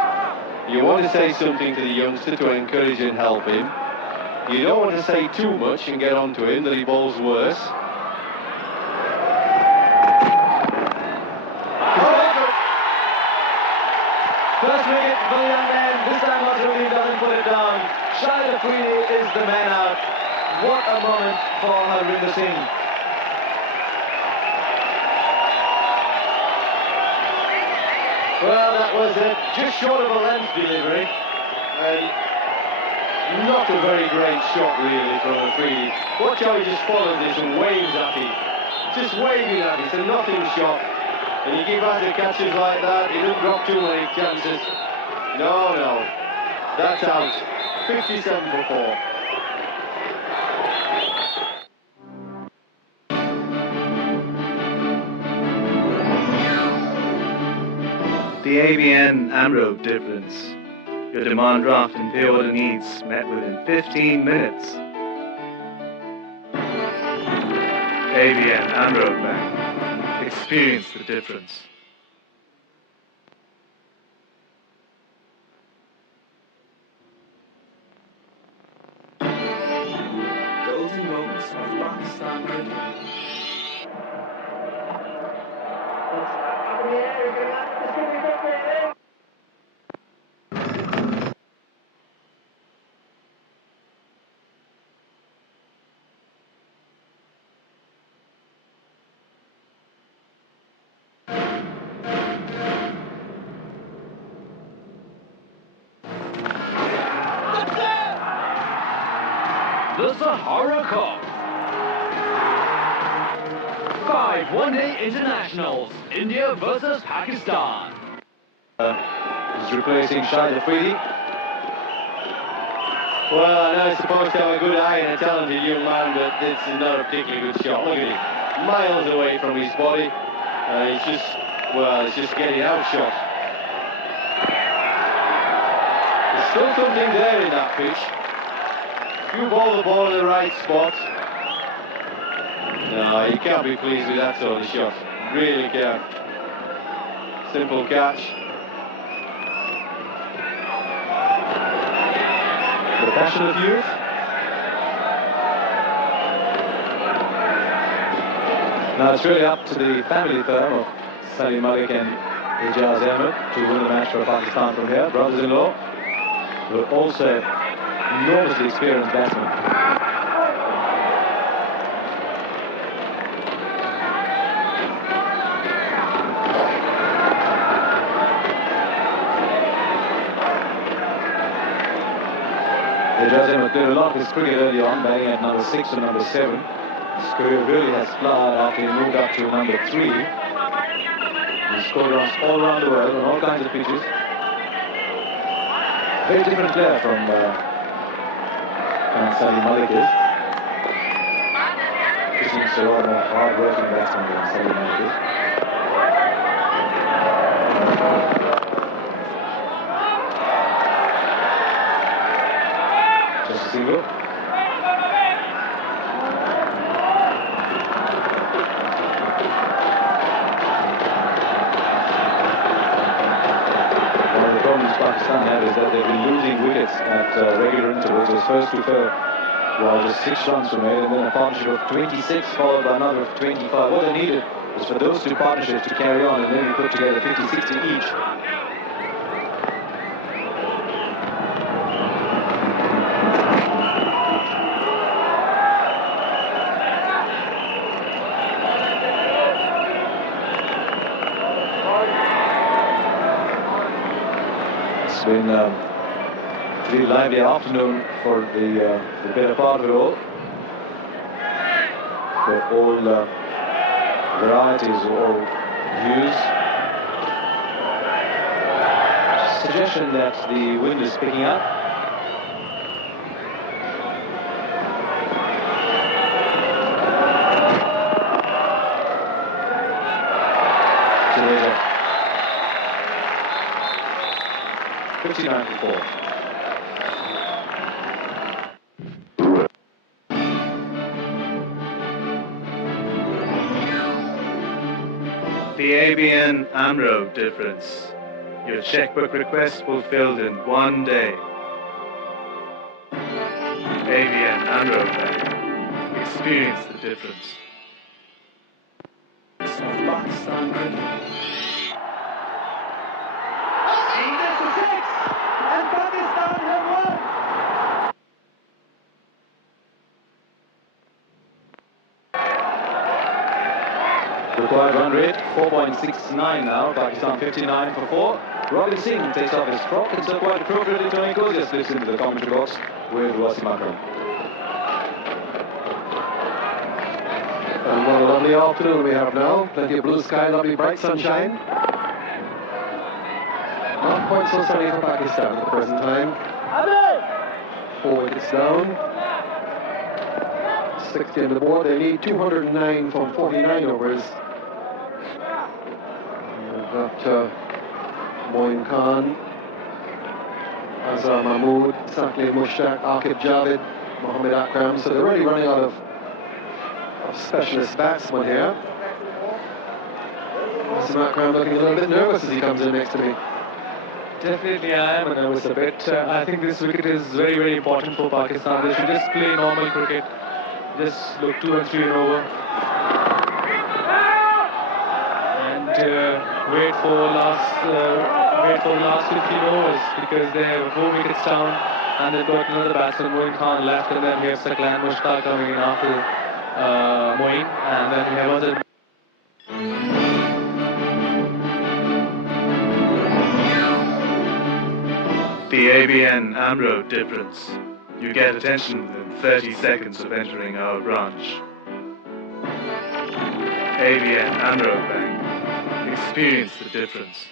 You want to say something to the youngster to encourage and help him. You don't want to say too much and get onto him that he bowls worse. First wicket for the young man. This time Azharuddin doesn't put it down. Shahid Afridi is the man out. What a moment for Harvinder Singh. Well, that was just short of a length delivery, and not a very great shot really from Afridi. Watch how he just follows this and waves at it. Just waving at it, it's a nothing shot. And you give out the catches like that, he doesn't drop too many chances. No, no, that's out. 57 for 4. The The ABN AMRO difference. Your demand draft and pay order needs met within 15 minutes. ABN AMRO Bank. Experience the difference. Golden moments of Pakistan cricket. The Sahara Cup. 5 one-day internationals. India versus Pakistan. He's replacing Shahid Afridi. Well, I know he's supposed to have a good eye and a talented young man, but this is not a particularly good shot. Look at him, miles away from his body. He's just getting outshot. There's still something there in that pitch. If you ball the ball in the right spot, no, you can't be pleased with that sort of shot. Really can't. Simple catch. The passion of youth. Now it's really up to the family firm of Salim Malik and Ijaz Ahmed to win the match for Pakistan from here. Brothers-in-law, but also enormously experienced batsmen. Ijaz Ahmed played a lot of his cricket early on, batting at number 6 and number 7. His career really has flowered after he moved up to number 3. He scored runs all around the world on all kinds of pitches. Very different player from Salim Malik is. He seems a lot more hard-working batsman than Salim Malik is. Just a single. One of the problems Pakistan have is that they've been losing wickets at regular intervals. It was first to fail, while just 6 runs were made, and then a partnership of 26 followed by another of 25. What they needed was for those two partnerships to carry on and maybe put together 50, 60 each. It's been a pretty lively afternoon for the better part of it all. For all varieties of all views. Suggestion that the wind is picking up. Teresa. 59 for 4. The ABN AMRO difference. Your checkbook request fulfilled in 1 day. ABN AMRO Bank. Experience the difference. Pakistan cricket. And Pakistan have won! Required run rate 4.69 now. Pakistan 59 for 4. Robin Singh takes off his frock, and so quite appropriately Tony Kozia slips into the commentary box with Wasim Akram. And what a lovely afternoon we have now. Plenty of blue sky, lovely bright sunshine. Not quite so sunny for Pakistan at the present time. 4 wickets down. 60 on the board. They need 209 from 49 overs. They've got Moin Khan, Azhar Mahmood, Saqib Mushtaq, Aqib Javid, Mohammad Akram. So they're really running out of specialist batsmen here. Mr. Akram looking a little bit nervous as he comes in next to me. Definitely I am nervous a bit. I think this wicket is very, very important for Pakistan. They should just play normal cricket. Just look 2 and 3 and over. And wait for the last 15 overs because they have 4 wickets down and they've got another batsman, Moin Khan, left, and then we have Saqib Mushtaq coming in after Moin, and then we have other. The ABN AMRO difference. You get attention within 30 seconds of entering our branch. ABN AMRO Bank. Experience the difference.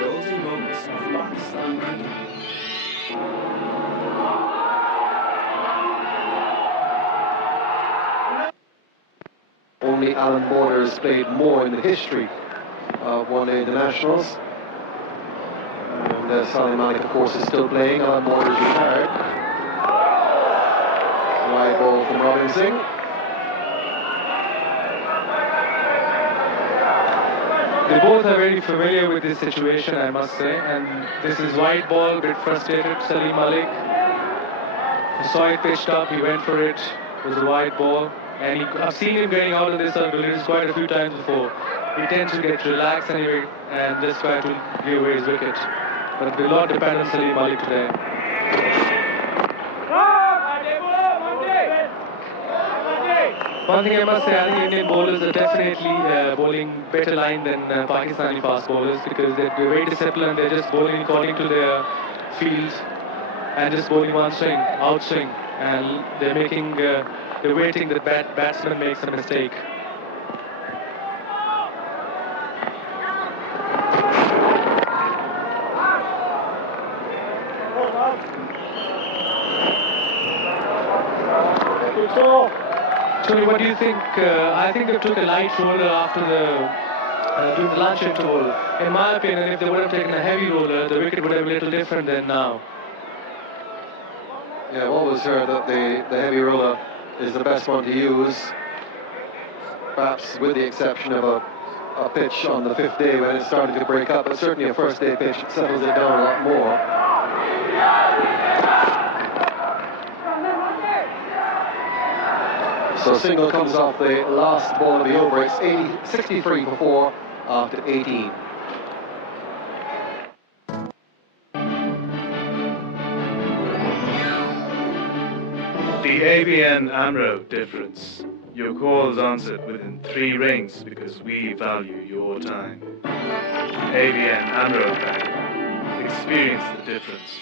Golden moments of Pakistan cricket. Only Alan Borders played more in the history of one-day internationals. And Salim Malik, of course, is still playing. Alan Borders retired. Wide ball from Robin Singh. They both are very familiar with this situation, I must say, and this is wide ball, a bit frustrated. Salim Malik, he saw it pitched up, he went for it. It was a wide ball, and I've seen him getting out of this abilities quite a few times before. He tends to get relaxed anyway and just try to give away his wicket. But a lot depend on Salim Malik today. One thing I must say, I think Indian bowlers are definitely bowling better line than Pakistani fast bowlers because they're very disciplined. They're just bowling according to their fields and just bowling one swing, out swing, and they're making, they're waiting that batsman makes a mistake. Tony, what do you think? I think they took a light roller after during the lunch interval. In my opinion, if they would have taken a heavy roller, the wicket would have been a little different than now. Yeah, I've always heard that the heavy roller is the best one to use. Perhaps with the exception of a pitch on the 5th day when it started to break up, but certainly a first day pitch settles it down a lot more. So single comes off the last ball of the over. It's 63 for 4 after 18. The ABN AMRO difference. Your calls answered within 3 rings because we value your time. ABN AMRO Bank. Experience the difference.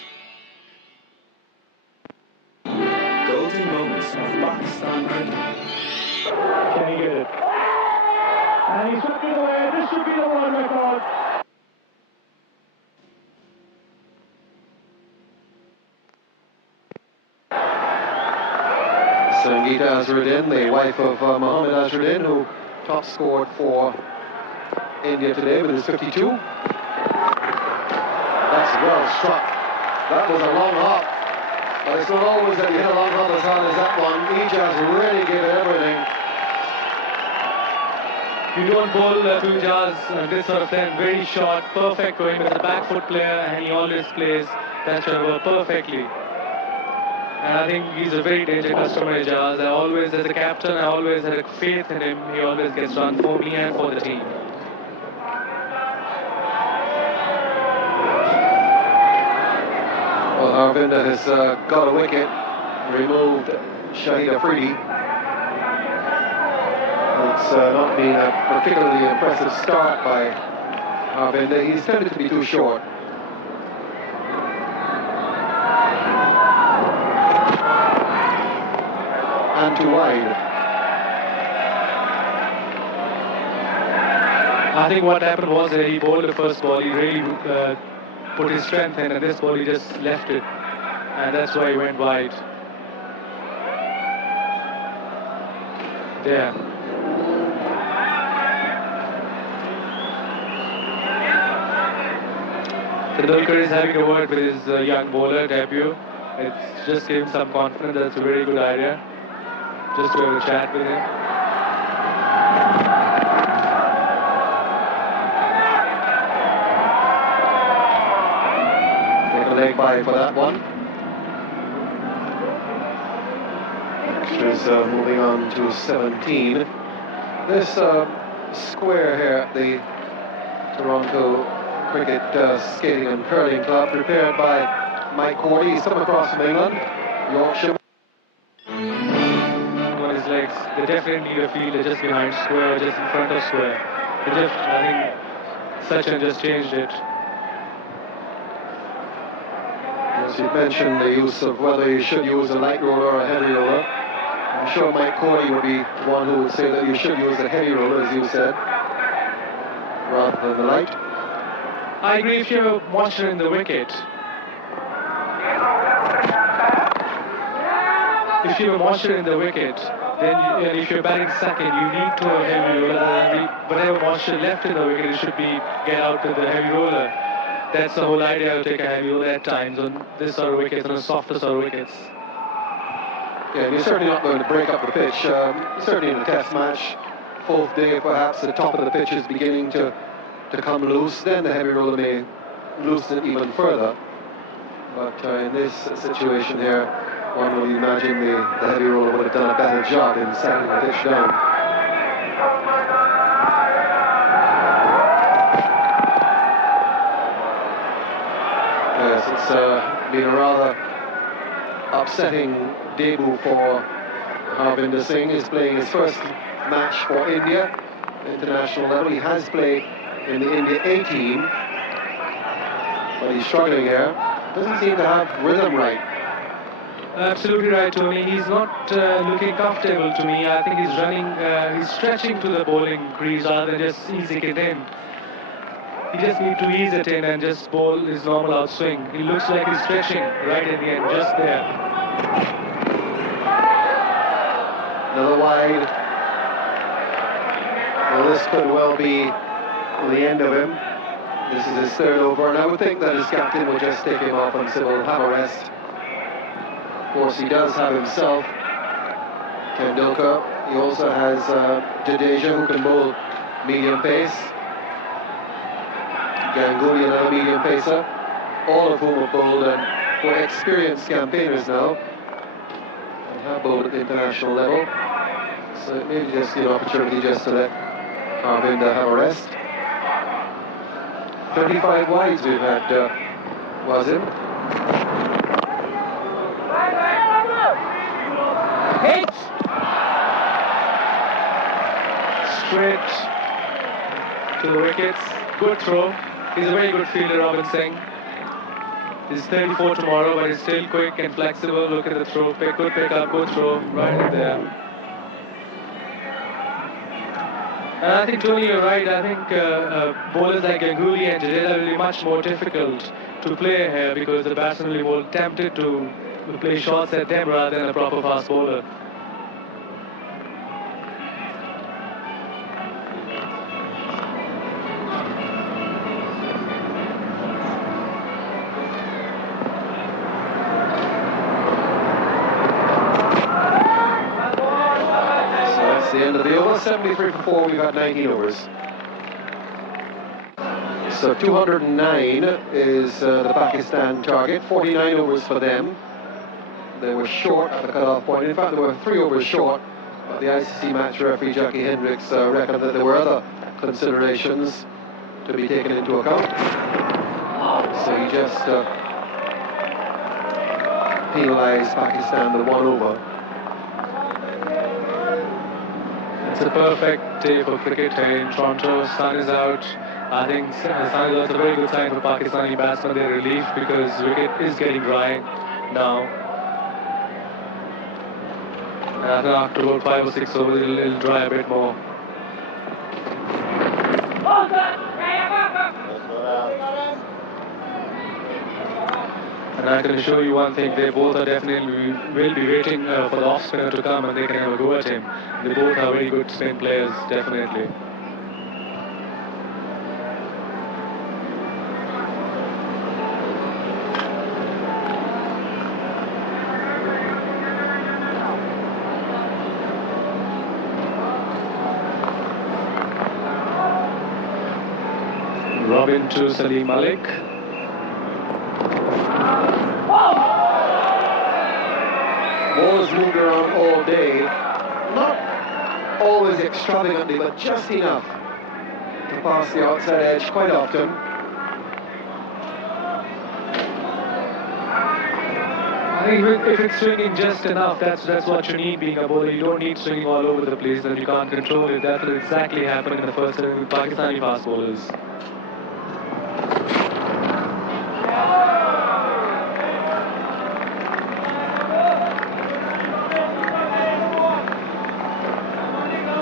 Golden moments of Pakistan cricket. Can he get it? And he struck it away. This should be the world record. Sangeeta Azharuddin, the wife of Mohammad Azharuddin, who top scored for India today with his 52. That's well struck. That was a long hop. But it's not always that you hit a long hop as hard as that one. Ijaz really gave it everything. You don't bowl to Ijaz this sort of thing. Very short, perfect going with a back foot player, and he always plays that sort of perfectly. And I think he's a very dangerous customer, Ijaz. I always, as a captain, I always had faith in him. He always gets run for me and for the team. Well, Harvinder has got a wicket, removed Shahid Afridi. It's not been a particularly impressive start by Harvinder. He's tended to be too short. And too wide. I think what happened was that he bowled the first ball. He really put his strength in, and this ball he just left it. And that's why he went wide. There. Tendulkar is having a word with his young bowler debut. It's just gave him some confidence. That's a very good idea. Just to have a chat with him. Take a leg by for that one. Extras moving on to 17. This square here at the Toronto Cricket Skating and Curling Club, prepared by Mike Cordy. He's come across from England, Yorkshire. On his legs, they definitely need a fielder just behind square or just in front of square. I think Sachin just changed it. As you mentioned the use of whether you should use a light roller or a heavy roller. I'm sure Mike Cordy would be one who would say that you should use a heavy roller, as you said, rather than the light. I agree if you're watching the wicket. If you're watching the wicket, then if you're batting second, you need to have a heavy roller. Whatever moisture left in the wicket, it should be get out with the heavy roller. That's the whole idea to take a heavy roller at times on this sort of wickets, on the softer sort of wickets. Yeah, and you're certainly not going to break up the pitch. Certainly in a test match, fourth day perhaps, the top of the pitch is beginning to come loose. Then the heavy roller may loosen it even further. But in this situation here, one would imagine the heavy roller would have done a better job in settling the pitch down. Yes, it's been a rather upsetting debut for Harvinder Singh. He's playing his first match for India, international level. He has played in the India A team, but he's struggling here. Doesn't seem to have rhythm right. Absolutely right, Tony. He's not looking comfortable to me. I think he's running, he's stretching to the bowling crease rather than just easing it in. He just needs to ease it in and just bowl his normal outswing. He looks like he's stretching right at the end, just there. Another wide. Well, this could well be the end of him. This is his third over, and I would think that his captain will just take him off and say, "Well, have a rest." Of course, he does have himself Tendulkar. He also has Jadeja, who can bowl medium pace. Ganguly, another medium pacer, all of whom have bowled and were experienced campaigners now and have bowled at the international level. So maybe just an opportunity just to let Harvinder have a rest. 35 wides we've had, Wazim. Hit! Straight to the wickets. Good throw. He's a very good fielder, Robin Singh. He's 34 tomorrow, but he's still quick and flexible. Look at the throw. Good pick up, good throw, right in there. And I think, Tony, you're right. I think bowlers like Ganguly and Jadeja will be much more difficult to play here because the batsmen will be more tempted to play shots at them rather than a proper fast bowler. The end of the over, 73 for 4, we've had 19 overs. So 209 is the Pakistan target, 49 overs for them. They were short at the cut-off point. In fact, they were 3 overs short. The ICC match referee, Jackie Hendricks, reckoned that there were other considerations to be taken into account. So he just penalised Pakistan the 1 over. It's a perfect day for cricket here in Toronto. Sun is out. I think sun is out. A very good sign for Pakistani batsmen. They're relieved because wicket is getting dry now. And after about 5 or 6 overs, it'll dry a bit more. And I can assure you one thing, they both are definitely will be waiting for the off spinner to come and they can have a go at him. They both are very good spin players, definitely. Robin to Salim Malik. Ball has moved around all day. Not always extravagantly, but just enough to pass the outside edge quite often. I think if it's swinging just enough, that's what you need being a bowler. You don't need swinging all over the place, and you can't control it. That will exactly happen in the first inning with Pakistani fast bowlers.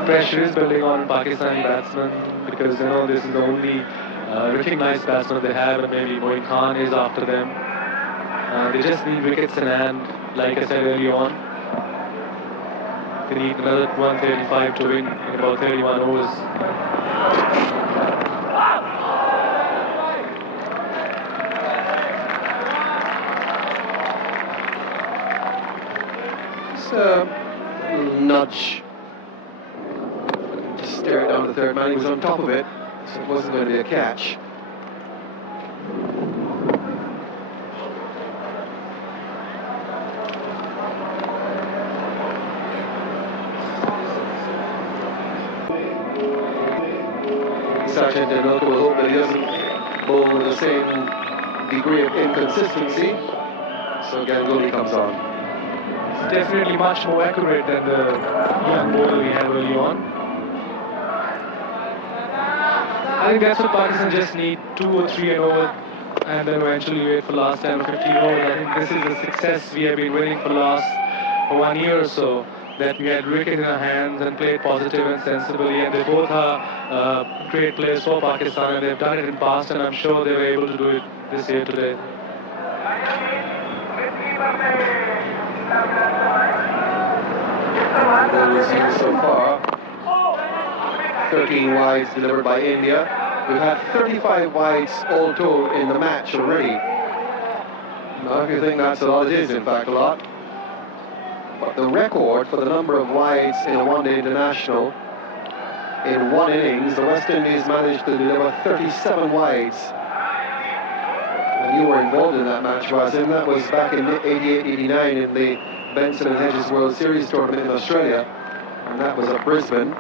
Pressure is building on Pakistani batsmen because this is the only recognized batsman they have, and maybe Moin Khan is after them. They just need wickets in hand, like I said early on. They need another 135 to win in about 31 overs. It's a little nudge. Just stare it down the third man. He was on top of it, so it wasn't going to be a catch. Sergeant Denilka will hope that he doesn't bowl with the same degree of inconsistency. So Ganguly comes on. It's definitely much more accurate than the young bowler we had early on. I think that's what Pakistan just need, 2 or 3 and over, and then eventually wait for last 10 or 15 overs. I think this is the success we have been winning for the last 1 year or so. That we had wicket in our hands and played positive and sensibly, and they both are great players for Pakistan, and they've done it in the past, and I'm sure they were able to do it this year today. What we've seen so far, 13 wides delivered by India. We've had 35 wides all told in the match already. Now, if you think that's a lot, it is in fact a lot. But the record for the number of wides in a one-day international in one innings, the West Indies managed to deliver 37 wides. And you were involved in that match, Wasim. That was back in 88-89 in the Benson and Hedges World Series tournament in Australia. And that was at Brisbane.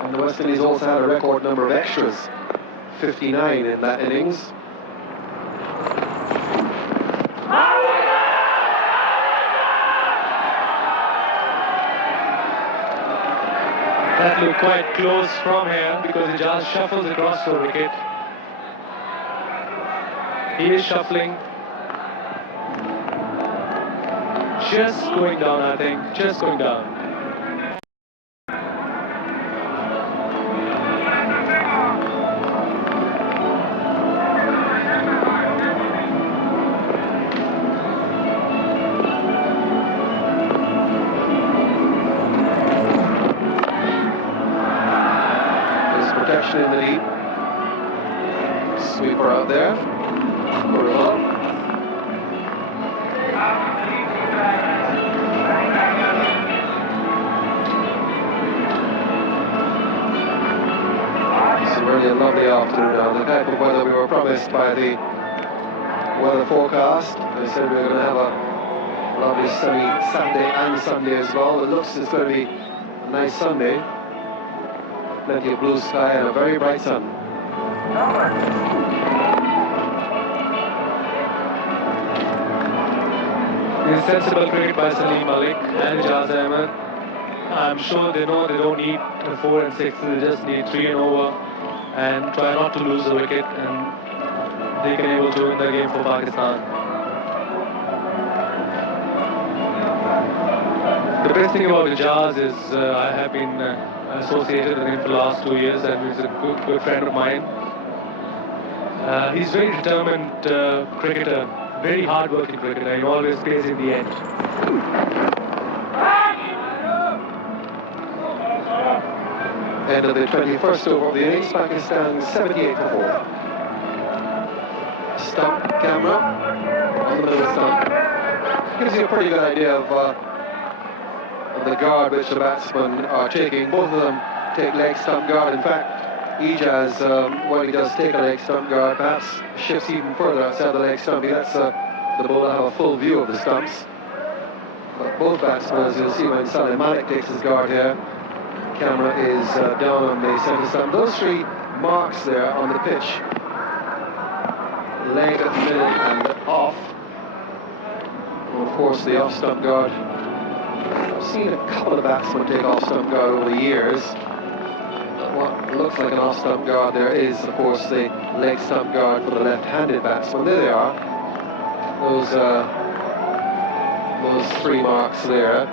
And the West Indies also had a record number of extras, 59 in that innings. That looked quite close from here because he just shuffles across the wicket. He is shuffling. Just going down, I think. Just going down. In the deep. Sweeper out there. It's really a lovely afternoon now. The type of weather we were promised by the weather forecast. They said we were going to have a lovely sunny Saturday and Sunday as well. It looks it's going to be a nice Sunday. Plenty of blue sky and a very bright sun. Insensible cricket by Salim Malik and Ijaz Ahmed. I'm sure they know they don't need 4 and 6, they just need 3 and over and try not to lose the wicket, and they can able to win the game for Pakistan. The best thing about Ijaz is I have been associated with him for the last 2 years, and he's a good friend of mine. He's very determined cricketer, very hard-working cricketer. He always plays in the end. End of the 21st over of the innings, Pakistan 78 for 4. Stump camera on the middle stump. Gives you a pretty good idea of the guard which the batsmen are taking. Both of them take leg stump guard. In fact, Ijaz, what he does, take a leg stump guard, perhaps shifts even further outside the leg stump. He lets the bowler have a full view of the stumps. But both batsmen, as you'll see when Salim Malik takes his guard here, camera is down on the centre stump. Those three marks there on the pitch, leg at the middle and off. And of course the off stump guard. I've seen a couple of batsmen take off stump guard over the years. What looks like an off stump guard there is, of course, the leg stump guard for the left-handed batsman. There they are. Those three marks there.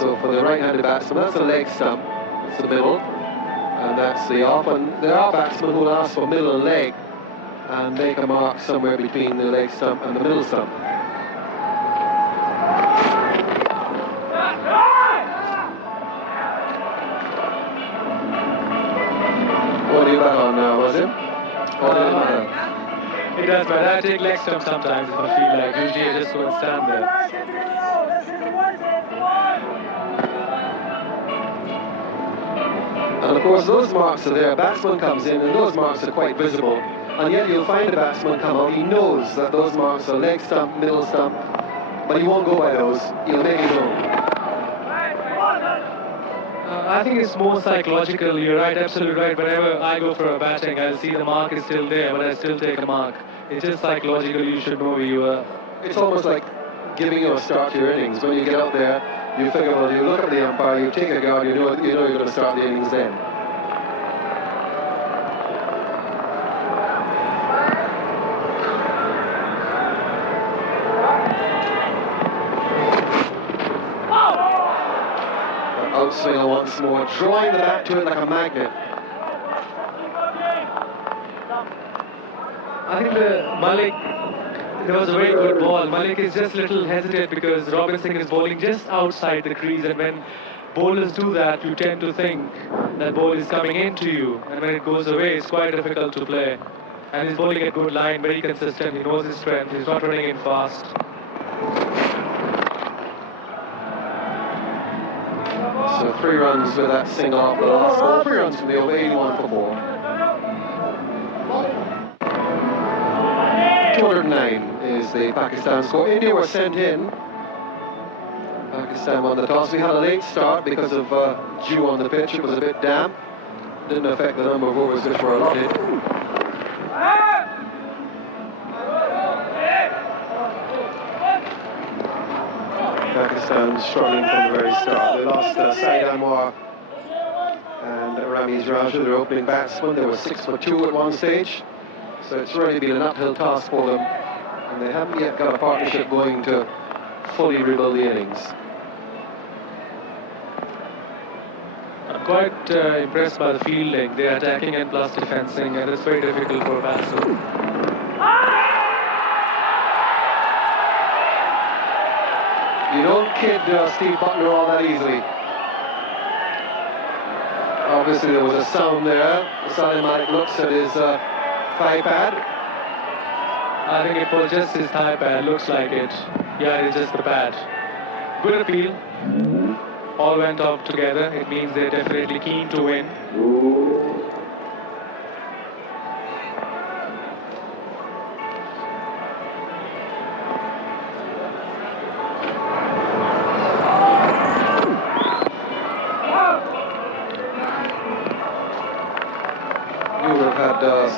So for the right-handed batsman, that's the leg stump. That's the middle, and that's the off. And there are batsmen who will ask for middle and leg, and make a mark somewhere between the leg stump and the middle stump. What do you bet on now, was it? What did it matter? It does, but I take leg stump sometimes if I feel like. Usually I just go and stand there. And of course those marks are there, a batsman comes in and those marks are quite visible. And yet you'll find a batsman come out, he knows that those marks are leg stump, middle stump, but he won't go by those, he'll make his own. I think it's more psychological. You're right, absolutely right. Whenever I go for a batting, I'll see the mark is still there, but I still take a mark. It's just psychological. You should know where you are. It's almost like giving you a start to your innings. When you get out there, you figure, well, you look at the umpire, you take a guard, you know you're going to start the innings then. Outswinger once more, drawing the bat to it like a magnet. I think Malik, there was a very good ball. Malik is just a little hesitant because Robinson is bowling just outside the crease, and when bowlers do that, you tend to think that ball is coming into you, and when it goes away, it's quite difficult to play. And he's bowling a good line, very consistent, he knows his strength, he's not running in fast. So 3 runs with that single off the last ball. 3 runs from the over, 81 for 4. 209 is the Pakistan score. India were sent in. Pakistan won the toss. We had a late start because of dew on the pitch. It was a bit damp. Didn't affect the number of overs which were allotted. Pakistan struggling from the very start. They lost Saeed Anwar and Ramiz Raja, their opening batsmen. They were 6 for 2 at one stage. So it's really been an uphill task for them. And they haven't yet got a partnership going to fully rebuild the innings. I'm quite impressed by the fielding. They're attacking and plus defensing, and it's very difficult for a batsman. You don't kid Steve Buckner all that easily. Obviously there was a sound there. Salim Malik looks at his thigh pad. I think it was just his thigh pad, looks like it. Yeah, it's just the pad. Good appeal. All went off together. It means they're definitely keen to win.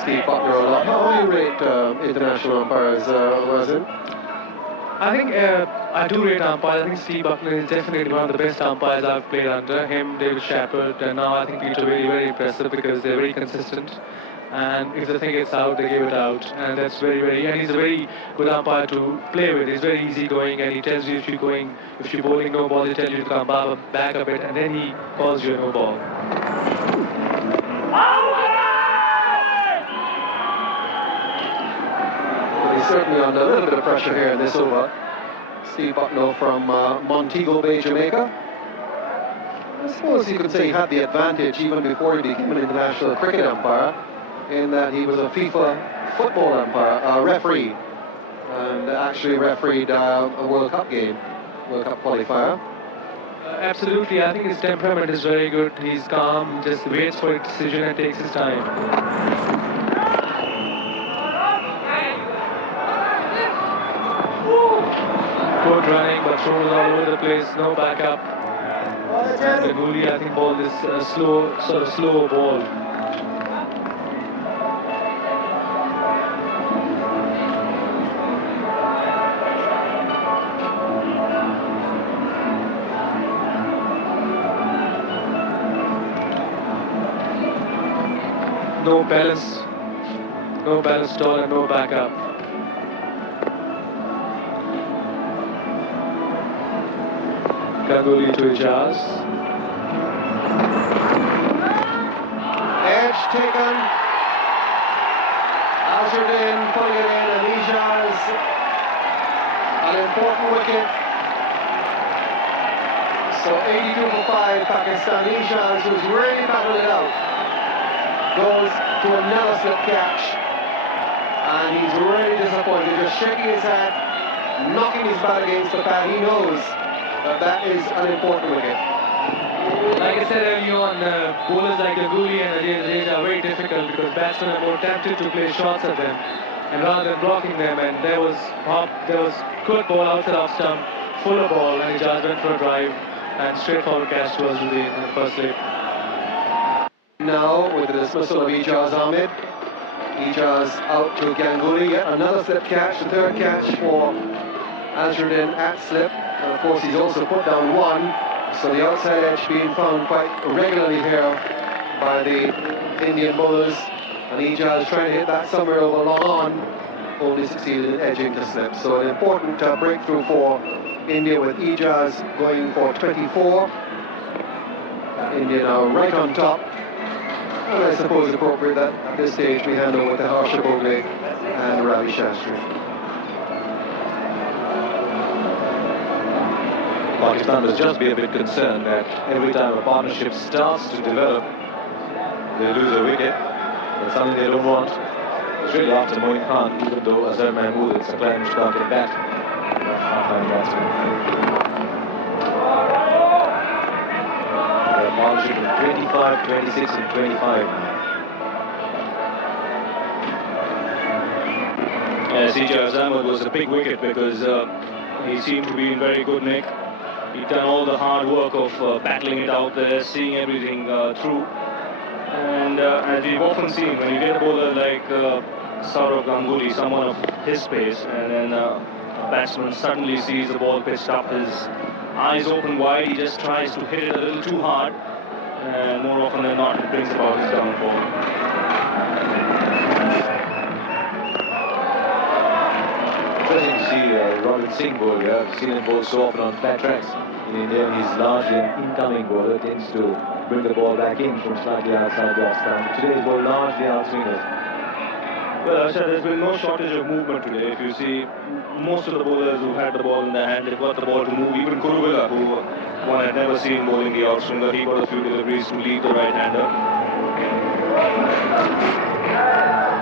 Steve Buckner a lot. How do you rate international umpires, was it? I think I do rate umpires. I think Steve Buckner is definitely one of the best umpires I've played under. Him, David Shepherd, and now I think Peter very, very impressive because they're very consistent. And if the thing gets out, they give it out. And that's very, very, and he's a very good umpire to play with. He's very easygoing, and he tells you if you're bowling no ball, he tells you to come back a bit, and then he calls you a no ball. He's certainly under a little bit of pressure here in this over. Steve Bucknell from Montego Bay, Jamaica. I suppose you could say he had the advantage even before he became an international cricket umpire, in that he was a FIFA football umpire, a referee, and actually refereed a World Cup game, World Cup qualifier. Absolutely, I think his temperament is very good. He's calm, just waits for a decision and takes his time. Good running, but throws all over the place, no backup. And Ganguly, I think, bowled this slow ball. No balance at all and no backup. Ganguly to Ijaz. Edge taken. Azardin putting it in, and Ijaz, an important wicket. So 82 for 5, Pakistan. Ijaz, who's really battled it out, goes to another slip catch, and he's really disappointed, just shaking his head, knocking his bat against the pad. He knows that is an important wicket. Like I said earlier on, bowlers like Ganguly and Ajay are very difficult because batsmen are more tempted to play shots at them, and rather than blocking them. And there was good ball outside off stump, fuller ball, and Ijaz went for a drive and straightforward catch towards the first slip. Now with the dismissal of Ijaz Ahmed, Ijaz out to Ganguly, yet another slip catch, the third catch for Azardin at slip, and of course he's also put down one, so the outside edge being found quite regularly here by the Indian bowlers, and Ijaz trying to hit that somewhere over long on, only succeeded in edging to slip. So an important breakthrough for India with Ijaz going for 24. India now right on top. And I suppose appropriate that at this stage we hand over to Harsha Bhogle and Ravi Shastri. Pakistan must just be a bit concerned that every time a partnership starts to develop, they lose a wicket. That's something they don't want. It's really after Moeen Khan, even though Azhar Mahmood is a client which can't get back. A partnership of 25, 26 and 25. Ijaz Ahmed was a big wicket because he seemed to be in very good nick. He'd done all the hard work of battling it out there, seeing everything through. And as we've often seen, when you get a bowler like Saurav Ganguly, someone of his pace, and then a batsman suddenly sees the ball pitched up, his eyes open wide, he just tries to hit it a little too hard, and more often than not, it brings about his downfall. Interesting to see Robin Singh bowl here. I've seen him bowl so often on flat tracks. In India, he's largely an incoming bowler, tends to bring the ball back in from slightly outside the off stump. Today he's bowled largely outswingers. Well, Asha, there's been no shortage of movement today. If you see, most of the bowlers who had the ball in their hand, they've got the ball to move. Even Kuruvilla, who one had never seen bowling the outswinger, he got a few deliveries to lead the right-hander.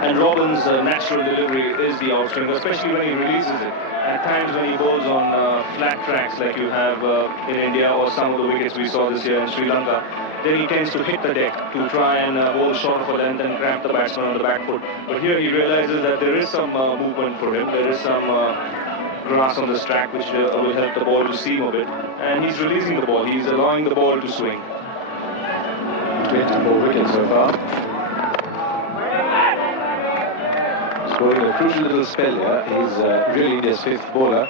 And Robin's natural delivery is the outswinger, especially when he releases it. At times when he bowls on flat tracks like you have in India, or some of the wickets we saw this year in Sri Lanka, then he tends to hit the deck to try and bowl short of a length and cramp the batsman on the back foot. But here he realizes that there is some movement for him, there is some grass on this track which will help the ball to seam a bit, and he's releasing the ball, he's allowing the ball to swing. 24 wickets so far. Scoring a crucial little spell here. He's really India's fifth bowler.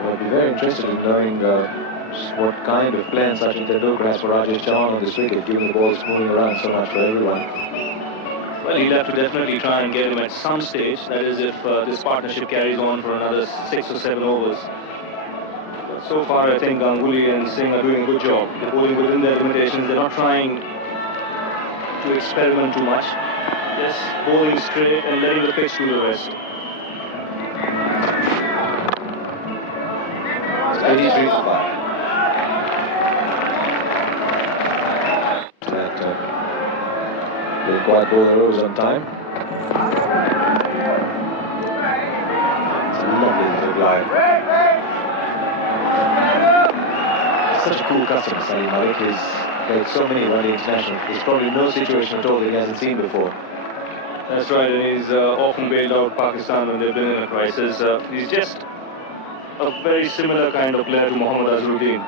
I'll be very interested in knowing what kind of plan Sachin Tendulkar has for Rajesh Chauhan on this wicket, given the ball's moving around so much for everyone. Well, he'll have to definitely try and get him at some stage, that is if this partnership carries on for another 6 or 7 overs. But so far I think Ganguly and Singh are doing a good job. They're bowling within their limitations, they're not trying to experiment too much. Just bowling straight and letting the pitch do the rest. 83 for 5. Didn't quite bowl the rows on time. It's a lovely little line. such a cool customer, Salim Malik. He's played so many one-day internationals. There's probably no situation at all that he hasn't seen before. That's right, and he's often bailed out Pakistan when they've been in a crisis. He's just a very similar kind of player to Mohammad Azharuddin,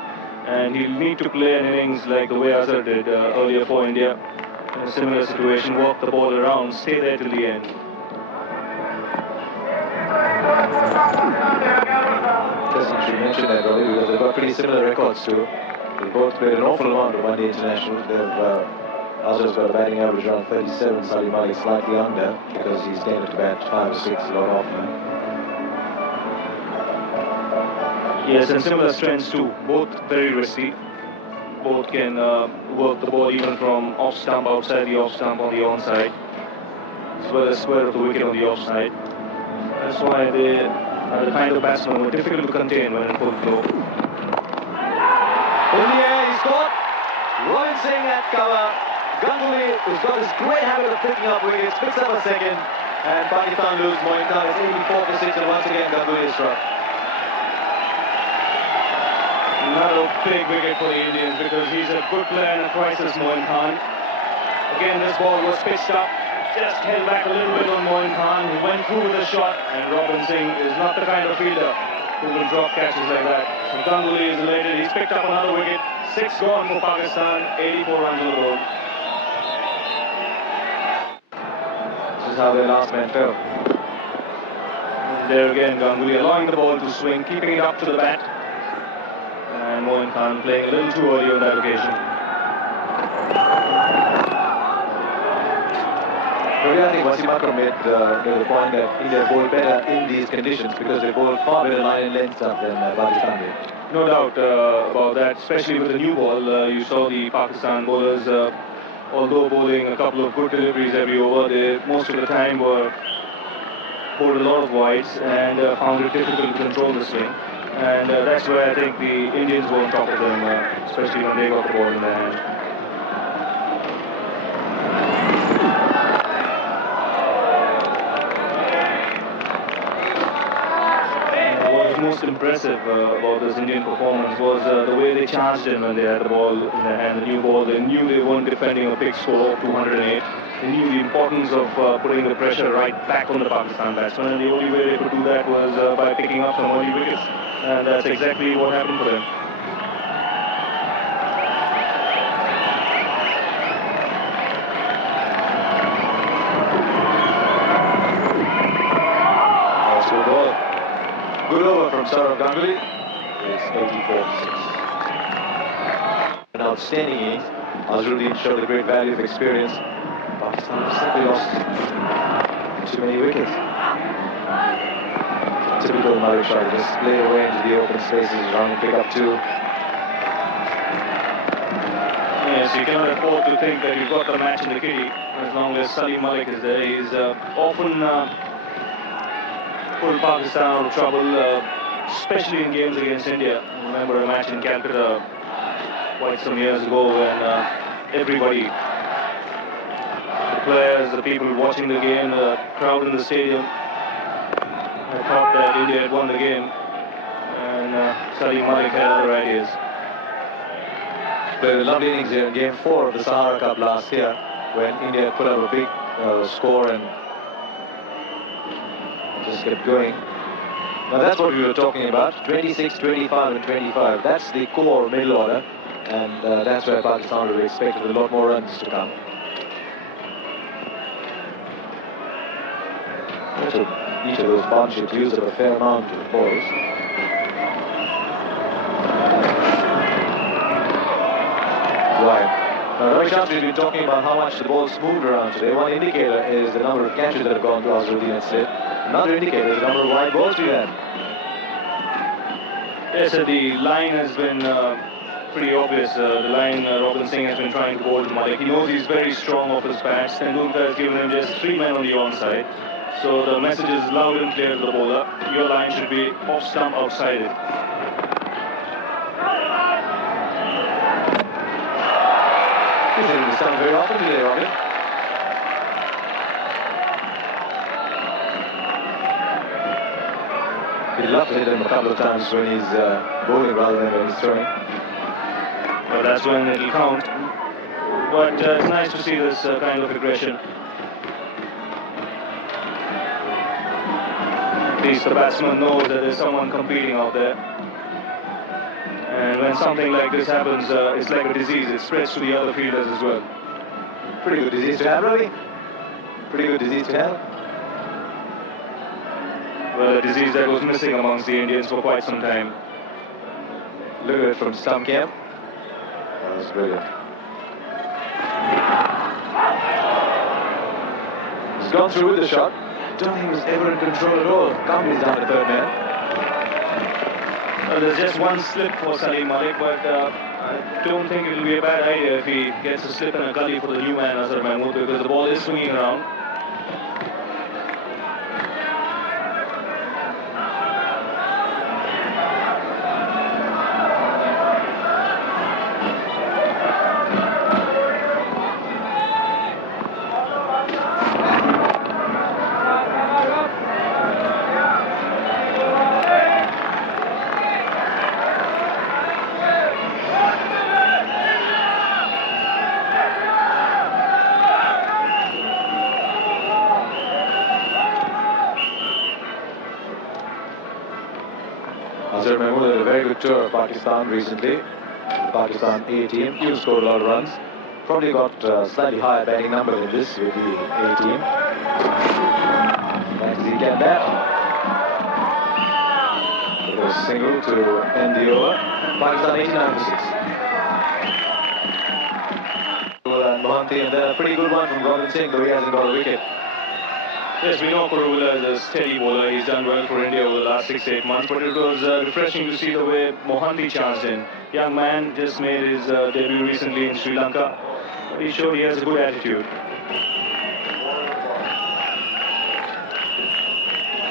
and he'll need to play an innings like the way Azhar did earlier for India. In a similar situation, walk the ball around, stay there till the end. Interesting you should mention that, Robbie, because they've got pretty similar records too. They both played an awful amount of one-day internationals. Azhar's got a batting average around 37, Salim Malik slightly under because he's tended to bat 5 or 6 a lot often. Yes, and similar strengths too. Both very risky. Both can work the ball even from off stump, outside the off stump, on the onside, as well as square of the wicket on the offside. That's why they are the kind of batsmen who are difficult to contain when in full flow. In the air, he's caught. Robin Singh at cover. Ganguly, who's got this great habit of picking up wickets, picks up a second, and Pakistan lose. Moin Khan is 84 for 6, and once again Ganguly is struck. Another big wicket for the Indians because he's a good player in a crisis, Moin Khan. Again, this ball was pitched up, just held back a little bit on Moin Khan, who went through with a shot, and Robin Singh is not the kind of fielder who will drop catches like that. So Ganguly is elated, he's picked up another wicket, 6 gone for Pakistan, 84 runs on the board. This is how their last man fell. And there again, Ganguly allowing the ball to swing, keeping it up to the bat. And Moin Khan playing a little too early on that occasion. I think Wasim Akram made the point that India bowled better in these conditions because they bowled far better line and length stuff than Pakistan did. No doubt about that, especially with the new ball. You saw the Pakistan bowlers, although bowling a couple of good deliveries every over, they most of the time were bowled a lot of wides and found it difficult to control the swing. And that's where I think the Indians were on top of them, especially when they got the ball in their hand. What was most impressive about this Indian performance was the way they charged in when they had the ball in their hand, the new ball. They knew they weren't defending a big score of 208. They knew the importance of putting the pressure right back on the Pakistan batsmen, and the only way they could do that was by picking up some early wickets. And that's exactly what happened for them. That's a good ball. Good over from Saurav Ganguly. It's 84 for 6. An outstanding innings. Azharuddin showed a great value of experience. Pakistan have simply lost too many wickets. Typical Malik shot, just play away into the open spaces, run and pick up 2. Yes, you cannot afford to think that you've got the match in the kitty as long as Salim Malik is there. He's often pulled Pakistan out of trouble, especially in games against India. I remember a match in Calcutta quite some years ago when everybody, the players, the people watching the game, the crowd in the stadium, I thought that India had won the game, and Salim Malik had other ideas. Played a lovely innings here in Game 4 of the Sahara Cup last year when India put up a big score and just kept going. Now that's what we were talking about, 26, 25 and 25. That's the core middle order, and that's where Pakistan will be expected a lot more runs to come. Each of those partnerships use up a fair amount of balls. Right. Now, Ravi Shastri has been talking about how much the ball's moved around today. One indicator is the number of catches that have gone to Azharuddin and Sid. Another indicator is the number of wide balls we've had. Yes, the line has been pretty obvious. The line Robin Singh has been trying to bowl to Malik. He knows he's very strong off his bats. Tendulkar has given him just 3 men on the onside. So the message is loud and clear to the bowler. Your line should be off stump outside it. He's hitting the stump very often today, Robin. He'd love to hit him a couple of times when he's bowling rather than when he's throwing. that's when it'll count. But it's nice to see this kind of aggression. At least the batsman knows that there's someone competing out there. And when something like this happens, it's like a disease. It spreads to the other fielders as well. Pretty good disease to have, Ravi. Pretty good disease to have. Well, a disease that was missing amongst the Indians for quite some time. Look at it from stump camp. That was brilliant. He's gone through with the shot. Don't think he was ever in control at all. Company's down to third man. Well, there's just one slip for Salim Malik, but I don't think it'll be a bad idea if he gets a slip and a gully for the new man, Azhar Mahmood, because the ball is swinging around. Azhar Mahmood had a very good tour of Pakistan recently. The Pakistan A team. You scored a lot of runs. Probably got slightly higher batting number than this with the A team. Back as he can bat. It was single to end the over. Pakistan 89 for 6. And Mohanty, and then a pretty good one from Robin Singh, though he hasn't got a wicket. Yes, we know Kurula is a steady bowler. He's done well for India over the last 6-8 months, but it was refreshing to see the way Mohanty charged in. Young man just made his debut recently in Sri Lanka, but he showed he has a good attitude.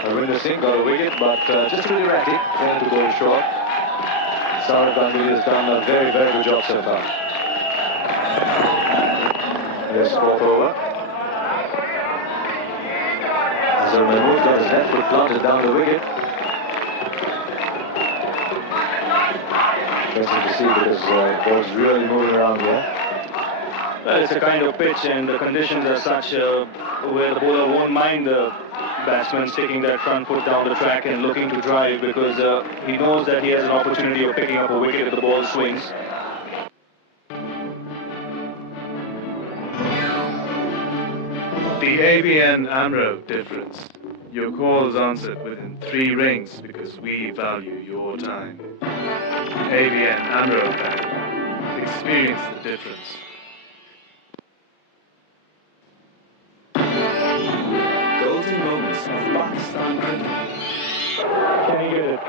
Ravinder Singh got a wicket, but just really erratic, trying to go short. Sahara has done a very, very good job so far. There's fourth over. Azhar Mahmood got his left foot planted down the wicket. Interesting to see because the ball's really moving around here. Well, it's a kind of pitch and the conditions are such where the bowler won't mind the batsman sticking that front foot down the track and looking to drive because he knows that he has an opportunity of picking up a wicket if the ball swings. The ABN AMRO difference. Your calls answered within 3 rings because we value your time. ABN AMRO Bank. Experience the difference. Golden moments of Pakistan cricket. Can he get it?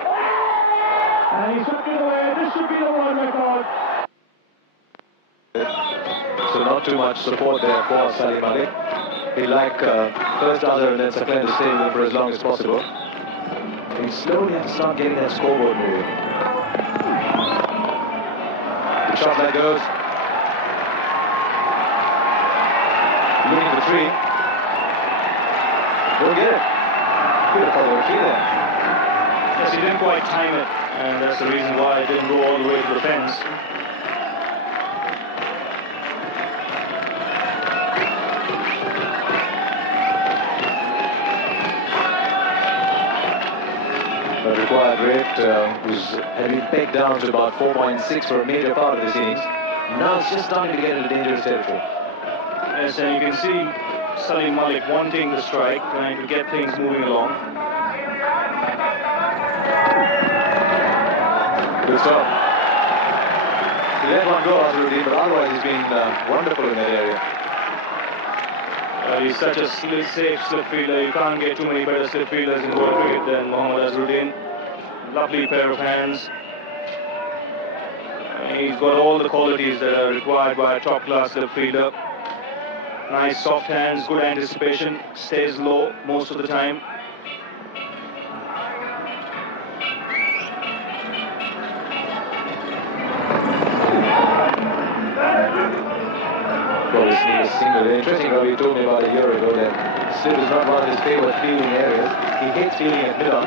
And he's took it away. This should be the world record. So not too much support there for Salim Malik. He'd like first Azhar and then Saklan to stay with him for as long as possible. He slowly has to start getting that scoreboard moving. The shot that goes. Looking for the tree. Don't get it. Could have followed a tree there. Yes, he didn't quite time it, and that's the reason why it didn't go all the way to the fence. The required rate had been pegged down to about 4.6 for a major part of this innings. Now it's just starting to get into dangerous territory. Yes, and you can see Salim Malik wanting the strike, trying to get things moving along. Good stop. He let one go, Azharuddin, but otherwise he's been wonderful in that area. He's such a safe slip fielder. You can't get too many better slip fielders in world cricket than Mohammad Azharuddin. Lovely pair of hands. And he's got all the qualities that are required by a top-class slip fielder. Nice soft hands, good anticipation, stays low most of the time. Probably sneak a single. Interesting how you told me about a year ago that slip is not one of his favorite fielding areas. He hates fielding at mid-on.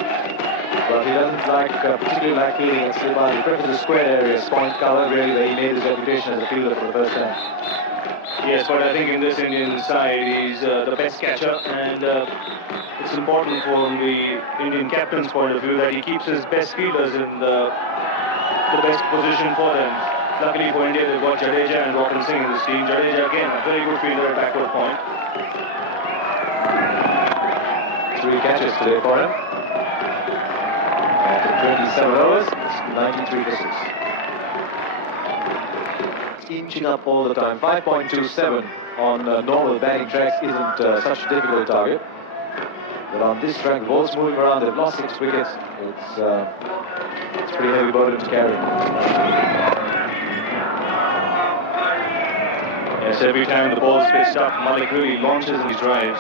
But he doesn't particularly like fielding at slip out. He prefers the square areas, point cover, really, where he made his reputation as a fielder for the first time. Yes, but I think in this Indian side, he's the best catcher, and it's important from the Indian captain's point of view that he keeps his best fielders in the best position for them. Luckily for India, they've got Jadeja and Robin Singh in this team. Jadeja, again, a very good fielder at backward point. 3 catches today for him. After 27 overs, it's 93 for 6. It's inching up all the time. 5.27 on normal batting tracks isn't such a difficult target. But on this track, the ball's moving around. They've lost 6 wickets. It's a pretty heavy burden to carry. Yes, every time the ball's pitched up, Malik really launches his drives.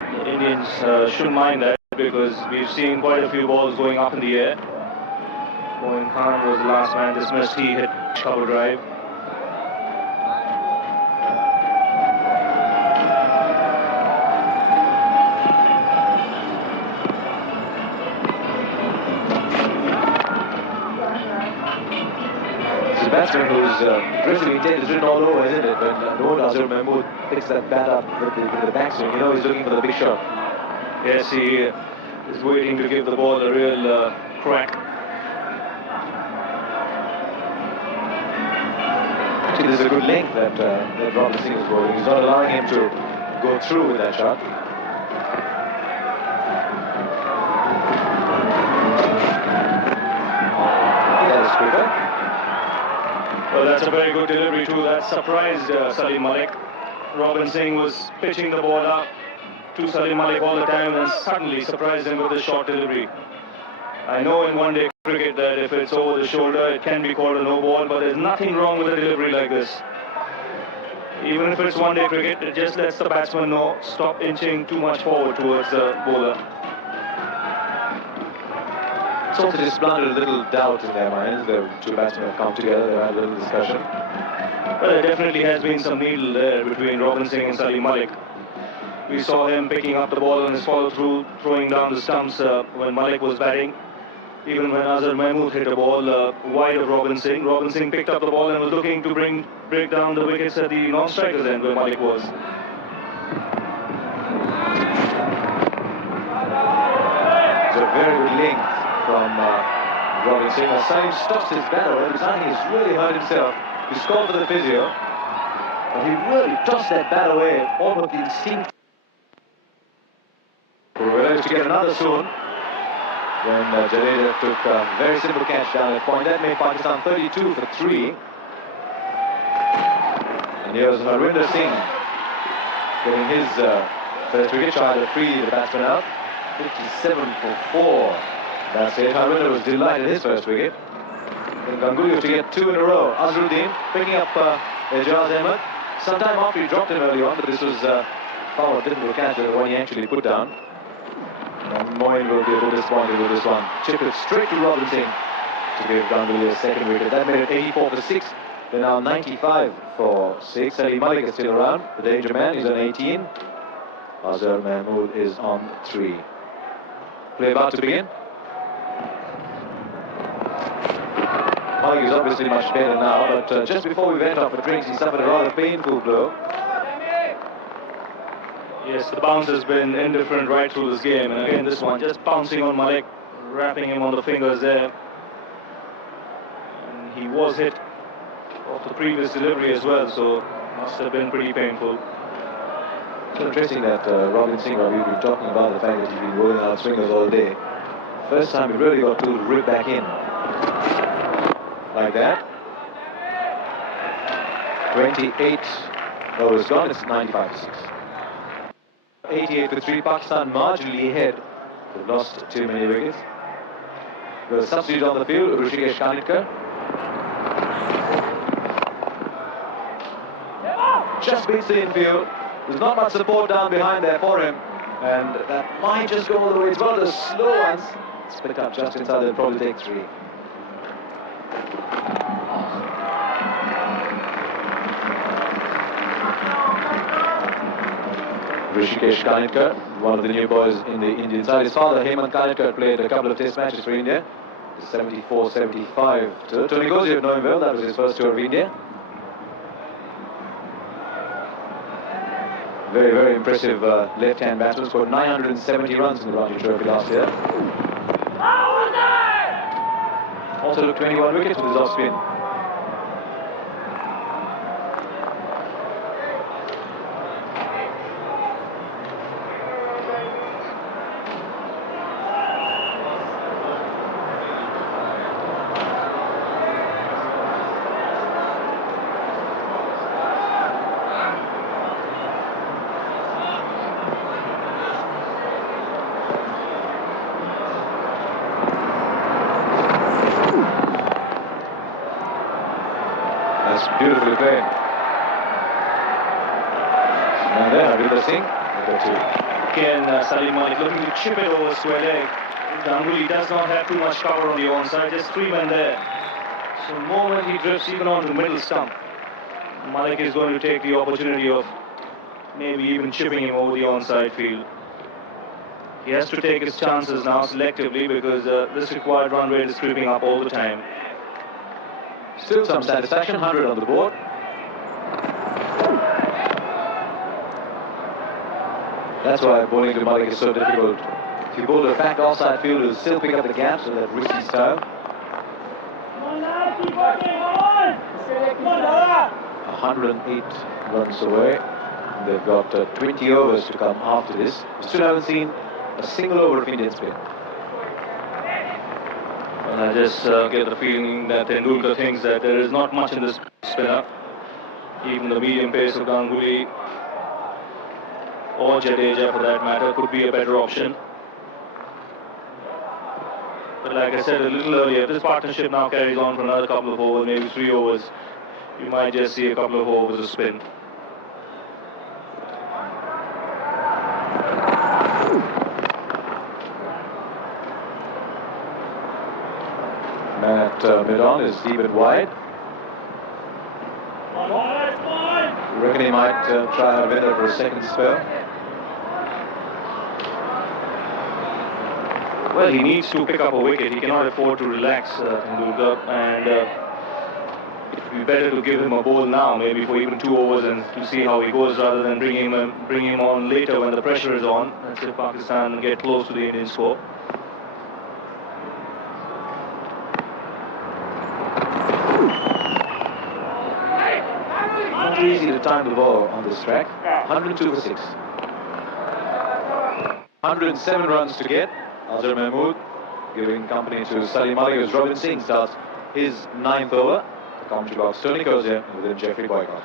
The Indians shouldn't mind that because we've seen quite a few balls going up in the air. Moin Khan was the last man dismissed. He hit cover drive. The batsman whose dressing intent is written all over, isn't it? When Azhar Mahmood picks that bat up with the backswing, you know he's looking for the big shot. Yes, he is waiting to give the ball a real crack. Actually, there's a good length that Robin Singh is bowling. He's not allowing him to go through with that shot. That is quicker. Well, that's a very good delivery too. That surprised Salim Malik. Robin Singh was pitching the ball up to Salim Malik all the time and suddenly surprised him with a short delivery. I know in one-day cricket that if it's over the shoulder, it can be called a no ball, but there's nothing wrong with a delivery like this. Even if it's one-day cricket, it just lets the batsman know, stop inching too much forward towards the bowler. It's also just planted a little doubt in their minds. The 2 batsmen have come together, they've had a little discussion. Well, there definitely has been some needle there between Robin Singh and Salim Malik. We saw him picking up the ball and his follow-through, throwing down the stumps when Malik was batting. Even when Azhar Mahmood hit a ball wide of Robin Singh picked up the ball and was looking to break down the wickets at the non-strikers end where Malik was. It's a very good length from Robin Singh. Salim stops his bat away. He's really hurt himself. He's called for the physio. But he really tossed that bat away, almost instinct. We're ready to get another soon. When Jadeja took a very simple catch down at point. That made Pakistan 32 for 3. And here's Harwinder Singh getting his first wicket, trying to free the batsman out. 57 for 4. That's it. Harwinder was delighted his first wicket. Then Ganguly was to get 2 in a row. Azharuddin picking up Ejaz Ahmed. Sometime after he dropped him early on, but this was far more difficult catch than the one he actually put down. And Moin will be a little disappointed with this one. Chip it straight to Robin Singh to give Ganguly a second wicket. That made it 84 for 6. They're now 95 for 6. Salim Malik is still around. The danger man is on 18. Azhar Mahmood is on 3. Play about to begin. Malik is obviously much better now, but just before we went off for drinks, he suffered a rather painful blow. Yes, the bounce has been indifferent right through this game, and again this one just bouncing on Malik, wrapping him on the fingers there. And he was hit off the previous delivery as well, so must have been pretty painful. It's interesting that Robin Singh, we've been talking about the fact that he's been rolling out swingers all day. First time he really got to rip back in. Like that. 28 overs gone, it's 95 for 6. 88 for 3, Pakistan marginally ahead. They've lost too many wickets. The substitute on the field, Rishikesh Kanitkar. Just beats the infield. There's not much support down behind there for him. And that might just go all the way. It's one of the slow ones. It's picked up just inside, they'll probably take 3. Rishikesh Kanitkar, one of the new boys in the Indian side. His father, Hemant Kanitkar, played a couple of test matches for India. 74-75 tour. Tony Ghosh, you know him well, that was his first tour of India. Very, very impressive left-hand batsman. Scored 970 runs in the Ranji Trophy last year. Also took 21 wickets with his off-spin. Beautifully played. And there, Abhinder Singh. Again, Salim Malik looking to chip it over square leg. Ganguly does not have too much cover on the onside, just 3 men there. So the moment he drifts even onto the middle stump, Malik is going to take the opportunity of maybe even chipping him over the onside field. He has to take his chances now selectively because this required run rate is creeping up all the time. Still some satisfaction, 100 on the board. That's why bowling to Malik is so difficult. If you bowl a back offside field, you'll still pick up the gaps in that risky style. 108 runs away. They've got 20 overs to come after this. We still haven't seen a single over of Indian spin. And I just get the feeling that Tendulkar thinks that there is not much in this spinner. Even the medium pace of Ganguly or Jadeja for that matter could be a better option. But like I said a little earlier, if this partnership now carries on for another couple of overs, maybe 3 overs, you might just see a couple of overs of spin. At mid-on is deep and wide. You reckon he might try Harvinder for a second spell? Well, he needs to pick up a wicket. He cannot afford to relax Tendulkar, and it would be better to give him a bowl now, maybe for even 2 overs, and to see how he goes rather than bring him on later when the pressure is on. Let's see if Pakistan get close to the Indian score. Not easy to time the ball on this track. 102 for 6. 107 runs to get. Azhar Mahmood giving company to Salim Malik as Robin Singh starts his 9th over. The commentary box, Tony Kozia, and with him Jeffrey Boycott.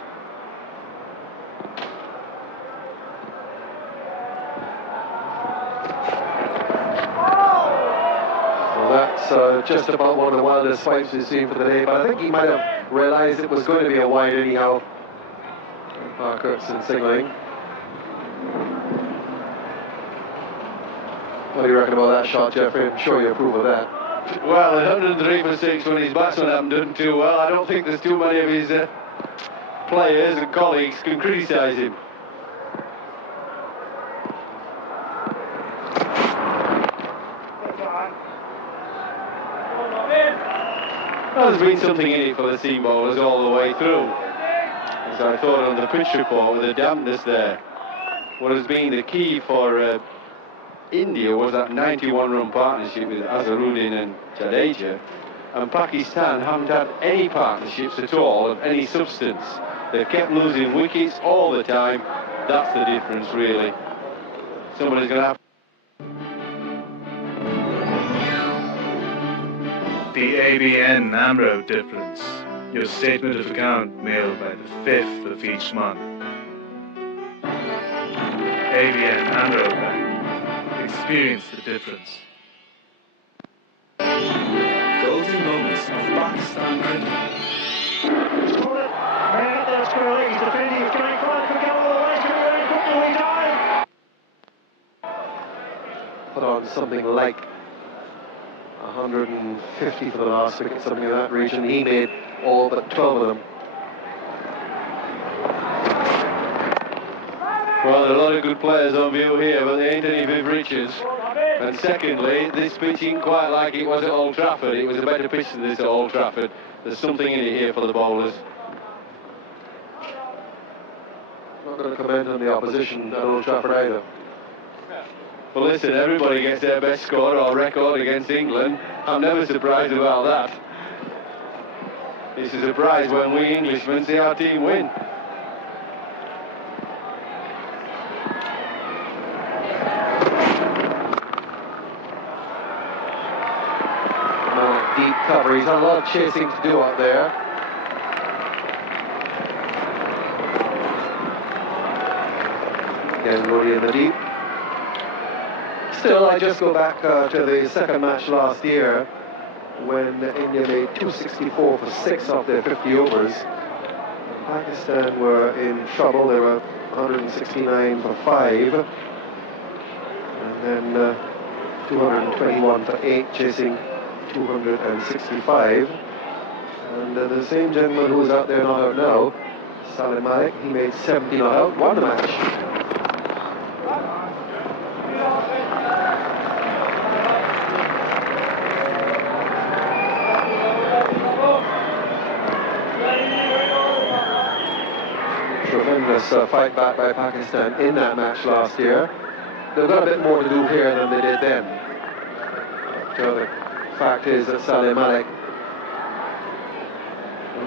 Well, that's just about one of the wildest swipes we've seen for the day, but I think he might have realised it was going to be a wide anyhow. Parkerson signalling. What do you reckon about that shot, Jeffrey? I'm sure you approve of that. Well, 103 for 6 when his batsman haven't done too well. I don't think there's too many of his players and colleagues can criticise him. Well, there's been something in it for the seam bowlers all the way through. As I thought on the pitch report with the dampness there. What has been the key for India was that 91-run partnership with Azharuddin and Jadeja, and Pakistan haven't had any partnerships at all of any substance. They've kept losing wickets all the time. That's the difference, really. Somebody's going to have The ABN AMRO difference. Your statement of account mailed by the 5th of each month. ABN AMRO Bank. Experience the difference. Golden moments of Pakistan cricket. He's defending, he's going forward, could go all the way, should be very quickly, we dive. Put on something like 150 for the last wicket, something in that region. He made all but 12 of them. Well, there are a lot of good players on view here, but they ain't any Viv Richards. And secondly, this pitch ain't quite like it was at Old Trafford. It was a better pitch than this at Old Trafford. There's something in it here for the bowlers. Not going to comment on the opposition at Old Trafford either. Well, listen, everybody gets their best score or record against England. I'm never surprised about that. It's a surprise when we Englishmen see our team win. Deep cover. He's had a lot of chasing to do up there. Again, Rory in the deep. Still, I just go back to the second match last year when India made 264 for 6 off their 50 overs. Pakistan were in trouble. They were 169 for 5. And then 221 for 8, chasing 265. And the same gentleman who is out there not out now, Salim Malik, he made 70 not out, won the match. Tremendous fight back by Pakistan in that match last year. They've got a bit more to do here than they did then. But the fact is that Salim Malik,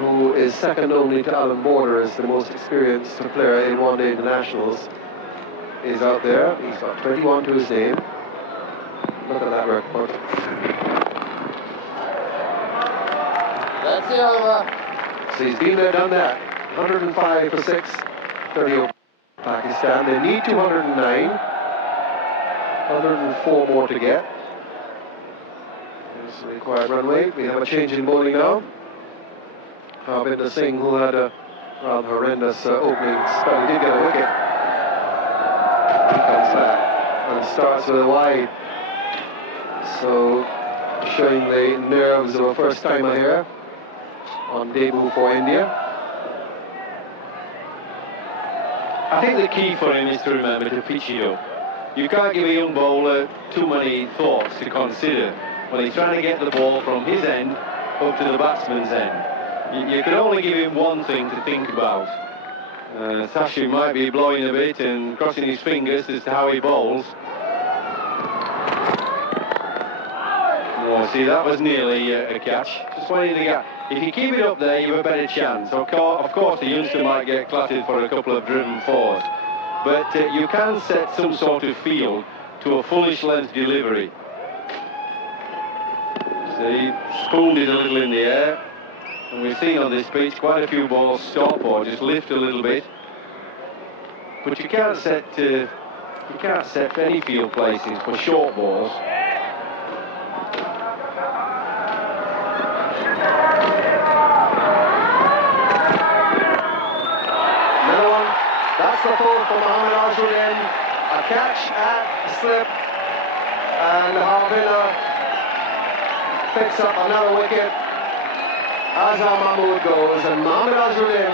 who is second only to Alan Border as the most experienced player in one-day internationals, is out there. He's got 21 to his name. Look at that record. That's the over. So he's been there, done that. 105 for 6, 30 over Pakistan. They need 209. 104 more to get. There's the required runway. We have a change in bowling now. Harvinder Singh, who had a rather horrendous opening spell, he did get a wicket. He comes back and starts with a wide. So, showing the nerves of a first-timer here on debut for India. I think the key for him is to remember to pitch it up. You can't give a young bowler too many thoughts to consider when he's trying to get the ball from his end up to the batsman's end. You can only give him one thing to think about. Tashi might be blowing a bit and crossing his fingers as to how he bowls. Oh, see, that was nearly a catch. Just wanted to get. If you keep it up there, you have a better chance. Of course, the youngster might get clattered for a couple of driven fours, but you can set some sort of field to a fullish length delivery. See, spooned it a little in the air, and we've seen on this pitch quite a few balls stop or just lift a little bit. But you can't set any field places for short balls. That's the fourth for Mohammad Azharuddin. A catch at slip, and Harvinder picks up another wicket. Azhar Mahmood goes, and Mohammad Azharuddin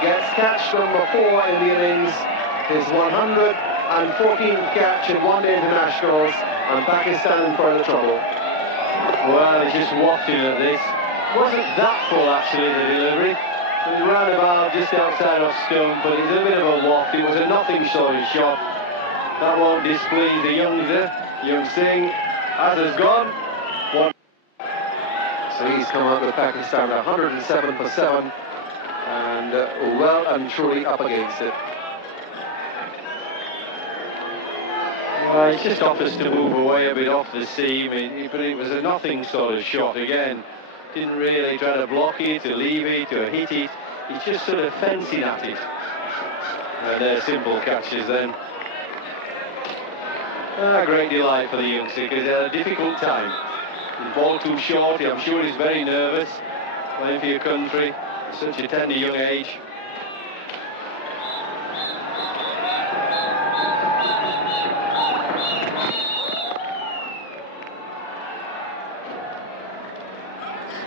gets catch number 4 in the innings. His 114th catch in one-day internationals, and Pakistan in further trouble. Well, he's just wafting at this. Wasn't that full actually, the delivery? It was round about just outside off stump, but it's a bit of a waft. It was a nothing sort of shot. That won't displease the youngster. Young Singh, as has gone. One. So he's come out with Pakistan at 107 for 7, and well and truly up against it. Well, he just offers to move away a bit off the seam, but it was a nothing sort of shot again. Didn't really try to block it, to leave it, to hit it. He's just sort of fencing at it. And they're simple catches then. A great delight for the youngster because they had a difficult time. The ball too short, I'm sure he's very nervous. Playing for your country, such a tender young age.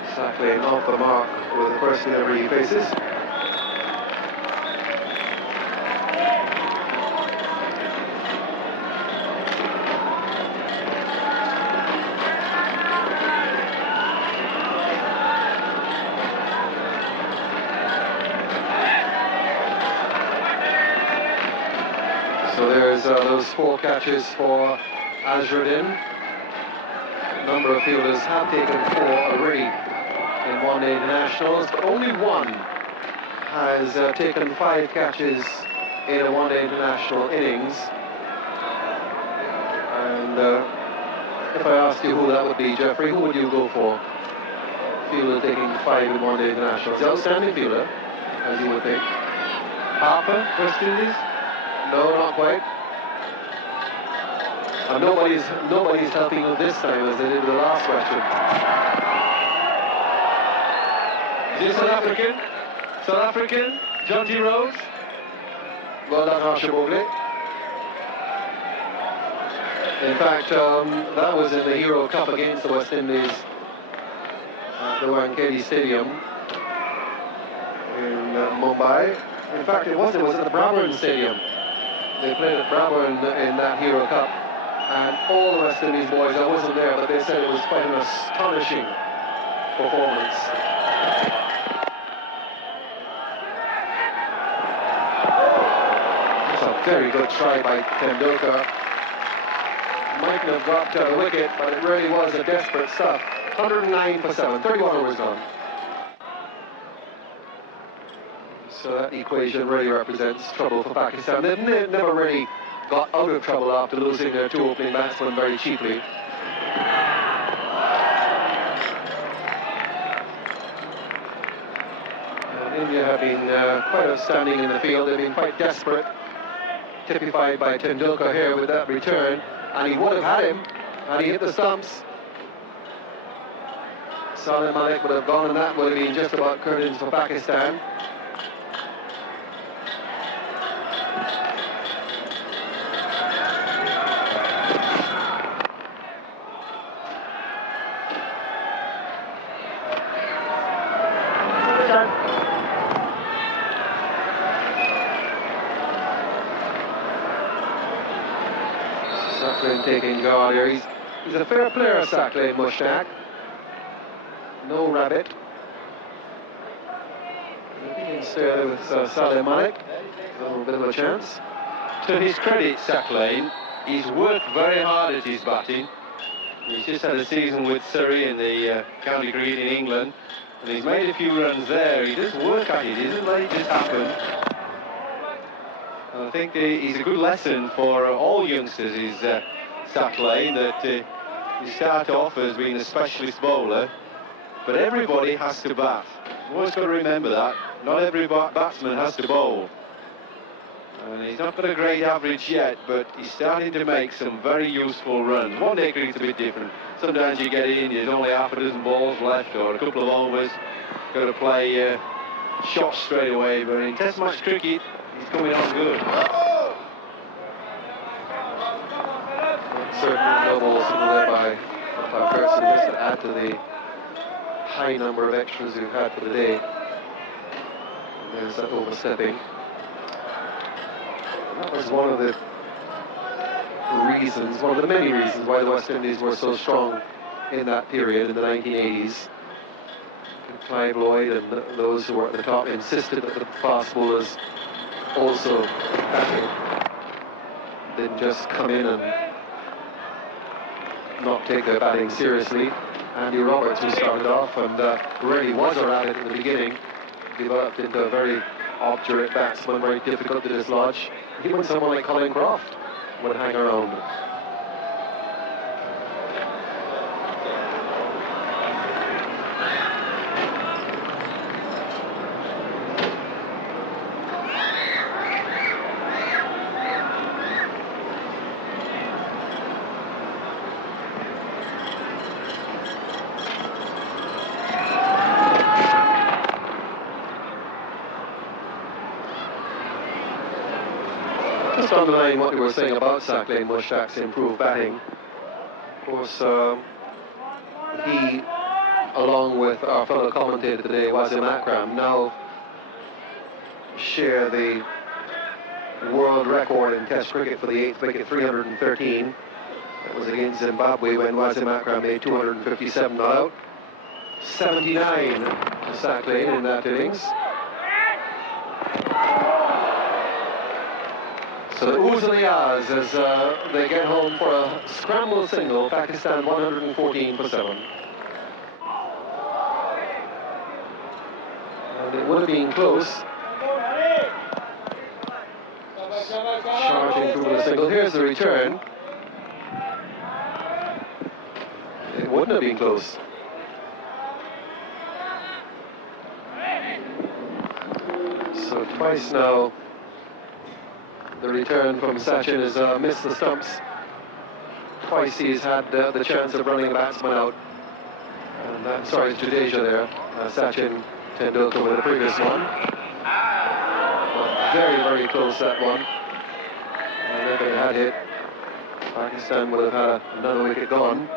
Exactly, off the mark with the first delivery he faces. as those 4 catches for Azruddin. A number of fielders have taken 4 already in one-day internationals, but only one has taken 5 catches in a one-day international innings. And if I asked you who that would be, Jeffrey, who would you go for? Fielder taking 5 in one-day internationals. The outstanding fielder, as you would think. Harper, West Indies? No, not quite. And nobody's helping you this time as they did with the last question. Is this South African? South African? Jonty Rose? Well done, Harsha Bogle. In fact, that was in the Hero Cup against the West Indies at the Wankhede Stadium in Mumbai. In fact, it was at the Brabourne Stadium. They played at Brabourne in that Hero Cup, and all the West Indies boys, I wasn't there, but they said it was quite an astonishing performance. It's a very good try by Tendulkar. Might have dropped the wicket, but it really was a desperate stuff. 109 for 7, 31 overs gone. So that equation really represents trouble for Pakistan. They've never really got out of trouble after losing their 2 opening batsmen very cheaply. And India have been quite outstanding in the field. They've been quite desperate, typified by Tendulkar here with that return. And he would have had him, and he hit the stumps. Salim Malik would have gone, and that would have been just about curtains for Pakistan. Saqlain taking guard here. He's a fair player, Saqlain, Mushtaq. No rabbit. He can stay there with Salim Malik. A little bit of a chance. To his credit, Saqlain, he's worked very hard at his batting. He's just had a season with Surrey in the county cricket in England, and he's made a few runs there. He does work at it, he doesn't let it just happen. And I think he's a good lesson for all youngsters, is Saqlain, that you start off as being a specialist bowler, but everybody has to bat. You've always got to remember that. Not every batsman has to bowl. And he's not got a great average yet, but he's starting to make some very useful runs. One day cricket's a bit different. Sometimes you get in, there's only half a dozen balls left, or a couple of overs. Got to play shots straight away, but in Test match cricket, he's coming on good. Certainly no ball signal there by Pearson, just to add to the high number of extras we've had for the day. And there's that overstepping. That was one of the reasons, one of the many reasons why the West Indies were so strong in that period in the 1980s. Clive Lloyd and those who were at the top insisted that the fast bowlers also didn't just come in and not take their batting seriously. Andy Roberts, who started off and really was a rabbit in the beginning, developed into a very obdurate batsman, very difficult to dislodge. Even someone like Colin Croft would hang around. Just underline what we were saying about Saqlain Mushtaq's improved batting. Of course, he, along with our fellow commentator today, Wasim Akram, now share the world record in Test cricket for the 8th wicket, 313. That was against Zimbabwe when Wasim Akram made 257 not out. 79 to Saqlain in that innings. So the oohs and the ahs as they get home for a scramble single. Pakistan 114 for 7. And it would have been close. Charging through the single. Here's the return. It wouldn't have been close. So twice now, the return from Sachin has missed the stumps. Twice he's had the chance of running a batsman out. And sorry, it's Jadeja there. Sachin Tendulkar with the previous one. But very, very close that one. And if they had hit, Pakistan would have had another wicket gone.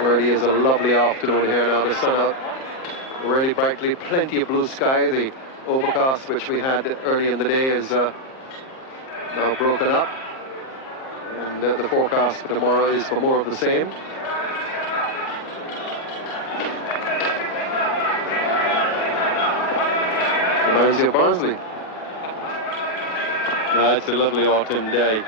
Really is a lovely afternoon here now. The sun out really brightly, plenty of blue sky. The overcast which we had early in the day is now broken up, and the forecast for tomorrow is for more of the same. Reminds you of Barnsley. No, it's a lovely autumn day.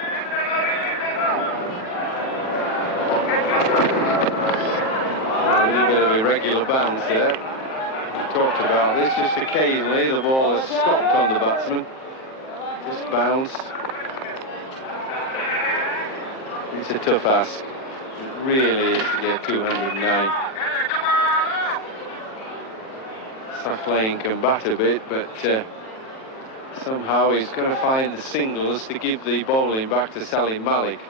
A little bit of irregular bounce there. We talked about this, just occasionally the ball has stopped on the batsman. Just bounced. It's a tough ask. It really is to get 209. Saflane can bat a bit, but somehow he's got to find the singles to give the bowling back to Salim Malik.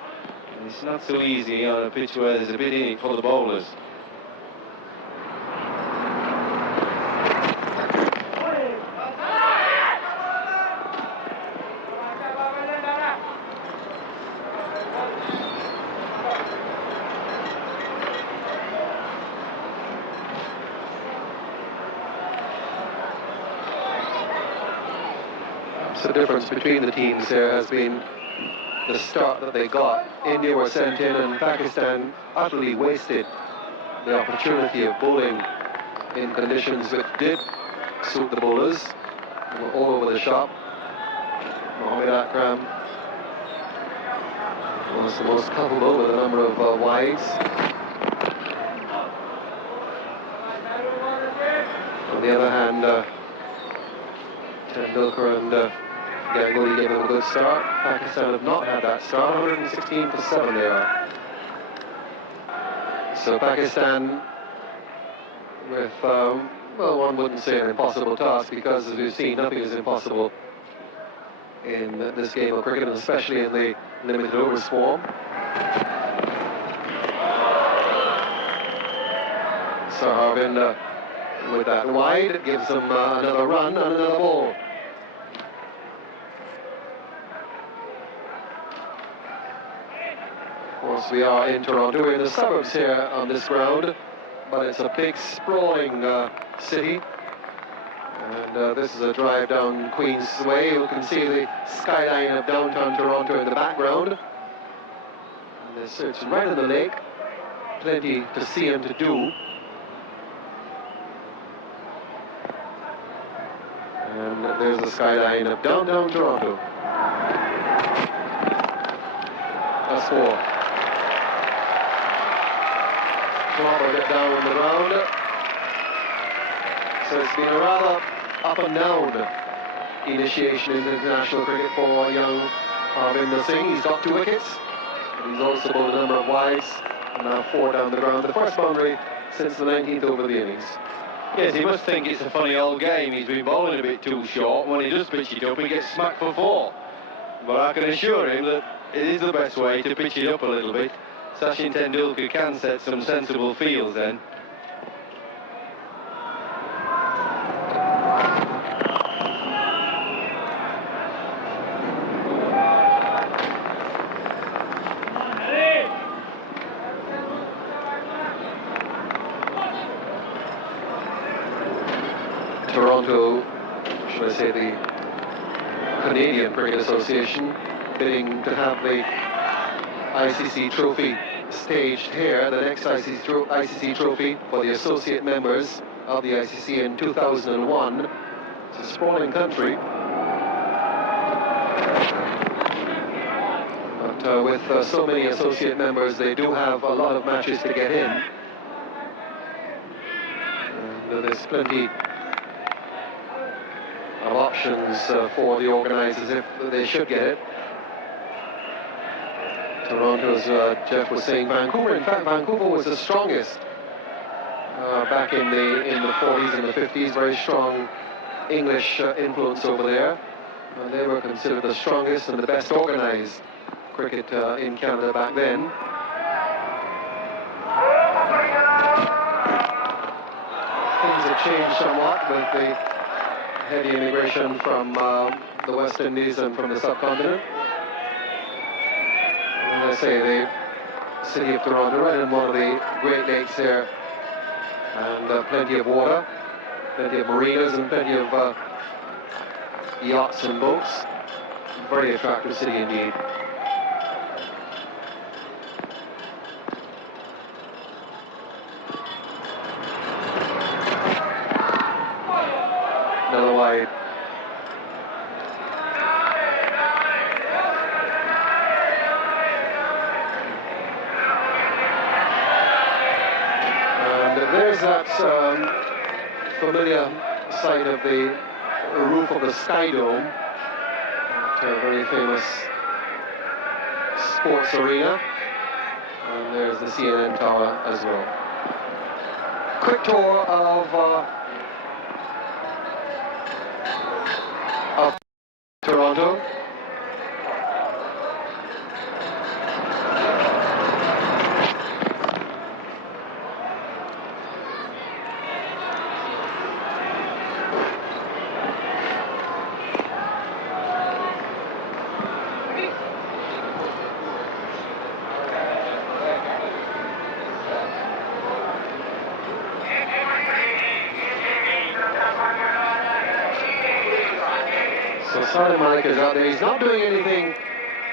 And it's not so easy on a pitch where there's a bit in it for the bowlers. The difference between the teams there has been the start that they got. India were sent in and Pakistan utterly wasted the opportunity of bowling in conditions which did suit the bowlers. They were all over the shop. Mohammad Akram was the most culpable with a number of wides. On the other hand, Tendulkar and Ganguly gave them a good start. Pakistan have not had that start. 116 for 7 they are. So Pakistan with, well, one wouldn't say an impossible task, because as we've seen, nothing is impossible in this game of cricket, and especially in the limited overs form. Sahara with that wide gives them another run and another ball. Of course, we are in Toronto. We're in the suburbs here on this ground, but it's a big, sprawling city. And this is a drive down Queens Way. You can see the skyline of downtown Toronto in the background. And it's right on the lake. Plenty to see and to do. And there's the skyline of downtown Toronto. That's 4. Clobbered it down on the ground. So it's been a rather up and down initiation in international cricket for young Harvinder Singh. He's got 2 wickets. And he's also bowled a number of wides. And now 4 down the ground. The first boundary since the 19th over the innings. Yes, he must think it's a funny old game. He's been bowling a bit too short. When he does pitch it up, he gets smacked for 4. But I can assure him that it is the best way to pitch it up a little bit. Sachin Tendulkar can set some sensible fields then. Cricket Association, bidding to have the ICC trophy staged here, the next ICC trophy for the associate members of the ICC in 2001. It's a sprawling country, but with so many associate members, they do have a lot of matches to get in. And there's plenty of options for the organisers if they should get it. Toronto, as Jeff was saying, Vancouver. In fact, Vancouver was the strongest back in the 40s and the 50s. Very strong English influence over there. They were considered the strongest and the best organised cricket in Canada back then. Things have changed somewhat with the heavy immigration from the West Indies and from the subcontinent. As I say, the city of Toronto, right in one of the Great Lakes here, and plenty of water, plenty of marinas, and plenty of yachts and boats. Very attractive city indeed. Another wide. There's that familiar sight of the roof of the Sky Dome, a very famous sports arena, and there's the CNN Tower as well. Quick tour of Toronto. So Salim Malik is out there. He's not doing anything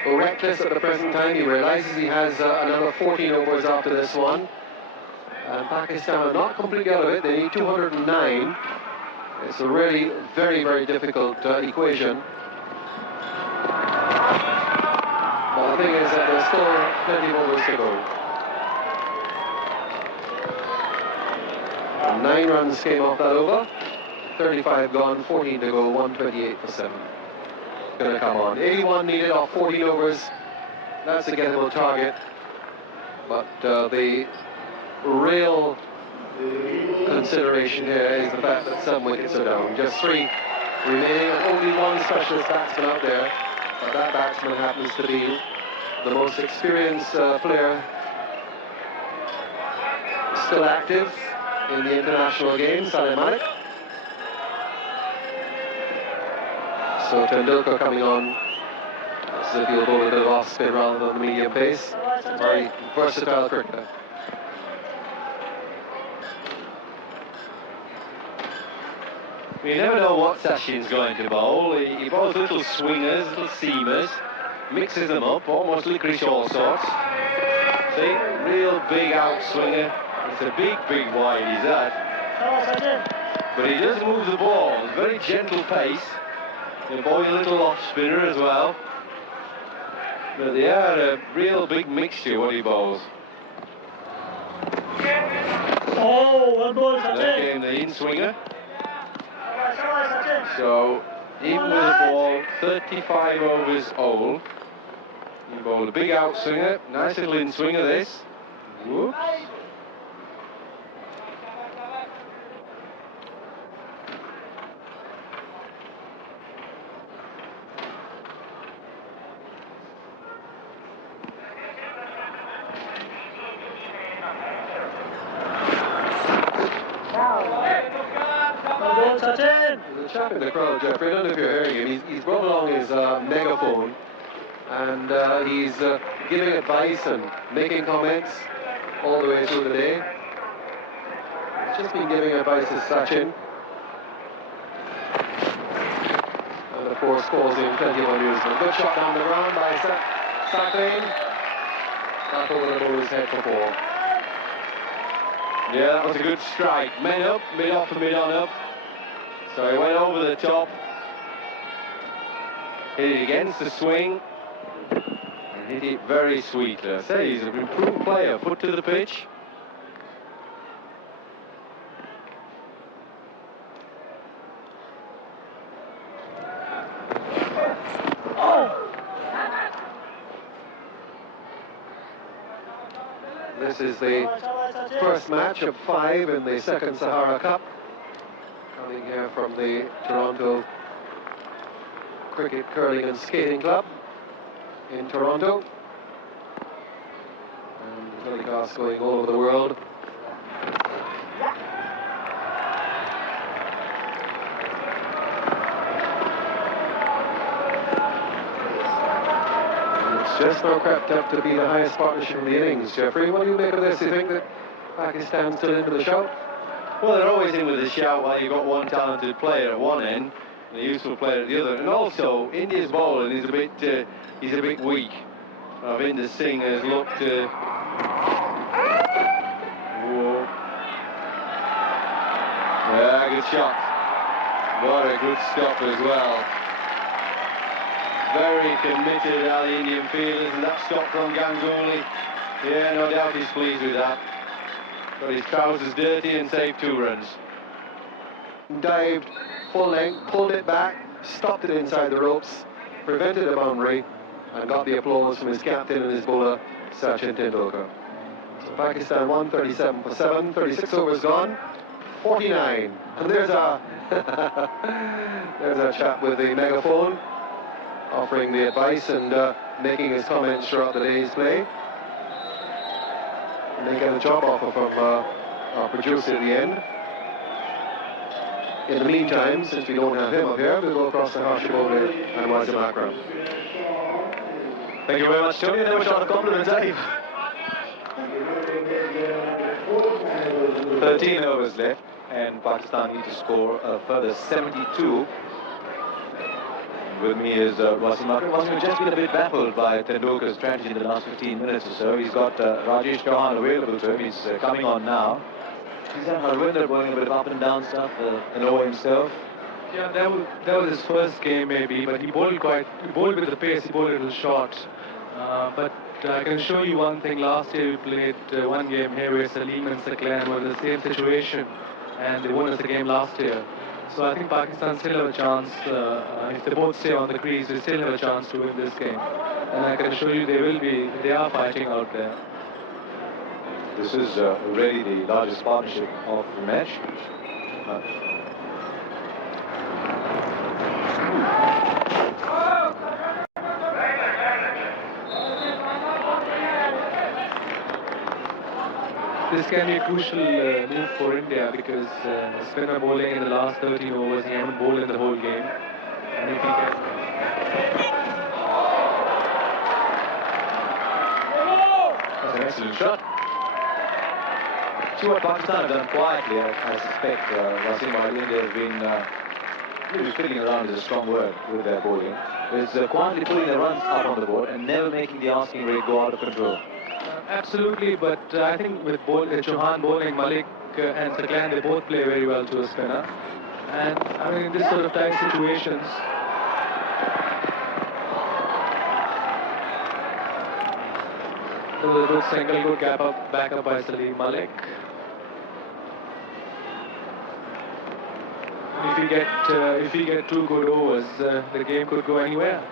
reckless at the present time. He realizes he has another 14 overs after this one. And Pakistan are not completely out of it. They need 209. It's a really very, very difficult equation. But the thing is that there's still plenty of overs to go. 9 runs came off that over. 35 gone, 14 to go, 128 for 7. Gonna come on. 81 needed off 14 overs. That's a gettable target. But the real consideration here is the fact that some wickets are down. Just 3 remaining, and only one specialist batsman out there. But that batsman happens to be the most experienced player still active in the international game, Salim Malik. So Tendulkar coming on as if he'll bowl a bit of off spin rather than the medium pace. Very versatile cricketer. You never know what Sachin's going to bowl. He bowls little swingers, little seamers, mixes them up, almost licorice all sorts. See, real big outswinger. It's a big, big wide, he's that. But he does move the ball, very gentle pace. They bowl a little off spinner as well. But they are a real big mixture what he bowls. Oh, one ball, That came the in swinger. So even with the ball 35 overs old, you bowl a big outswinger, nice little in swinger this. Whoops. There's a chap in the crowd, Jeffrey, I don't know if you're hearing him. He's brought along his megaphone, and he's giving advice and making comments all the way through the day. He's just been giving advice to Sachin. And of course, calls in plenty of amusement. Good shot down the ground by Sakane. Back over the bowler's head for 4. Yeah, that was a good strike. Men up, mid off and mid on up. So he went over the top. Hit it against the swing. And hit it very sweetly. I say he's an improved player. Foot to the pitch. This is the first match of 5 in the second Sahara Cup. Coming here from the Toronto Cricket, Curling and Skating Club in Toronto. And telecasts going all over the world. Just now crept up to be the highest partnership in the innings. Jeffrey, what do you make of this? Do you think that Pakistan's still into the shout? Well, they're always in with a shout while you've got one talented player at one end and a useful player at the other. And also, India's bowling is a bit weak. Ravinder Singh has looked. Whoa. Yeah, good shot. What a good stop as well. Very committed are the Indian fielders, and that stop from Ganguly. Yeah, no doubt he's pleased with that. Got his trousers dirty and saved 2 runs. Dived full length, pulled it back, stopped it inside the ropes, prevented a boundary, and got the applause from his captain and his bowler, Sachin Tendulkar. So Pakistan won 37 for 7, 36 overs gone, 49. And there's our there's our chap with the megaphone, offering the advice and making his comments throughout the day's play. And they get a job offer from our producer at the end. In the meantime, since we don't have him up here, we'll go across the Harshibole and Wazim Akram. Thank you very much, Tony. Never short of compliments, Dave. 13 overs left, and Pakistan need to score a further 72. With me is Wasim Akram. Wasim has just been a bit baffled by Tendulkar's strategy in the last 15 minutes or so. He's got Rajesh Chauhan available to him. He's coming on now. He's had Harvinder bowling a bit of up and down stuff, an over himself. Yeah, that was his first game maybe, but he bowled with the pace, he bowled a little short. But I can show you one thing. Last year we played one game here where Salim and Saklan were in the same situation, and they won us a game last year. So I think Pakistan still have a chance. If they both stay on the crease, they still have a chance to win this game. And I can assure you they are fighting out there. This is really the largest partnership of the match. This can be a crucial move for India because spinner bowling in the last 13 overs, he hasn't bowled in the whole game. And if he gets... That's an excellent shot. See what Pakistan have done quietly, I suspect. Wasim, while India has been maybe fiddling around is a strong word with their bowling. Is quietly putting the runs up on the board and never making the asking rate go out of control. Absolutely, but I think with Chauhan bowling, Malik and Saklan, they both play very well to a spinner. And I mean, in this sort of tight situations, there was a good single, good back up by Salim Malik. And if you get 2 good overs, the game could go anywhere.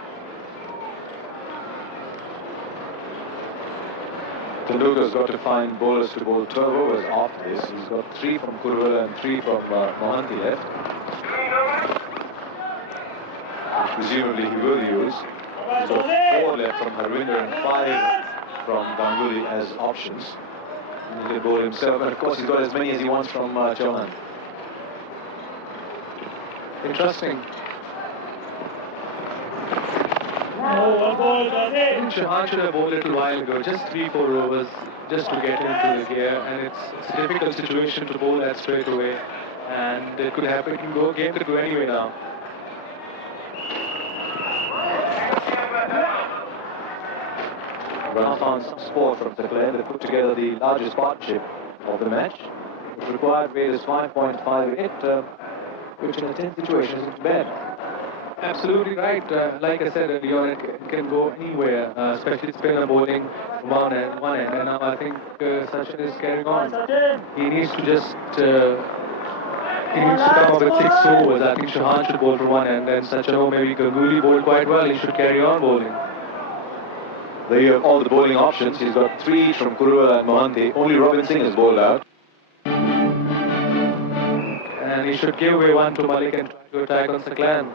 Tendulkar's got to find bowlers to bowl 12 overs after this. He's got 3 from Kurwala and 3 from Mohanty left. Presumably he will use. He's got 4 left from Harvinder and 5 from Ganguly as options. And he can bowl himself, and of course he's got as many as he wants from Chauhan. Interesting. Chauhan should have bowled a little while ago, just 3-4 overs, just to get into the gear, and it's a difficult situation to bowl that straight away, and it could happen. Game could go anyway now. Brown found some support from Sahara. They put together the largest partnership of the match. The required rate is 5.58, which in a tense situation isn't bad. Absolutely right. Like I said earlier, it can go anywhere, especially spinner bowling from one end, and now I think Sachin is carrying on. He needs to just he needs to come up with 6 overs. I think Chauhan should bowl for one end, and Sachin or maybe Ganguly bowled quite well. He should carry on bowling. There you have all the bowling options. He's got 3 from Kurwala and Mohanty. Only Robin Singh is bowled out. And he should give away 1 to Malik and try to attack on Saklan.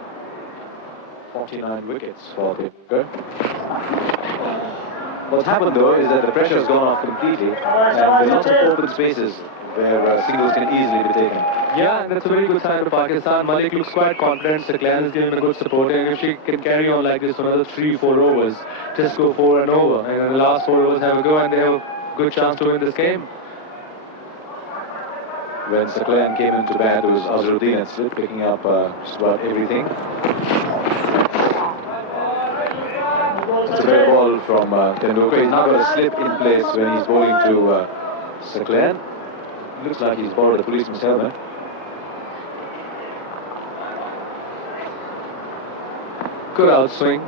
49 wickets for the good. What's happened though is that the pressure has gone off completely, and there are lots of open spaces where singles can easily be taken. Yeah, and that's a very good sign for Pakistan. Malik looks quite confident. Saklan is giving him a good support, and if she can carry on like this for another 3-4 overs, just go 4 and over, and in the last 4 overs have a go, and they have a good chance to win this game. When Saklan came into bat, it was Azharuddin at slip, picking up just about everything. It's a fair ball from Tendulkar. He's now got a slip in place when he's bowling to Saklan. Looks like he's borrowed the policeman's helmet. Good outswing.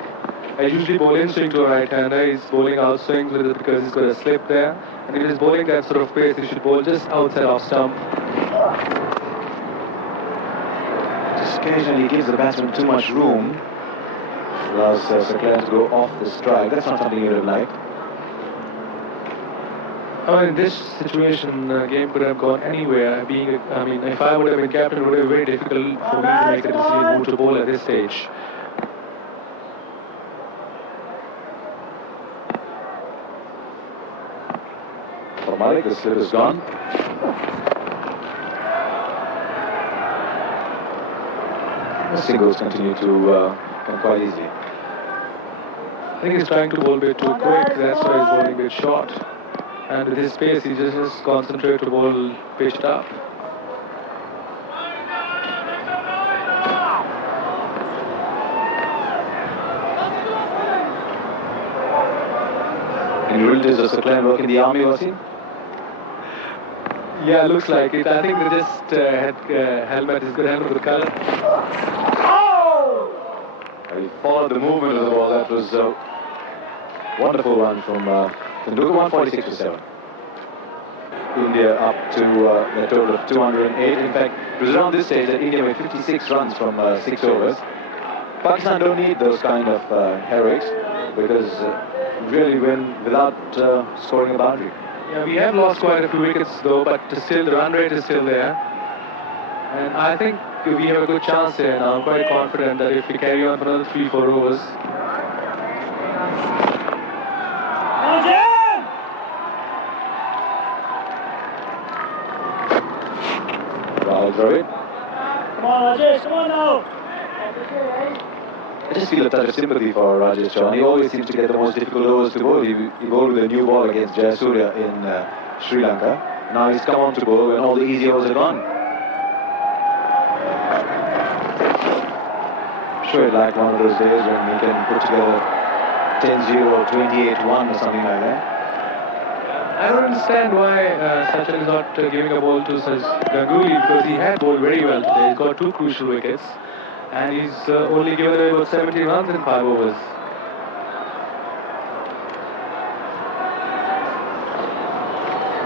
I usually bowl in swing to a right-hander. He's bowling outswings with it because he's got a slip there. And if he's bowling that sort of pace, he should bowl just outside off stump. Just occasionally gives the batsman too much room. Allows Saklan to go off the strike. That's not something he would have liked. I mean, in this situation, game could have gone anywhere. If I would have been captain, it would have been very difficult for me to make a decision who to bowl at this stage. For Malik, the slip is gone. The singles continue to come quite easily. I think he's trying to bowl a bit too quick, that's why he's bowling a bit short. And with his pace, he just concentrates to bowl pitched up. Any relatives of Saklan work in the army, Wasim? Yeah, looks like it. I think they just had helmet, his good helmet with colour. He followed the movement of the ball. That was a wonderful one from Tendulkar, 146 to 7. India up to a total of 208. In fact, it was around this stage that India made 56 runs from 6 overs. Pakistan don't need those kind of heroics because really win without scoring a boundary. Yeah, we have lost quite a few wickets though, but still the run rate is still there. And I think we have a good chance here now. I'm quite confident that if we carry on for another 3-4 overs. Rahul Dravid. Come on, Rajesh, come on now. I just feel a touch of sympathy for Rajesh Chauhan. He always seems to get the most difficult overs to bowl. He bowled with a new ball against Jayasuriya in Sri Lanka. Now he's come on to bowl when all the easy overs are gone. I'm sure he'd like one of those days when he can put together 10-0 or 28-1 or something like that. I don't understand why Sachin is not giving a ball to Ganguly, because he had bowled very well today. He's got 2 crucial wickets. And he's only given away about 17 runs in 5 overs.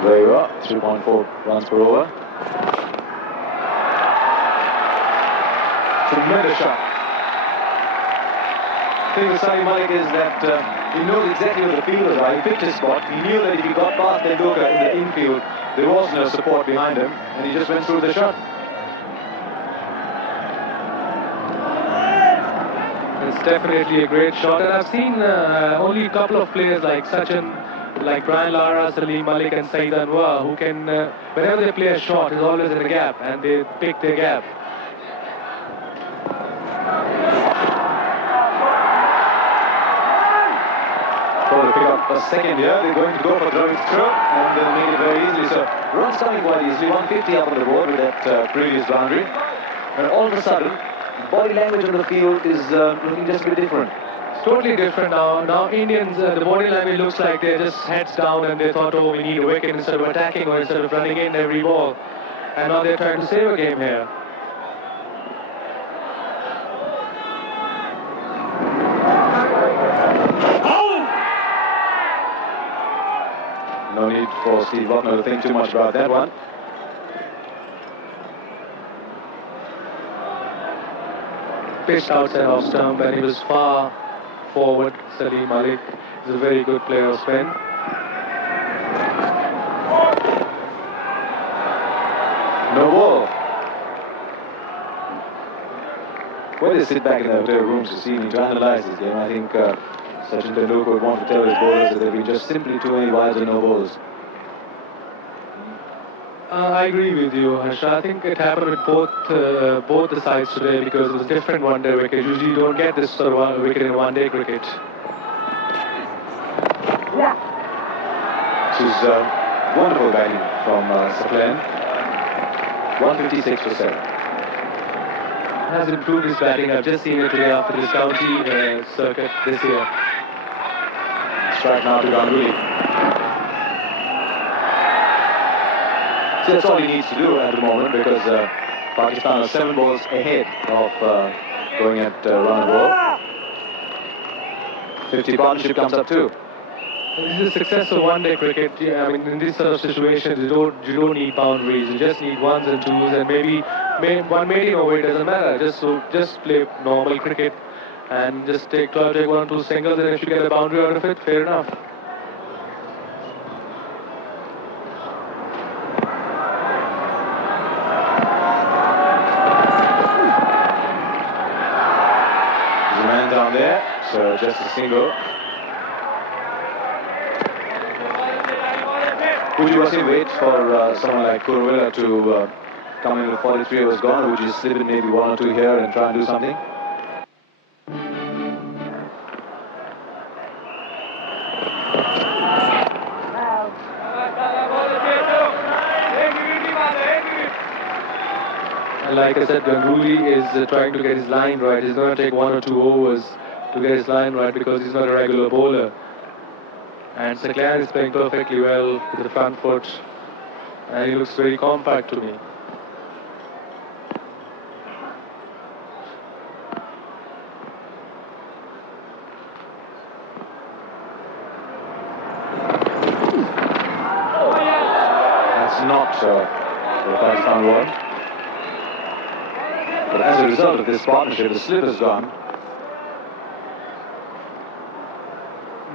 There you are, 3.4 runs per over. Tremendous shot. The thing with Saeed Malik is that he knows exactly where the fielders are. He picked his spot. He knew that if he got past Tendulkar in the infield, there was no support behind him, and he just went through the shot. It's definitely a great shot, and I've seen only a couple of players like Sachin, like Brian Lara, Salim Malik and Saeed Anwar, who can, whenever they play a shot, is always in a gap, and they pick their gap. Probably pick up a second here. They're going to go for Dravid's throw, and they'll make it very easily. So runs coming quite easily, 150 up on the board with that previous boundary. And all of a sudden, body language on the field is looking just a bit different. totally different now. Now Indians, the body language looks like they're just heads down and they thought, oh, we need a wicket instead of attacking or instead of running in every ball. And now they're trying to save a game here. No need for Steve Bucknor to think too much about that one. Pitched outside off stump and he was far forward. Salim Malik is a very good player of spin. No ball. When they sit back in the hotel rooms to see me to analyze this game, I think Sachin Tendulkar would want to tell his bowlers that there have been just simply too many wides and no balls. I agree with you, Harsha. I think it happened with both the sides today because it was different one-day wicket. Usually you don't get this sort of wicket in one-day cricket. This is wonderful batting from Saplan. 156 for 7. Has improved his batting. I've just seen it today after this county circuit this year. Strike now to Ganguly. So that's all he needs to do at the moment because Pakistan are 7 balls ahead of going at run ball. 50 partnership comes up too. This is a success of one-day cricket. Yeah, I mean, in these sort of situations, you don't need boundaries. You just need ones and twos, and maybe one mating over it doesn't matter. Just play normal cricket, and just take 1 or 2 singles, and if you get a boundary out of it, fair enough. There's a man down there, so just a single. Would you also wait for someone like Kuruvilla to come in with 43 overs gone, or would you slip in maybe 1 or 2 here and try and do something? And like I said, Ganguly is trying to get his line right. He's going to take 1 or 2 overs to get his line right because he's not a regular bowler. And Saklan is playing perfectly well with the front foot, and he looks very compact to me. That's not the Pakistan one. But as a result of this partnership, the slip has gone.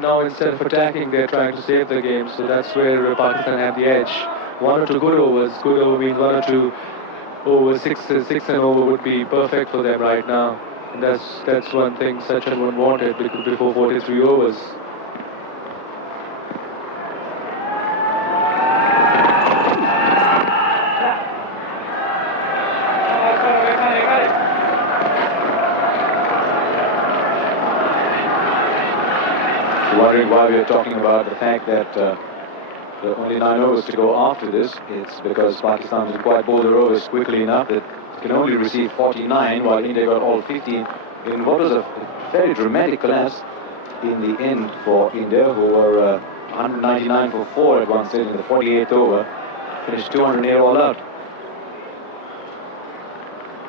Now instead of attacking, they're trying to save the game, so that's where Pakistan have the edge. 1 or 2 good overs. Good over means 1 or 2 overs. 6 and over would be perfect for them right now. And that's one thing Sachin would wanted before 43 overs. Wondering why we are talking about the fact that there are only 9 overs to go after this. It's because Pakistan didn't quite bowl their overs quickly enough that it can only receive 49 while India got all 15 in what was a very dramatic collapse in the end for India, who were 199 for 4 at one stage in the 48th over, finished 208 all out.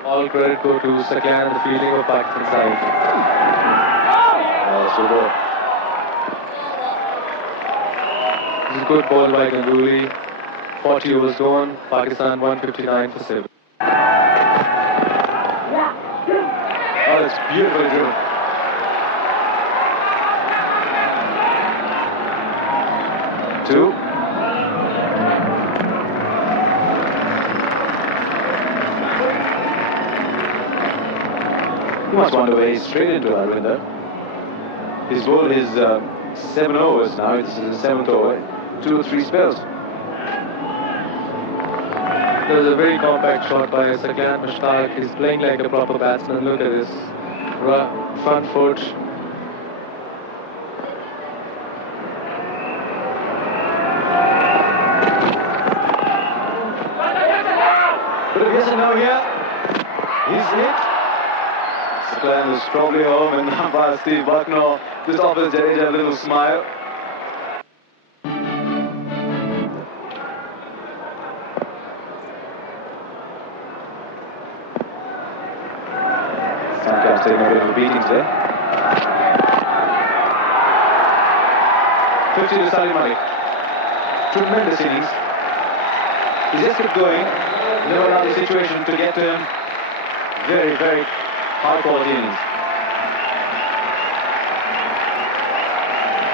All credit go to Saklan and the fielding of Pakistan side. Super. This is a good ball by Ganguly. 40 overs gone. Pakistan 159 for 7. Oh, that's beautifully driven. Two. You must wonder where he's straight into Arvinder. His ball is 7 overs now. This is the 7th over. 2 or 3 spells. There was a very compact shot by Saklan Mushtaq. He's playing like a proper batsman. Look at this. Front foot. But yes and no here. He's hit. Saklan is probably home, and umpire Steve Bucknor just offers Jadeja a little smile. Samkam's taking a bit of a beating today. 50 to Salim Ali. Tremendous innings. He just kept going. Never allowed the situation to get to him. Very, very high quality innings.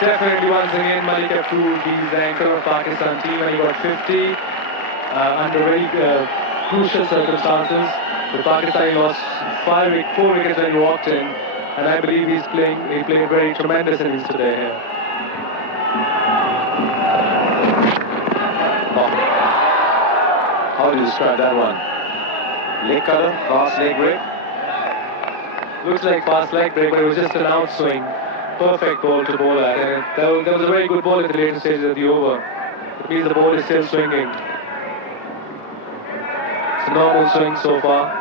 Definitely, once again, Malik have proved he's the anchor of Pakistan team, and he got 50 under very crucial circumstances. The Pakistani lost 4 wickets when he walked in, and I believe he played very tremendous innings today here. How do you describe that one? Leg cutter, fast leg break. Looks like fast leg break, but it was just an outswing. Perfect ball to bowl at. And there was a very good ball at the later stages of the over. It means the ball is still swinging. It's a normal swing so far.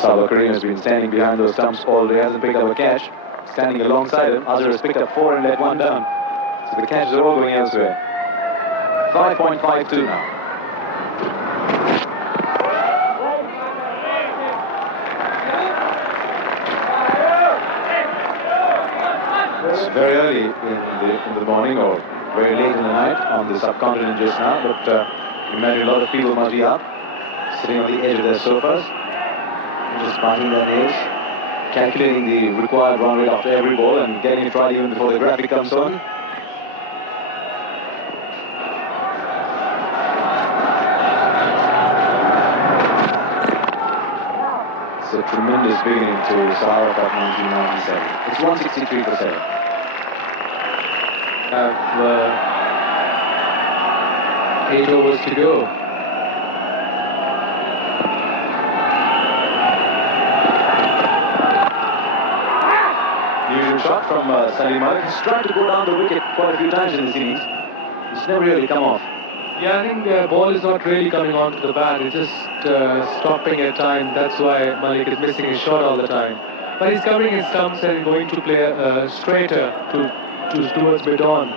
Sabah Kareem has been standing behind those stumps all day, hasn't picked up a catch. Standing alongside him, Azhar has picked up 4 and let 1 down. So the catches are all going elsewhere. 5.52 now. It's very early in the morning or very late in the night on the subcontinent just now, but imagine a lot of people must be up, sitting on the edge of their sofas, just biting their nails, calculating the required run rate after every ball and getting it right even before the graphic comes on. It's a tremendous beginning to Sahara Cup 1997. It's 163 for 7. Have 8 overs to go. Usual shot from Salim Ali. He's tried to go down the wicket quite a few times in this innings. It's never really come off. Yeah, I think the ball is not really coming onto the bat. It's just stopping at time. That's why Malik is missing his shot all the time. But he's covering his stumps and going to play straighter towards mid-on.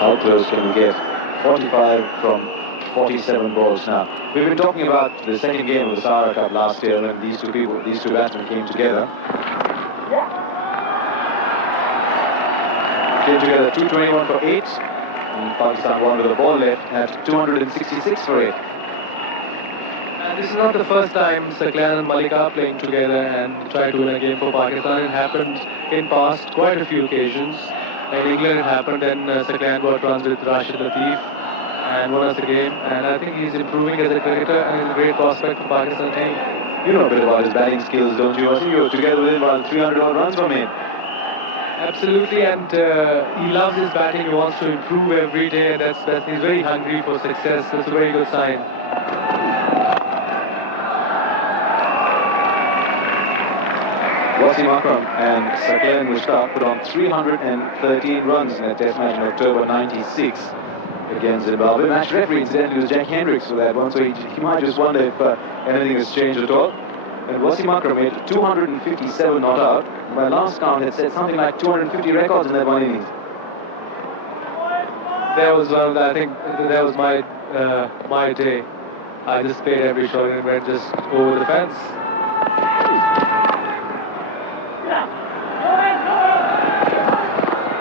How close can we get? 45 from 47 balls now. We've been talking about the second game of the Sahara Cup last year when these two batsmen came together. Came together 221 for 8. And Pakistan won with a ball left at 266 for 8. And this is not the first time Saklan and Malik are playing together and try to win a game for Pakistan. It happened in past quite a few occasions. In England it happened and Saklan got runs with Rashid Latif and won us the game. And I think he's improving as a cricketer and is a great prospect for Pakistan team. You know a bit about his batting skills, don't you? I think you were together with him about 300 odd runs from him. Absolutely, and he loves his batting. He wants to improve every day, and he's very hungry for success. That's a very good sign. Wasim Akram and Saklan Mushtaq put on 313 runs in a test match in October 96 against Zimbabwe. Match referee, incidentally, was Jack Hendricks for that one, so he might just wonder if anything has changed at all. And Wasim Akram made 257 not out. My last count had said something like 250 records in that one innings. That was one of the, I think that was my day. I just played every shot and it went just over the fence.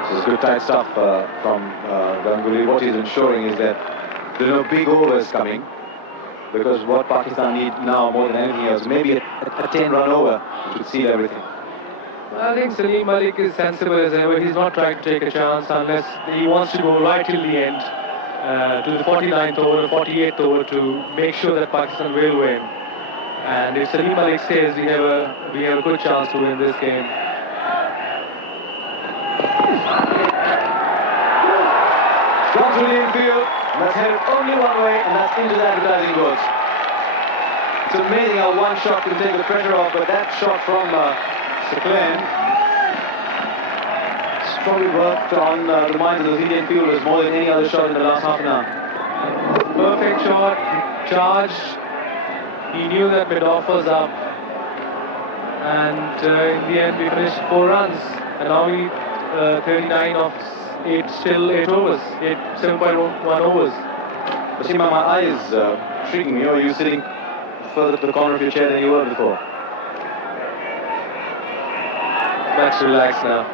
So it's good tight stuff from Ganguly. What he's ensuring is that there are no big overs coming, because what Pakistan need now more than anything else, maybe a 10-run over should seal everything. I think Salim Malik is sensible as ever. He's not trying to take a chance unless he wants to go right till the end, to the 49th over, 48th over, to make sure that Pakistan will win. And if Salim Malik stays, we have a good chance to win this game. Gone through the infield, and that's headed only one way, and that's into the advertising boards. It's amazing how one shot can take the pressure off, but that shot from Saklan probably worked on the minds of those Indian fielders more than any other shot in the last half an hour. Perfect shot, charged. He knew that mid-off was up. And in the end, we finished 4 runs. And now we 39 of 8, still 8 overs, 7.1 overs. But see, my eye is intriguing me. Are you sitting further to the corner of your chair than you were before? Let's relax now.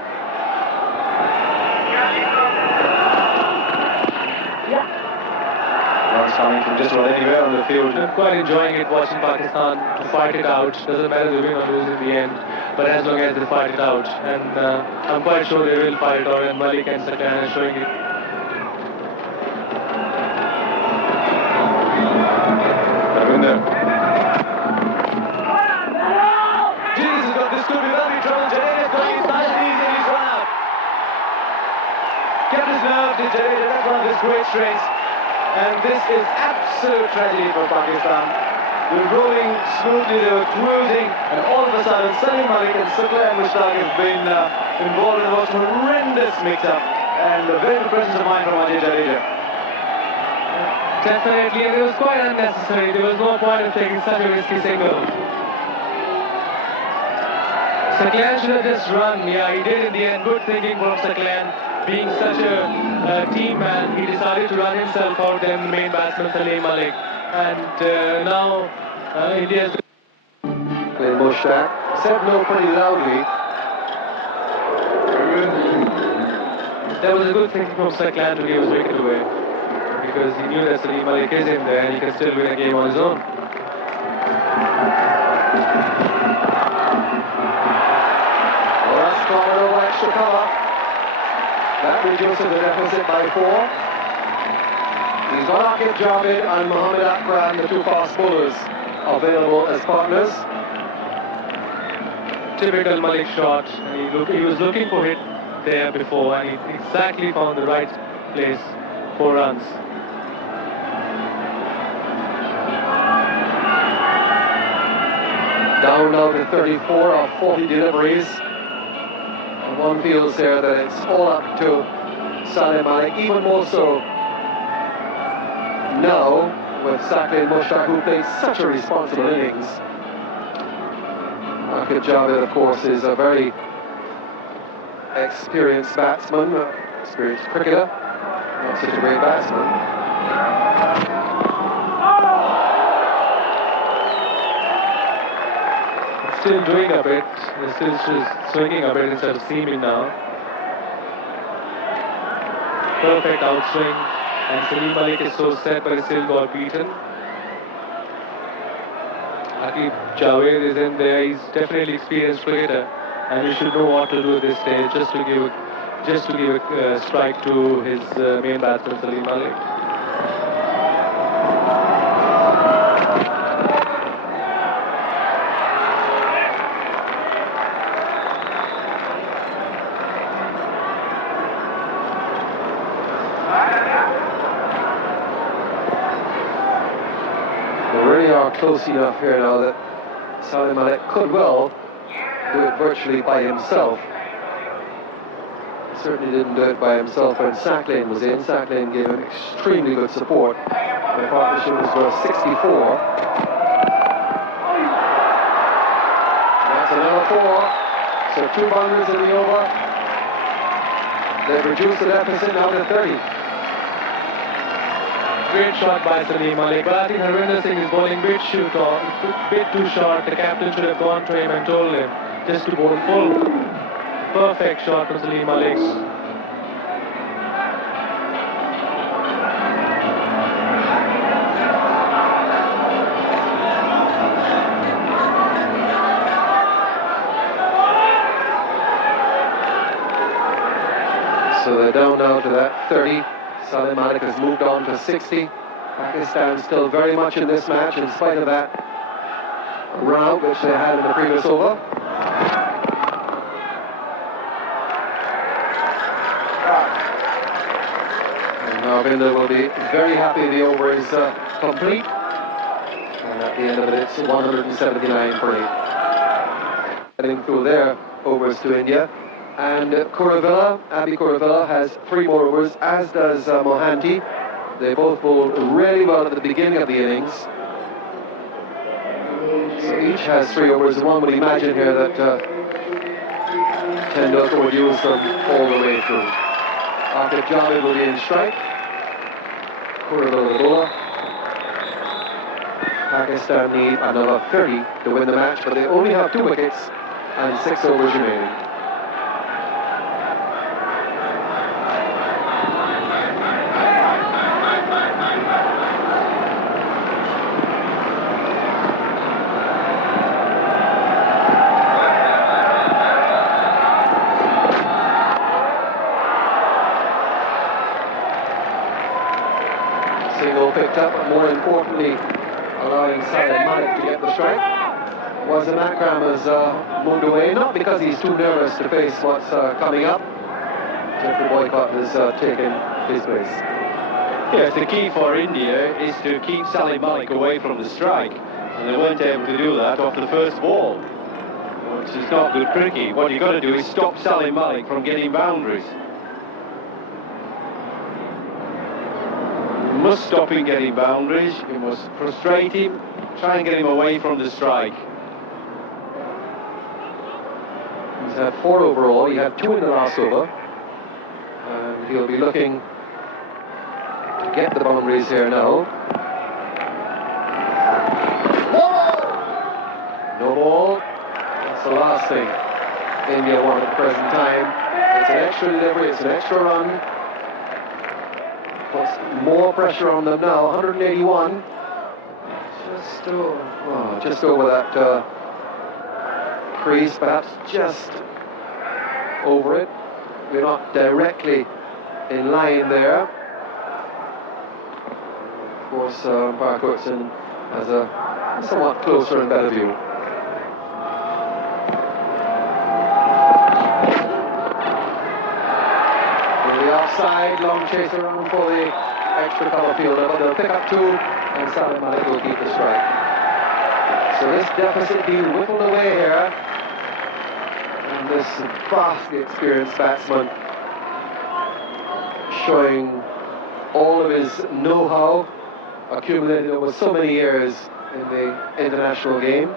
Runs coming from just about anywhere on the field. I'm quite enjoying it, watching Pakistan to fight it out. Doesn't matter they win or lose in the end, but as long as they fight it out. And I'm quite sure they will fight it out, and Malik and Saklan are showing it. Jesus, this could be very trouble. Jadeja's going, he's nice and easy, and he's run out. Kept his nerve, did Jadeja. That's one of his great strengths. And this is absolute tragedy for Pakistan. They were rolling smoothly, they were cruising, and all of a sudden, Salim Malik and Saklan Mushtaq have been involved in the most horrendous mix-up, and a very good presence of mind from Ajay Jadeja. Definitely, and it was quite unnecessary. There was no point in taking such a risky single. Saklan should have just run. Yeah, he did in the end. Good thinking from Saklan. Being such a team man, he decided to run himself out than the main batsman Salim Malik. And now India's... Mushtaq said no pretty loudly. That was a good thing from Saklan to give his wicket away, because he knew that Salim Malik is in there and he can still win a game on his own. Well, that's covered over extra cover. That reduces the deficit by 4. He's got Akif Javid and Mohammad Akram, the 2 fast bowlers, available as partners. Typical Malik shot. He was looking for it there before, and he exactly found the right place. 4 runs. Down now to 34 of 40 deliveries. And one feels here that it's all up to Salim Malik, even more so now with Saklan Mushtaq, who played such a responsible innings. Akif Javid, of course, is a very experienced batsman, experienced cricketer, not such a great batsman. Still doing a bit, still swinging a bit instead of seaming now. Perfect outswing, and Salim Malik is so set, but he still got beaten. Akif Javed is in there. He's definitely experienced cricketer, and he should know what to do at this stage, just to give a strike to his main batsman Salim Malik. Close enough here now that Salim Malik could well do it virtually by himself. He certainly didn't do it by himself when Saklan was in. Saklan gave him extremely good support. The partnership was for 64. That's another 4. So 2 boundaries in the over. They've reduced the deficit now to 30. Great shot by Salim Malik, but I think Harvinder Singh is bowling bit too short. The captain should have gone to him and told him just to bowl full. Perfect shot from Salim Malik. So they're down now to that 30. Salim Malik has moved on to 60. Pakistan still very much in this match in spite of that run out which they had in the previous over. And now Binder will be very happy the over is complete. And at the end of it, it's 179 for 8. Heading through their overs to India. And Abby Kuravilla has 3 more overs, as does Mohanty. They both bowled really well at the beginning of the innings. So each has 3 overs, and one would imagine here that Tendulkar would use them all the way through. Akif Javed will be in strike. Kuravilla the bowler. Pakistan need another 30 to win the match, but they only have 2 wickets and 6 overs remaining. Single picked up, but more importantly, allowing Salim Malik to get the strike. Wasim Akram has moved away, not because he's too nervous to face what's coming up. Jeffrey Boycott has taken his place. Yes, the key for India is to keep Salim Malik away from the strike, and they weren't able to do that off the first ball, which is not good cricket. What you've got to do is stop Salim Malik from getting boundaries. You must stop him getting boundaries, you must frustrate him, try and get him away from the strike. He's had 4 overall, he had 2 in the last over, and he'll be looking to get the boundaries here now. No ball, that's the last thing India want at the present time. It's an extra delivery, it's an extra run. Puts more pressure on them now, 181. Just over that crease, perhaps just over it. We're not directly in line there. Of course, Park Woodson has a somewhat closer and better view. Offside, long chase around for the extra cover fielder, but they'll pick up 2 and Salim Malik will keep the strike. So this deficit being whittled away here, and this vastly experienced batsman showing all of his know-how accumulated over so many years in the international game.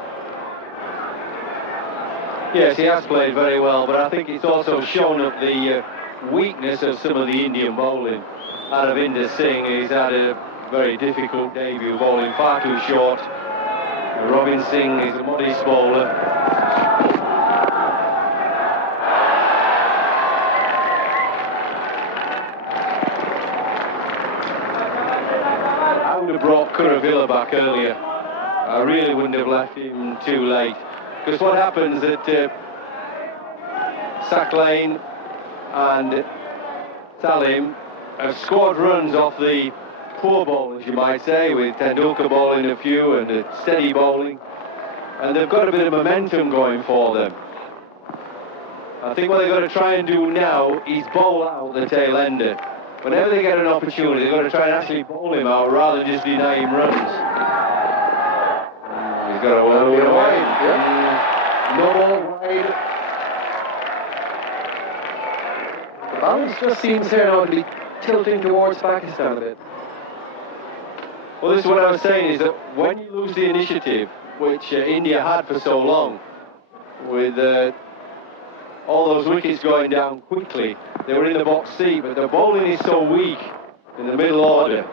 Yes, he has played very well, but I think it's also shown up the weakness of some of the Indian bowling. Aravinder Singh, he's had a very difficult debut, bowling far too short. Robin Singh is a modest bowler. I would have brought Kuravilla back earlier. I really wouldn't have left him too late. Because what happens at Sack Lane and Salim have scored runs off the poor bowlers, you might say, with Tendulkar bowling a few and steady bowling, and they've got a bit of momentum going for them. I think what they've got to try and do now is bowl out the tail ender. Whenever they get an opportunity, they've got to try and actually bowl him out rather than just deny him runs. He's got a well wide. No ball wide. The balance just seems here now to be tilting towards Pakistan a bit. Well, this is what I was saying, is that when you lose the initiative, which India had for so long, with all those wickets going down quickly, they were in the box seat, but the bowling is so weak in the middle order